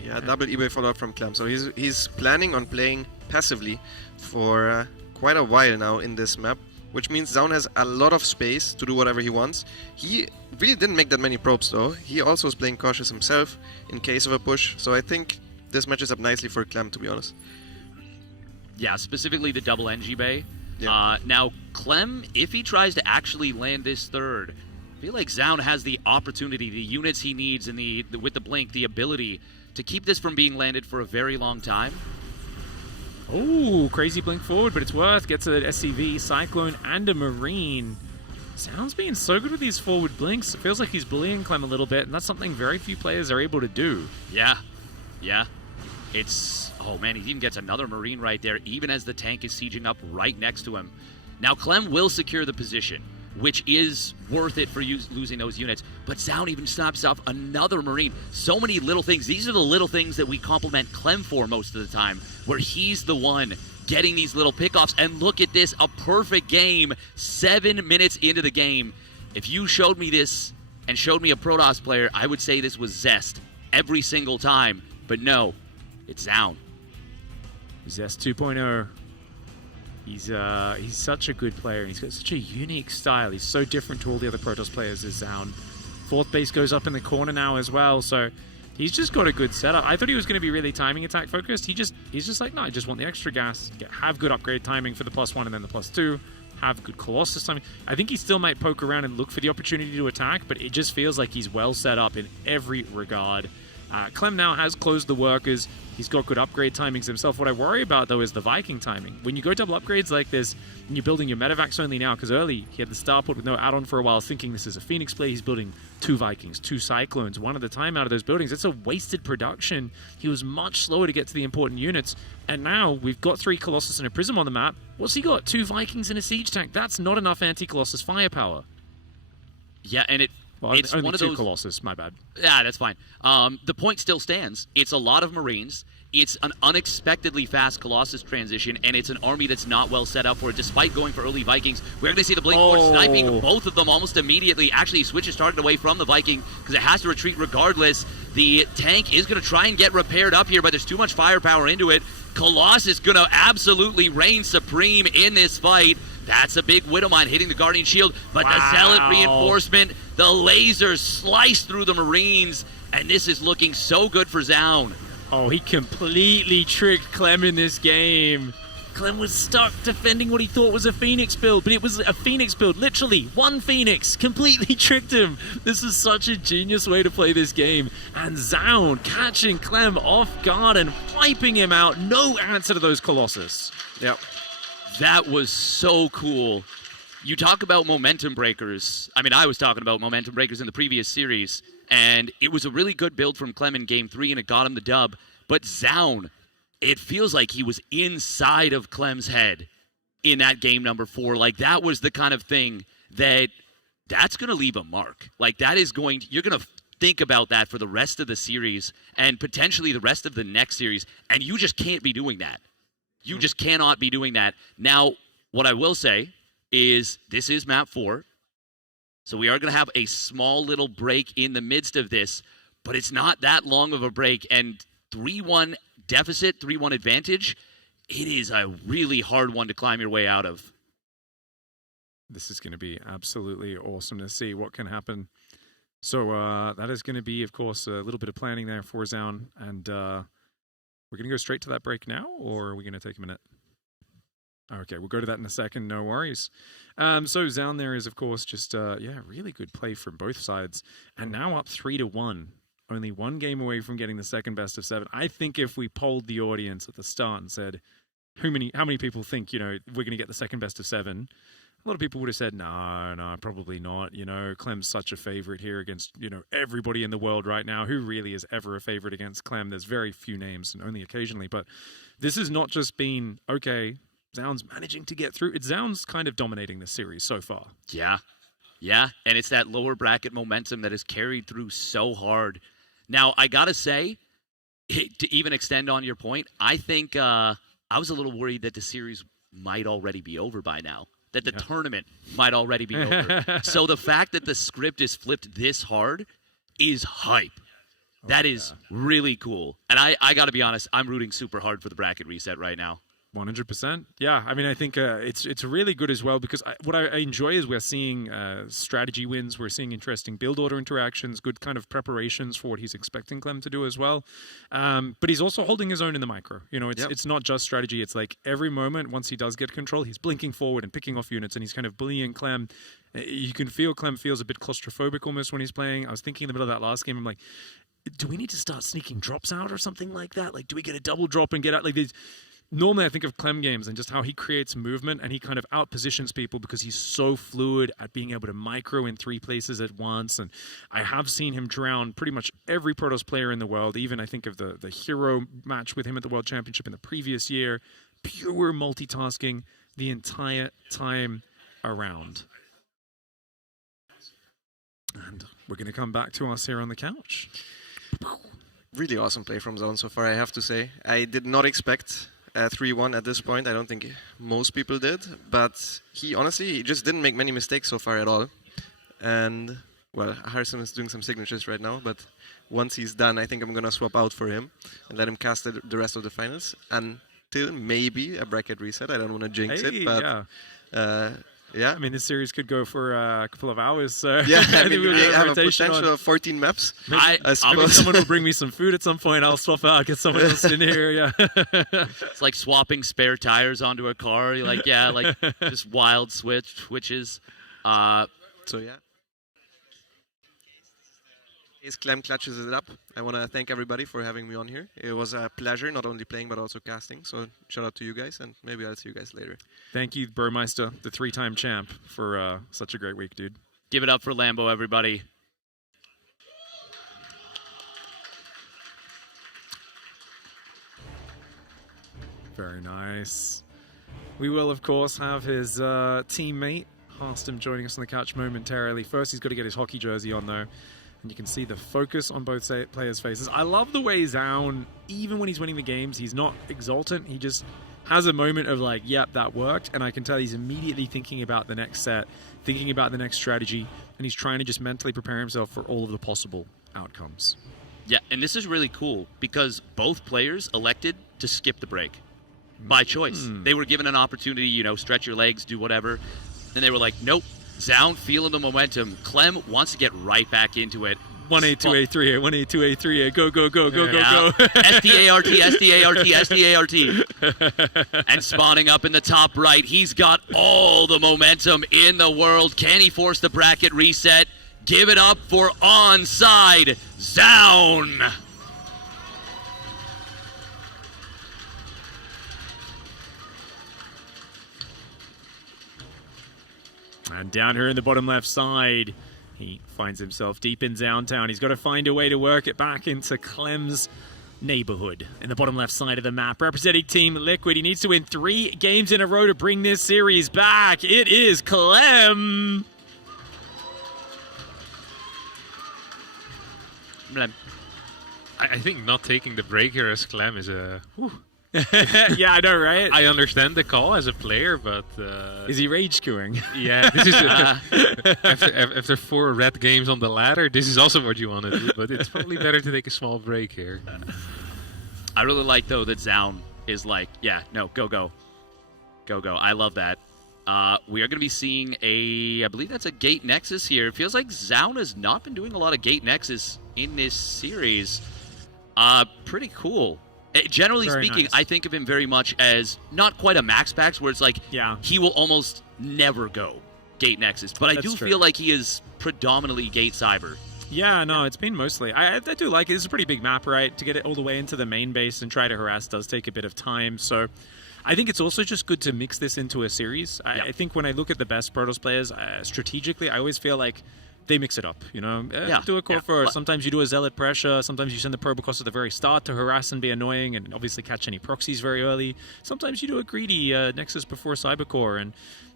Yeah, double eBay follow-up from Clem. So he's planning on playing passively for quite a while now in this map, which means Zaun has a lot of space to do whatever he wants. He really didn't make that many probes, though. He also is playing cautious himself in case of a push, so I think this matches up nicely for Clem, to be honest. Yeah, specifically the double NG Bay. Yeah. Now, Clem, if he tries to actually land this 3rd, I feel like Zaun has the opportunity, the units he needs, and with the Blink, the ability to keep this from being landed for a very long time. Oh, crazy Blink forward, but it's worth. Gets an SCV, Cyclone, and a Marine. Zaun's being so good with these forward Blinks. It feels like he's bullying Clem a little bit, and that's something very few players are able to do. Yeah. Yeah. It's, oh man, he even gets another Marine right there, even as the tank is sieging up right next to him. Now, Clem will secure the position, which is worth it for losing those units. But Zoun even snaps off another Marine. So many little things. These are the little things that we compliment Clem for most of the time, where he's the one getting these little pickoffs. And look at this, a perfect game 7 minutes into the game. If you showed me this and showed me a Protoss player, I would say this was Zest every single time. But no, it's Zoun. Zest 2.0. He's such a good player, and he's got such a unique style. He's so different to all the other Protoss players as Zoun. Fourth base goes up in the corner now as well, so he's just got a good setup. I thought he was going to be really timing attack focused. He's just like, no, I just want the extra gas, have good upgrade timing for the +1 and then the +2, have good Colossus timing. I think he still might poke around and look for the opportunity to attack, but it just feels like he's well set up in every regard. Clem now has closed the workers. He's got good upgrade timings himself. What I worry about, though, is the Viking timing. When you go double upgrades like this, and you're building your medevacs only now, because early he had the starport with no add-on for a while, thinking this is a Phoenix play. He's building 2 Vikings, 2 Cyclones, one at a time out of those buildings. It's a wasted production. He was much slower to get to the important units. And now we've got 3 Colossus and a Prism on the map. What's he got? 2 Vikings and a Siege Tank. That's not enough anti-Colossus firepower. Yeah, and it's only one of 2 those Colossus, my bad. Yeah, that's fine. The point still stands. It's a lot of Marines. It's an unexpectedly fast Colossus transition, and it's an army that's not well set up for it, despite going for early Vikings. We're going to see the Blink Force sniping both of them almost immediately. Actually, he switches target away from the Viking because it has to retreat regardless. The tank is going to try and get repaired up here, but there's too much firepower into it. Colossus is going to absolutely reign supreme in this fight. That's a big Widowmine hitting the Guardian Shield, but the Zealot reinforcement, the lasers slice through the Marines, and this is looking so good for Zoun. Oh, he completely tricked Clem in this game. Clem was stuck defending what he thought was a Phoenix build, but it was a Phoenix build. Literally, 1 Phoenix completely tricked him. This is such a genius way to play this game. And Zoun catching Clem off guard and wiping him out. No answer to those Colossus. Yep. That was so cool. You talk about momentum breakers. I mean, I was talking about momentum breakers in the previous series, and it was a really good build from Clem in Game 3, and it got him the dub. But Zoun, it feels like he was inside of Clem's head in that game number 4. Like, that was the kind of thing that's going to leave a mark. Like, that is you're going to think about that for the rest of the series and potentially the rest of the next series, and you just can't be doing that. You just cannot be doing that. Now, what I will say is this is map 4. So we are going to have a small little break in the midst of this, but it's not that long of a break. And 3-1 deficit, 3-1 advantage, it is a really hard one to climb your way out of. This is going to be absolutely awesome to see what can happen. So that is going to be, of course, a little bit of planning there for Zoun. And we're going to go straight to that break now, or are we going to take a minute? Okay, we'll go to that in a second, no worries. So Zoun there is, of course, just, really good play from both sides. And now up 3-1. Only 1 game away from getting the second best of 7. I think if we polled the audience at the start and said, how many people think, we're going to get the second best of 7? A lot of people would have said, no, probably not. Clem's such a favorite here against, everybody in the world right now. Who really is ever a favorite against Clem? There's very few names, and only occasionally. But this has not just been, okay, Zoun's managing to get through. It's Zoun's kind of dominating this series so far. Yeah, and it's that lower bracket momentum that is carried through so hard. Now, I got to say, to even extend on your point, I think I was a little worried that the series might already be over by now, that the tournament might already be over. So the fact that the script is flipped this hard is hype. That is really cool. And I got to be honest, I'm rooting super hard for the bracket reset right now. 100%. Yeah, I mean, I think it's really good as well because what I enjoy is we're seeing strategy wins, we're seeing interesting build order interactions, good kind of preparations for what he's expecting Clem to do as well. But he's also holding his own in the micro. It's not just strategy. It's like every moment, once he does get control, he's blinking forward and picking off units, and he's kind of bullying Clem. You can feel Clem feels a bit claustrophobic almost when he's playing. I was thinking in the middle of that last game, I'm like, do we need to start sneaking drops out or something like that? Like, do we get a double drop and get out? Like, normally I think of Clem games and just how he creates movement and he kind of out-positions people because he's so fluid at being able to micro in 3 places at once. And I have seen him drown pretty much every Protoss player in the world. Even I think of the hero match with him at the World Championship in the previous year. Pure multitasking the entire time around. And we're going to come back to us here on the couch. Really awesome play from Zone so far, I have to say. I did not expect 3-1 at this point. I don't think most people did. But he just didn't make many mistakes so far at all. And, well, Harrison is doing some signatures right now. But once he's done, I think I'm going to swap out for him and let him cast the rest of the finals. Until maybe a bracket reset. I don't want to jinx it. But yeah. I mean, this series could go for a couple of hours. So yeah, I mean, we have a potential of 14 maps. Maybe someone will bring me some food at some point. I'll swap out, get someone else in here. Yeah, it's like swapping spare tires onto a car. You're like, yeah, like just wild switches. So yeah. As Clem clutches it up, I want to thank everybody for having me on here. It was a pleasure, not only playing but also casting. So shout out to you guys, and maybe I'll see you guys later. Thank you, Burmeister, the 3-time champ, for such a great week, dude. Give it up for Lambo, everybody. Very nice. We will, of course, have his teammate, Harstem, joining us on the couch momentarily. First, he's got to get his hockey jersey on, though. And you can see the focus on both players' faces. I love the way Zaun, even when he's winning the games, he's not exultant. He just has a moment of like, yep, that worked. And I can tell he's immediately thinking about the next set, thinking about the next strategy, and he's trying to just mentally prepare himself for all of the possible outcomes. Yeah, and this is really cool because both players elected to skip the break by choice. They were given an opportunity, stretch your legs, do whatever. Then they were like, nope. Zaun feeling the momentum. Clem wants to get right back into it. 1A, 2A, 3A, 1A, 2A, 3A. Go, go, go, go, yeah. go, go. SDART, SDART, SDART. And spawning up in the top right, he's got all the momentum in the world. Can he force the bracket reset? Give it up for onside Zaun. And down here in the bottom left side, he finds himself deep in downtown. He's got to find a way to work it back into Clem's neighborhood in the bottom left side of the map. Representing Team Liquid, he needs to win 3 games in a row to bring this series back. It is Clem. I think not taking the break here as Clem is a... Yeah, I know, right? I understand the call as a player, but... is he rage queuing? Yeah, this is after 4 red games on the ladder, this is also what you want to do, but it's probably better to take a small break here. I really like, though, that Zaun is like, yeah, no, go, go. Go, go. I love that. We are going to be seeing I believe that's a Gate Nexus here. It feels like Zaun has not been doing a lot of Gate Nexus in this series. Pretty cool. Generally Very speaking, nice. I think of him very much as not quite a Max Pax, where it's like he will almost never go Gate Nexus. But I That's do true. feel like he is predominantly Gate Cyber. Yeah, no, it's been mostly. I do like it. It's a pretty big map, right? To get it all the way into the main base and try to harass does take a bit of time. So I think it's also just good to mix this into a series. I think when I look at the best Protoss players, strategically, I always feel like they mix it up, do a core first. Sometimes you do a zealot pressure. Sometimes you send the probe across at the very start to harass and be annoying and obviously catch any proxies very early. Sometimes you do a greedy Nexus before Cybercore. And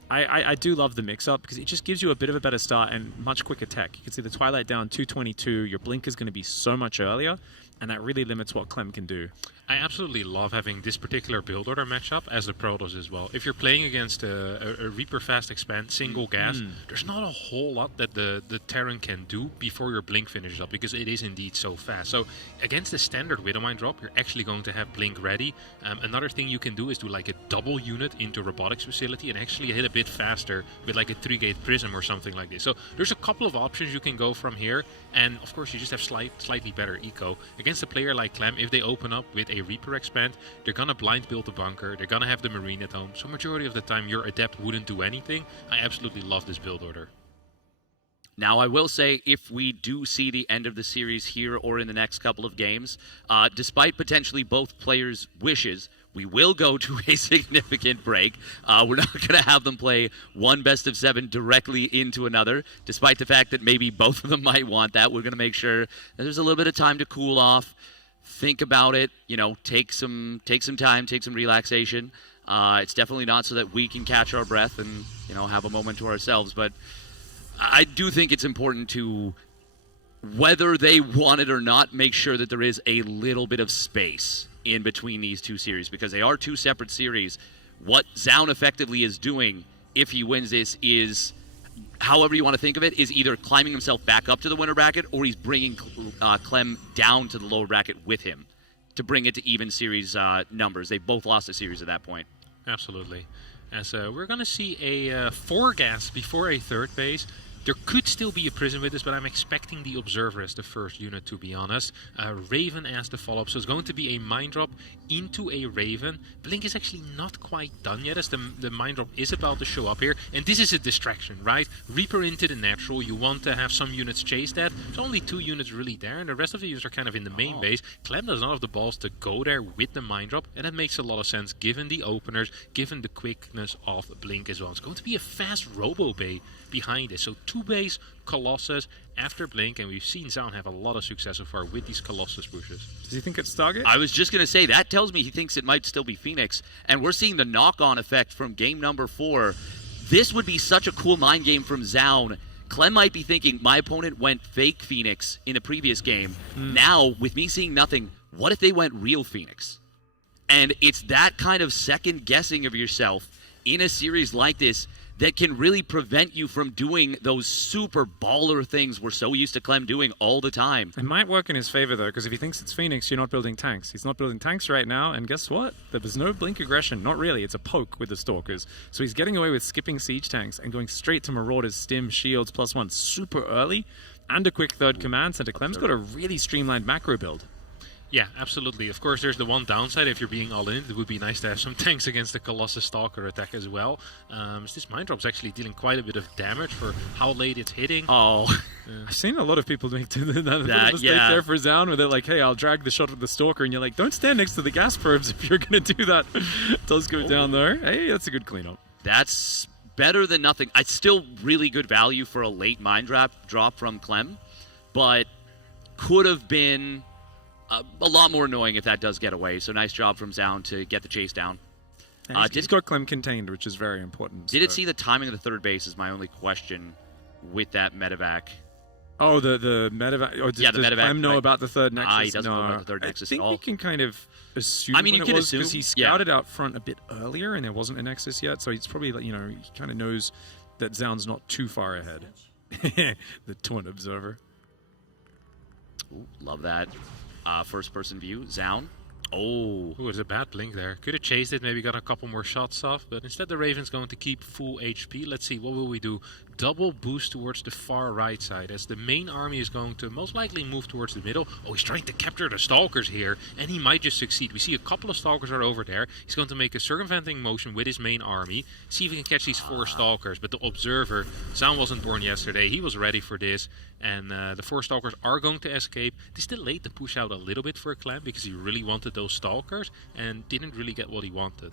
I do love the mix-up because it just gives you a bit of a better start and much quicker tech. You can see the Twilight down 222. Your blink is going to be so much earlier, and that really limits what Clem can do. I absolutely love having this particular build order matchup as the Protoss as well. If you're playing against a Reaper Fast Expand single gas, there's not a whole lot that the Terran can do before your blink finishes up because it is indeed so fast. So against the standard Widowmine drop, you're actually going to have blink ready. Another thing you can do is do like a double unit into robotics facility and actually hit a bit faster with like a 3-gate prism or something like this. So there's a couple of options you can go from here. And of course you just have slightly better eco. Against a player like Clem, if they open up with a Reaper Expand, they're gonna blind build the bunker, they're gonna have the Marine at home, so majority of the time your Adept wouldn't do anything. I absolutely love this build order. Now, I will say, if we do see the end of the series here or in the next couple of games, despite potentially both players' wishes, We will go to a significant break. We're not going to have them play one best of 7 directly into another, despite the fact that maybe both of them might want that. We're going to make sure that there's a little bit of time to cool off, think about it, take some time, take some relaxation. It's definitely not so that we can catch our breath and, have a moment to ourselves. But I do think it's important to, whether they want it or not, make sure that there is a little bit of space in between these two series, because they are two separate series. What Zaun effectively is doing, if he wins this, is, however you want to think of it, is either climbing himself back up to the winner bracket, or he's bringing Clem down to the lower bracket with him to bring it to even series numbers. They both lost a series at that point. Absolutely. As we're going to see a 4 gas before a third base. There could still be a Prism with this, but I'm expecting the Observer as the first unit, to be honest. Raven as the follow-up, so it's going to be a Mind Drop into a Raven. Blink is actually not quite done yet, as the Mind Drop is about to show up here. And this is a distraction, right? Reaper into the natural, you want to have some units chase that. There's only 2 units really there, and the rest of the units are kind of in the main base. Clem does not have the balls to go there with the Mind Drop, and that makes a lot of sense given the openers, given the quickness of Blink as well. It's going to be a fast Robo Bay behind it. So 2 base Colossus after Blink, and we've seen Zaun have a lot of success so far with these Colossus pushes. Does he think it's Stargate? I was just going to say, that tells me he thinks it might still be Phoenix, and we're seeing the knock-on effect from game number 4. This would be such a cool mind game from Zaun. Clem might be thinking, my opponent went fake Phoenix in the previous game. Now, with me seeing nothing, what if they went real Phoenix? And it's that kind of second guessing of yourself in a series like this that can really prevent you from doing those super baller things we're so used to Clem doing all the time. It might work in his favor, though, because if he thinks it's Phoenix, you're not building tanks. He's not building tanks right now, and guess what? There was no Blink aggression. Not really. It's a poke with the Stalkers. So he's getting away with skipping siege tanks and going straight to Marauders, Stim, Shields, +1 super early, and a quick third command center. Clem's got a really streamlined macro build. Yeah, absolutely. Of course, there's the one downside. If you're being all in, it would be nice to have some tanks against the Colossus Stalker attack as well. This Mind Drop's actually dealing quite a bit of damage for how late it's hitting. Oh. I've seen a lot of people make that mistake there for Zaun, where they're like, hey, I'll drag the shot with the Stalker, and you're like, don't stand next to the gas probes if you're going to do that. It does go down there. Hey, that's a good cleanup. That's better than nothing. It's still really good value for a late Mind drop from Clem, but could have been a lot more annoying if that does get away. So nice job from Zaun to get the chase down. He's got Clem contained, which is very important. Did it see the timing of the third base is my only question with that medevac. Oh, the medevac. Oh, the medevac. Clem know about the third nexus? He doesn't know about the third nexus at all. I think we can kind of assume you can assume. because he scouted out front a bit earlier and there wasn't a nexus yet, so he's probably, he kind of knows that Zaun's not too far ahead. The Taunt Observer. Ooh, love that. First-person view, Zaun. Oh, it was a bad Blink there. Could have chased it, maybe got a couple more shots off, but instead the Raven's going to keep full HP. Let's see, what will we do? Double boost towards the far right side, as the main army is going to most likely move towards the middle. Oh, he's trying to capture the Stalkers here, and he might just succeed. We see a couple of Stalkers are over there. He's going to make a circumventing motion with his main army, see if he can catch these 4 Stalkers. But the Observer, Zaun wasn't born yesterday, he was ready for this, and the 4 Stalkers are going to escape. They still delayed the push out a little bit for Clem, because he really wanted those Stalkers, and didn't really get what he wanted.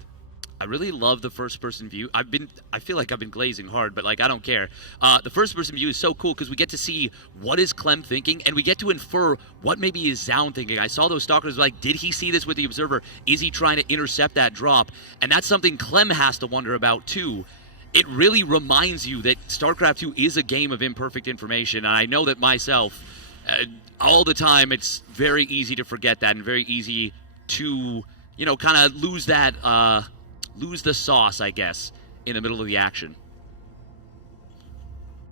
I really love the first-person view. I feel like I've been glazing hard, but I don't care. The first-person view is so cool because we get to see what is Clem thinking, and we get to infer what maybe is Zaun thinking. I saw those Stalkers, did he see this with the Observer? Is he trying to intercept that drop? And that's something Clem has to wonder about too. It really reminds you that StarCraft 2 is a game of imperfect information, and I know that myself, all the time, it's very easy to forget that and very easy to, kind of lose that. Lose the sauce, I guess, in the middle of the action.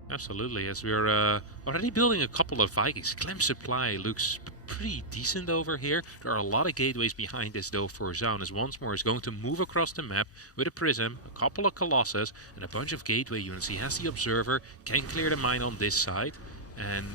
Absolutely, as we're already building a couple of Vikings. Clem's supply looks pretty decent over here. There are a lot of gateways behind this, though, for Zaun, as once more is going to move across the map with a Prism, a couple of Colossus, and a bunch of gateway units. He has the Observer, can clear the mine on this side. And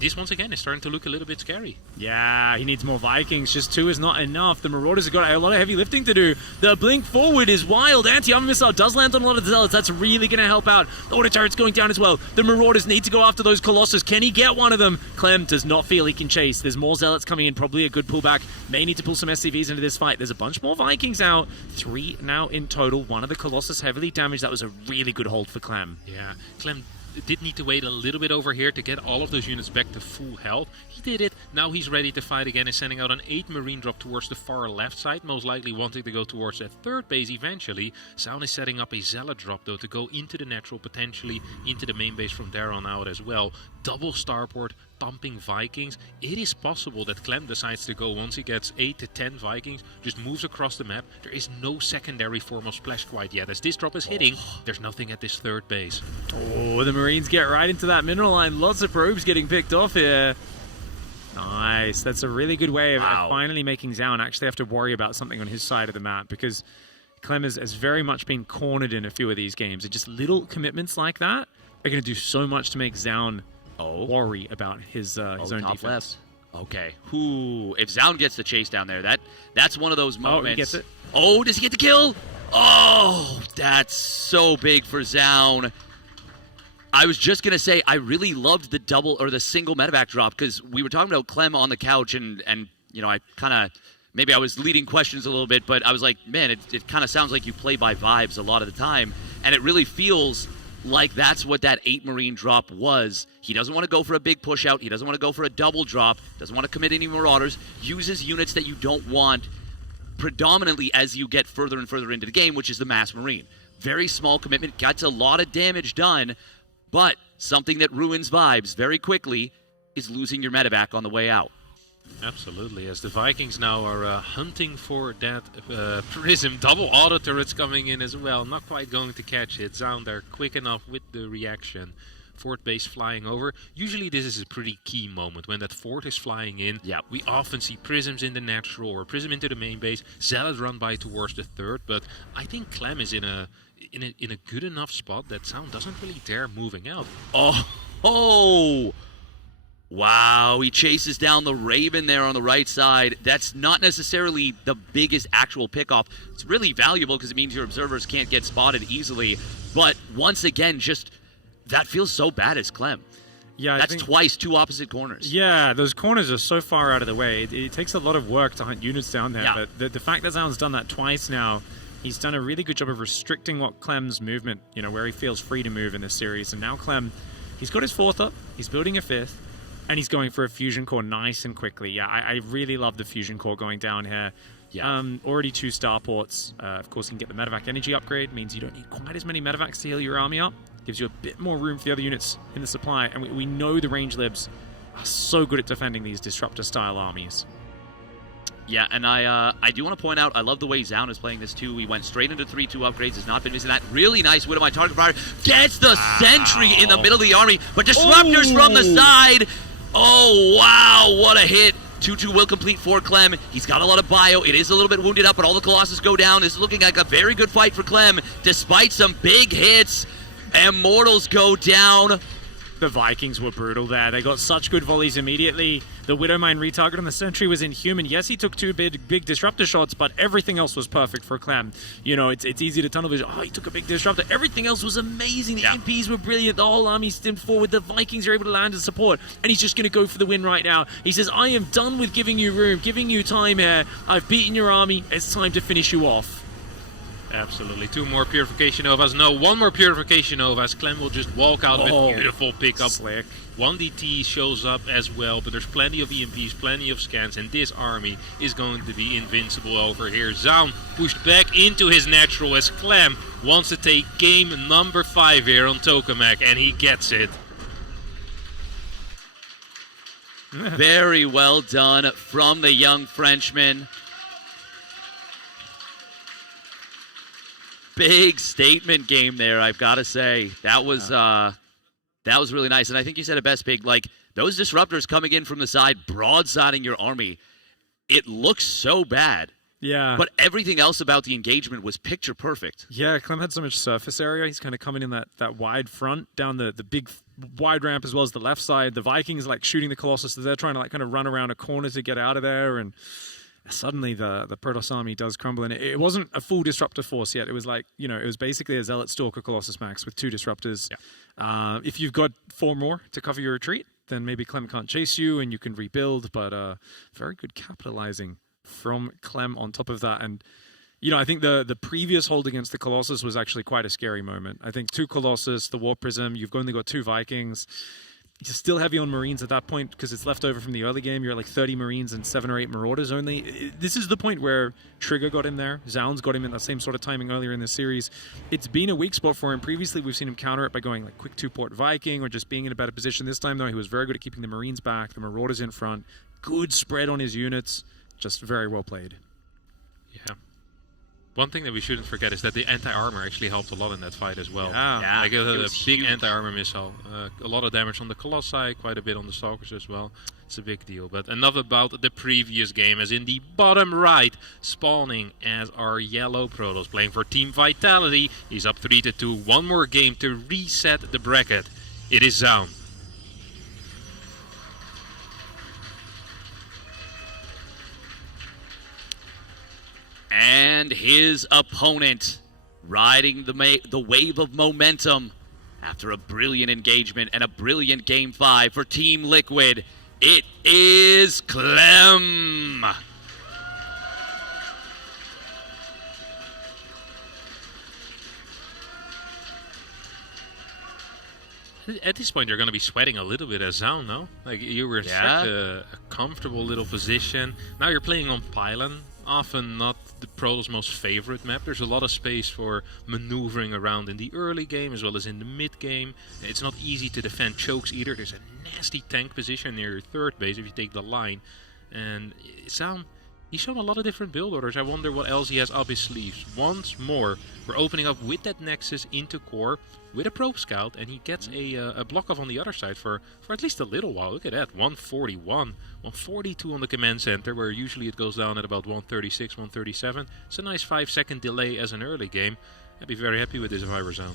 this, once again, is starting to look a little bit scary. Yeah, he needs more Vikings. Just 2 is not enough. The Marauders have got a lot of heavy lifting to do. The blink forward is wild. Anti-armor missile does land on a lot of the Zealots. That's really going to help out. The auto turret's going down as well. The Marauders need to go after those Colossus. Can he get one of them? Clem does not feel he can chase. There's more Zealots coming in. Probably a good pullback. May need to pull some SCVs into this fight. There's a bunch more Vikings out. 3 now in total. One of the Colossus heavily damaged. That was a really good hold for Clem. Yeah, Clem did need to wait a little bit over here to get all of those units back to full health. He did it. Now he's ready to fight again and sending out an 8 Marine drop towards the far left side, most likely wanting to go towards that third base eventually. Sound is setting up a Zealot drop though to go into the natural, potentially into the main base from there on out as well. Double starport, pumping Vikings. It is possible that Clem decides to go once he gets 8 to 10 Vikings, just moves across the map. There is no secondary form of splash quite yet. As this drop is hitting, there's nothing at this third base. Oh, the Marines get right into that mineral line. Lots of probes getting picked off here. Nice. That's a really good way of finally making Zaun actually have to worry about something on his side of the map, because Clem has very much been cornered in a few of these games. And just little commitments like that are going to do so much to make Zaun worry about his own defense. Left. Okay. Ooh, if Zaun gets the chase down there, that's one of those moments. Oh, he gets it. Oh, does he get the kill? Oh, that's so big for Zaun. I was just going to say, I really loved the double or the single medevac drop, because we were talking about Clem on the couch, and you know, I kind of, maybe I was leading questions a little bit, but I was like, man, it kind of sounds like you play by vibes a lot of the time, and it really feels like that's what that 8 Marine drop was. He doesn't want to go for a big push out. He doesn't want to go for a double drop. Doesn't want to commit any Marauders. Uses units that you don't want predominantly as you get further and further into the game, which is the Mass Marine. Very small commitment. Gets a lot of damage done. But something that ruins vibes very quickly is losing your medevac on the way out. Absolutely, as the Vikings now are hunting for that Prism. Double auto turrets coming in as well. Not quite going to catch it. Zaun there quick enough with the reaction. Fort base flying over. Usually this is a pretty key moment. When that fort is flying in, we often see Prisms in the natural or Prism into the main base. Zealot run by towards the third, but I think Clem is in a good enough spot that Zaun doesn't really dare moving out. Oh! Wow, he chases down the Raven there on the right side. That's not necessarily the biggest actual pickoff. It's really valuable because it means your observers can't get spotted easily. But once again, just that feels so bad as Clem. Yeah, that's twice 2 opposite corners. Yeah, those corners are so far out of the way. It takes a lot of work to hunt units down there. Yeah. But the fact that Zaun's done that twice now, he's done a really good job of restricting what Clem's movement, you know, where he feels free to move in this series. And now Clem, he's got his 4th up, he's building a 5th, and he's going for a fusion core nice and quickly. Yeah, I really love the fusion core going down here. Yeah. Already 2 starports. Of course, you can get the medevac energy upgrade. Means you don't need quite as many medevacs to heal your army up. Gives you a bit more room for the other units in the supply. And we know the range libs are so good at defending these disruptor-style armies. Yeah, and I do want to point out, I love the way Zaun is playing this too. He went straight into 3-2 upgrades, has not been missing that. Really nice Widow, my target fire. Gets the sentry in the middle of the army, but disruptors from the side. Oh, wow, what a hit. 2-2 will complete for Clem. He's got a lot of bio. It is a little bit wounded up, but all the Colossus go down. This is looking like a very good fight for Clem, despite some big hits. Immortals go down. The Vikings were brutal there. They got such good volleys immediately. The Widowmine retarget on the sentry was inhuman. Yes, he took 2 big disruptor shots, but everything else was perfect for Clem. You know, it's easy to tunnel vision. Oh, he took a big disruptor. Everything else was amazing. The MPs were brilliant. The whole army stemmed forward. The Vikings are able to land and support, and he's just going to go for the win right now. He says, I am done with giving you room, giving you time here. I've beaten your army. It's time to finish you off. Absolutely. 2 more Purification Novas. No, 1 more Purification Novas. Clem will just walk out with a beautiful pickup. Slick. 1 DT shows up as well, but there's plenty of EMPs, plenty of scans, and this army is going to be invincible over here. Zaun pushed back into his natural as Clem wants to take game number 5 here on Tokamak, and he gets it. Very well done from the young Frenchman. Big statement game there, I've got to say. That was really nice. And I think you said it best, Big. Like, those disruptors coming in from the side, broadsiding your army, it looks so bad. Yeah. But everything else about the engagement was picture perfect. Yeah, Clem had so much surface area. He's kind of coming in that wide front, down the big wide ramp as well as the left side. The Vikings like shooting the Colossus. They're trying to like kind of run around a corner to get out of there, and suddenly the Protoss army does crumble. And it wasn't a full disruptor force yet. It was like, it was basically a Zealot Stalker Colossus Max with 2 disruptors. Yeah. If you've got 4 more to cover your retreat, then maybe Clem can't chase you and you can rebuild. But very good capitalizing from Clem on top of that. And I think the previous hold against the Colossus was actually quite a scary moment. I think 2 Colossus, the War Prism, you've only got 2 Vikings. You're still heavy on Marines at that point because it's left over from the early game. You're at like 30 Marines and 7 or 8 Marauders only. This is the point where Trigger got him there. Zounds got him in that same sort of timing earlier in the series. It's been a weak spot for him. Previously, we've seen him counter it by going like quick 2-port Viking or just being in a better position. This time, though, he was very good at keeping the Marines back, the Marauders in front. Good spread on his units. Just very well played. Yeah. One thing that we shouldn't forget is that the anti-armor actually helped a lot in that fight as well. Yeah. Like a big anti-armor missile. A lot of damage on the Colossi, quite a bit on the Stalkers as well. It's a big deal. But enough about the previous game, as in the bottom right, spawning as our yellow Protoss playing for Team Vitality. He's up 3-2. One more game to reset the bracket. It is Zaun. And his opponent riding the wave of momentum after a brilliant engagement and a brilliant Game 5 for Team Liquid. It is Clem. At this point, you're going to be sweating a little bit as Zaun, no? Like, you were in such a comfortable little position. Now you're playing on Pylon. Often not the Protoss' most favorite map. There's a lot of space for maneuvering around in the early game as well as in the mid game. It's not easy to defend chokes either. There's a nasty tank position near your third base if you take the line. And Zaun, he's shown a lot of different build orders. I wonder what else he has up his sleeves. Once more, we're opening up with that Nexus into core with a Probe Scout, and he gets a block off on the other side for at least a little while. Look at that, 141, 142 on the command center, where usually it goes down at about 136, 137. It's a nice 5-second delay as an early game. I'd be very happy with this if I were Zaun.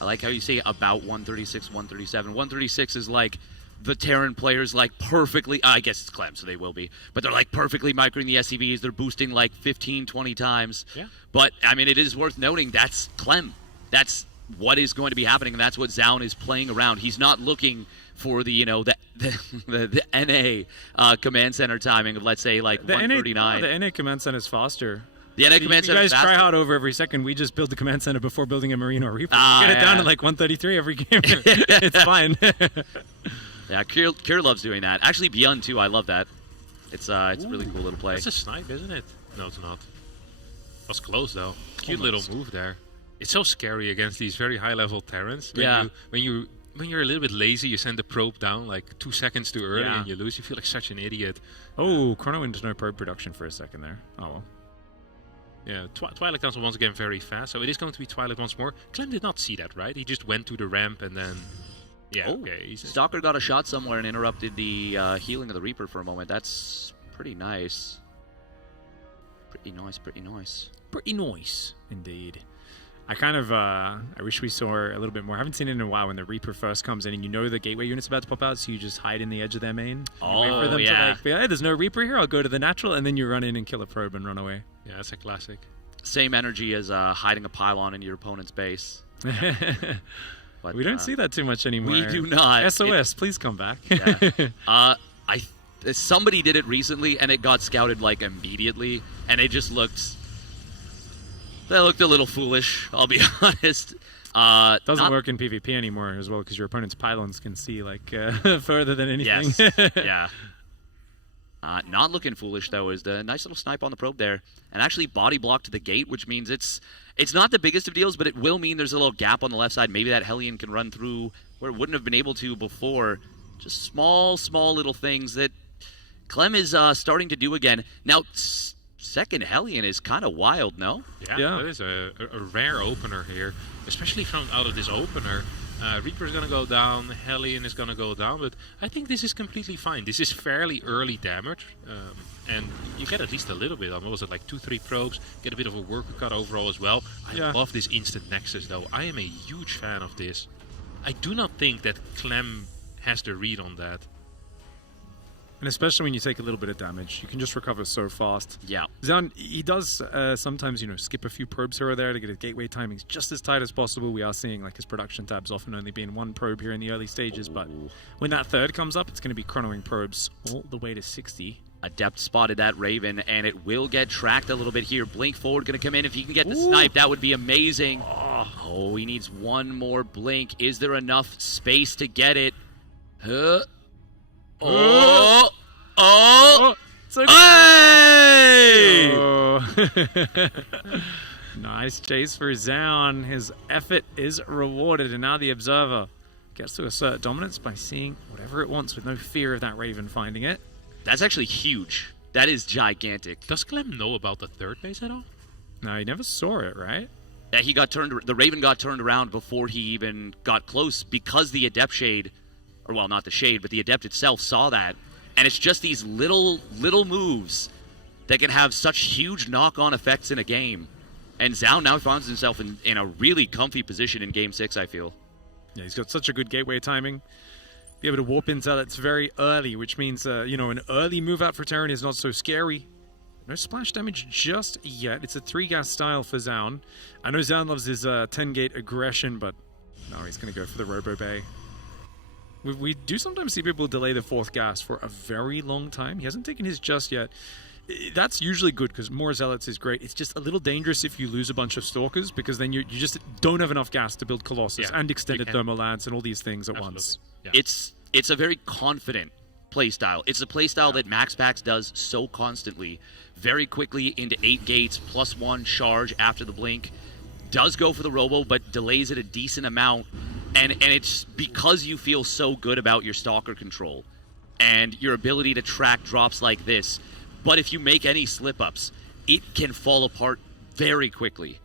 I like how you say about 136, 137. 136 is like the Terran players like perfectly, I guess it's Clem, so they will be, but they're like perfectly microing the SCVs. They're boosting like 15, 20 times. Yeah. But, I mean, it is worth noting that's Clem. That's what is going to be happening, and that's what Zaun is playing around. He's not looking for the the NA command center timing of, let's say, like 139. The NA command center is faster. The NA command center is faster. You guys try hard over every second. We just build the command center before building a Marine or Reaper. Get it down to like 133 every game. It's fine. Yeah, Kier loves doing that. Actually, Beyond too. I love that. It's a really cool little play. That's a snipe, isn't it? No, it's not. Was close though. Cute little move there. It's so scary against these very high-level Terrans. When you're a little bit lazy, you send the probe down like 2 seconds too early and you lose. You feel like such an idiot. Oh, Chrono into no probe production for a second there. Oh well. Yeah, Twilight comes once again very fast, so it is going to be Twilight once more. Clem did not see that, right? He just went to the ramp and then... Yeah, okay. Stalker got a shot somewhere and interrupted the healing of the Reaper for a moment. That's pretty nice. Pretty nice, pretty nice. Pretty nice, indeed. I kind of, I wish we saw a little bit more. I haven't seen it in a while when the Reaper first comes in and you know the gateway unit's about to pop out, so you just hide in the edge of their main. Oh, wait for them to like, hey, there's no Reaper here, I'll go to the natural, and then you run in and kill a probe and run away. Yeah, that's a classic. Same energy as hiding a pylon in your opponent's base. But, we don't see that too much anymore. We do not. SOS, please come back. Somebody did it recently, and it got scouted like immediately, and it just looked... That looked a little foolish, I'll be honest. Doesn't work in PvP anymore as well, because your opponent's pylons can see like further than anything. Yes, yeah. Not looking foolish, though, is the nice little snipe on the probe there. And actually body blocked the gate, which means it's not the biggest of deals, but it will mean there's a little gap on the left side. Maybe that Hellion can run through where it wouldn't have been able to before. Just small little things that Clem is starting to do again. Now, second Hellion is kind of wild, no? Yeah, that is a rare opener here, especially from out of this opener. Reaper's going to go down, Hellion is going to go down, but I think this is completely fine. This is fairly early damage, and you get at least a little bit on, what was it, like 2-3 probes, get a bit of a worker cut overall as well. I love this instant Nexus though. I am a huge fan of this. I do not think that Clem has the read on that. And especially when you take a little bit of damage, you can just recover so fast. Yeah. Zan, he does sometimes, skip a few probes here or there to get his gateway timings just as tight as possible. We are seeing like his production tabs often only being one probe here in the early stages, but when that third comes up, it's going to be chronoing probes all the way to 60. Adept spotted that Raven, and it will get tracked a little bit here. Blink forward going to come in. If he can get the snipe, that would be amazing. Oh, he needs one more blink. Is there enough space to get it? Hey! Nice chase for Zaun. His effort is rewarded, and now the Observer gets to assert dominance by seeing whatever it wants with no fear of that Raven finding it. That's actually huge. That is gigantic. Does Clem know about the third base at all? No, he never saw it, right? Yeah, he got turned. The Raven got turned around before he even got close because the Adept Shade, or well, not the Shade, but the Adept itself saw that. And it's just these little moves that can have such huge knock-on effects in a game. And Zhao now finds himself in a really comfy position in Game 6, I feel. Yeah, he's got such a good gateway timing. Be able to warp into that's very early, which means, an early move out for Terran is not so scary. No splash damage just yet. It's a 3-gas style for Zaun. I know Zaun loves his 10-gate aggression, but no, he's going to go for the Robo Bay. We do sometimes see people delay the 4th gas for a very long time. He hasn't taken his just yet. That's usually good because more Zealots is great. It's just a little dangerous if you lose a bunch of Stalkers because then you just don't have enough gas to build Colossus and extended thermal lance and all these things at once. Yeah. It's a very confident playstyle. It's a playstyle that Max Pax does so constantly. Very quickly into 8 gates, +1 charge after the blink. Does go for the Robo, but delays it a decent amount. And it's because you feel so good about your Stalker control and your ability to track drops like this. But if you make any slip-ups, it can fall apart very quickly.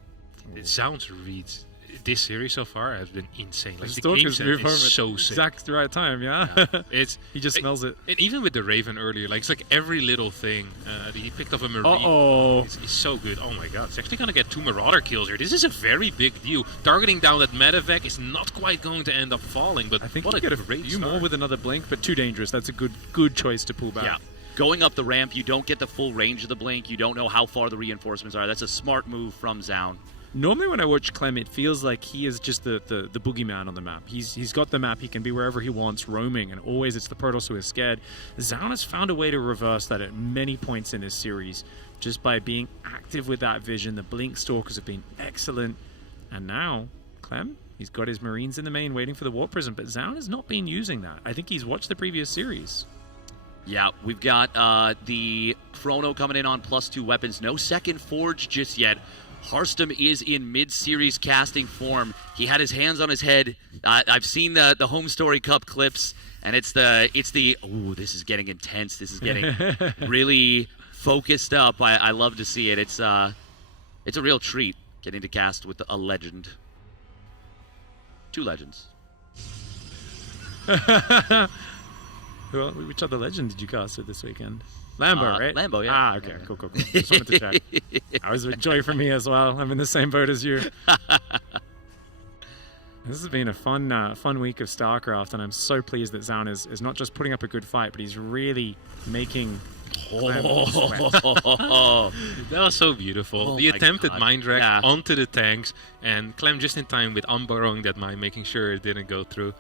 It sounds reads. This series so far has been insane. Like the Stalkers game move set is so sick. Exact right time, yeah. He just smells it. And even with the Raven earlier, it's like every little thing. He picked up a Marine. It's so good. Oh my god, it's actually going to get 2 Marauder kills here. This is a very big deal. Targeting down that Medevac is not quite going to end up falling, but I think what you a get a great few start. more with another blink, but too dangerous. That's a good choice to pull back. Yeah. Going up the ramp, you don't get the full range of the blink. You don't know how far the reinforcements are. That's a smart move from Zaun. Normally when I watch Clem, it feels like he is just the boogeyman on the map. He's got the map, he can be wherever he wants, roaming, and always it's the Protoss who is scared. Zaun has found a way to reverse that at many points in his series, just by being active with that vision. The Blink Stalkers have been excellent, and now, Clem, he's got his Marines in the main waiting for the Warp Prism, but Zaun has not been using that. I think he's watched the previous series. Yeah, we've got the Chrono coming in on +2 weapons. No second Forge just yet. Harstom is in mid-series casting form. He had his hands on his head. I've seen the Home Story Cup clips, and it's the ooh, this is getting intense. This is getting really focused up. I love to see it. It's a real treat getting to cast with a legend. 2 legends. Which other legend did you cast with this weekend? Lambo, right? Lambo, yeah. Ah, okay, cool. Just wanted to check. I was with joy for me as well. I'm in the same boat as you. This has been a fun week of StarCraft, and I'm so pleased that Zaun is not just putting up a good fight, but he's really making That was so beautiful. The attempted mind drag onto the tanks, and Clem just in time with unburrowing that mine, making sure it didn't go through.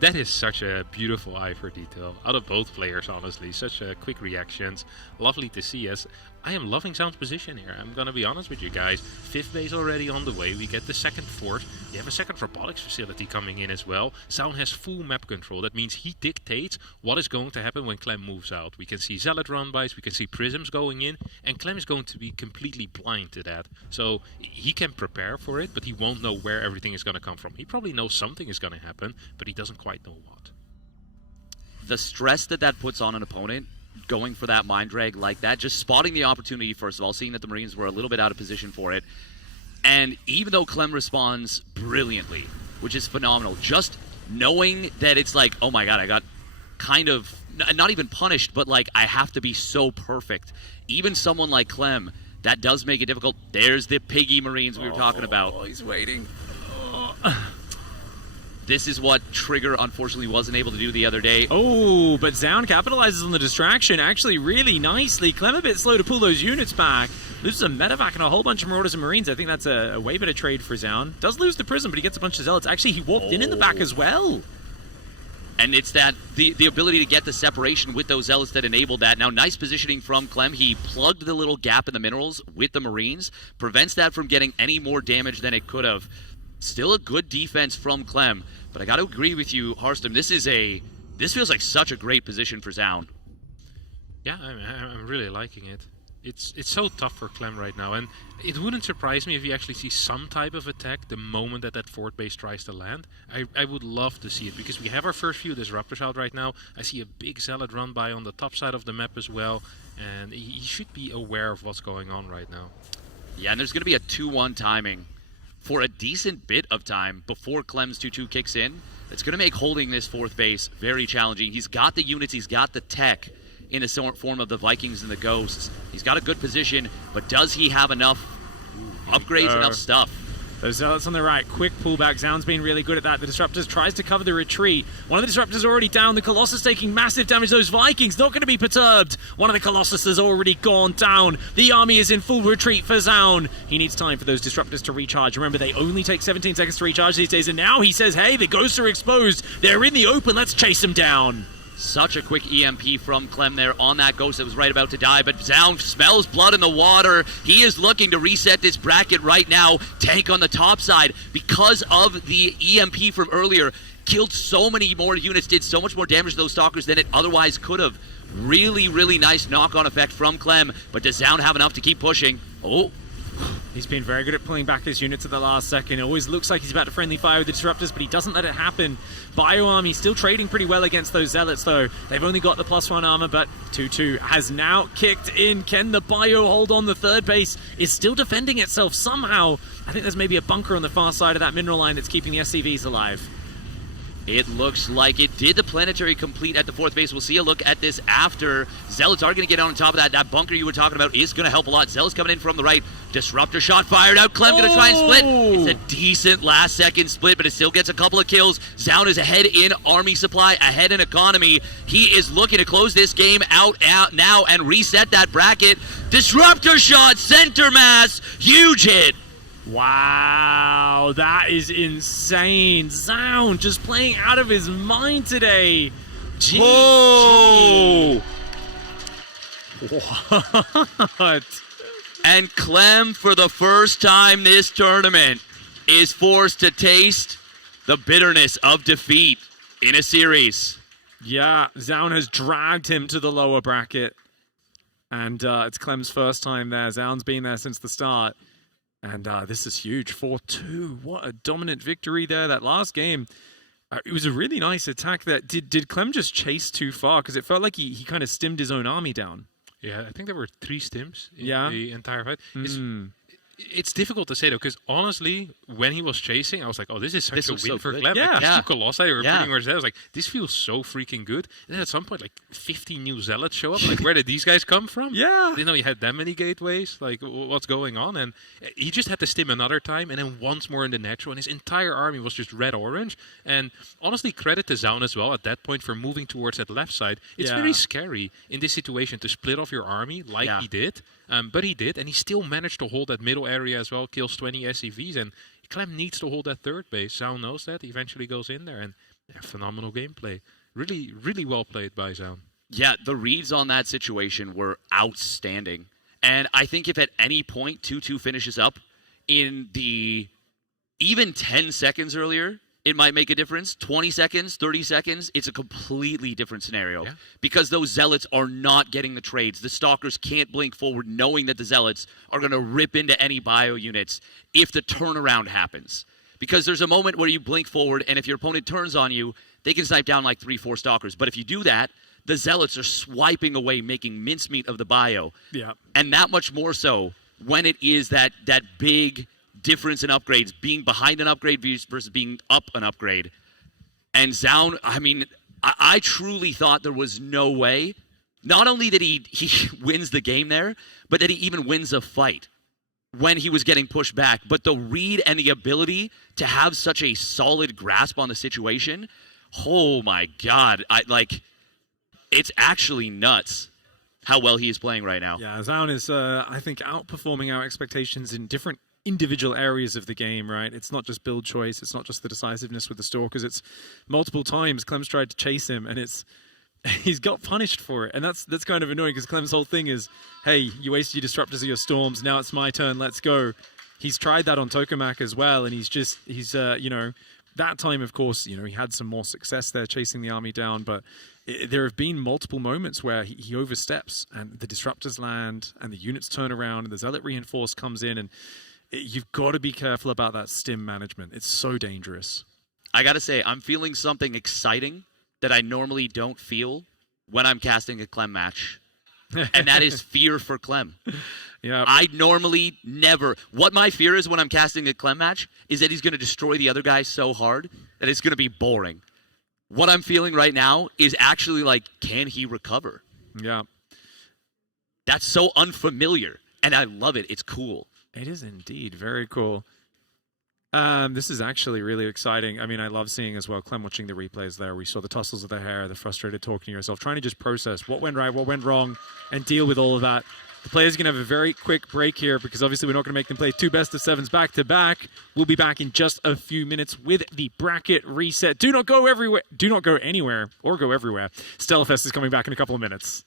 That is such a beautiful eye for detail out of both players, honestly. Such quick reactions. Lovely to see us. I am loving Zaun's position here. I'm going to be honest with you guys. 5th base already on the way. We get the 2nd fort. You have a 2nd robotics facility coming in as well. Zaun has full map control. That means he dictates what is going to happen when Clem moves out. We can see Zealot run-bys. We can see Prisms going in. And Clem is going to be completely blind to that. So he can prepare for it, but he won't know where everything is going to come from. He probably knows something is going to happen, but he doesn't quite know what. The stress that puts on an opponent, going for that mind drag like that, just spotting the opportunity, first of all, seeing that the Marines were a little bit out of position for it. And even though Clem responds brilliantly which is phenomenal. Just knowing that it's like, oh my god, I got kind of, not even punished, but like I have to be so perfect. Even someone like Clem, that does make it difficult. There's the piggy Marines we were talking about. Oh, he's waiting. This is what Trigger unfortunately wasn't able to do the other day. Oh, but Zound capitalizes on the distraction actually really nicely. Clem a bit slow to pull those units back. Loses a medevac and a whole bunch of Marauders and Marines. I think that's a way better trade for Zound. Does lose the Prism, but he gets a bunch of Zealots. Actually, he walked in the back as well. And it's that the ability to get the separation with those Zealots that enabled that. Now, nice positioning from Clem. He plugged the little gap in the minerals with the Marines. Prevents that from getting any more damage than it could have. Still a good defense from Clem. But I got to agree with you, Harstem. This feels like such a great position for Zound. Yeah, I'm really liking it. It's so tough for Clem right now, and it wouldn't surprise me if you actually see some type of attack the moment that fort base tries to land. I would love to see it, because we have our first few disruptors out right now. I see a big Zealot run by on the top side of the map as well, and he should be aware of what's going on right now. Yeah, and there's going to be a 2-1 timing for a decent bit of time before Clem's 2-2 kicks in. It's going to make holding this fourth base very challenging. He's got the units, he's got the tech in the form of the Vikings and the Ghosts. He's got a good position, but does he have enough upgrades, enough stuff? Those Zealots on the right, quick pullback. Zound's been really good at that. The Disruptors tries to cover the retreat. One of the Disruptors already down. The Colossus taking massive damage. Those Vikings not going to be perturbed. One of the Colossus has already gone down. The army is in full retreat for Zound. He needs time for those Disruptors to recharge. Remember, they only take 17 seconds to recharge these days, and now he says, hey, the Ghosts are exposed. They're in the open. Let's chase them down. Such a quick EMP from Clem there on that Ghost that was right about to die, but Zound smells blood in the water. He is looking to reset this bracket right now. Tank on the top side, because of the EMP from earlier, killed so many more units, did so much more damage to those Stalkers than it otherwise could have. Really, really nice knock-on effect from Clem, but does Zound have enough to keep pushing? Oh. He's been very good at pulling back his units at the last second. It always looks like he's about to friendly fire with the Disruptors, but he doesn't let it happen. Bio Army still trading pretty well against those Zealots, though. They've only got the +1 armor, but 2-2 has now kicked in. Can the Bio hold on? The third base is still defending itself somehow. I think there's maybe a bunker on the far side of that mineral line that's keeping the SCVs alive. It looks like it. Did the planetary complete at the fourth base? We'll see a look at this after. Zealots are going to get on top of that. That bunker you were talking about is going to help a lot. Zealots coming in from the right. Disruptor shot fired out. Clem going to try and split. It's a decent last-second split, but it still gets a couple of kills. Zound is ahead in army supply, ahead in economy. He is looking to close this game out now and reset that bracket. Disruptor shot, center mass, huge hit. Wow, that is insane. Zound just playing out of his mind today. Whoa! What? And Clem, for the first time this tournament, is forced to taste the bitterness of defeat in a series. Yeah, Zound has dragged him to the lower bracket. And it's Clem's first time there. Zound's been there since the start. And this is huge. 4-2. What a dominant victory there. That last game, it was a really nice attack. That did Clem just chase too far? Because it felt like he kind of stimmed his own army down. Yeah, I think there were 3 stims in the entire fight. It's difficult to say, though, because honestly, when he was chasing, I was like, oh, this is such a win for Clem. Yeah. Like, these 2 Colossi were pretty much there. I was like, this feels so freaking good. And then at some point, like, 50 new Zealots show up. Like, where did these guys come from? Yeah. Didn't know he had that many gateways. Like, what's going on? And he just had to stim another time, and then once more in the natural, and his entire army was just red-orange. And honestly, credit to Zound as well at that point for moving towards that left side. It's very scary in this situation to split off your army like he did. But he did, and he still managed to hold that middle area as well, kills 20 SCVs, and Clem needs to hold that third base. Zound knows that, he eventually goes in there, and phenomenal gameplay. Really, really well played by Zound. Yeah, the reads on that situation were outstanding. And I think if at any point 2-2 finishes up in the even 10 seconds earlier, it might make a difference. 20 seconds, 30 seconds, it's a completely different scenario. Because those Zealots are not getting the trades. The Stalkers can't blink forward knowing that the Zealots are going to rip into any bio units if the turnaround happens. Because there's a moment where you blink forward, and if your opponent turns on you, they can snipe down like 3-4 Stalkers. But if you do that, the Zealots are swiping away, making mincemeat of the bio. Yeah. And that much more so when it is that big difference in upgrades, being behind an upgrade versus being up an upgrade. And Zaun, I mean, I truly thought there was no way, not only that he wins the game there, but that he even wins a fight when he was getting pushed back. But the read and the ability to have such a solid grasp on the situation, oh my God. It's actually nuts how well he is playing right now. Yeah, Zaun is, I think, outperforming our expectations in different individual areas of the game, right? It's not just build choice, it's not just the decisiveness with the Stalkers, it's multiple times Clem's tried to chase him, and he's got punished for it. And that's kind of annoying, because Clem's whole thing is, hey, you wasted your disruptors or your storms, now it's my turn, let's go. He's tried that on Tokamak as well, and he's you know, that time, of course, you know, he had some more success there chasing the army down, but there have been multiple moments where he oversteps and the disruptors land and the units turn around and the Zealot Reinforce comes in, and you've got to be careful about that stim management. It's so dangerous. I got to say, I'm feeling something exciting that I normally don't feel when I'm casting a Clem match. And that is fear for Clem. Yeah. I normally never. What my fear is when I'm casting a Clem match is that he's going to destroy the other guy so hard that it's going to be boring. What I'm feeling right now is actually like, can he recover? Yeah. That's so unfamiliar, and I love it. It's cool. It is indeed very cool. This is actually really exciting. I mean, I love seeing as well, Clem watching the replays there. We saw the tussles of the hair, the frustrated talking to yourself, trying to just process what went right, what went wrong, and deal with all of that. The players are going to have a very quick break here because obviously we're not going to make them play 2 best-of-7s back-to-back. We'll be back in just a few minutes with the bracket reset. Do not go everywhere. Do not go anywhere or go everywhere. Stellafest is coming back in a couple of minutes.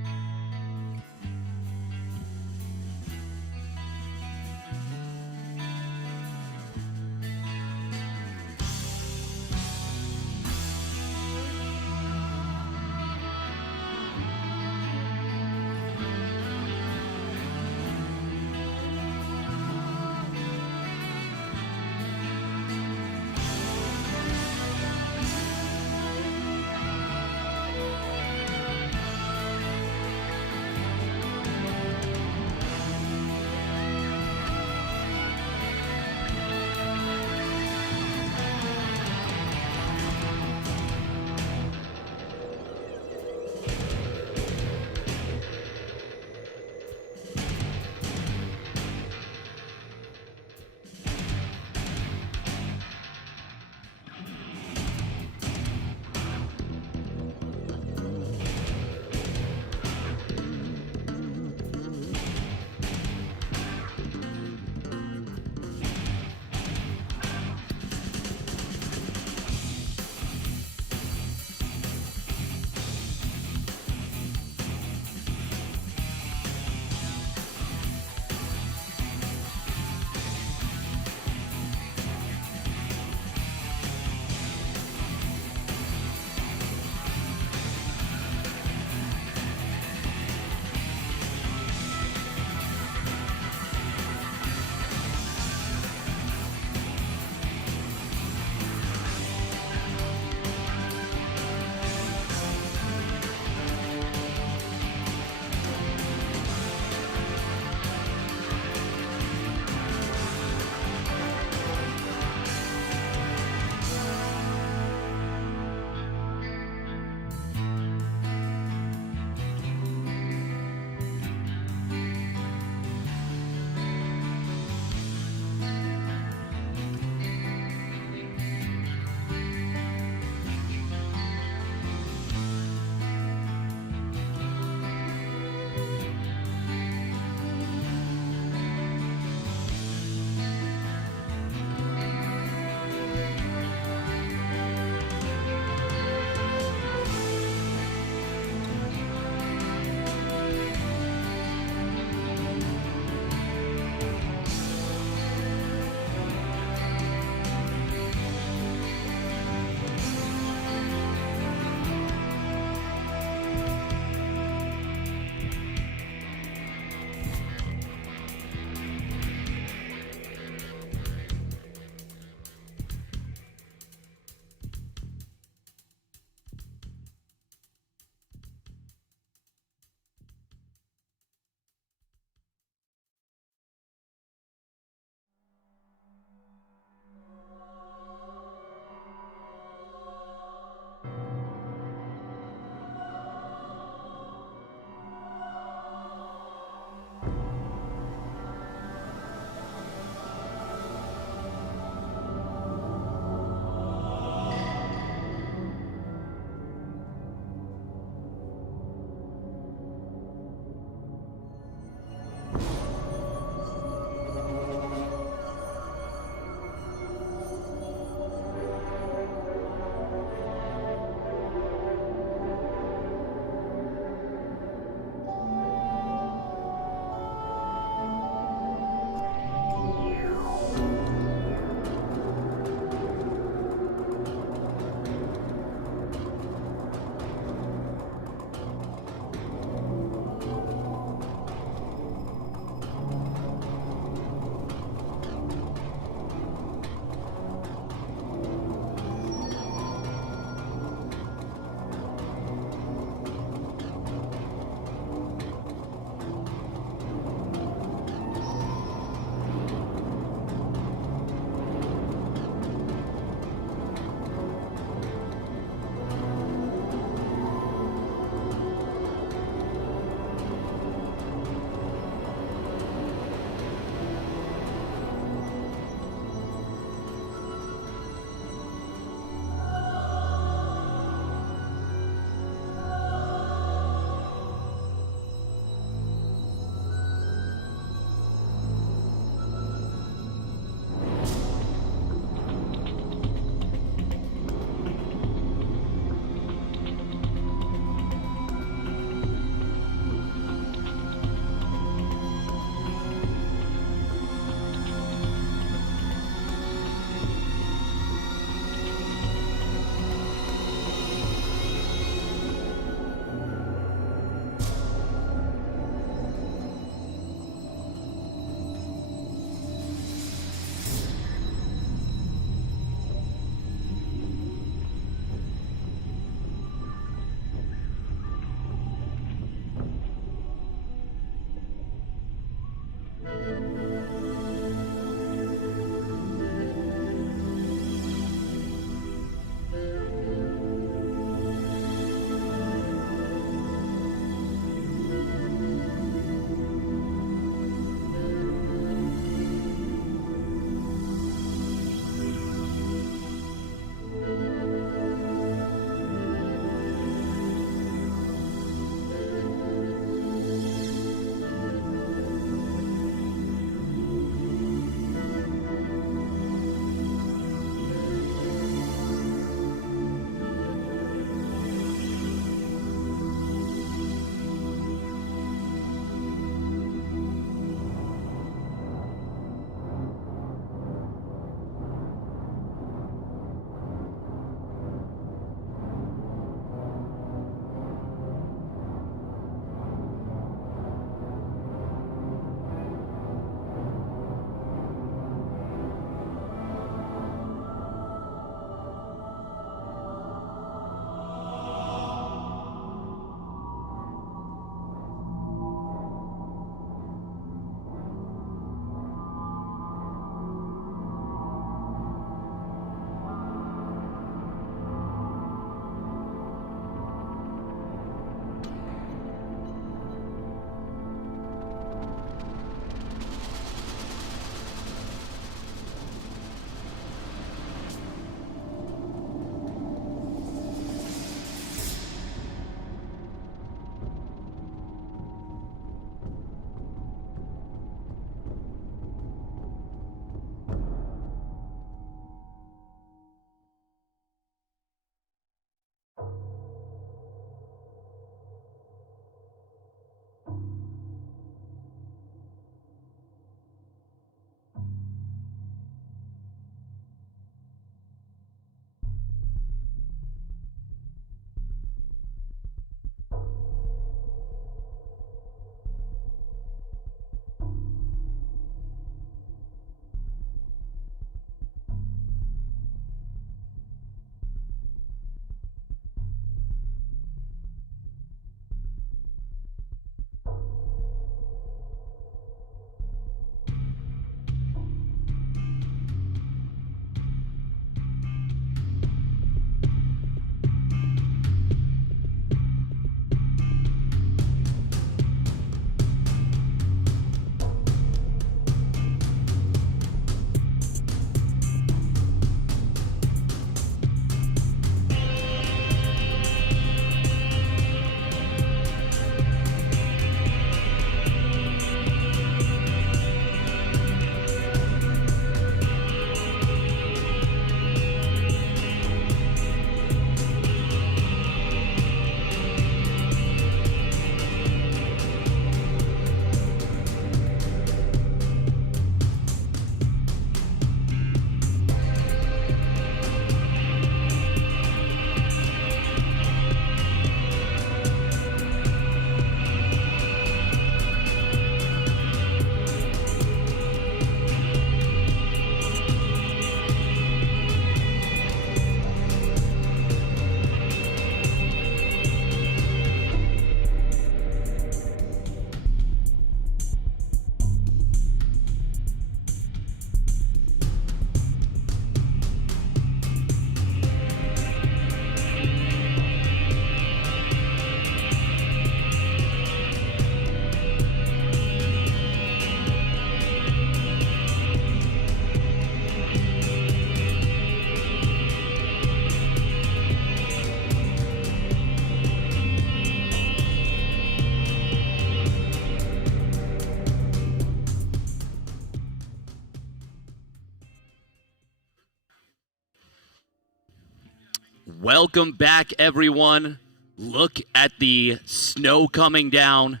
Welcome back, everyone. Look at the snow coming down.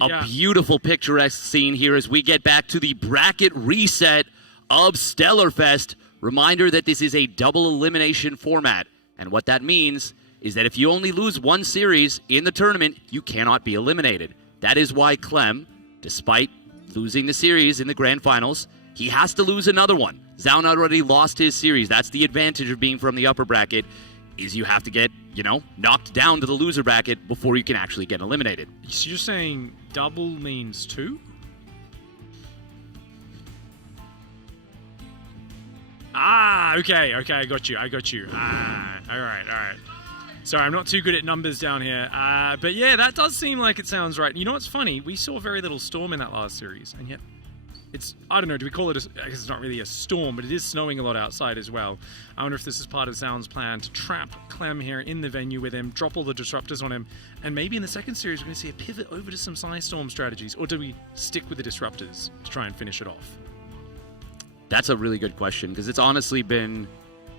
A beautiful picturesque scene here as we get back to the bracket reset of Stellarfest. Reminder that this is a double elimination format. And what that means is that if you only lose one series in the tournament, you cannot be eliminated. That is why Clem, despite losing the series in the grand finals, he has to lose another one. Zaun already lost his series. That's the advantage of being from the upper bracket, is you have to get, knocked down to the loser bracket before you can actually get eliminated. So you're saying double means 2? Okay, I got you. All right. Sorry, I'm not too good at numbers down here. But yeah, that does seem like it sounds right. You know what's funny? We saw very little storm in that last series, and yet I don't know, do we call it I guess it's not really a storm, but it is snowing a lot outside as well. I wonder if this is part of Zaun's plan to trap Clem here in the venue with him, drop all the disruptors on him, and maybe in the second series we're going to see a pivot over to some Psy Storm strategies, or do we stick with the disruptors to try and finish it off? That's a really good question, because it's honestly been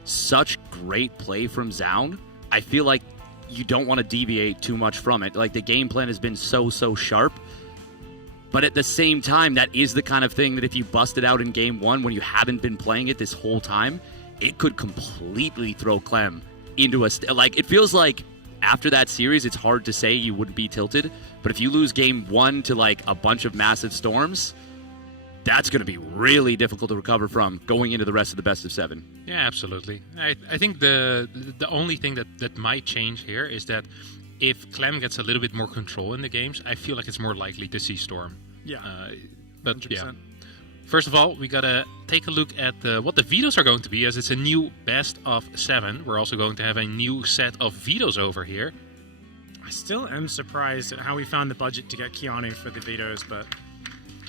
such great play from Zaun. I feel like you don't want to deviate too much from it. Like, the game plan has been so sharp. But at the same time, that is the kind of thing that if you bust it out in game 1 when you haven't been playing it this whole time, it could completely throw Clem into it feels like after that series, it's hard to say you wouldn't be tilted. But if you lose game 1 to a bunch of massive storms, that's going to be really difficult to recover from going into the rest of the best of 7. Yeah, absolutely. I think the only thing that might change here is that if Clem gets a little bit more control in the games, I feel like it's more likely to see Storm. Yeah. But 100%. yeah. First of all, we got to take a look at what the vetoes are going to be, as it's a new best of 7. We're also going to have a new set of vetoes over here. I still am surprised at how we found the budget to get Keanu for the vetoes, but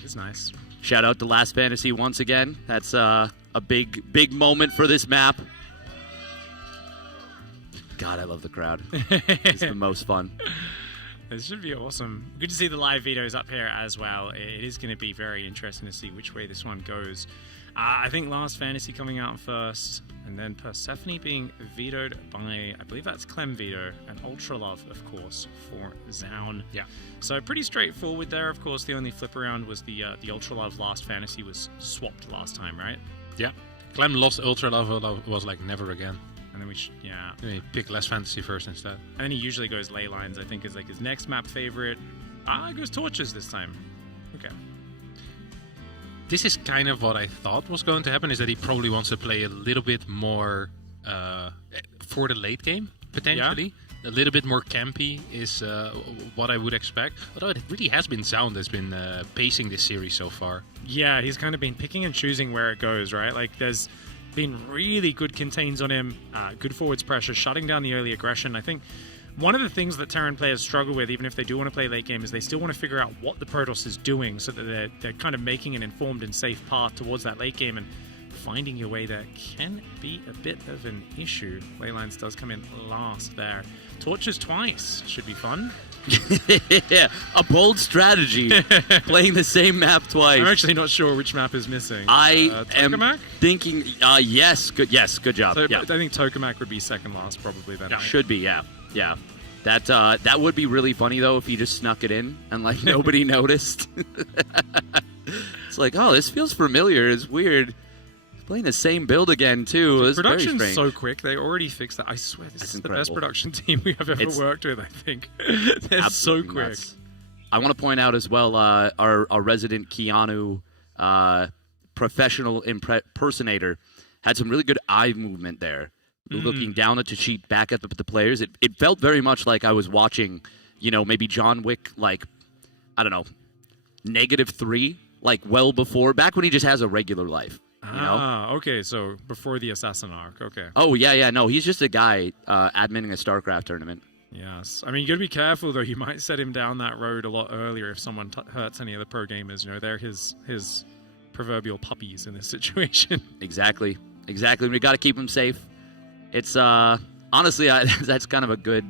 it's nice. Shout out to Last Fantasy once again. That's a big moment for this map. God, I love the crowd. It's the most fun. This should be awesome. Good to see the live vetoes up here as well. It is going to be very interesting to see which way this one goes. I think Last Fantasy coming out first, and then Persephone being vetoed by, I believe that's Clem Veto, and Ultra Love, of course, for Zaun. Yeah. So pretty straightforward there. Of course, the only flip around was the Ultra Love Last Fantasy was swapped last time, right? Yeah. Clem lost Ultra Love, was like never again. And then he picked Last Fantasy first instead. And then he usually goes Ley Lines, I think, is his next map favorite. It goes Torches this time. Okay. This is kind of what I thought was going to happen, is that he probably wants to play a little bit more for the late game, potentially. Yeah. A little bit more campy is what I would expect. Although it really has been Zaun that's been pacing this series so far. Yeah, he's kind of been picking and choosing where it goes, right? There's been really good contains on him, good forwards pressure, shutting down the early aggression. I think one of the things that Terran players struggle with, even if they do want to play late game, is they still want to figure out what the Protoss is doing so that they're kind of making an informed and safe path towards that late game, and finding your way there can be a bit of an issue. Leylines does come in last there. Torches twice should be fun. Yeah, a bold strategy. Playing the same map twice. I'm actually not sure which map is missing. I am thinking, yes, good job. So yeah. I think Tokamak would be second last probably then. Yeah, should be, yeah. That would be really funny though if you just snuck it in and nobody noticed. It's oh, this feels familiar. It's weird. Playing the same build again too. It's production's very so quick. They already fixed that. I swear this is the best production team we have ever worked with. I think they're so quick. Nuts. I want to point out as well our resident Keanu professional impersonator had some really good eye movement there, looking down at the sheet, back at the players. It felt very much like I was watching, maybe John Wick, I don't know, -3, well before, back when he just has a regular life. Okay, so before the Assassin arc, okay. Oh, yeah, no, he's just a guy adminning a StarCraft tournament. Yes. I mean, you got to be careful, though. You might set him down that road a lot earlier if someone hurts any of the pro gamers. They're his proverbial puppies in this situation. Exactly. We got to keep him safe. It's, honestly, that's kind of a good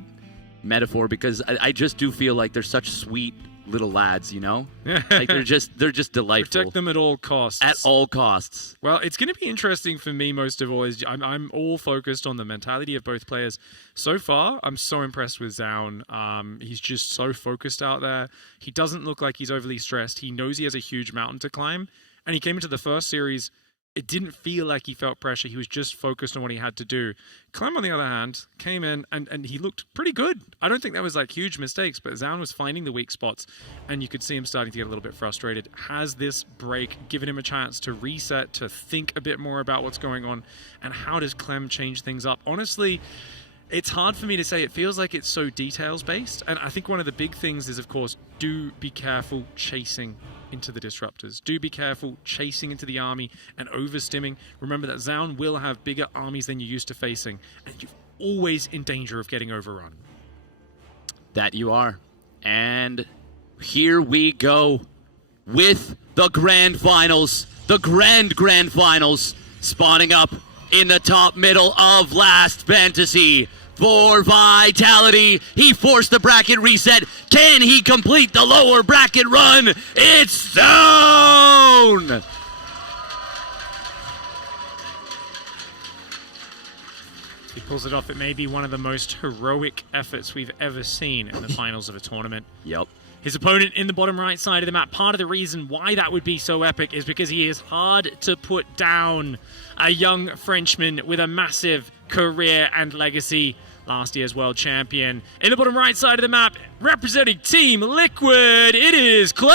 metaphor, because I just do feel like they're such sweet, little lads, you know? Like they're just delightful. Protect them at all costs. At all costs. Well, it's going to be interesting for me most of all. Is I'm all focused on the mentality of both players. So far, I'm so impressed with Zaun. He's just so focused out there. He doesn't look like he's overly stressed. He knows he has a huge mountain to climb. And he came into the first series, it didn't feel like he felt pressure. He was just focused on what he had to do. Clem, on the other hand, came in and he looked pretty good. I don't think there was like huge mistakes, but Zaun was finding the weak spots, and you could see him starting to get a little bit frustrated. Has this break given him a chance to reset, to think a bit more about what's going on, and how does Clem change things up? Honestly, it's hard for me to say. It feels like it's so details-based, and I think one of the big things is, of course, do be careful chasing into the disruptors. Do be careful chasing into the army and overstimming. Remember that Zaun will have bigger armies than you're used to facing, and you're always in danger of getting overrun. That you are. And here we go with the grand finals. The grand finals spawning up in the top middle of Last Fantasy. For Vitality, he forced the bracket reset. Can he complete the lower bracket run? It's Zaun! He pulls it off. It may be one of the most heroic efforts we've ever seen in the finals of a tournament. Yep. His opponent in the bottom right side of the map, part of the reason why that would be so epic is because he is hard to put down. A young Frenchman with a massive career and legacy. Last year's world champion. In the bottom right side of the map, representing Team Liquid, it is Clem!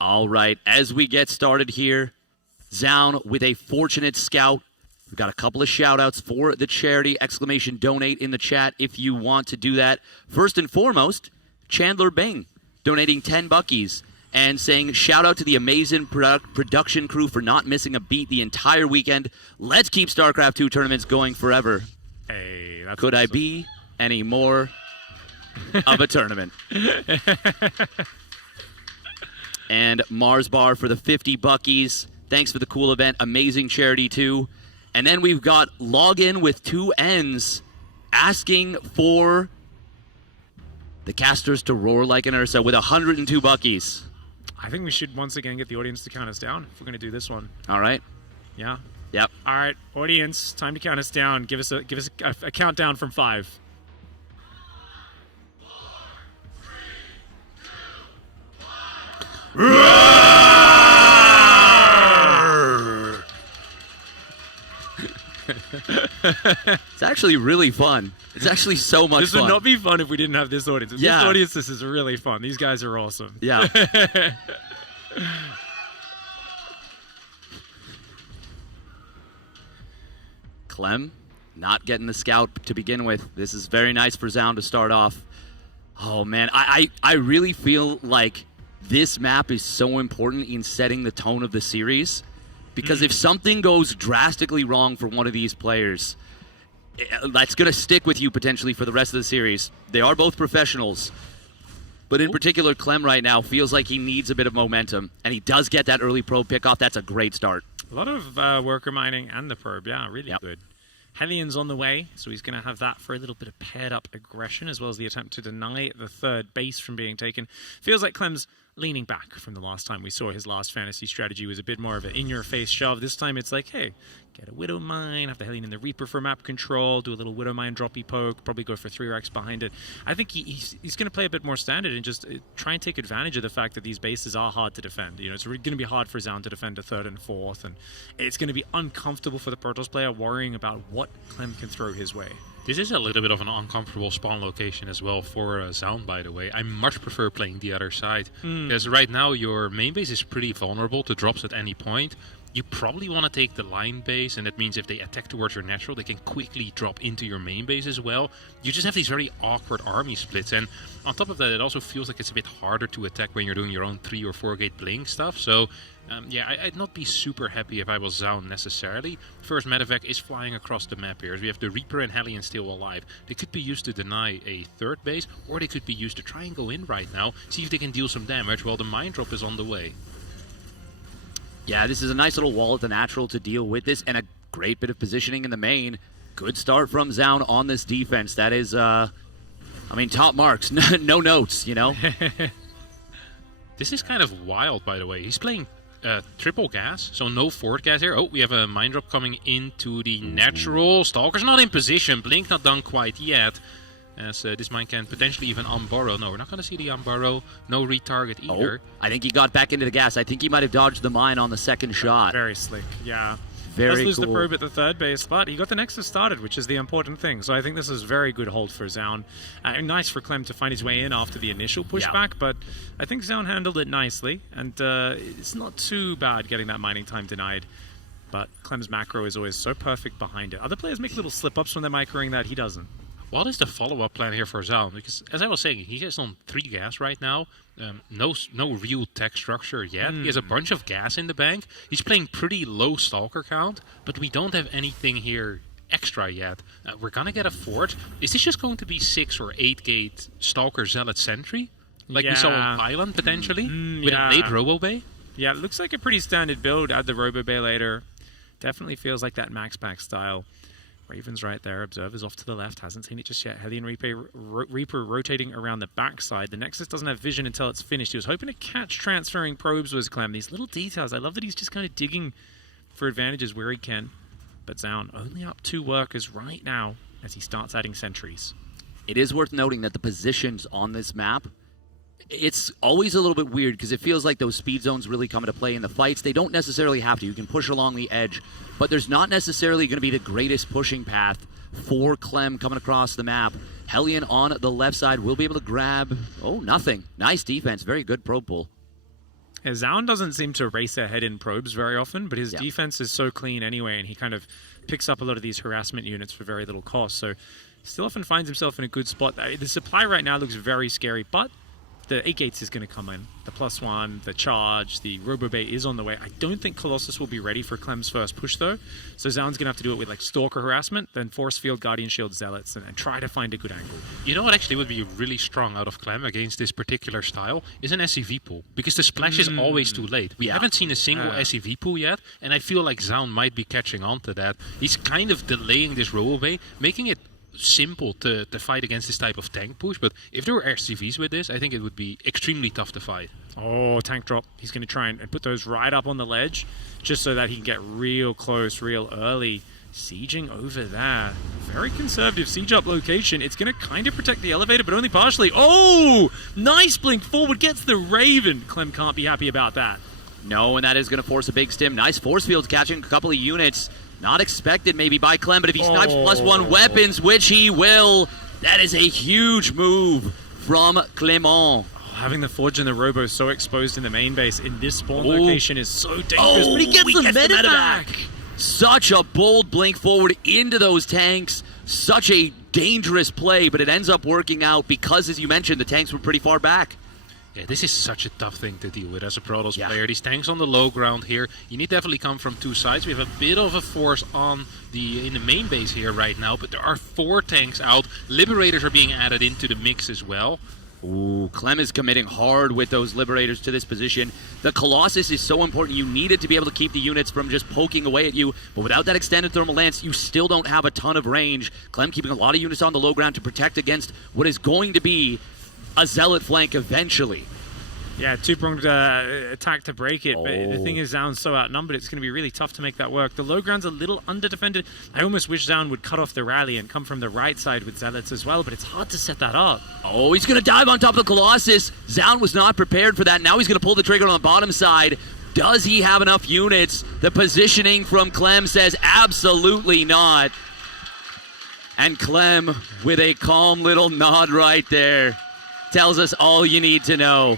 All right, as we get started here, Zaun with a fortunate scout. We've got a couple of shout-outs for the charity, !donate in the chat if you want to do that. First and foremost, Chandler Bing, donating 10 buckies and saying, shout out to the amazing production crew for not missing a beat the entire weekend. Let's keep StarCraft 2 tournaments going forever. Hey, that's Could awesome. I be any more of a tournament? And Mars Bar for the 50 buckies. Thanks for the cool event. Amazing charity too. And then we've got Login with 2 N's asking for the casters to roar like an Ursa with 102 buckies. I think we should once again get the audience to count us down if we're going to do this one. All right. Yeah. Yep. All right, audience, time to count us down. Give us a countdown from 5. It's actually really fun. It's actually so much This fun. would not be fun if we didn't have this audience. With Yeah. This audience, this is really fun. These guys are awesome. Yeah. Clem, not getting the scout to begin with. This is very nice for Zaun to start off. Oh, man. I really feel like this map is so important in setting the tone of the series. Because if something goes drastically wrong for one of these players, that's going to stick with you potentially for the rest of the series. They are both professionals. But in particular, Clem right now feels like he needs a bit of momentum. And he does get that early probe pickoff. That's a great start. A lot of worker mining and the probe, yeah, really good. Hellion's on the way, so he's going to have that for a little bit of paired-up aggression, as well as the attempt to deny the third base from being taken. Feels like Clem's leaning back from the last time we saw his last fantasy strategy was a bit more of an in-your-face shove. This time it's like, hey, get a Widow Mine, have the Hellion in the Reaper for map control, do a little Widow Mine droppy poke, probably go for 3-Rex behind it. I think he's going to play a bit more standard and just try and take advantage of the fact that these bases are hard to defend. You know, it's going to be hard for Zaun to defend a 3rd and 4th, and it's going to be uncomfortable for the Protoss player worrying about what Clem can throw his way. This is a little bit of an uncomfortable spawn location as well for Zaun, by the way. I much prefer playing the other side. Because right now your main base is pretty vulnerable to drops at any point. You probably want to take the line base, and that means if they attack towards your natural, they can quickly drop into your main base as well. You just have these very awkward army splits, and on top of that, it also feels like it's a bit harder to attack when you're doing your own 3 or 4 gate blink stuff. So yeah, I'd not be super happy if I was Zaun necessarily. First medevac is flying across the map here. We have the Reaper and Hellion still alive. They could be used to deny a 3rd base, or they could be used to try and go in right now, see if they can deal some damage while the mine drop is on the way. Yeah, this is a nice little wall at the natural to deal with this, and a great bit of positioning in the main. Good start from Zaun on this defense. That is, top marks. No notes, you know? This is kind of wild, by the way. He's playing triple gas, so no forward gas here. Oh, we have a mine drop coming into the natural. Stalker's not in position. Blink not done quite yet. As this mine can potentially even unburrow. No, we're not going to see the unburrow. No retarget either. Oh, I think he got back into the gas. I think he might have dodged the mine on the second shot. Very slick, yeah. Very Does lose cool. the probe at the third base, but he got the Nexus started, which is the important thing. So I think this is very good hold for Zaun. Nice for Clem to find his way in after the initial pushback, but I think Zaun handled it nicely, and it's not too bad getting that mining time denied. But Clem's macro is always so perfect behind it. Other players make little slip-ups when they're microing that. He doesn't. What is the follow-up plan here for Zaun? Because, as I was saying, he is on 3 gas right now. No real tech structure yet. He has a bunch of gas in the bank. He's playing pretty low Stalker count, but we don't have anything here extra yet. We're going to get a fort. Is this just going to be 6 or 8 gate Stalker Zealot Sentry? Like we saw on Island, potentially? With a late Robo Bay? Yeah, it looks like a pretty standard build. Add the Robo Bay later. Definitely feels like that max pack style. Raven's right there. Observer's off to the left. Hasn't seen it just yet. Hellion Reaper rotating around the backside. The Nexus doesn't have vision until it's finished. He was hoping to catch transferring probes was Clem. These little details. I love that he's just kind of digging for advantages where he can. But Zaun only up 2 workers right now as he starts adding sentries. It is worth noting that the positions on this map, it's always a little bit weird because it feels like those speed zones really come into play in the fights. They don't necessarily have to. You can push along the edge, but there's not necessarily going to be the greatest pushing path for Clem coming across the map. Hellion on the left side will be able to grab, nothing. Nice defense. Very good probe pull. Yeah, Zaun doesn't seem to race ahead in probes very often, but his defense is so clean anyway, and he kind of picks up a lot of these harassment units for very little cost. So still often finds himself in a good spot. The supply right now looks very scary, but the 8 gates is going to come in. The +1, the charge, the Robo Bay is on the way. I don't think Colossus will be ready for Clem's first push, though. So Zaun's going to have to do it with like Stalker harassment, then Force Field, Guardian Shield, Zealots, and try to find a good angle. You know what actually would be really strong out of Clem against this particular style is an SCV pool. Because the splash is always too late. We haven't seen a single SCV pool yet, and I feel like Zaun might be catching on to that. He's kind of delaying this Robo Bay, making it simple to fight against this type of tank push, but if there were SCVs with this, I think it would be extremely tough to fight. Oh, tank drop. He's going to try and put those right up on the ledge just so that he can get real close, real early. Sieging over there. Very conservative siege up location. It's going to kind of protect the elevator, but only partially. Oh, nice blink forward. Gets the Raven. Clem can't be happy about that. No, and that is going to force a big stim. Nice force fields catching a couple of units. Not expected maybe by Clem, but if he snipes +1 weapons, which he will, that is a huge move from Clement. Having the Forge and the Robo so exposed in the main base in this spawn location is so dangerous, but he gets the meta back. Such a bold blink forward into those tanks. Such a dangerous play, but it ends up working out because, as you mentioned, the tanks were pretty far back. Yeah, this is such a tough thing to deal with as a Protoss player. These tanks on the low ground here, you need to definitely come from 2 sides. We have a bit of a force in the main base here right now, but there are 4 tanks out. Liberators are being added into the mix as well. Ooh, Clem is committing hard with those Liberators to this position. The Colossus is so important. You needed to be able to keep the units from just poking away at you, but without that extended thermal lance, you still don't have a ton of range. Clem keeping a lot of units on the low ground to protect against what is going to be a Zealot flank eventually. Yeah, 2-pronged attack to break it, but the thing is Zaun's so outnumbered, it's going to be really tough to make that work. The low ground's a little under-defended. I almost wish Zaun would cut off the rally and come from the right side with Zealots as well, but it's hard to set that up. Oh, he's going to dive on top of the Colossus. Zaun was not prepared for that. Now he's going to pull the trigger on the bottom side. Does he have enough units? The positioning from Clem says absolutely not. And Clem, with a calm little nod right there, tells us all you need to know.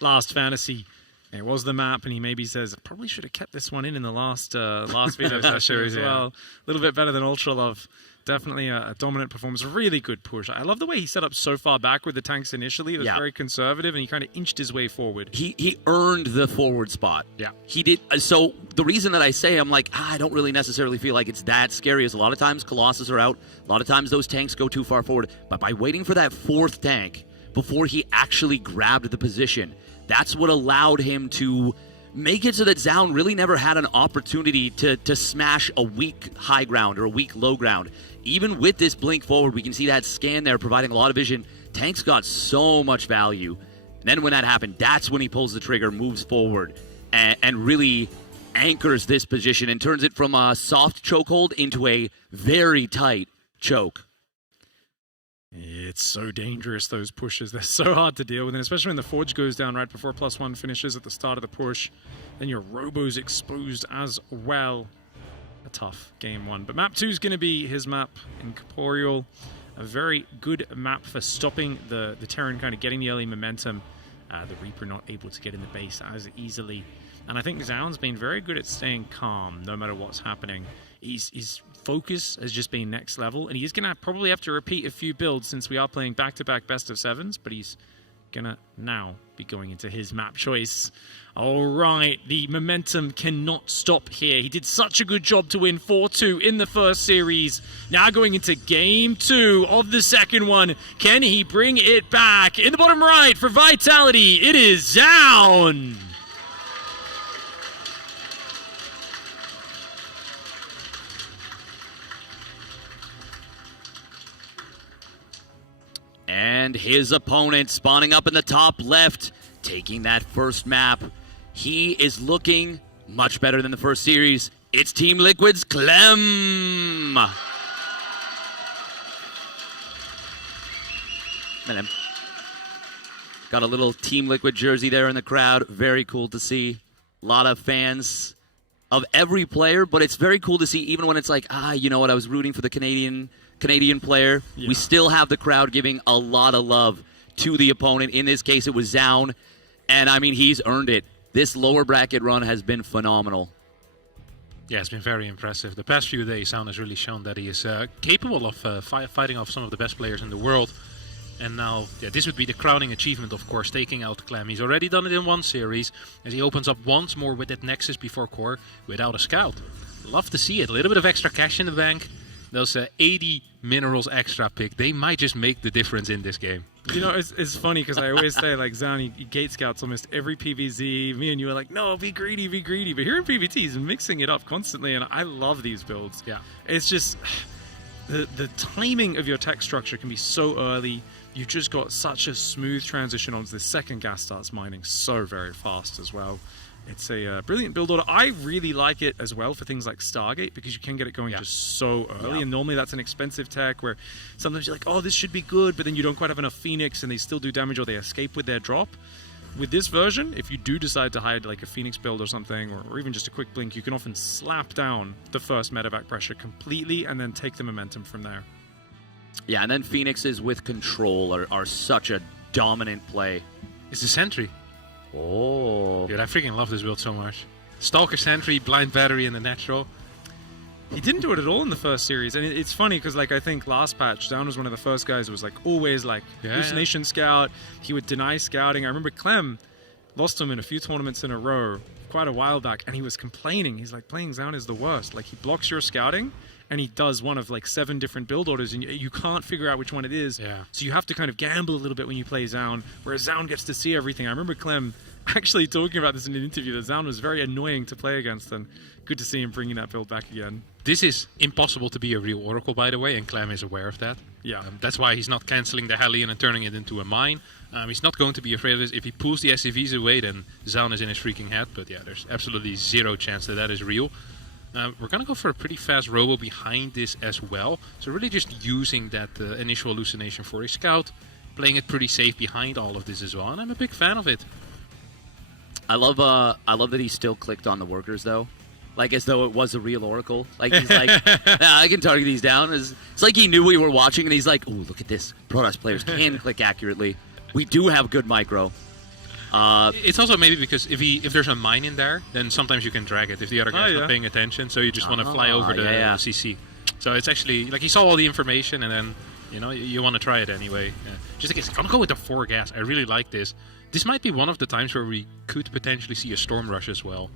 Last fantasy. It was the map, and he maybe says, probably should have kept this one in the last Veto session as well. A little bit better than Ultra Love. Definitely a dominant performance. Really good push. I love the way he set up so far back with the tanks initially. It was very conservative, and he kind of inched his way forward. He earned the forward spot. Yeah. He did. So the reason that I say I'm like, I don't really necessarily feel like it's that scary is a lot of times Colossus are out. A lot of times those tanks go too far forward. But by waiting for that 4th tank, before he actually grabbed the position. That's what allowed him to make it so that Zaun really never had an opportunity to smash a weak high ground or a weak low ground. Even with this blink forward, we can see that scan there providing a lot of vision. Tank's got so much value. And then when that happened, that's when he pulls the trigger, moves forward, and really anchors this position and turns it from a soft chokehold into a very tight choke. It's so dangerous, those pushes. They're so hard to deal with, and especially when the Forge goes down right before +1 finishes at the start of the push. Then your Robo's exposed as well. A tough game one. But map 2 is going to be his map, Incorporeal. A very good map for stopping the Terran kind of getting the early momentum. The Reaper not able to get in the base as easily. And I think Zaun's been very good at staying calm no matter what's happening. His focus has just been next level, and he's going to probably have to repeat a few builds since we are playing back-to-back best-of-7s, but he's going to now be going into his map choice. All right, the momentum cannot stop here. He did such a good job to win 4-2 in the first series. Now going into game 2 of the second one. Can he bring it back? In the bottom right for Vitality, it is Zaun. And his opponent spawning up in the top left, taking that first map. He is looking much better than the first series. It's Team Liquid's Clem. Got a little Team Liquid jersey there in the crowd. Very cool to see. A lot of fans of every player, but it's very cool to see even when it's like, you know what, I was rooting for the Canadian player. Yeah. We still have the crowd giving a lot of love to the opponent. In this case, it was Zaun. And, I mean, he's earned it. This lower bracket run has been phenomenal. Yeah, it's been very impressive. The past few days, Zaun has really shown that he is capable of fighting off some of the best players in the world. And now, this would be the crowning achievement, of course, taking out Clem. He's already done it in one series, as he opens up once more with that Nexus before core without a scout. Love to see it. A little bit of extra cash in the bank. Those 80 minerals extra pick, they might just make the difference in this game. You know, it's funny because I always say, like, Zaun, he gate scouts almost every PvZ. Me and you are like, no, be greedy, be greedy. But here in PvT, he's mixing it up constantly, and I love these builds. Yeah. It's just, the timing of your tech structure can be so early. You've just got such a smooth transition onto the second gas starts mining so very fast as well. It's a brilliant build order. I really like it as well for things like Stargate because you can get it going just so early. And normally that's an expensive tech where sometimes you're like, oh, this should be good, but then you don't quite have enough Phoenix and they still do damage or they escape with their drop. With this version, if you do decide to hide like a Phoenix build or something, or even just a quick blink, you can often slap down the first medevac pressure completely and then take the momentum from there. Yeah, and then Phoenixes with control are such a dominant play. It's a sentry. Oh. Dude, I freaking love this build so much. Stalker Sentry, Blind Battery in the natural. He didn't do it at all in the first series. And it's funny because, like, I think last patch, Zaun was one of the first guys who was, like, always, like, hallucination scout. He would deny scouting. I remember Clem lost him in a few tournaments in a row quite a while back, and he was complaining. He's like, playing Zaun is the worst. Like, he blocks your scouting, and he does one of, like, 7 different build orders, and you can't figure out which one it is. Yeah. So you have to kind of gamble a little bit when you play Zaun, whereas Zaun gets to see everything. I remember Clem actually talking about this in an interview, that Zaun was very annoying to play against, and good to see him bringing that build back again. This is impossible to be a real Oracle, by the way, and Clem is aware of that. Yeah. That's why he's not cancelling the Hellion and turning it into a mine. He's not going to be afraid of this. If he pulls the SCVs away, then Zaun is in his freaking head. But yeah, there's absolutely zero chance that that is real. We're going to go for a pretty fast robo behind this as well. So really just using that initial hallucination for a scout, playing it pretty safe behind all of this as well. And I'm a big fan of it. I love that he still clicked on the workers, though. Like, as though it was a real Oracle. Like, he's like, I can target these down. It's like he knew we were watching, and he's like, ooh, look at this. Protoss players can click accurately. We do have good micro. It's also maybe because if there's a mine in there, then sometimes you can drag it if the other guy's not paying attention. So you just want to fly over the CC. So it's actually like he saw all the information, and then you want to try it anyway. Yeah. Just in case, I'm gonna go with the 4 gas. I really like this. This might be one of the times where we could potentially see a Storm Rush as well.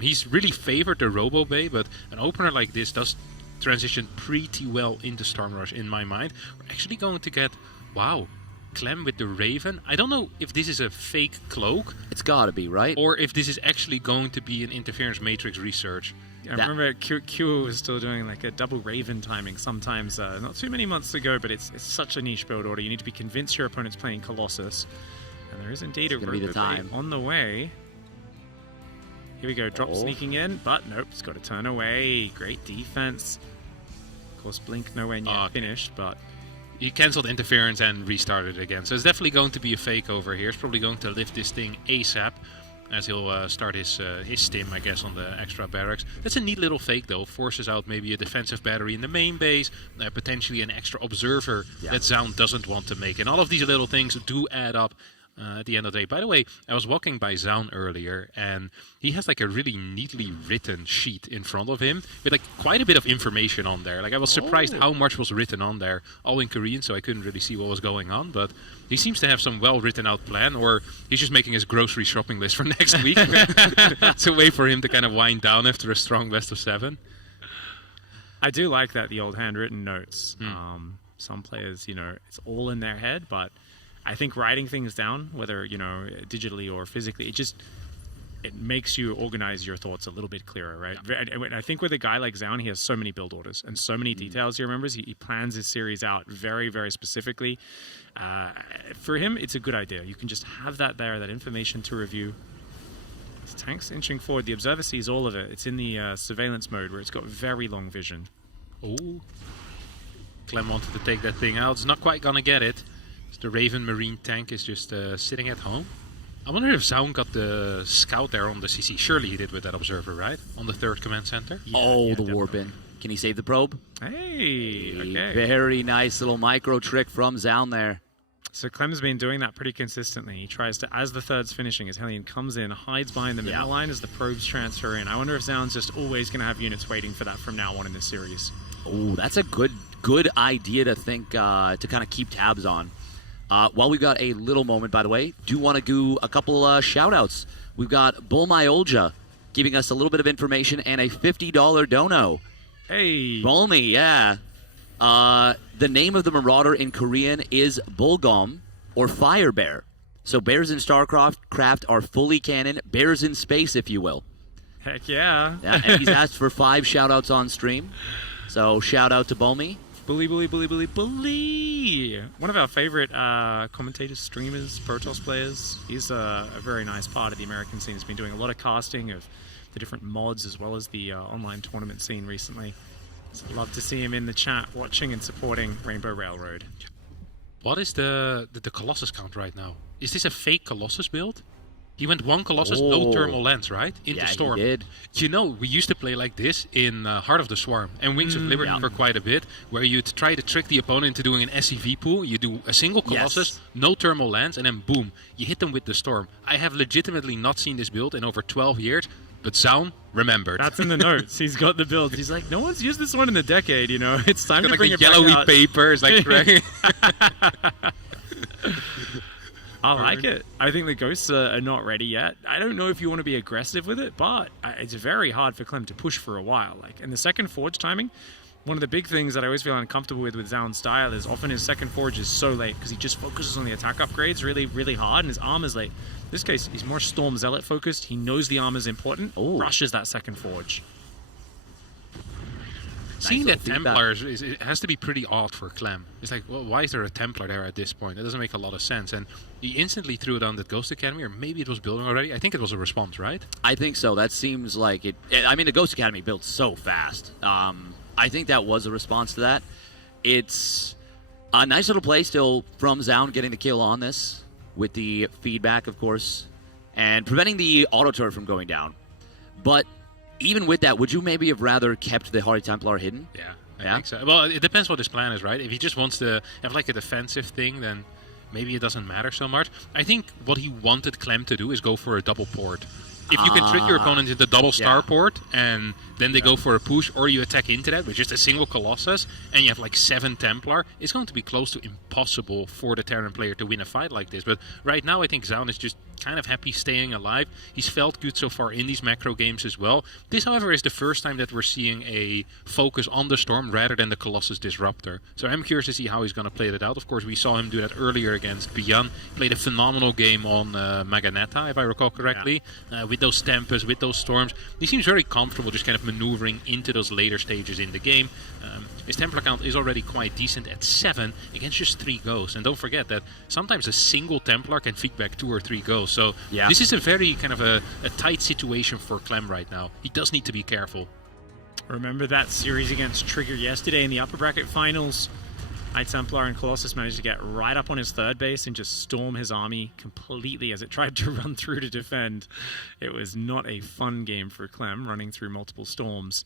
He's really favored the Robo Bay, but an opener like this does transition pretty well into Storm Rush in my mind. We're actually going to get, wow, Clem with the Raven. I don't know if this is a fake cloak. It's gotta be, right? Or if this is actually going to be an interference matrix research. I remember Q was still doing like a double Raven timing sometimes, not too many months ago, but it's such a niche build order. You need to be convinced your opponent's playing Colossus. And there is indeed a Robo time on the way. Here we go, drop sneaking in, but nope, it's got to turn away. Great defense. Of course, Blink nowhere near finished, but... He cancelled interference and restarted again. So it's definitely going to be a fake over here. It's probably going to lift this thing ASAP. As he'll start his stim, I guess, on the extra barracks. That's a neat little fake, though. Forces out maybe a defensive battery in the main base, potentially an extra observer that Zaun doesn't want to make. And all of these little things do add up at the end of the day. By the way, I was walking by Zaun earlier, and he has like a really neatly written sheet in front of him with like quite a bit of information on there. Like I was surprised how much was written on there, all in Korean, so I couldn't really see what was going on. But he seems to have some well written out plan, or he's just making his grocery shopping list for next week. It's a way for him to kind of wind down after a strong best of 7. I do like that, the old handwritten notes. Some players, it's all in their head, but I think writing things down, whether, digitally or physically, it makes you organize your thoughts a little bit clearer, right? I think with a guy like Zaun, he has so many build orders and so many details he remembers. He plans his series out very, very specifically. For him, it's a good idea. You can just have that there, that information to review. This tank's inching forward. The observer sees all of it. It's in the surveillance mode where it's got very long vision. Oh. Clem wanted to take that thing out. It's not quite going to get it. The Raven Marine tank is just sitting at home. I wonder if Zaun got the scout there on the CC. Surely he did with that observer, right? On the 3rd command center. Yeah, the warp in. Can he save the probe? Hey, okay. Very nice little micro trick from Zaun there. So Clem's been doing that pretty consistently. He tries to, as the 3rd's finishing, as Hellion comes in, hides behind the middle line as the probes transfer in. I wonder if Zaun's just always going to have units waiting for that from now on in this series. Oh, that's a good idea to think, to kind of keep tabs on. While we've got a little moment, by the way, do want to do a couple shout-outs. We've got Bull Myolja giving us a little bit of information and a $50 dono. Hey! Bulmy, yeah. The name of the Marauder in Korean is Bulgom, or Fire Bear. So bears in StarCraft are fully canon, bears in space, if you will. Heck yeah. Yeah, and he's asked for 5 shout-outs on stream. So shout-out to Bulmy. Bully. One of our favorite commentators, streamers, Protoss players. He's a very nice part of the American scene. He's been doing a lot of casting of the different mods as well as the online tournament scene recently. So I'd love to see him in the chat watching and supporting Rainbow Railroad. What is the Colossus count right now? Is this a fake Colossus build? He went 1 Colossus, no thermal lens, right? Into Storm. He did. We used to play like this in Heart of the Swarm and Wings of Liberty for quite a bit, where you'd try to trick the opponent into doing an SCV pool. You do a single Colossus, no thermal lens, and then boom, you hit them with the Storm. I have legitimately not seen this build in over 12 years, but Zaun remembered. That's in the notes. He's got the build. He's like, no one's used this one in a decade, It's time to bring it back out. Yellowy papers, like right? I like it. I think the ghosts are not ready yet. I don't know if you want to be aggressive with it, but it's very hard for Clem to push for a while. And the second forge timing, one of the big things that I always feel uncomfortable with Zaun's style is often his second forge is so late because he just focuses on the attack upgrades really, really hard, and his armor's late. In this case, he's more Storm Zealot focused. He knows the armor's important, rushes that second forge. Seeing that Templars, it has to be pretty odd for Clem. It's like, well, why is there a Templar there at this point? It doesn't make a lot of sense. And he instantly threw it on the Ghost Academy, or maybe it was building already. I think it was a response, right? I think so. That seems like it. I mean, the Ghost Academy built so fast. I think that was a response to that. It's a nice little play still from Zaun getting the kill on this with the feedback, of course, and preventing the auto turret from going down. But even with that, would you maybe have rather kept the Hardy Templar hidden? Yeah, I think so. Well, it depends what his plan is, right? If he just wants to have like a defensive thing, then maybe it doesn't matter so much. I think what he wanted Clem to do is go for a double port. If you can trick your opponent into double starport and then they go for a push, or you attack into that with just a single Colossus and you have like 7 Templar, it's going to be close to impossible for the Terran player to win a fight like this. But right now I think Zaun is just kind of happy staying alive. He's felt good so far in these macro games as well. This, however, is the first time that we're seeing a focus on the Storm rather than the Colossus Disruptor. So I'm curious to see how he's going to play that out. Of course, we saw him do that earlier against Beyond. Played a phenomenal game on Maganeta, if I recall correctly, with those Tempest, with those Storms. He seems very comfortable just kind of maneuvering into those later stages in the game. His Templar count is already quite decent at 7 against just 3 ghosts. And don't forget that sometimes a single Templar can feedback 2 or 3 ghosts. So this is a very kind of a tight situation for Clem right now. He does need to be careful. Remember that series against Trigger yesterday in the upper bracket finals? High Templar and Colossus managed to get right up on his third base and just storm his army completely as it tried to run through to defend. It was not a fun game for Clem, running through multiple storms.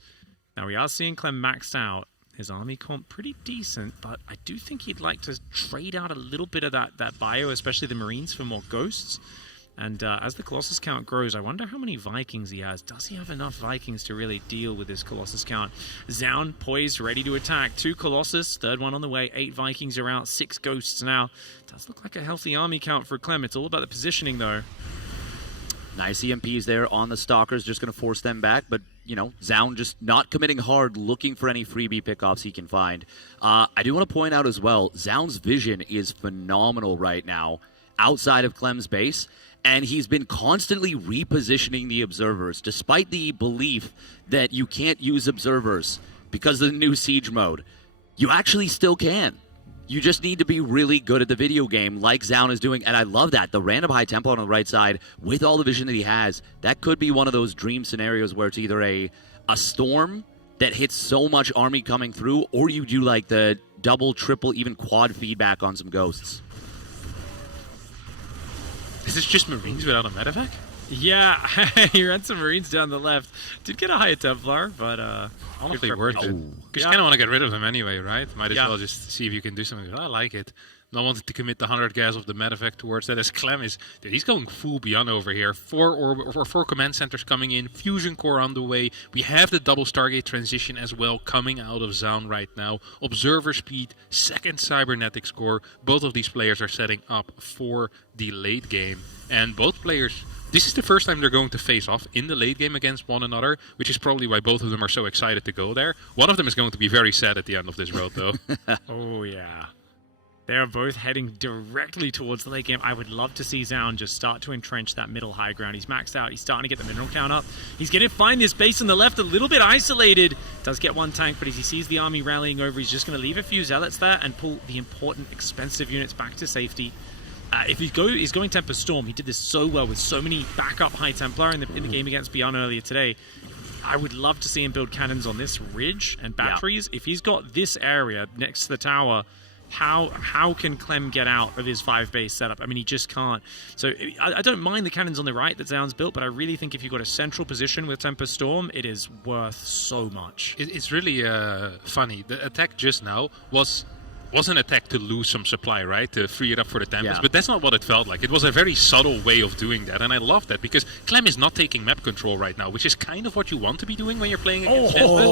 Now we are seeing Clem maxed out. His army comp pretty decent, but I do think he'd like to trade out a little bit of that bio, especially the Marines, for more ghosts. And as the Colossus count grows, I wonder how many Vikings he has. Does he have enough Vikings to really deal with this Colossus count? Zaun poised, ready to attack. 2 Colossus, third one on the way. 8 Vikings are out, 6 ghosts now. Does look like a healthy army count for Clem. It's all about the positioning, though. Nice EMPs there on the Stalkers, just going to force them back. But, you know, Zaun just not committing hard, looking for any freebie pickoffs he can find. I do want to point out as well, Zaun's vision is phenomenal right now outside of Clem's base. And he's been constantly repositioning the observers, despite the belief that you can't use observers because of the new siege mode. You actually still can. You just need to be really good at the video game like Zaun is doing, and I love that. The random High Templar on the right side, with all the vision that he has, that could be one of those dream scenarios where it's either a storm that hits so much army coming through, or you do like the double, triple, even quad feedback on some ghosts. Is this just Marines without a medevac? Yeah, he ran some Marines down the left. Did get a High Templar, but honestly worth it. Because you kind of want to get rid of them anyway, right? Might as well just see if you can do something. I like it. Not wanting to commit the 100 gas of the medevac towards that as Clem is. Dude, he's going full Beyond over here. 4 command centers coming in. Fusion core on the way. We have the double Stargate transition as well coming out of Zaun right now. Observer speed, second cybernetics core. Both of these players are setting up for the late game. And both players, this is the first time they're going to face off in the late game against one another, which is probably why both of them are so excited to go there. One of them is going to be very sad at the end of this road, though. Oh, yeah. They are both heading directly towards the late game. I would love to see Zaun just start to entrench that middle high ground. He's maxed out. He's starting to get the mineral count up. He's going to find this base on the left a little bit isolated. Does get one tank, but as he sees the army rallying over, he's just going to leave a few zealots there and pull the important, expensive units back to safety. If he's going Tempest Storm, he did this so well with so many backup High Templar in the game against Beyond earlier today. I would love to see him build cannons on this ridge and batteries. If he's got this area next to the tower, how can Clem get out of his 5-base setup? I mean, he just can't. So I don't mind the cannons on the right that Zaun's built, but I really think if you've got a central position with Tempest Storm, it is worth so much. It's really funny. The attack just now was an attack to lose some supply, right? To free it up for the Tempest. But that's not what it felt like. It was a very subtle way of doing that, and I love that because Clem is not taking map control right now, which is kind of what you want to be doing when you're playing against Tempest.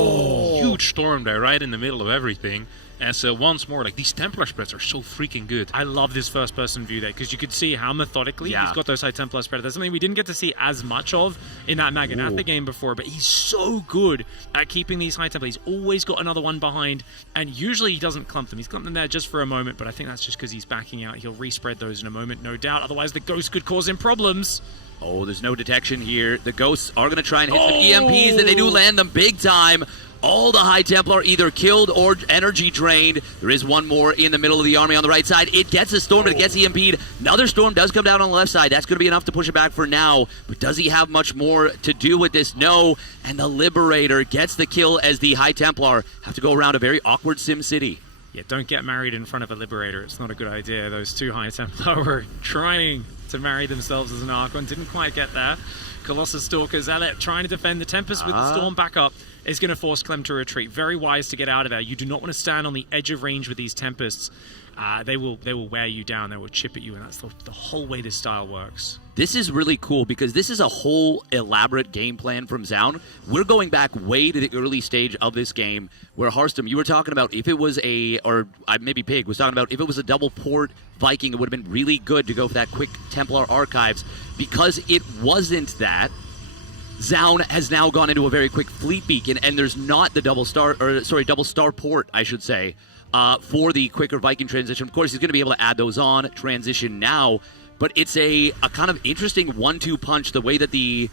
Huge storm there, right in the middle of everything. And so once more, like, these Templar spreads are so freaking good. I love this first-person view there, because you could see how methodically he's got those High Templar spreads. That's something we didn't get to see as much of in that Maganatha game before, but he's so good at keeping these High Templar. He's always got another one behind, and usually he doesn't clump them. He's clumped them there just for a moment, but I think that's just because he's backing out. He'll respread those in a moment, no doubt. Otherwise, the Ghost could cause him problems. Oh, there's no detection here. The Ghosts are going to try and hit some EMPs, and they do land them big time. All the High Templar either killed or energy drained. There is one more in the middle of the army on the right side. It gets a storm, but it gets EMP'd. Another storm does come down on the left side. That's going to be enough to push it back for now. But does he have much more to do with this? No. And the Liberator gets the kill as the High Templar have to go around a very awkward Sim City. Yeah, don't get married in front of a Liberator. It's not a good idea. Those two High Templar were trying to marry themselves as an Archon. Didn't quite get there. Colossus Stalker Zealot trying to defend the Tempest with the Storm back up. is going to force Clem to retreat. Very wise to get out of there. You do not want to stand on the edge of range with these Tempests. They will wear you down. They will chip at you, and that's the whole way this style works. This is really cool because this is a whole elaborate game plan from Zaun. We're going back way to the early stage of this game where Harstum, you were talking about if it was maybe Pig was talking about if it was a double port Viking, it would have been really good to go for that quick Templar Archives. Because it wasn't that, Zaun has now gone into a very quick fleet beacon, and there's not the double star port, I should say, for the quicker Viking transition. Of course, he's going to be able to add those on, transition now, but it's a kind of interesting 1-2 punch, the way that the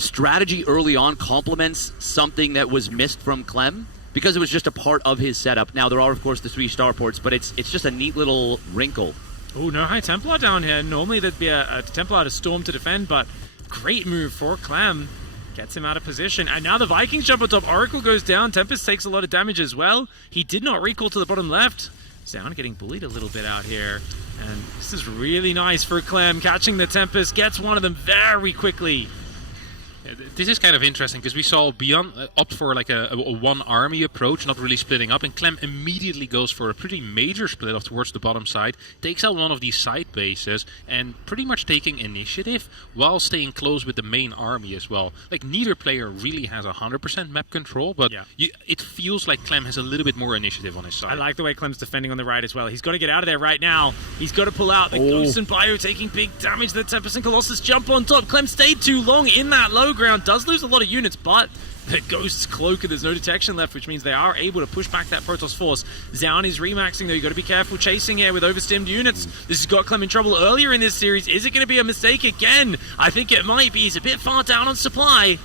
strategy early on complements something that was missed from Clem, because it was just a part of his setup. Now, there are, of course, the 3 starports, but it's just a neat little wrinkle. Oh, no High Templar down here. Normally there'd be a Templar to storm to defend, but great move for Clem. Gets him out of position. And now the Vikings jump on top. Oracle goes down. Tempest takes a lot of damage as well. He did not recall to the bottom left. Zaun getting bullied a little bit out here. And this is really nice for Clem. Catching the Tempest. Gets one of them very quickly. This is kind of interesting because we saw Beyond opt for like a one army approach, not really splitting up, and Clem immediately goes for a pretty major split off towards the bottom side, takes out one of these side bases, and pretty much taking initiative while staying close with the main army as well. Like, neither player really has 100% map control, but it feels like Clem has a little bit more initiative on his side. I like the way Clem's defending on the right as well. He's got to get out of there right now. He's got to pull out. The Ghost and Bio taking big damage. The Tempest and Colossus jump on top. Clem stayed too long in that low ground, does lose a lot of units, but the Ghost's cloak, and there's no detection left, which means they are able to push back that Protoss force. Zaun is remaxing, though. You've got to be careful chasing here with overstimmed units. This has got Clem in trouble earlier in this series. Is it going to be a mistake again? I think it might be. He's a bit far down on supply.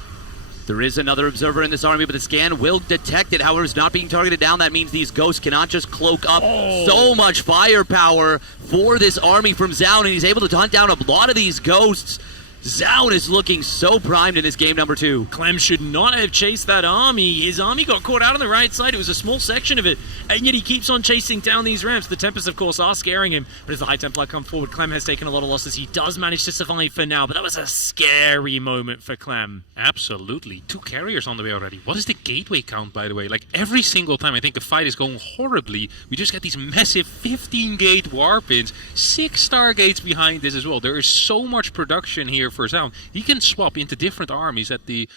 There is another observer in this army, but the scan will detect it. However, it's not being targeted down. That means these ghosts cannot just cloak up so much firepower for this army from Zaun, and he's able to hunt down a lot of these ghosts. Zaun is looking so primed in this game number 2. Clem should not have chased that army. His army got caught out on the right side. It was a small section of it, and yet he keeps on chasing down these ramps. The Tempests, of course, are scaring him, but as the High Templar come forward, Clem has taken a lot of losses. He does manage to survive for now, but that was a scary moment for Clem. Absolutely. 2 carriers on the way already. What is the gateway count, by the way? Like, every single time I think a fight is going horribly, we just get these massive 15-gate warpins, 6 stargates behind this as well. There is so much production here for Zaun. He can swap into different armies at the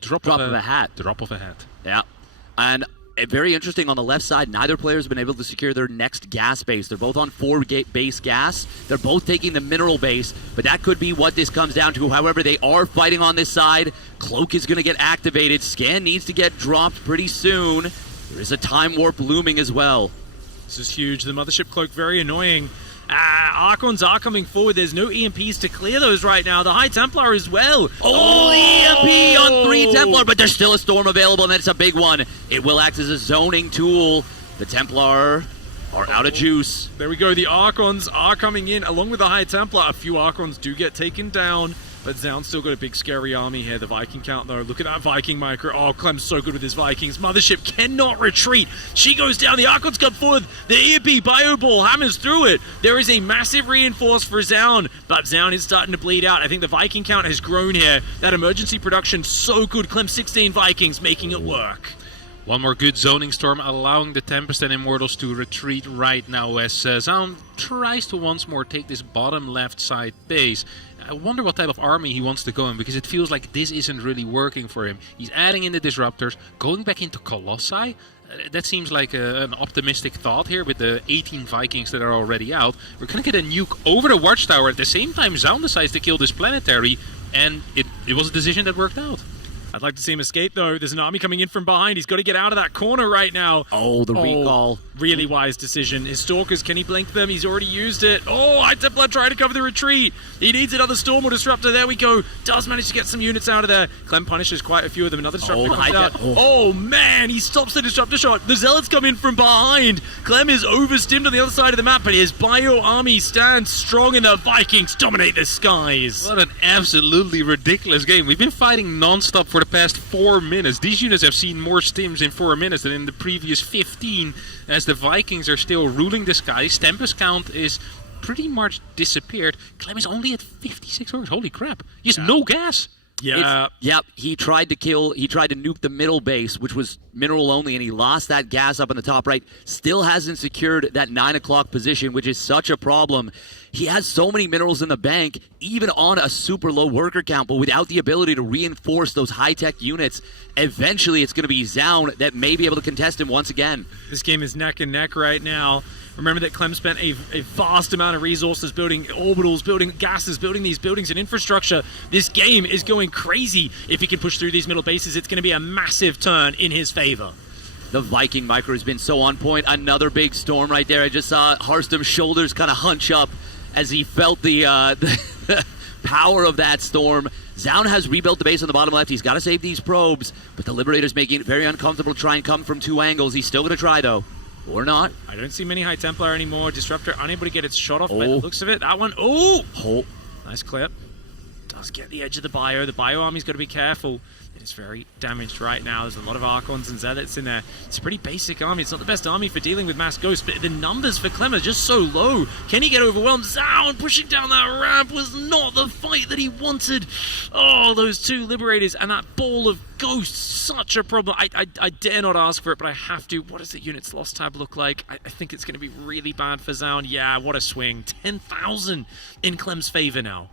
drop of a hat. Drop of a hat. Yeah. And very interesting on the left side, neither player has been able to secure their next gas base. They're both on 4 base gas. They're both taking the mineral base, but that could be what this comes down to. However, they are fighting on this side. Cloak is going to get activated. Scan needs to get dropped pretty soon. There is a time warp looming as well. This is huge. The Mothership Cloak, very annoying. Archons are coming forward. There's no EMPs to clear those right now. The High Templar as well. EMP on 3 Templar, but there's still a storm available, and that's a big one. It will act as a zoning tool. The Templar are out of juice. There we go. The Archons are coming in along with the High Templar. A few Archons do get taken down, but Zaun's still got a big scary army here. The Viking count, though. Look at that Viking micro. Oh, Clem's so good with his Vikings. Mothership cannot retreat. She goes down. The Archons come forward. The EMP Bio Ball hammers through it. There is a massive reinforce for Zaun, but Zaun is starting to bleed out. I think the Viking count has grown here. That emergency production, so good. Clem 16 Vikings making it work. One more good zoning storm, allowing the Tempest and Immortals to retreat right now as Zaun tries to once more take this bottom left side base. I wonder what type of army he wants to go in, because it feels like this isn't really working for him. He's adding in the Disruptors, going back into Colossi. That seems like an optimistic thought here with the 18 Vikings that are already out. We're going to get a nuke over the Watchtower. At the same time, Zaun decides to kill this planetary, and it was a decision that worked out. I'd like to see him escape, though. There's an army coming in from behind. He's got to get out of that corner right now. Oh, the recall. Really wise decision. His Stalkers, can he blink them? He's already used it. Oh, High Templar trying to cover the retreat. He needs another Storm or Disruptor. There we go. Does manage to get some units out of there. Clem punishes quite a few of them. Another Disruptor comes out. Oh, man. He stops the Disruptor shot. The Zealots come in from behind. Clem is overstimmed on the other side of the map, but his Bio army stands strong, and the Vikings dominate the skies. What an absolutely ridiculous game. We've been fighting non-stop for the past 4 minutes. These units have seen more stims in 4 minutes than in the previous 15, as the Vikings are still ruling the skies. Tempest count is pretty much disappeared. Clem is only at 56 orders. Holy crap. He has no gas. Yeah. Yep. He tried to nuke the middle base, which was mineral only, and he lost that gas up in the top right. Still hasn't secured that 9 o'clock position, which is such a problem. He has so many minerals in the bank, even on a super low worker count, but without the ability to reinforce those high-tech units, eventually it's going to be Zaun that may be able to contest him once again. This game is neck and neck right now. Remember that Clem spent a vast amount of resources building orbitals, building gases, building these buildings and infrastructure. This game is going crazy. If he can push through these middle bases, it's going to be a massive turn in his favor. The Viking micro has been so on point. Another big storm right there. I just saw Harstem's shoulders kind of hunch up as he felt the power of that storm. Zaun has rebuilt the base on the bottom left. He's got to save these probes, but the Liberator's making it very uncomfortable to try and come from 2 angles. He's still going to try, though. Or not. I don't see many High Templar anymore. Disruptor unable to get its shot off by the looks of it. That one, oh! Nice clip. Does get the edge of the bio. The bio army's got to be careful. It is very damaged right now. There's a lot of Archons and Zealots in there. It's a pretty basic army. It's not the best army for dealing with mass ghosts, but the numbers for Clem are just so low. Can he get overwhelmed? Zaun pushing down that ramp was not the fight that he wanted. Oh, those 2 Liberators and that ball of ghosts. Such a problem. I dare not ask for it, but I have to. What does the units lost tab look like? I think it's going to be really bad for Zaun. Yeah, what a swing. 10,000 in Clem's favor now.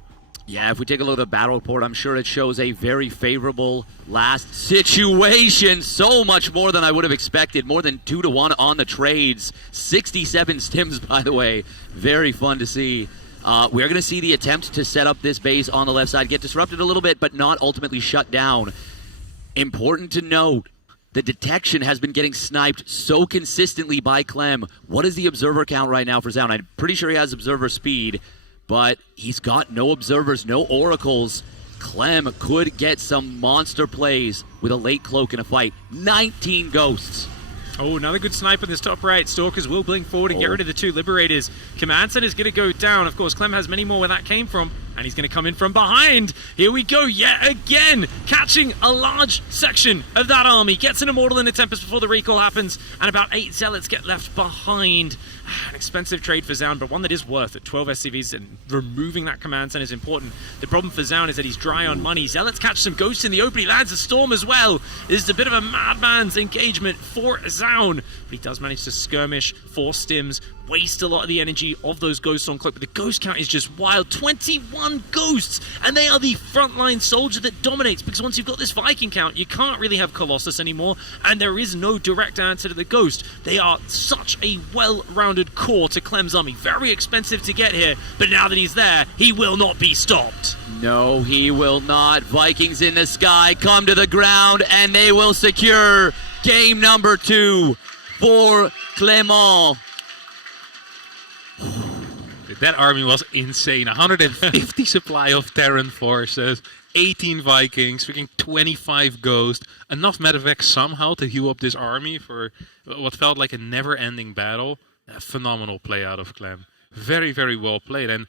Yeah, if we take a look at the battle report, I'm sure it shows a very favorable last situation. So much more than I would have expected. More than 2-1 on the trades. 67 stims, by the way. Very fun to see. We're going to see the attempt to set up this base on the left side get disrupted a little bit, but not ultimately shut down. Important to note, the detection has been getting sniped so consistently by Clem. What is the observer count right now for Zaun? I'm pretty sure he has observer speed, but he's got no observers, no oracles. Clem could get some monster plays with a late cloak in a fight. 19 ghosts. Oh, another good snipe in this top right. Stalkers will blink forward and get rid of the 2 Liberators. Command Center is going to go down. Of course, Clem has many more where that came from, and he's going to come in from behind. Here we go yet again, catching a large section of that army. Gets an Immortal and a Tempest before the recall happens, and about 8 Zealots get left behind. An expensive trade for Zaun, but one that is worth it. 12 SCVs, and removing that Command Center is important. The problem for Zaun is that he's dry on money. Zealots catch some ghosts in the open. He lands a storm as well. This is a bit of a madman's engagement for Zaun, but he does manage to skirmish 4 stims, waste a lot of the energy of those ghosts on cloak, but the ghost count is just wild. 21 ghosts, and they are the frontline soldier that dominates, because once you've got this Viking count, you can't really have Colossus anymore, and there is no direct answer to the ghost. They are such a well-rounded core to Clem's army. Very expensive to get here, but now that he's there, he will not be stopped. No, he will not. Vikings in the sky come to the ground, and they will secure game number 2 for Clement. That army was insane. 150 supply of Terran forces, 18 Vikings, freaking 25 ghosts, enough medevacs somehow to heal up this army for what felt like a never-ending battle. A phenomenal play out of Clem. Very, very well played. And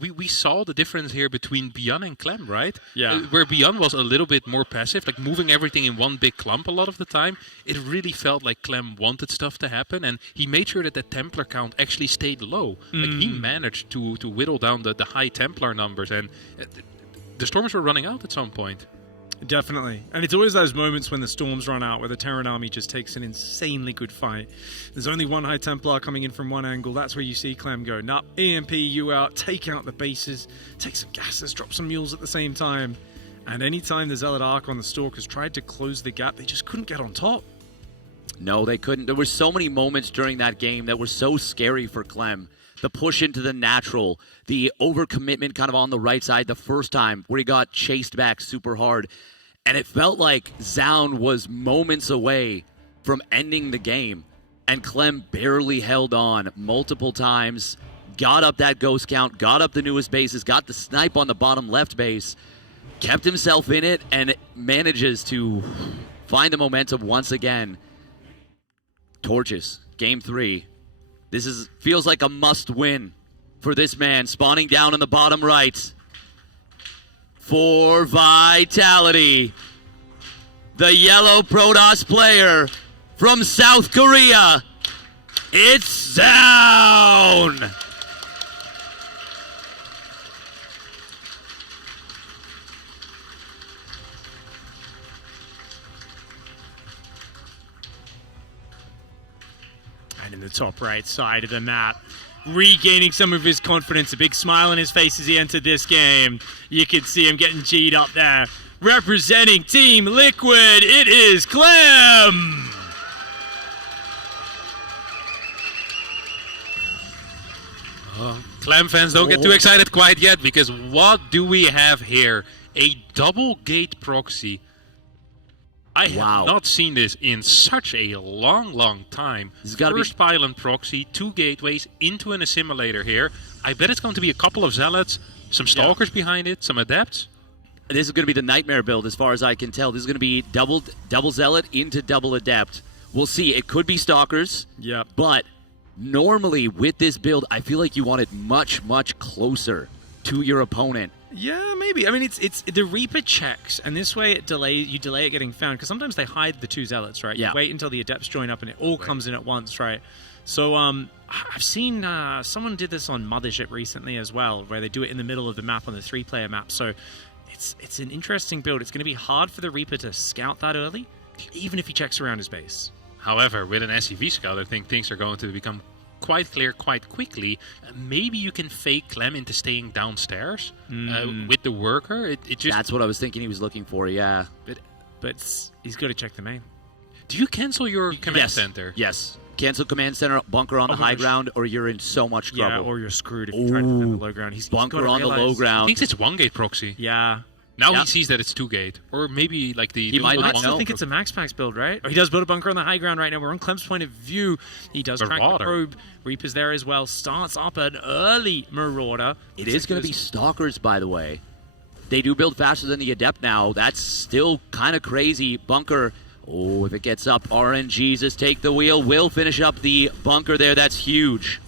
we saw the difference here between Bjorn and Clem, right? Yeah. Where Bjorn was a little bit more passive, like moving everything in one big clump a lot of the time. It really felt like Clem wanted stuff to happen, and he made sure that the Templar count actually stayed low. Like he managed to whittle down the high Templar numbers, and the storms were running out at some point. Definitely. And it's always those moments when the storms run out where the Terran army just takes an insanely good fight. There's only one High Templar coming in from one angle. That's where you see Clem go, nah, EMP you out, take out the bases, take some gases, drop some mules at the same time. And anytime the Zealot Archon, the Stalkers tried to close the gap, they just couldn't get on top. No, they couldn't. There were so many moments during that game that were so scary for Clem. The push into the natural, the overcommitment kind of on the right side the first time where he got chased back super hard. And it felt like Zaun was moments away from ending the game. And Clem barely held on multiple times, got up that ghost count, got up the newest bases, got the snipe on the bottom left base, kept himself in it, and manages to find the momentum once again. Torches, game 3. This feels like a must-win for this man, spawning down in the bottom right. For Vitality, the yellow Protoss player from South Korea, it's Zaun! And in the top right side of the map, regaining some of his confidence, a big smile on his face as he entered this game. You could see him getting G'd up there. Representing Team Liquid, it is Clem! Clem fans, don't get too excited quite yet, because what do we have here? A double gate proxy. I have not seen this in such a long time. First pylon proxy, 2 gateways into an assimilator here. I bet it's going to be a couple of zealots, some stalkers behind it, some adepts. This is going to be the nightmare build as far as I can tell. This is going to be double zealot into double adept. We'll see. It could be stalkers. Yep. But normally with this build, I feel like you want it much closer to your opponent. Yeah, maybe. I mean, it's the Reaper checks, and this way you delay it getting found, because sometimes they hide the 2 zealots, right? Yeah. You wait until the adepts join up, and it all comes in at once, right? So I've seen someone did this on Mothership recently as well, where they do it in the middle of the map on the 3-player map. So it's an interesting build. It's going to be hard for the Reaper to scout that early, even if he checks around his base. However, with an SCV scout, I think things are going to become quite clear quite quickly. Maybe you can fake Clem into staying downstairs with the worker. It just That's what I was thinking he was looking for, yeah. But he's got to check the main. Do you cancel your command center? Yes. Cancel command center, bunker on the high ground, or you're in so much trouble. Yeah, or you're screwed if you try to defend the low ground. He's bunker on the low ground. He thinks it's 1 gate proxy. Yeah. Now he sees that it's 2 gate, or maybe like the. He might not still think it's a Max Packs build, right? Or he does build a bunker on the high ground right now. We're on Clem's point of view. He does crack the probe. Reaper's there as well. Starts up an early Marauder. It is going to be stalkers, by the way. They do build faster than the adept now. That's still kind of crazy. Bunker. Oh, if it gets up, RNG just take the wheel. Will finish up the bunker there. That's huge.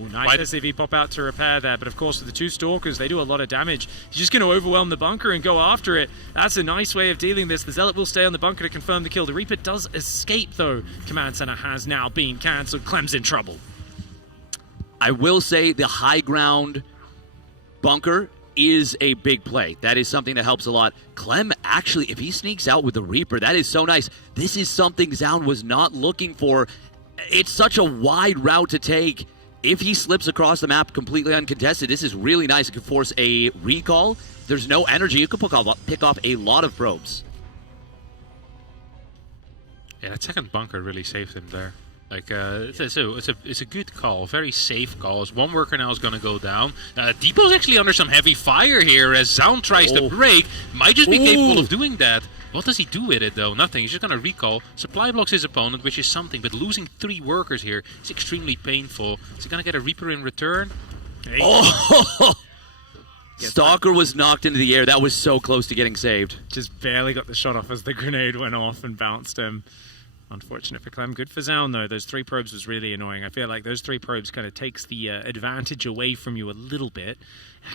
Ooh, nice SCV pop out to repair there, but of course with the 2 stalkers, they do a lot of damage. He's just going to overwhelm the bunker and go after it. That's a nice way of dealing this. The Zealot will stay on the bunker to confirm the kill. The Reaper does escape though. Command center has now been cancelled. Clem's in trouble. I will say the high ground bunker is a big play. That is something that helps a lot. Clem, actually, if he sneaks out with the Reaper, that is so nice. This is something Zaun was not looking for. It's such a wide route to take. If he slips across the map completely uncontested, this is really nice. It could force a recall. There's no energy. You could pick off a lot of probes. Yeah, that second bunker really saved him there. Like, it's a good call, very safe call. As 1 worker now is going to go down. Depot's actually under some heavy fire here as Zaun tries to break. Might just be capable of doing that. What does he do with it, though? Nothing. He's just going to recall. Supply blocks his opponent, which is something. But losing 3 workers here is extremely painful. Is he going to get a Reaper in return? Oh! Stalker was knocked into the air. That was so close to getting saved. Just barely got the shot off as the grenade went off and bounced him. Unfortunate for Clem. Good for Zaun, though. Those 3 probes was really annoying. I feel like those 3 probes kind of takes the advantage away from you a little bit.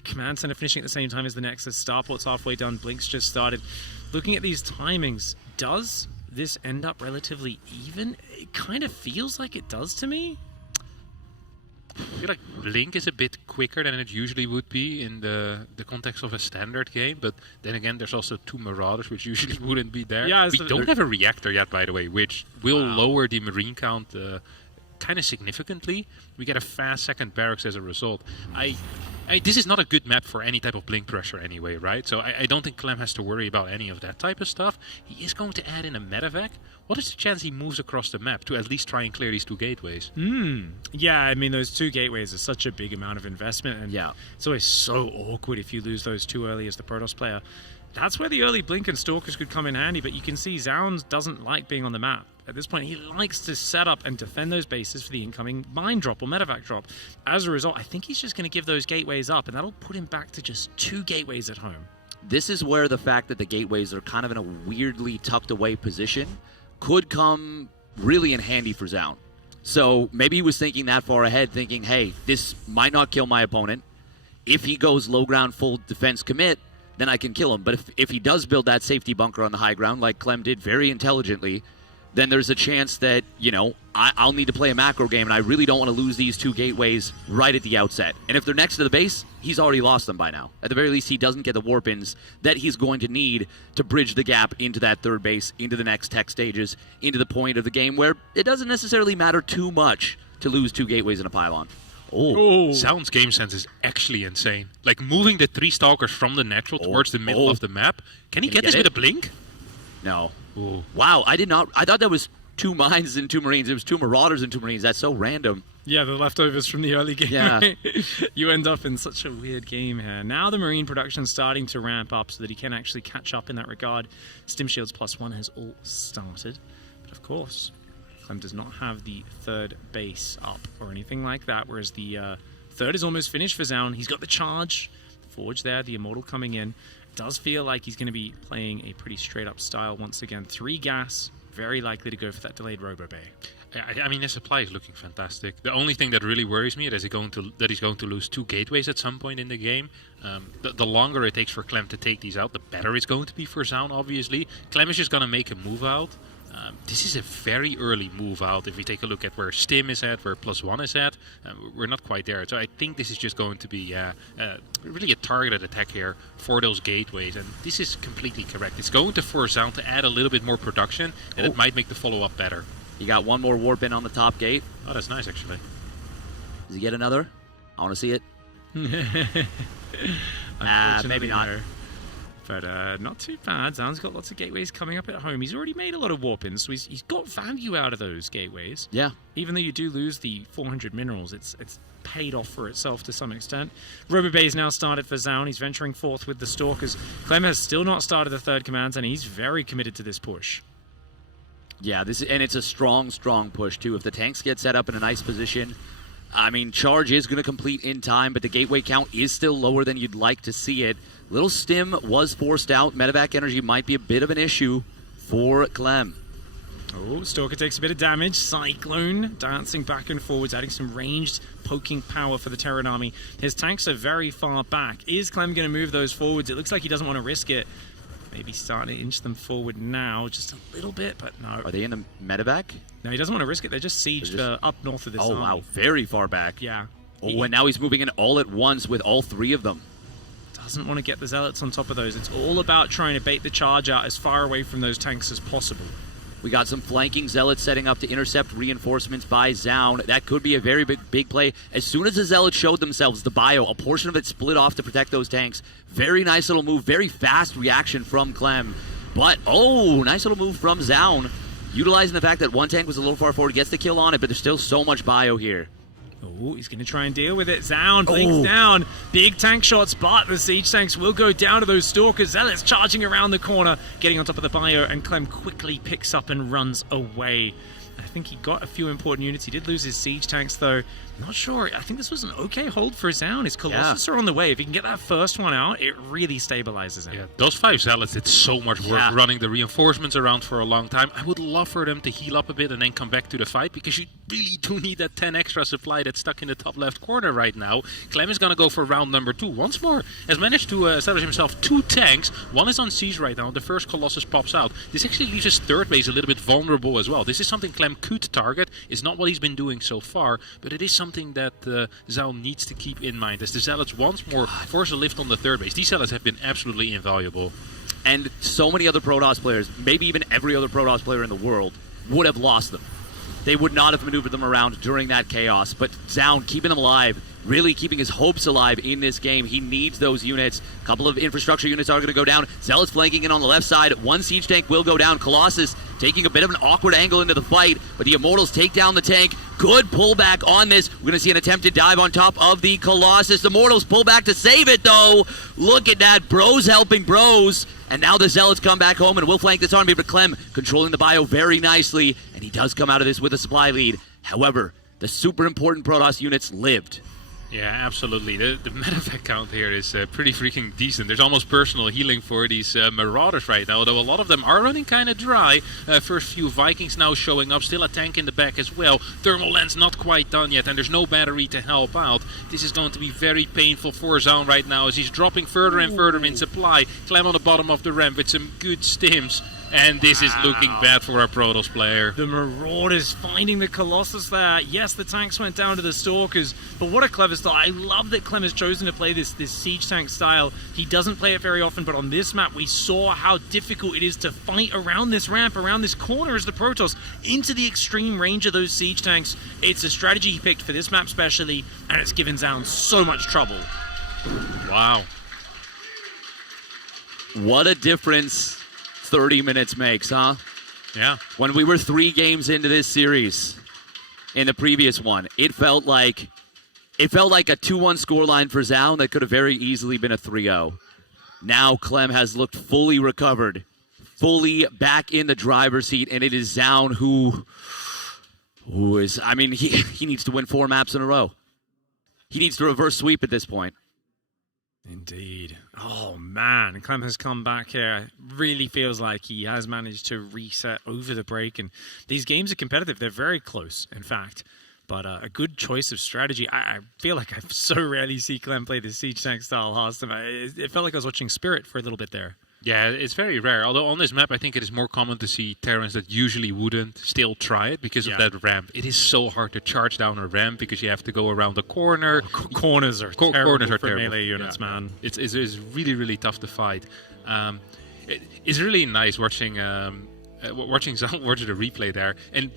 Command center finishing at the same time as the Nexus. Starport's halfway done. Blink's just started. Looking at these timings, does this end up relatively even? It kind of feels like it does to me. I feel like Blink is a bit quicker than it usually would be in the context of a standard game, but then again, there's also 2 Marauders, which usually wouldn't be there. Yeah, we don't have a reactor yet, by the way, which will lower the Marine count kind of significantly. We get a fast second barracks as a result. This is not a good map for any type of Blink pressure anyway, right? So I don't think Clem has to worry about any of that type of stuff. He is going to add in a medevac. What is the chance he moves across the map to at least try and clear these 2 gateways? Yeah, I mean, those 2 gateways are such a big amount of investment, and it's always so awkward if you lose those too early as the Protoss player. That's where the early Blink and Stalkers could come in handy, but you can see Zaun doesn't like being on the map. At this point, he likes to set up and defend those bases for the incoming mine drop or medevac drop. As a result, I think he's just going to give those gateways up, and that'll put him back to just 2 gateways at home. This is where the fact that the gateways are kind of in a weirdly tucked away position could come really in handy for Zaun. So maybe he was thinking that far ahead, thinking, hey, this might not kill my opponent. If he goes low ground full defense commit, then I can kill him. But if he does build that safety bunker on the high ground, like Clem did very intelligently, then there's a chance that, I'll need to play a macro game, and I really don't want to lose these 2 gateways right at the outset. And if they're next to the base, he's already lost them by now. At the very least, he doesn't get the warp-ins that he's going to need to bridge the gap into that 3rd base, into the next tech stages, into the point of the game where it doesn't necessarily matter too much to lose 2 gateways in a pylon. Sound's game sense is actually insane. Like moving the 3 stalkers from the natural towards the middle of the map. Can he get this with a blink? No. Ooh. Wow, I thought that was 2 mines and 2 marines. It was 2 marauders and 2 marines. That's so random. Yeah, the leftovers from the early game. Yeah. Right? You end up in such a weird game here. Now the marine production's starting to ramp up so that he can actually catch up in that regard. Stim Shields +1 has all started. But of course, Clem does not have the 3rd base up or anything like that, whereas the 3rd is almost finished for Zaun. He's got the charge, the Forge there, the Immortal coming in. Does feel like he's going to be playing a pretty straight-up style once again. 3 gas, very likely to go for that delayed Robo Bay. I mean, his supply is looking fantastic. The only thing that really worries me is that he's going to lose 2 gateways at some point in the game. The longer it takes for Clem to take these out, the better it's going to be for Zaun, obviously. Clem is just going to make a move out. This is a very early move out. If we take a look at where Stim is at, where +1 is at, we're not quite there. So I think this is just going to be really a targeted attack here for those gateways. And this is completely correct. It's going to force Zaun to add a little bit more production, and it might make the follow-up better. You got 1 more warp in on the top gate. Oh, that's nice, actually. Does he get another? I want to see it. Maybe not. No. But not too bad. Zaun's got lots of gateways coming up at home. He's already made a lot of warp-ins, so he's got value out of those gateways. Yeah. Even though you do lose the 400 minerals, it's paid off for itself to some extent. Robo Bay's now started for Zaun. He's venturing forth with the Stalkers. Clem has still not started the 3rd command, and he's very committed to this push. Yeah, and it's a strong push, too. If the tanks get set up in a nice position, I mean, charge is going to complete in time, but the gateway count is still lower than you'd like to see it. Little Stim was forced out. Medevac energy might be a bit of an issue for Clem. Oh, Stalker takes a bit of damage. Cyclone dancing back and forwards, adding some ranged poking power for the Terran army. His tanks are very far back. Is Clem going to move those forwards? It looks like he doesn't want to risk it. Maybe starting to inch them forward now, just a little bit, but no. Are they in the medevac? No, he doesn't want to risk it. They're just sieged up north of this army. Oh, wow. Very far back. Yeah. Oh, and now he's moving in all at once with all 3 of them. Doesn't want to get the Zealots on top of those. It's all about trying to bait the charge out as far away from those tanks as possible. We got some flanking Zealots setting up to intercept reinforcements by Zaun. That could be a very big play. As soon as the Zealots showed themselves, the bio, a portion of it split off to protect those tanks. Very nice little move, very fast reaction from Clem. But, nice little move from Zaun. Utilizing the fact that 1 tank was a little far forward, gets the kill on it, but there's still so much bio here. Oh, he's going to try and deal with it. Zaun blinks down. Big tank shots, but the siege tanks will go down to those Stalkers. Zealots charging around the corner, getting on top of the bio, and Clem quickly picks up and runs away. I think he got a few important units. He did lose his siege tanks, though. Not sure. I think this was an okay hold for Zaun. His Colossus are on the way. If he can get that first one out, it really stabilizes him. Yeah, those 5 Zealots did so much work running the reinforcements around for a long time. I would love for them to heal up a bit and then come back to the fight, because you really do need that 10 extra supply that's stuck in the top left corner right now. Clem is going to go for round number 2. Once more, has managed to establish himself 2 tanks. 1 is on siege right now. The first Colossus pops out. This actually leaves his 3rd base a little bit vulnerable as well. This is something Clem could target. It's not what he's been doing so far, but it is something that Zaun needs to keep in mind as the Zealots once more force a lift on the 3rd base. These Zealots have been absolutely invaluable. And so many other Protoss players, maybe even every other Protoss player in the world, would have lost them. They would not have maneuvered them around during that chaos, but Zaun keeping them alive, really keeping his hopes alive in this game. He needs those units. A couple of infrastructure units are going to go down. Zealots flanking in on the left side. 1 siege tank will go down. Colossus taking a bit of an awkward angle into the fight, but the Immortals take down the tank. Good pullback on this. We're going to see an attempted dive on top of the Colossus. The Immortals pull back to save it, though. Look at that. Bros helping bros. And now the Zealots come back home and will flank this army, but Clem controlling the bio very nicely, and he does come out of this with a supply lead. However, the super important Protoss units lived. Yeah, absolutely. The medevac count here is pretty freaking decent. There's almost personal healing for these Marauders right now, although a lot of them are running kind of dry. First few Vikings now showing up, still a tank in the back as well. Thermal lens not quite done yet, and there's no battery to help out. This is going to be very painful for Zaun right now as he's dropping further and further in supply. Clem on the bottom of the ramp with some good stims. And this is looking bad for our Protoss player. The Marauders finding the Colossus there. Yes, the tanks went down to the Stalkers, but what a clever style. I love that Clem has chosen to play this siege tank style. He doesn't play it very often, but on this map we saw how difficult it is to fight around this ramp, around this corner as the Protoss, into the extreme range of those siege tanks. It's a strategy he picked for this map specially, and it's given Zaun so much trouble. Wow. What a difference 30 minutes makes, huh? Yeah. When we were 3 games into this series, in the previous one, it felt like a 2-1 scoreline for Zaun that could have very easily been a 3-0. Now Clem has looked fully recovered, fully back in the driver's seat, and it is Zaun who is, I mean, he needs to win 4 maps in a row. He needs to reverse sweep at this point. Indeed. Oh, man. Clem has come back here. Really feels like he has managed to reset over the break. And these games are competitive. They're very close, in fact. But a good choice of strategy. I feel like I so rarely see Clem play the siege tank style Hearthstone. It felt like I was watching Spirit for a little bit there. Yeah, it's very rare. Although on this map, I think it is more common to see Terrans that usually wouldn't still try it because of that ramp. It is so hard to charge down a ramp because you have to go around the corner. Corners are terrible for melee units, man. It's really, really tough to fight. It's really nice watching Zaun watch the replay there. And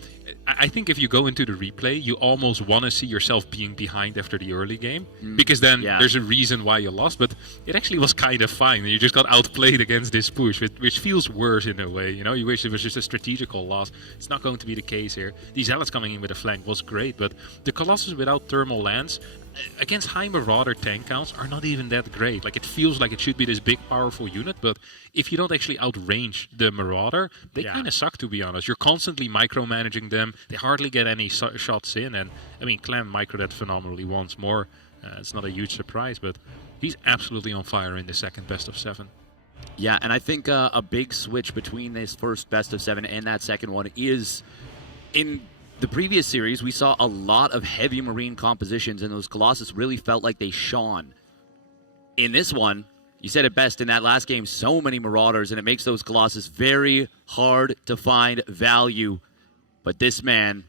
I think if you go into the replay, you almost want to see yourself being behind after the early game. Because then there's a reason why you lost. But it actually was kind of fine. You just got outplayed against this push, which feels worse in a way. You know, you wish it was just a strategical loss. It's not going to be the case here. The Zealots coming in with a flank was great. But the Colossus without thermal lance against high Marauder tank counts are not even that great. Like, it feels like it should be this big, powerful unit, but if you don't actually outrange the Marauder, they kind of suck, to be honest. You're constantly micromanaging them. They hardly get any shots in, and I mean, Clem microed that phenomenally once more. It's not a huge surprise, but he's absolutely on fire in the second best of 7. Yeah, and I think a big switch between this first best of 7 and that second one is in the previous series, we saw a lot of heavy Marine compositions, and those Colossus really felt like they shone. In this one, you said it best in that last game, so many Marauders, and it makes those Colossus very hard to find value. But this man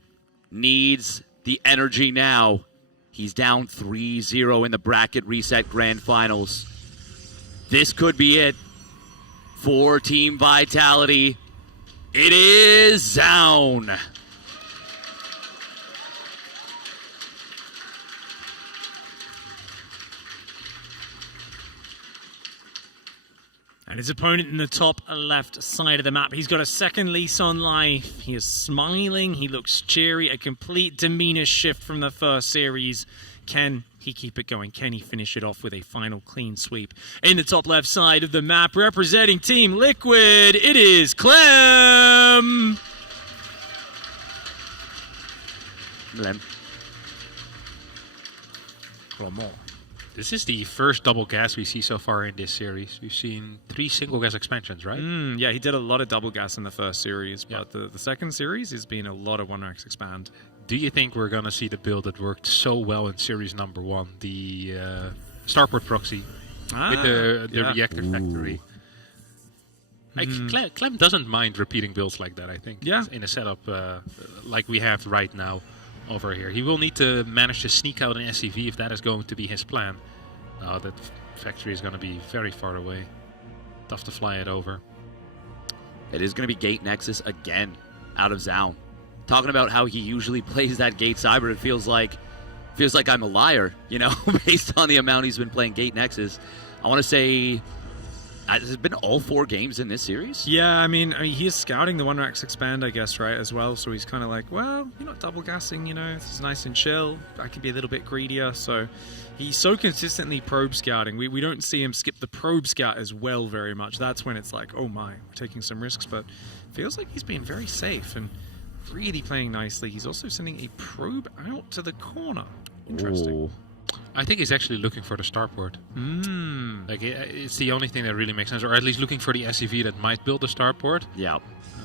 needs the energy now. He's down 3-0 in the bracket reset grand finals. This could be it for Team Vitality. It is Zaun. And his opponent in the top left side of the map, he's got a second lease on life. He is smiling. He looks cheery. A complete demeanor shift from the first series. Can he keep it going? Can he finish it off with a final clean sweep? In the top left side of the map, representing Team Liquid, it is Clem. Clement. This is the first double gas we see so far in this series. We've seen 3 single gas expansions, right? Yeah, he did a lot of double gas in the first series, but the second series has been a lot of 1-rax expand. Do you think we're going to see the build that worked so well in series number 1, the Starport proxy with the reactor factory? Clem doesn't mind repeating builds like that, I think. Yeah. In a setup like we have right now over here. He will need to manage to sneak out an SCV if that is going to be his plan. Now that factory is going to be very far away. Tough to fly it over. It is going to be Gate Nexus again out of Zaun. Talking about how he usually plays that Gate Cyber, it feels like I'm a liar, you know, based on the amount he's been playing Gate Nexus. I want to say, has it been all 4 games in this series? Yeah, I mean he is scouting the 1-rax expand, I guess, right, as well. So he's kind of like, well, you're not double gassing, you know, it's nice and chill. I could be a little bit greedier. So he's so consistently probe scouting. We don't see him skip the probe scout as well very much. That's when it's like, oh my, we're taking some risks. But it feels like he's been very safe and really playing nicely. He's also sending a probe out to the corner. Interesting. Ooh. I think he's actually looking for the starport. Like, it's the only thing that really makes sense, or at least looking for the SCV that might build the starport. Yeah.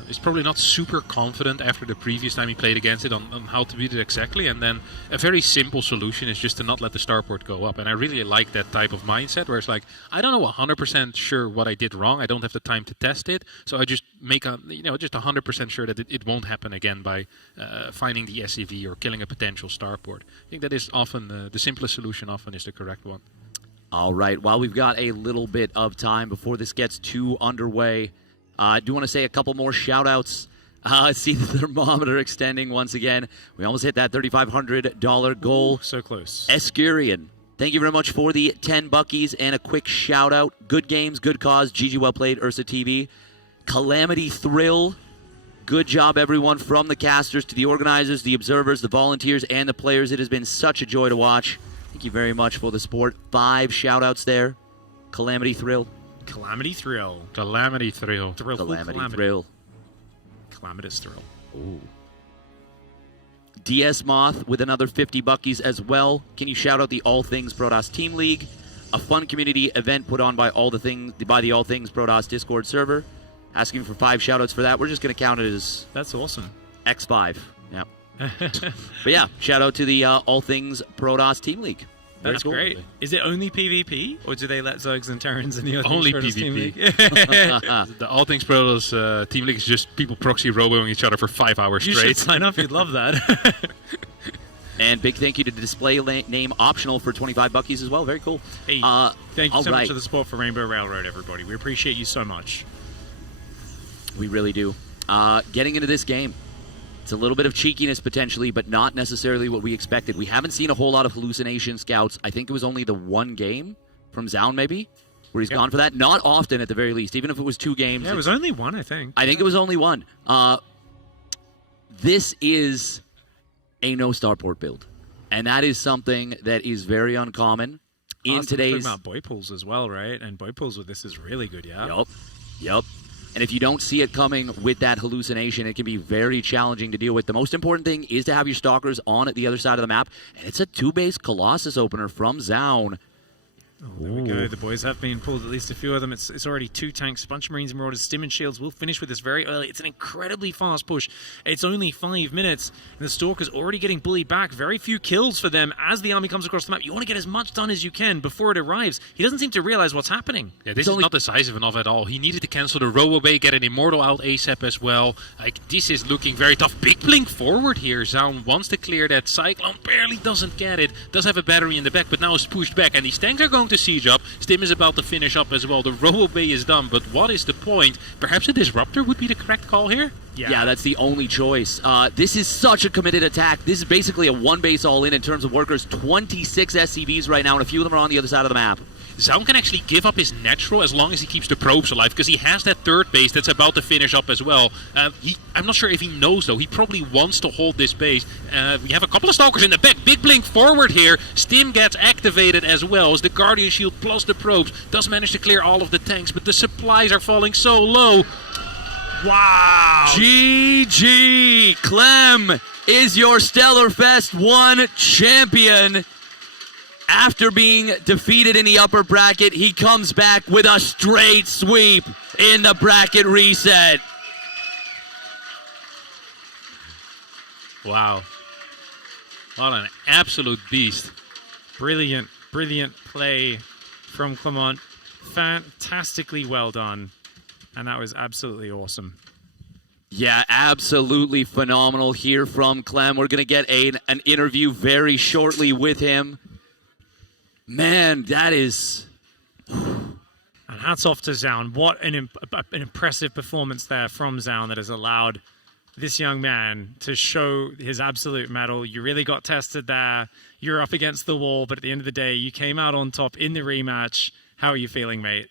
is probably not super confident after the previous time he played against it on how to beat it exactly. And then a very simple solution is just to not let the starport go up. And I really like that type of mindset where it's like, I don't know 100% sure what I did wrong. I don't have the time to test it. So I just make just 100% sure that it won't happen again by finding the SCV or killing a potential starport. I think that is often the simplest solution often is the correct one. All right, while we've got a little bit of time before this gets too underway, I do want to say a couple more shout-outs. See the thermometer extending once again. We almost hit that $3,500 goal. So close. Eskurian, thank you very much for the 10 buckies and a quick shout-out. Good games, good cause. GG, well played, Ursa TV. Calamity Thrill. Good job, everyone, from the casters to the organizers, the observers, the volunteers, and the players. It has been such a joy to watch. Thank you very much for the support. 5 shout-outs there. Calamity Thrill. Calamity Thrill. Calamity Thrill. Calamity Thrill. Calamitous Thrill. Ooh. DS Moth with another 50 buckies as well. Can you shout out the All Things Protoss Team League? A fun community event put on by the All Things Protoss Discord server. Asking for 5 shout-outs for that. We're just going to count it as... That's awesome. X5. Yeah. But yeah, shout out to the All Things Protoss Team League. That's cool. Great. Is it only PvP, or do they let Zergs and Terrans in the other only PvP? Team League? The All Things Protoss Team League is just people proxy roboing each other for 5 hours you straight. You should sign up. You'd love that. And big thank you to display name optional for 25 buckies as well. Very cool. Hey, thank you so much for the support for Rainbow Railroad, everybody. We appreciate you so much. We really do. Getting into this game. It's a little bit of cheekiness potentially, but not necessarily what we expected. We haven't seen a whole lot of hallucination scouts. I think it was only the one game from Zaun maybe, where he's gone for that. Not often at the very least, even if it was 2 games. Yeah, it was only 1, I think. I think it was only 1. This is a no starport build. And that is something that is very uncommon in today's... Talking about boy pools as well, right? And boy pools with this is really good, yeah? Yup. And if you don't see it coming with that hallucination, it can be very challenging to deal with. The most important thing is to have your stalkers on at the other side of the map. And it's a 2-base Colossus opener from Zaun. Oh, there we go. The boys have been pulled, at least a few of them. It's already 2 tanks, a bunch of Marines and Marauders, Stim and Shields. We'll finish with this very early. It's an incredibly fast push. It's only 5 minutes, and the Stalker's already getting bullied back. Very few kills for them as the army comes across the map. You want to get as much done as you can before it arrives. He doesn't seem to realize what's happening. Yeah, this is not decisive enough at all. He needed to cancel the Robo Bay, get an Immortal out ASAP as well. Like, this is looking very tough. Big blink forward here. Zaun wants to clear that. Cyclone barely doesn't get it. Does have a battery in the back, but now is pushed back, and these tanks are going to siege up. Stim is about to finish up as well. The Robo Bay is done, but what is the point? Perhaps a Disruptor would be the correct call here? Yeah, that's the only choice. This is such a committed attack. This is basically a 1-base all-in in terms of workers. 26 SCVs right now, and a few of them are on the other side of the map. Zaun can actually give up his natural as long as he keeps the probes alive, because he has that 3rd base that's about to finish up as well. I'm not sure if he knows, though. He probably wants to hold this base. We have a couple of Stalkers in the back. Big blink forward here. Stim gets activated as well as the Guardian Shield plus the probes. Does manage to clear all of the tanks, but the supplies are falling so low. Wow! GG! Clem is your Stellar Fest 1 champion. After being defeated in the upper bracket, he comes back with a straight sweep in the bracket reset. Wow. What an absolute beast. Brilliant play from Clement. Fantastically well done. And that was absolutely awesome. Yeah, absolutely phenomenal here from Clem. We're going to get an interview very shortly with him. Man, that is... And hats off to Zaun. What an impressive performance there from Zaun that has allowed this young man to show his absolute mettle. You really got tested there. You're up against the wall, but at the end of the day, you came out on top in the rematch. How are you feeling, mate?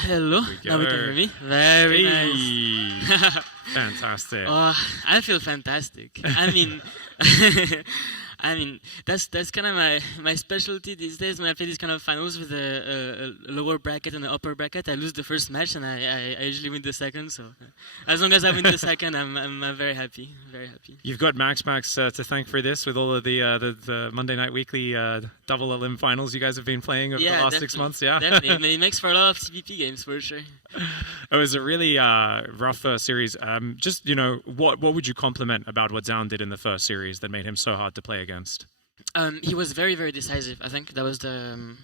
Hello, now we can hear me. Very nice. Fantastic. I feel fantastic. I mean, I mean, that's kind of my specialty these days. When I play these kind of finals with a lower bracket and an upper bracket, I lose the first match and I usually win the second. So as long as I win the second, I'm very happy. Very happy. You've got Max to thank for this with all of the Monday Night Weekly double elim finals you guys have been playing over the last 6 months. Yeah, definitely. It makes for a lot of TVP games for sure. It was a really rough series. Just what would you compliment about what Zaun did in the first series that made him so hard to play against? He was very, very decisive. I think that was the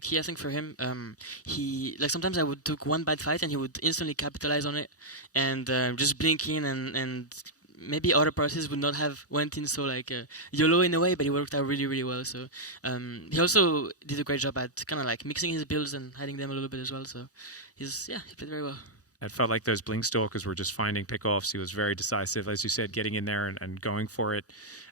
key. I think for him, he sometimes I would took one bad fight and he would instantly capitalize on it and just blink in and maybe other parties would not have went in so YOLO in a way, but it worked out really, really well. So he also did a great job at kind of mixing his builds and hiding them a little bit as well. So he played very well. It felt like those Blink Stalkers were just finding pickoffs. He was very decisive, as you said, getting in there and going for it.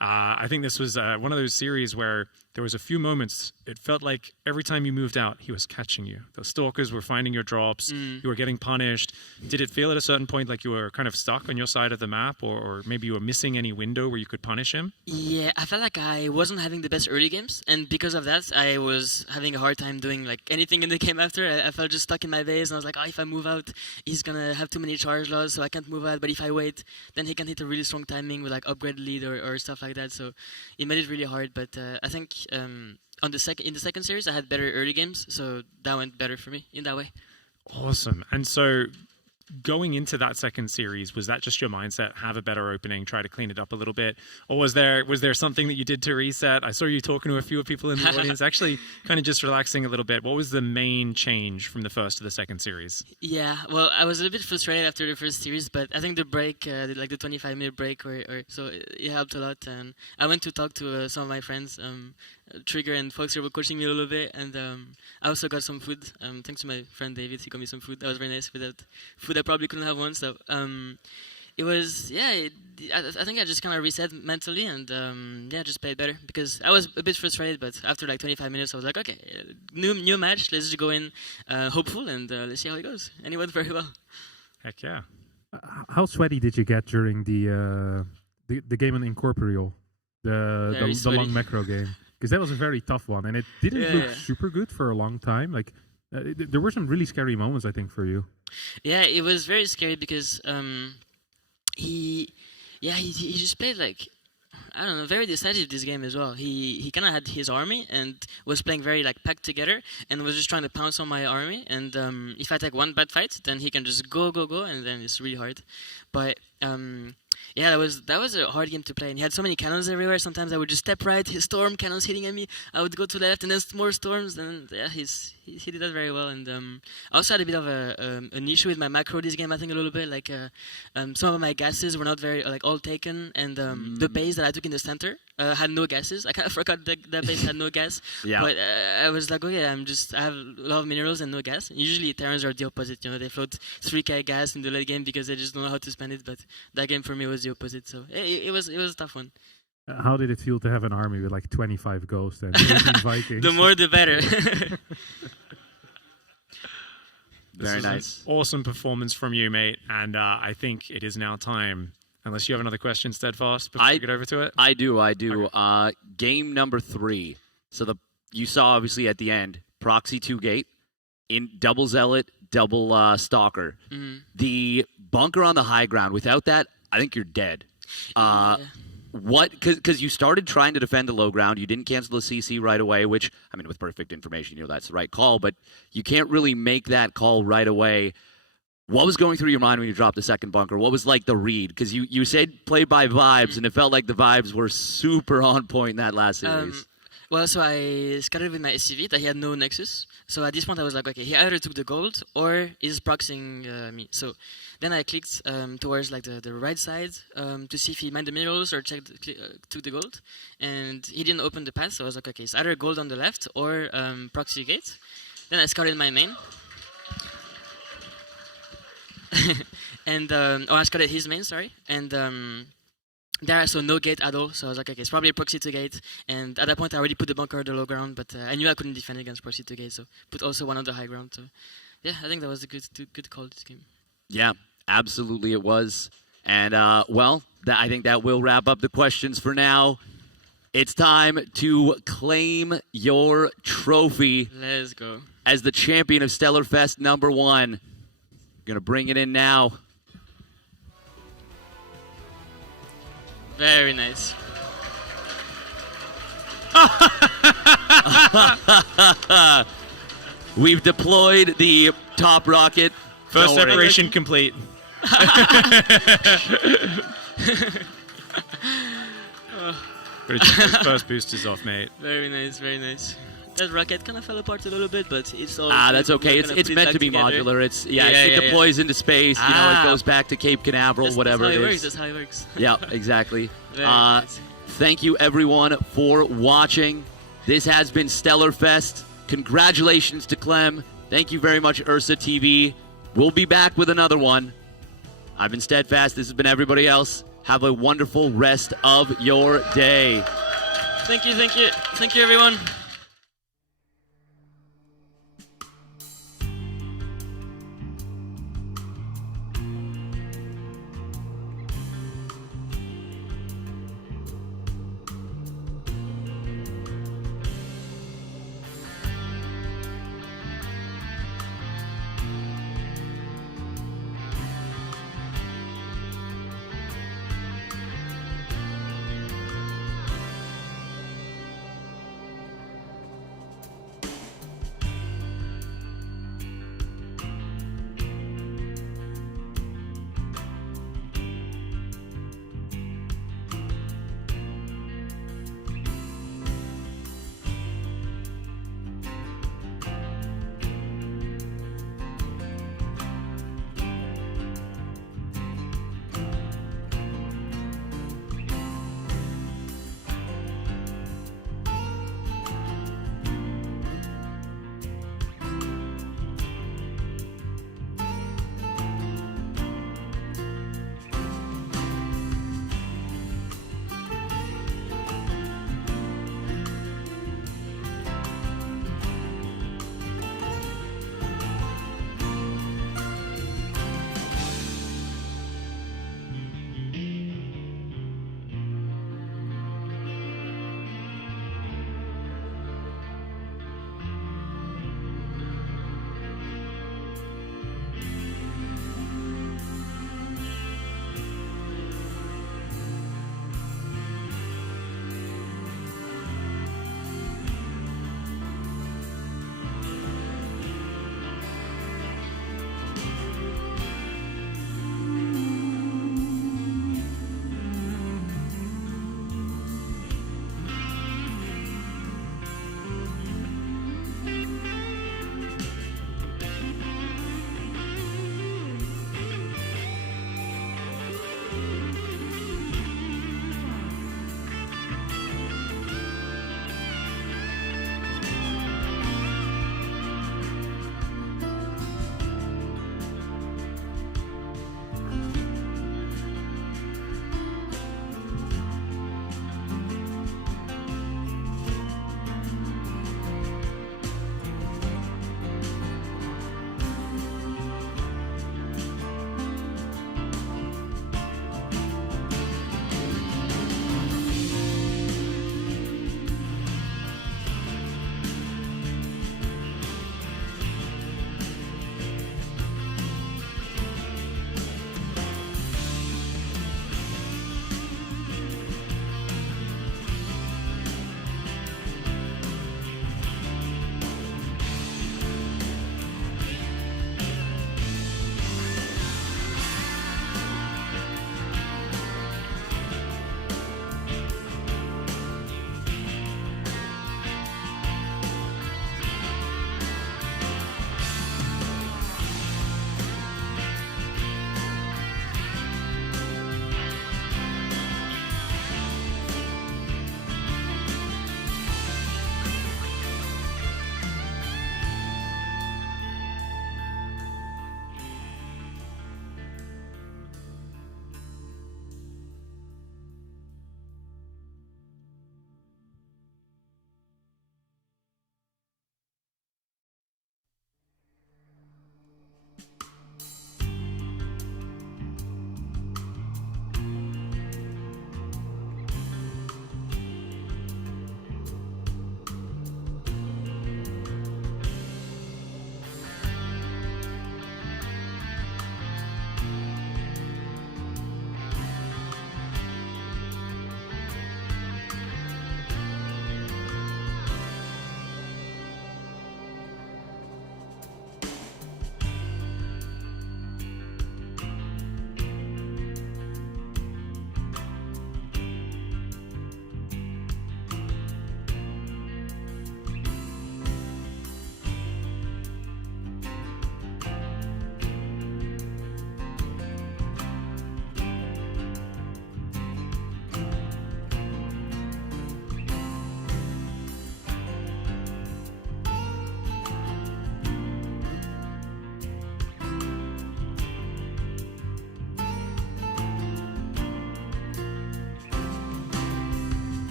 I think this was one of those series where there was a few moments, it felt like every time you moved out, he was catching you. Those Stalkers were finding your drops. You were getting punished. Did it feel at a certain point like you were kind of stuck on your side of the map, or maybe you were missing any window where you could punish him? Yeah, I felt like I wasn't having the best early games, and because of that, I was having a hard time doing anything in the game after. I felt just stuck in my base, and I was like, if I move out, he's gonna have too many charge laws, so I can't move out. But if I wait, then he can hit a really strong timing with upgrade lead or stuff like that. So it made it really hard. But I think in the second series, I had better early games, so that went better for me in that way. Awesome. And so going into that second series, was that just your mindset? Have a better opening, try to clean it up a little bit, or was there something that you did to reset? I saw you talking to a few people in the audience, actually kind of just relaxing a little bit. What was the main change from the first to the second series? Yeah, well, I was a little bit frustrated after the first series, but I think the break, the 25-minute break, so it helped a lot. And I went to talk to some of my friends. Trigger and Foxer were coaching me a little bit, and I also got some food. Thanks to my friend David, he got me some food. That was very nice. Without food, I probably couldn't have one. So it was, I think I just kind of reset mentally and just played better because I was a bit frustrated. But after 25 minutes, I was like, okay, new match. Let's just go in hopeful and let's see how it goes. And it went very well. Heck yeah! How sweaty did you get during the game on Incorporeal, the long macro game? Because that was a very tough one, and it didn't look super good for a long time. There were some really scary moments, I think, for you. Yeah, it was very scary because he just played I don't know, very decisive this game as well. He kind of had his army and was playing very packed together and was just trying to pounce on my army. And if I take one bad fight, then he can just go, and then it's really hard. But that was a hard game to play, and he had so many cannons everywhere. Sometimes I would just step right, his storm cannons hitting at me. I would go to the left, and then more storms. And he did that very well. And I also had a bit of an issue with my macro this game. I think a little bit some of my gases were not very all taken, and the base that I took in the center had no gases. I kind of forgot that base had no gas. Yeah. But I was like, okay, I have a lot of minerals and no gas. Usually Terrans are the opposite. They float 3k gas in the late game because they just don't know how to spend it. But that game for me was the opposite. So it was a tough one. How did it feel to have an army with 25 ghosts and 18 Vikings? The more the better. Very nice. Awesome performance from you, mate. And I think it is now time. Unless you have another question, Steadfast, before we get over to it? I do. Okay. Game number 3. So you saw, obviously, at the end, Proxy 2-gate, in double Zealot, double Stalker. Mm-hmm. The bunker on the high ground, without that, I think you're dead. What? Because you started trying to defend the low ground. You didn't cancel the CC right away, which, with perfect information, that's the right call, but you can't really make that call right away. What was going through your mind when you dropped the second bunker? What was the read? Because you said play by vibes, and it felt like the vibes were super on point in that last series. Well, so I started with my SCV that he had no Nexus. So at this point I was like, okay, he either took the gold or is proxying me. So then I clicked towards the right side to see if he mined the minerals or took the gold. And he didn't open the path, so I was like, okay, it's either gold on the left or proxy gate. Then I scouted my main. And I scouted his main, sorry. And there I saw no gate at all, so I was like, okay, it's probably a proxy to gate. And at that point, I already put the bunker on the low ground, but I knew I couldn't defend against proxy to gate, so put also one on the high ground. So, yeah, I think that was a good call this game. Yeah, absolutely it was. And, I think that will wrap up the questions for now. It's time to claim your trophy. Let's go. As the champion of Stellarfest #1. Gonna bring it in now. Very nice. We've deployed the top rocket. First separation complete. But first boost is off, mate. Very nice, very nice. That rocket kind of fell apart a little bit, but it's all. That's okay. It's meant to be modular. It deploys into space. You know, it goes back to Cape Canaveral, whatever it is. That's how it works. Yeah, exactly. Nice. Thank you, everyone, for watching. This has been Stellarfest. Congratulations to Clem. Thank you very much, Ursa TV. We'll be back with another one. I've been Steadfast. This has been everybody else. Have a wonderful rest of your day. Thank you, everyone.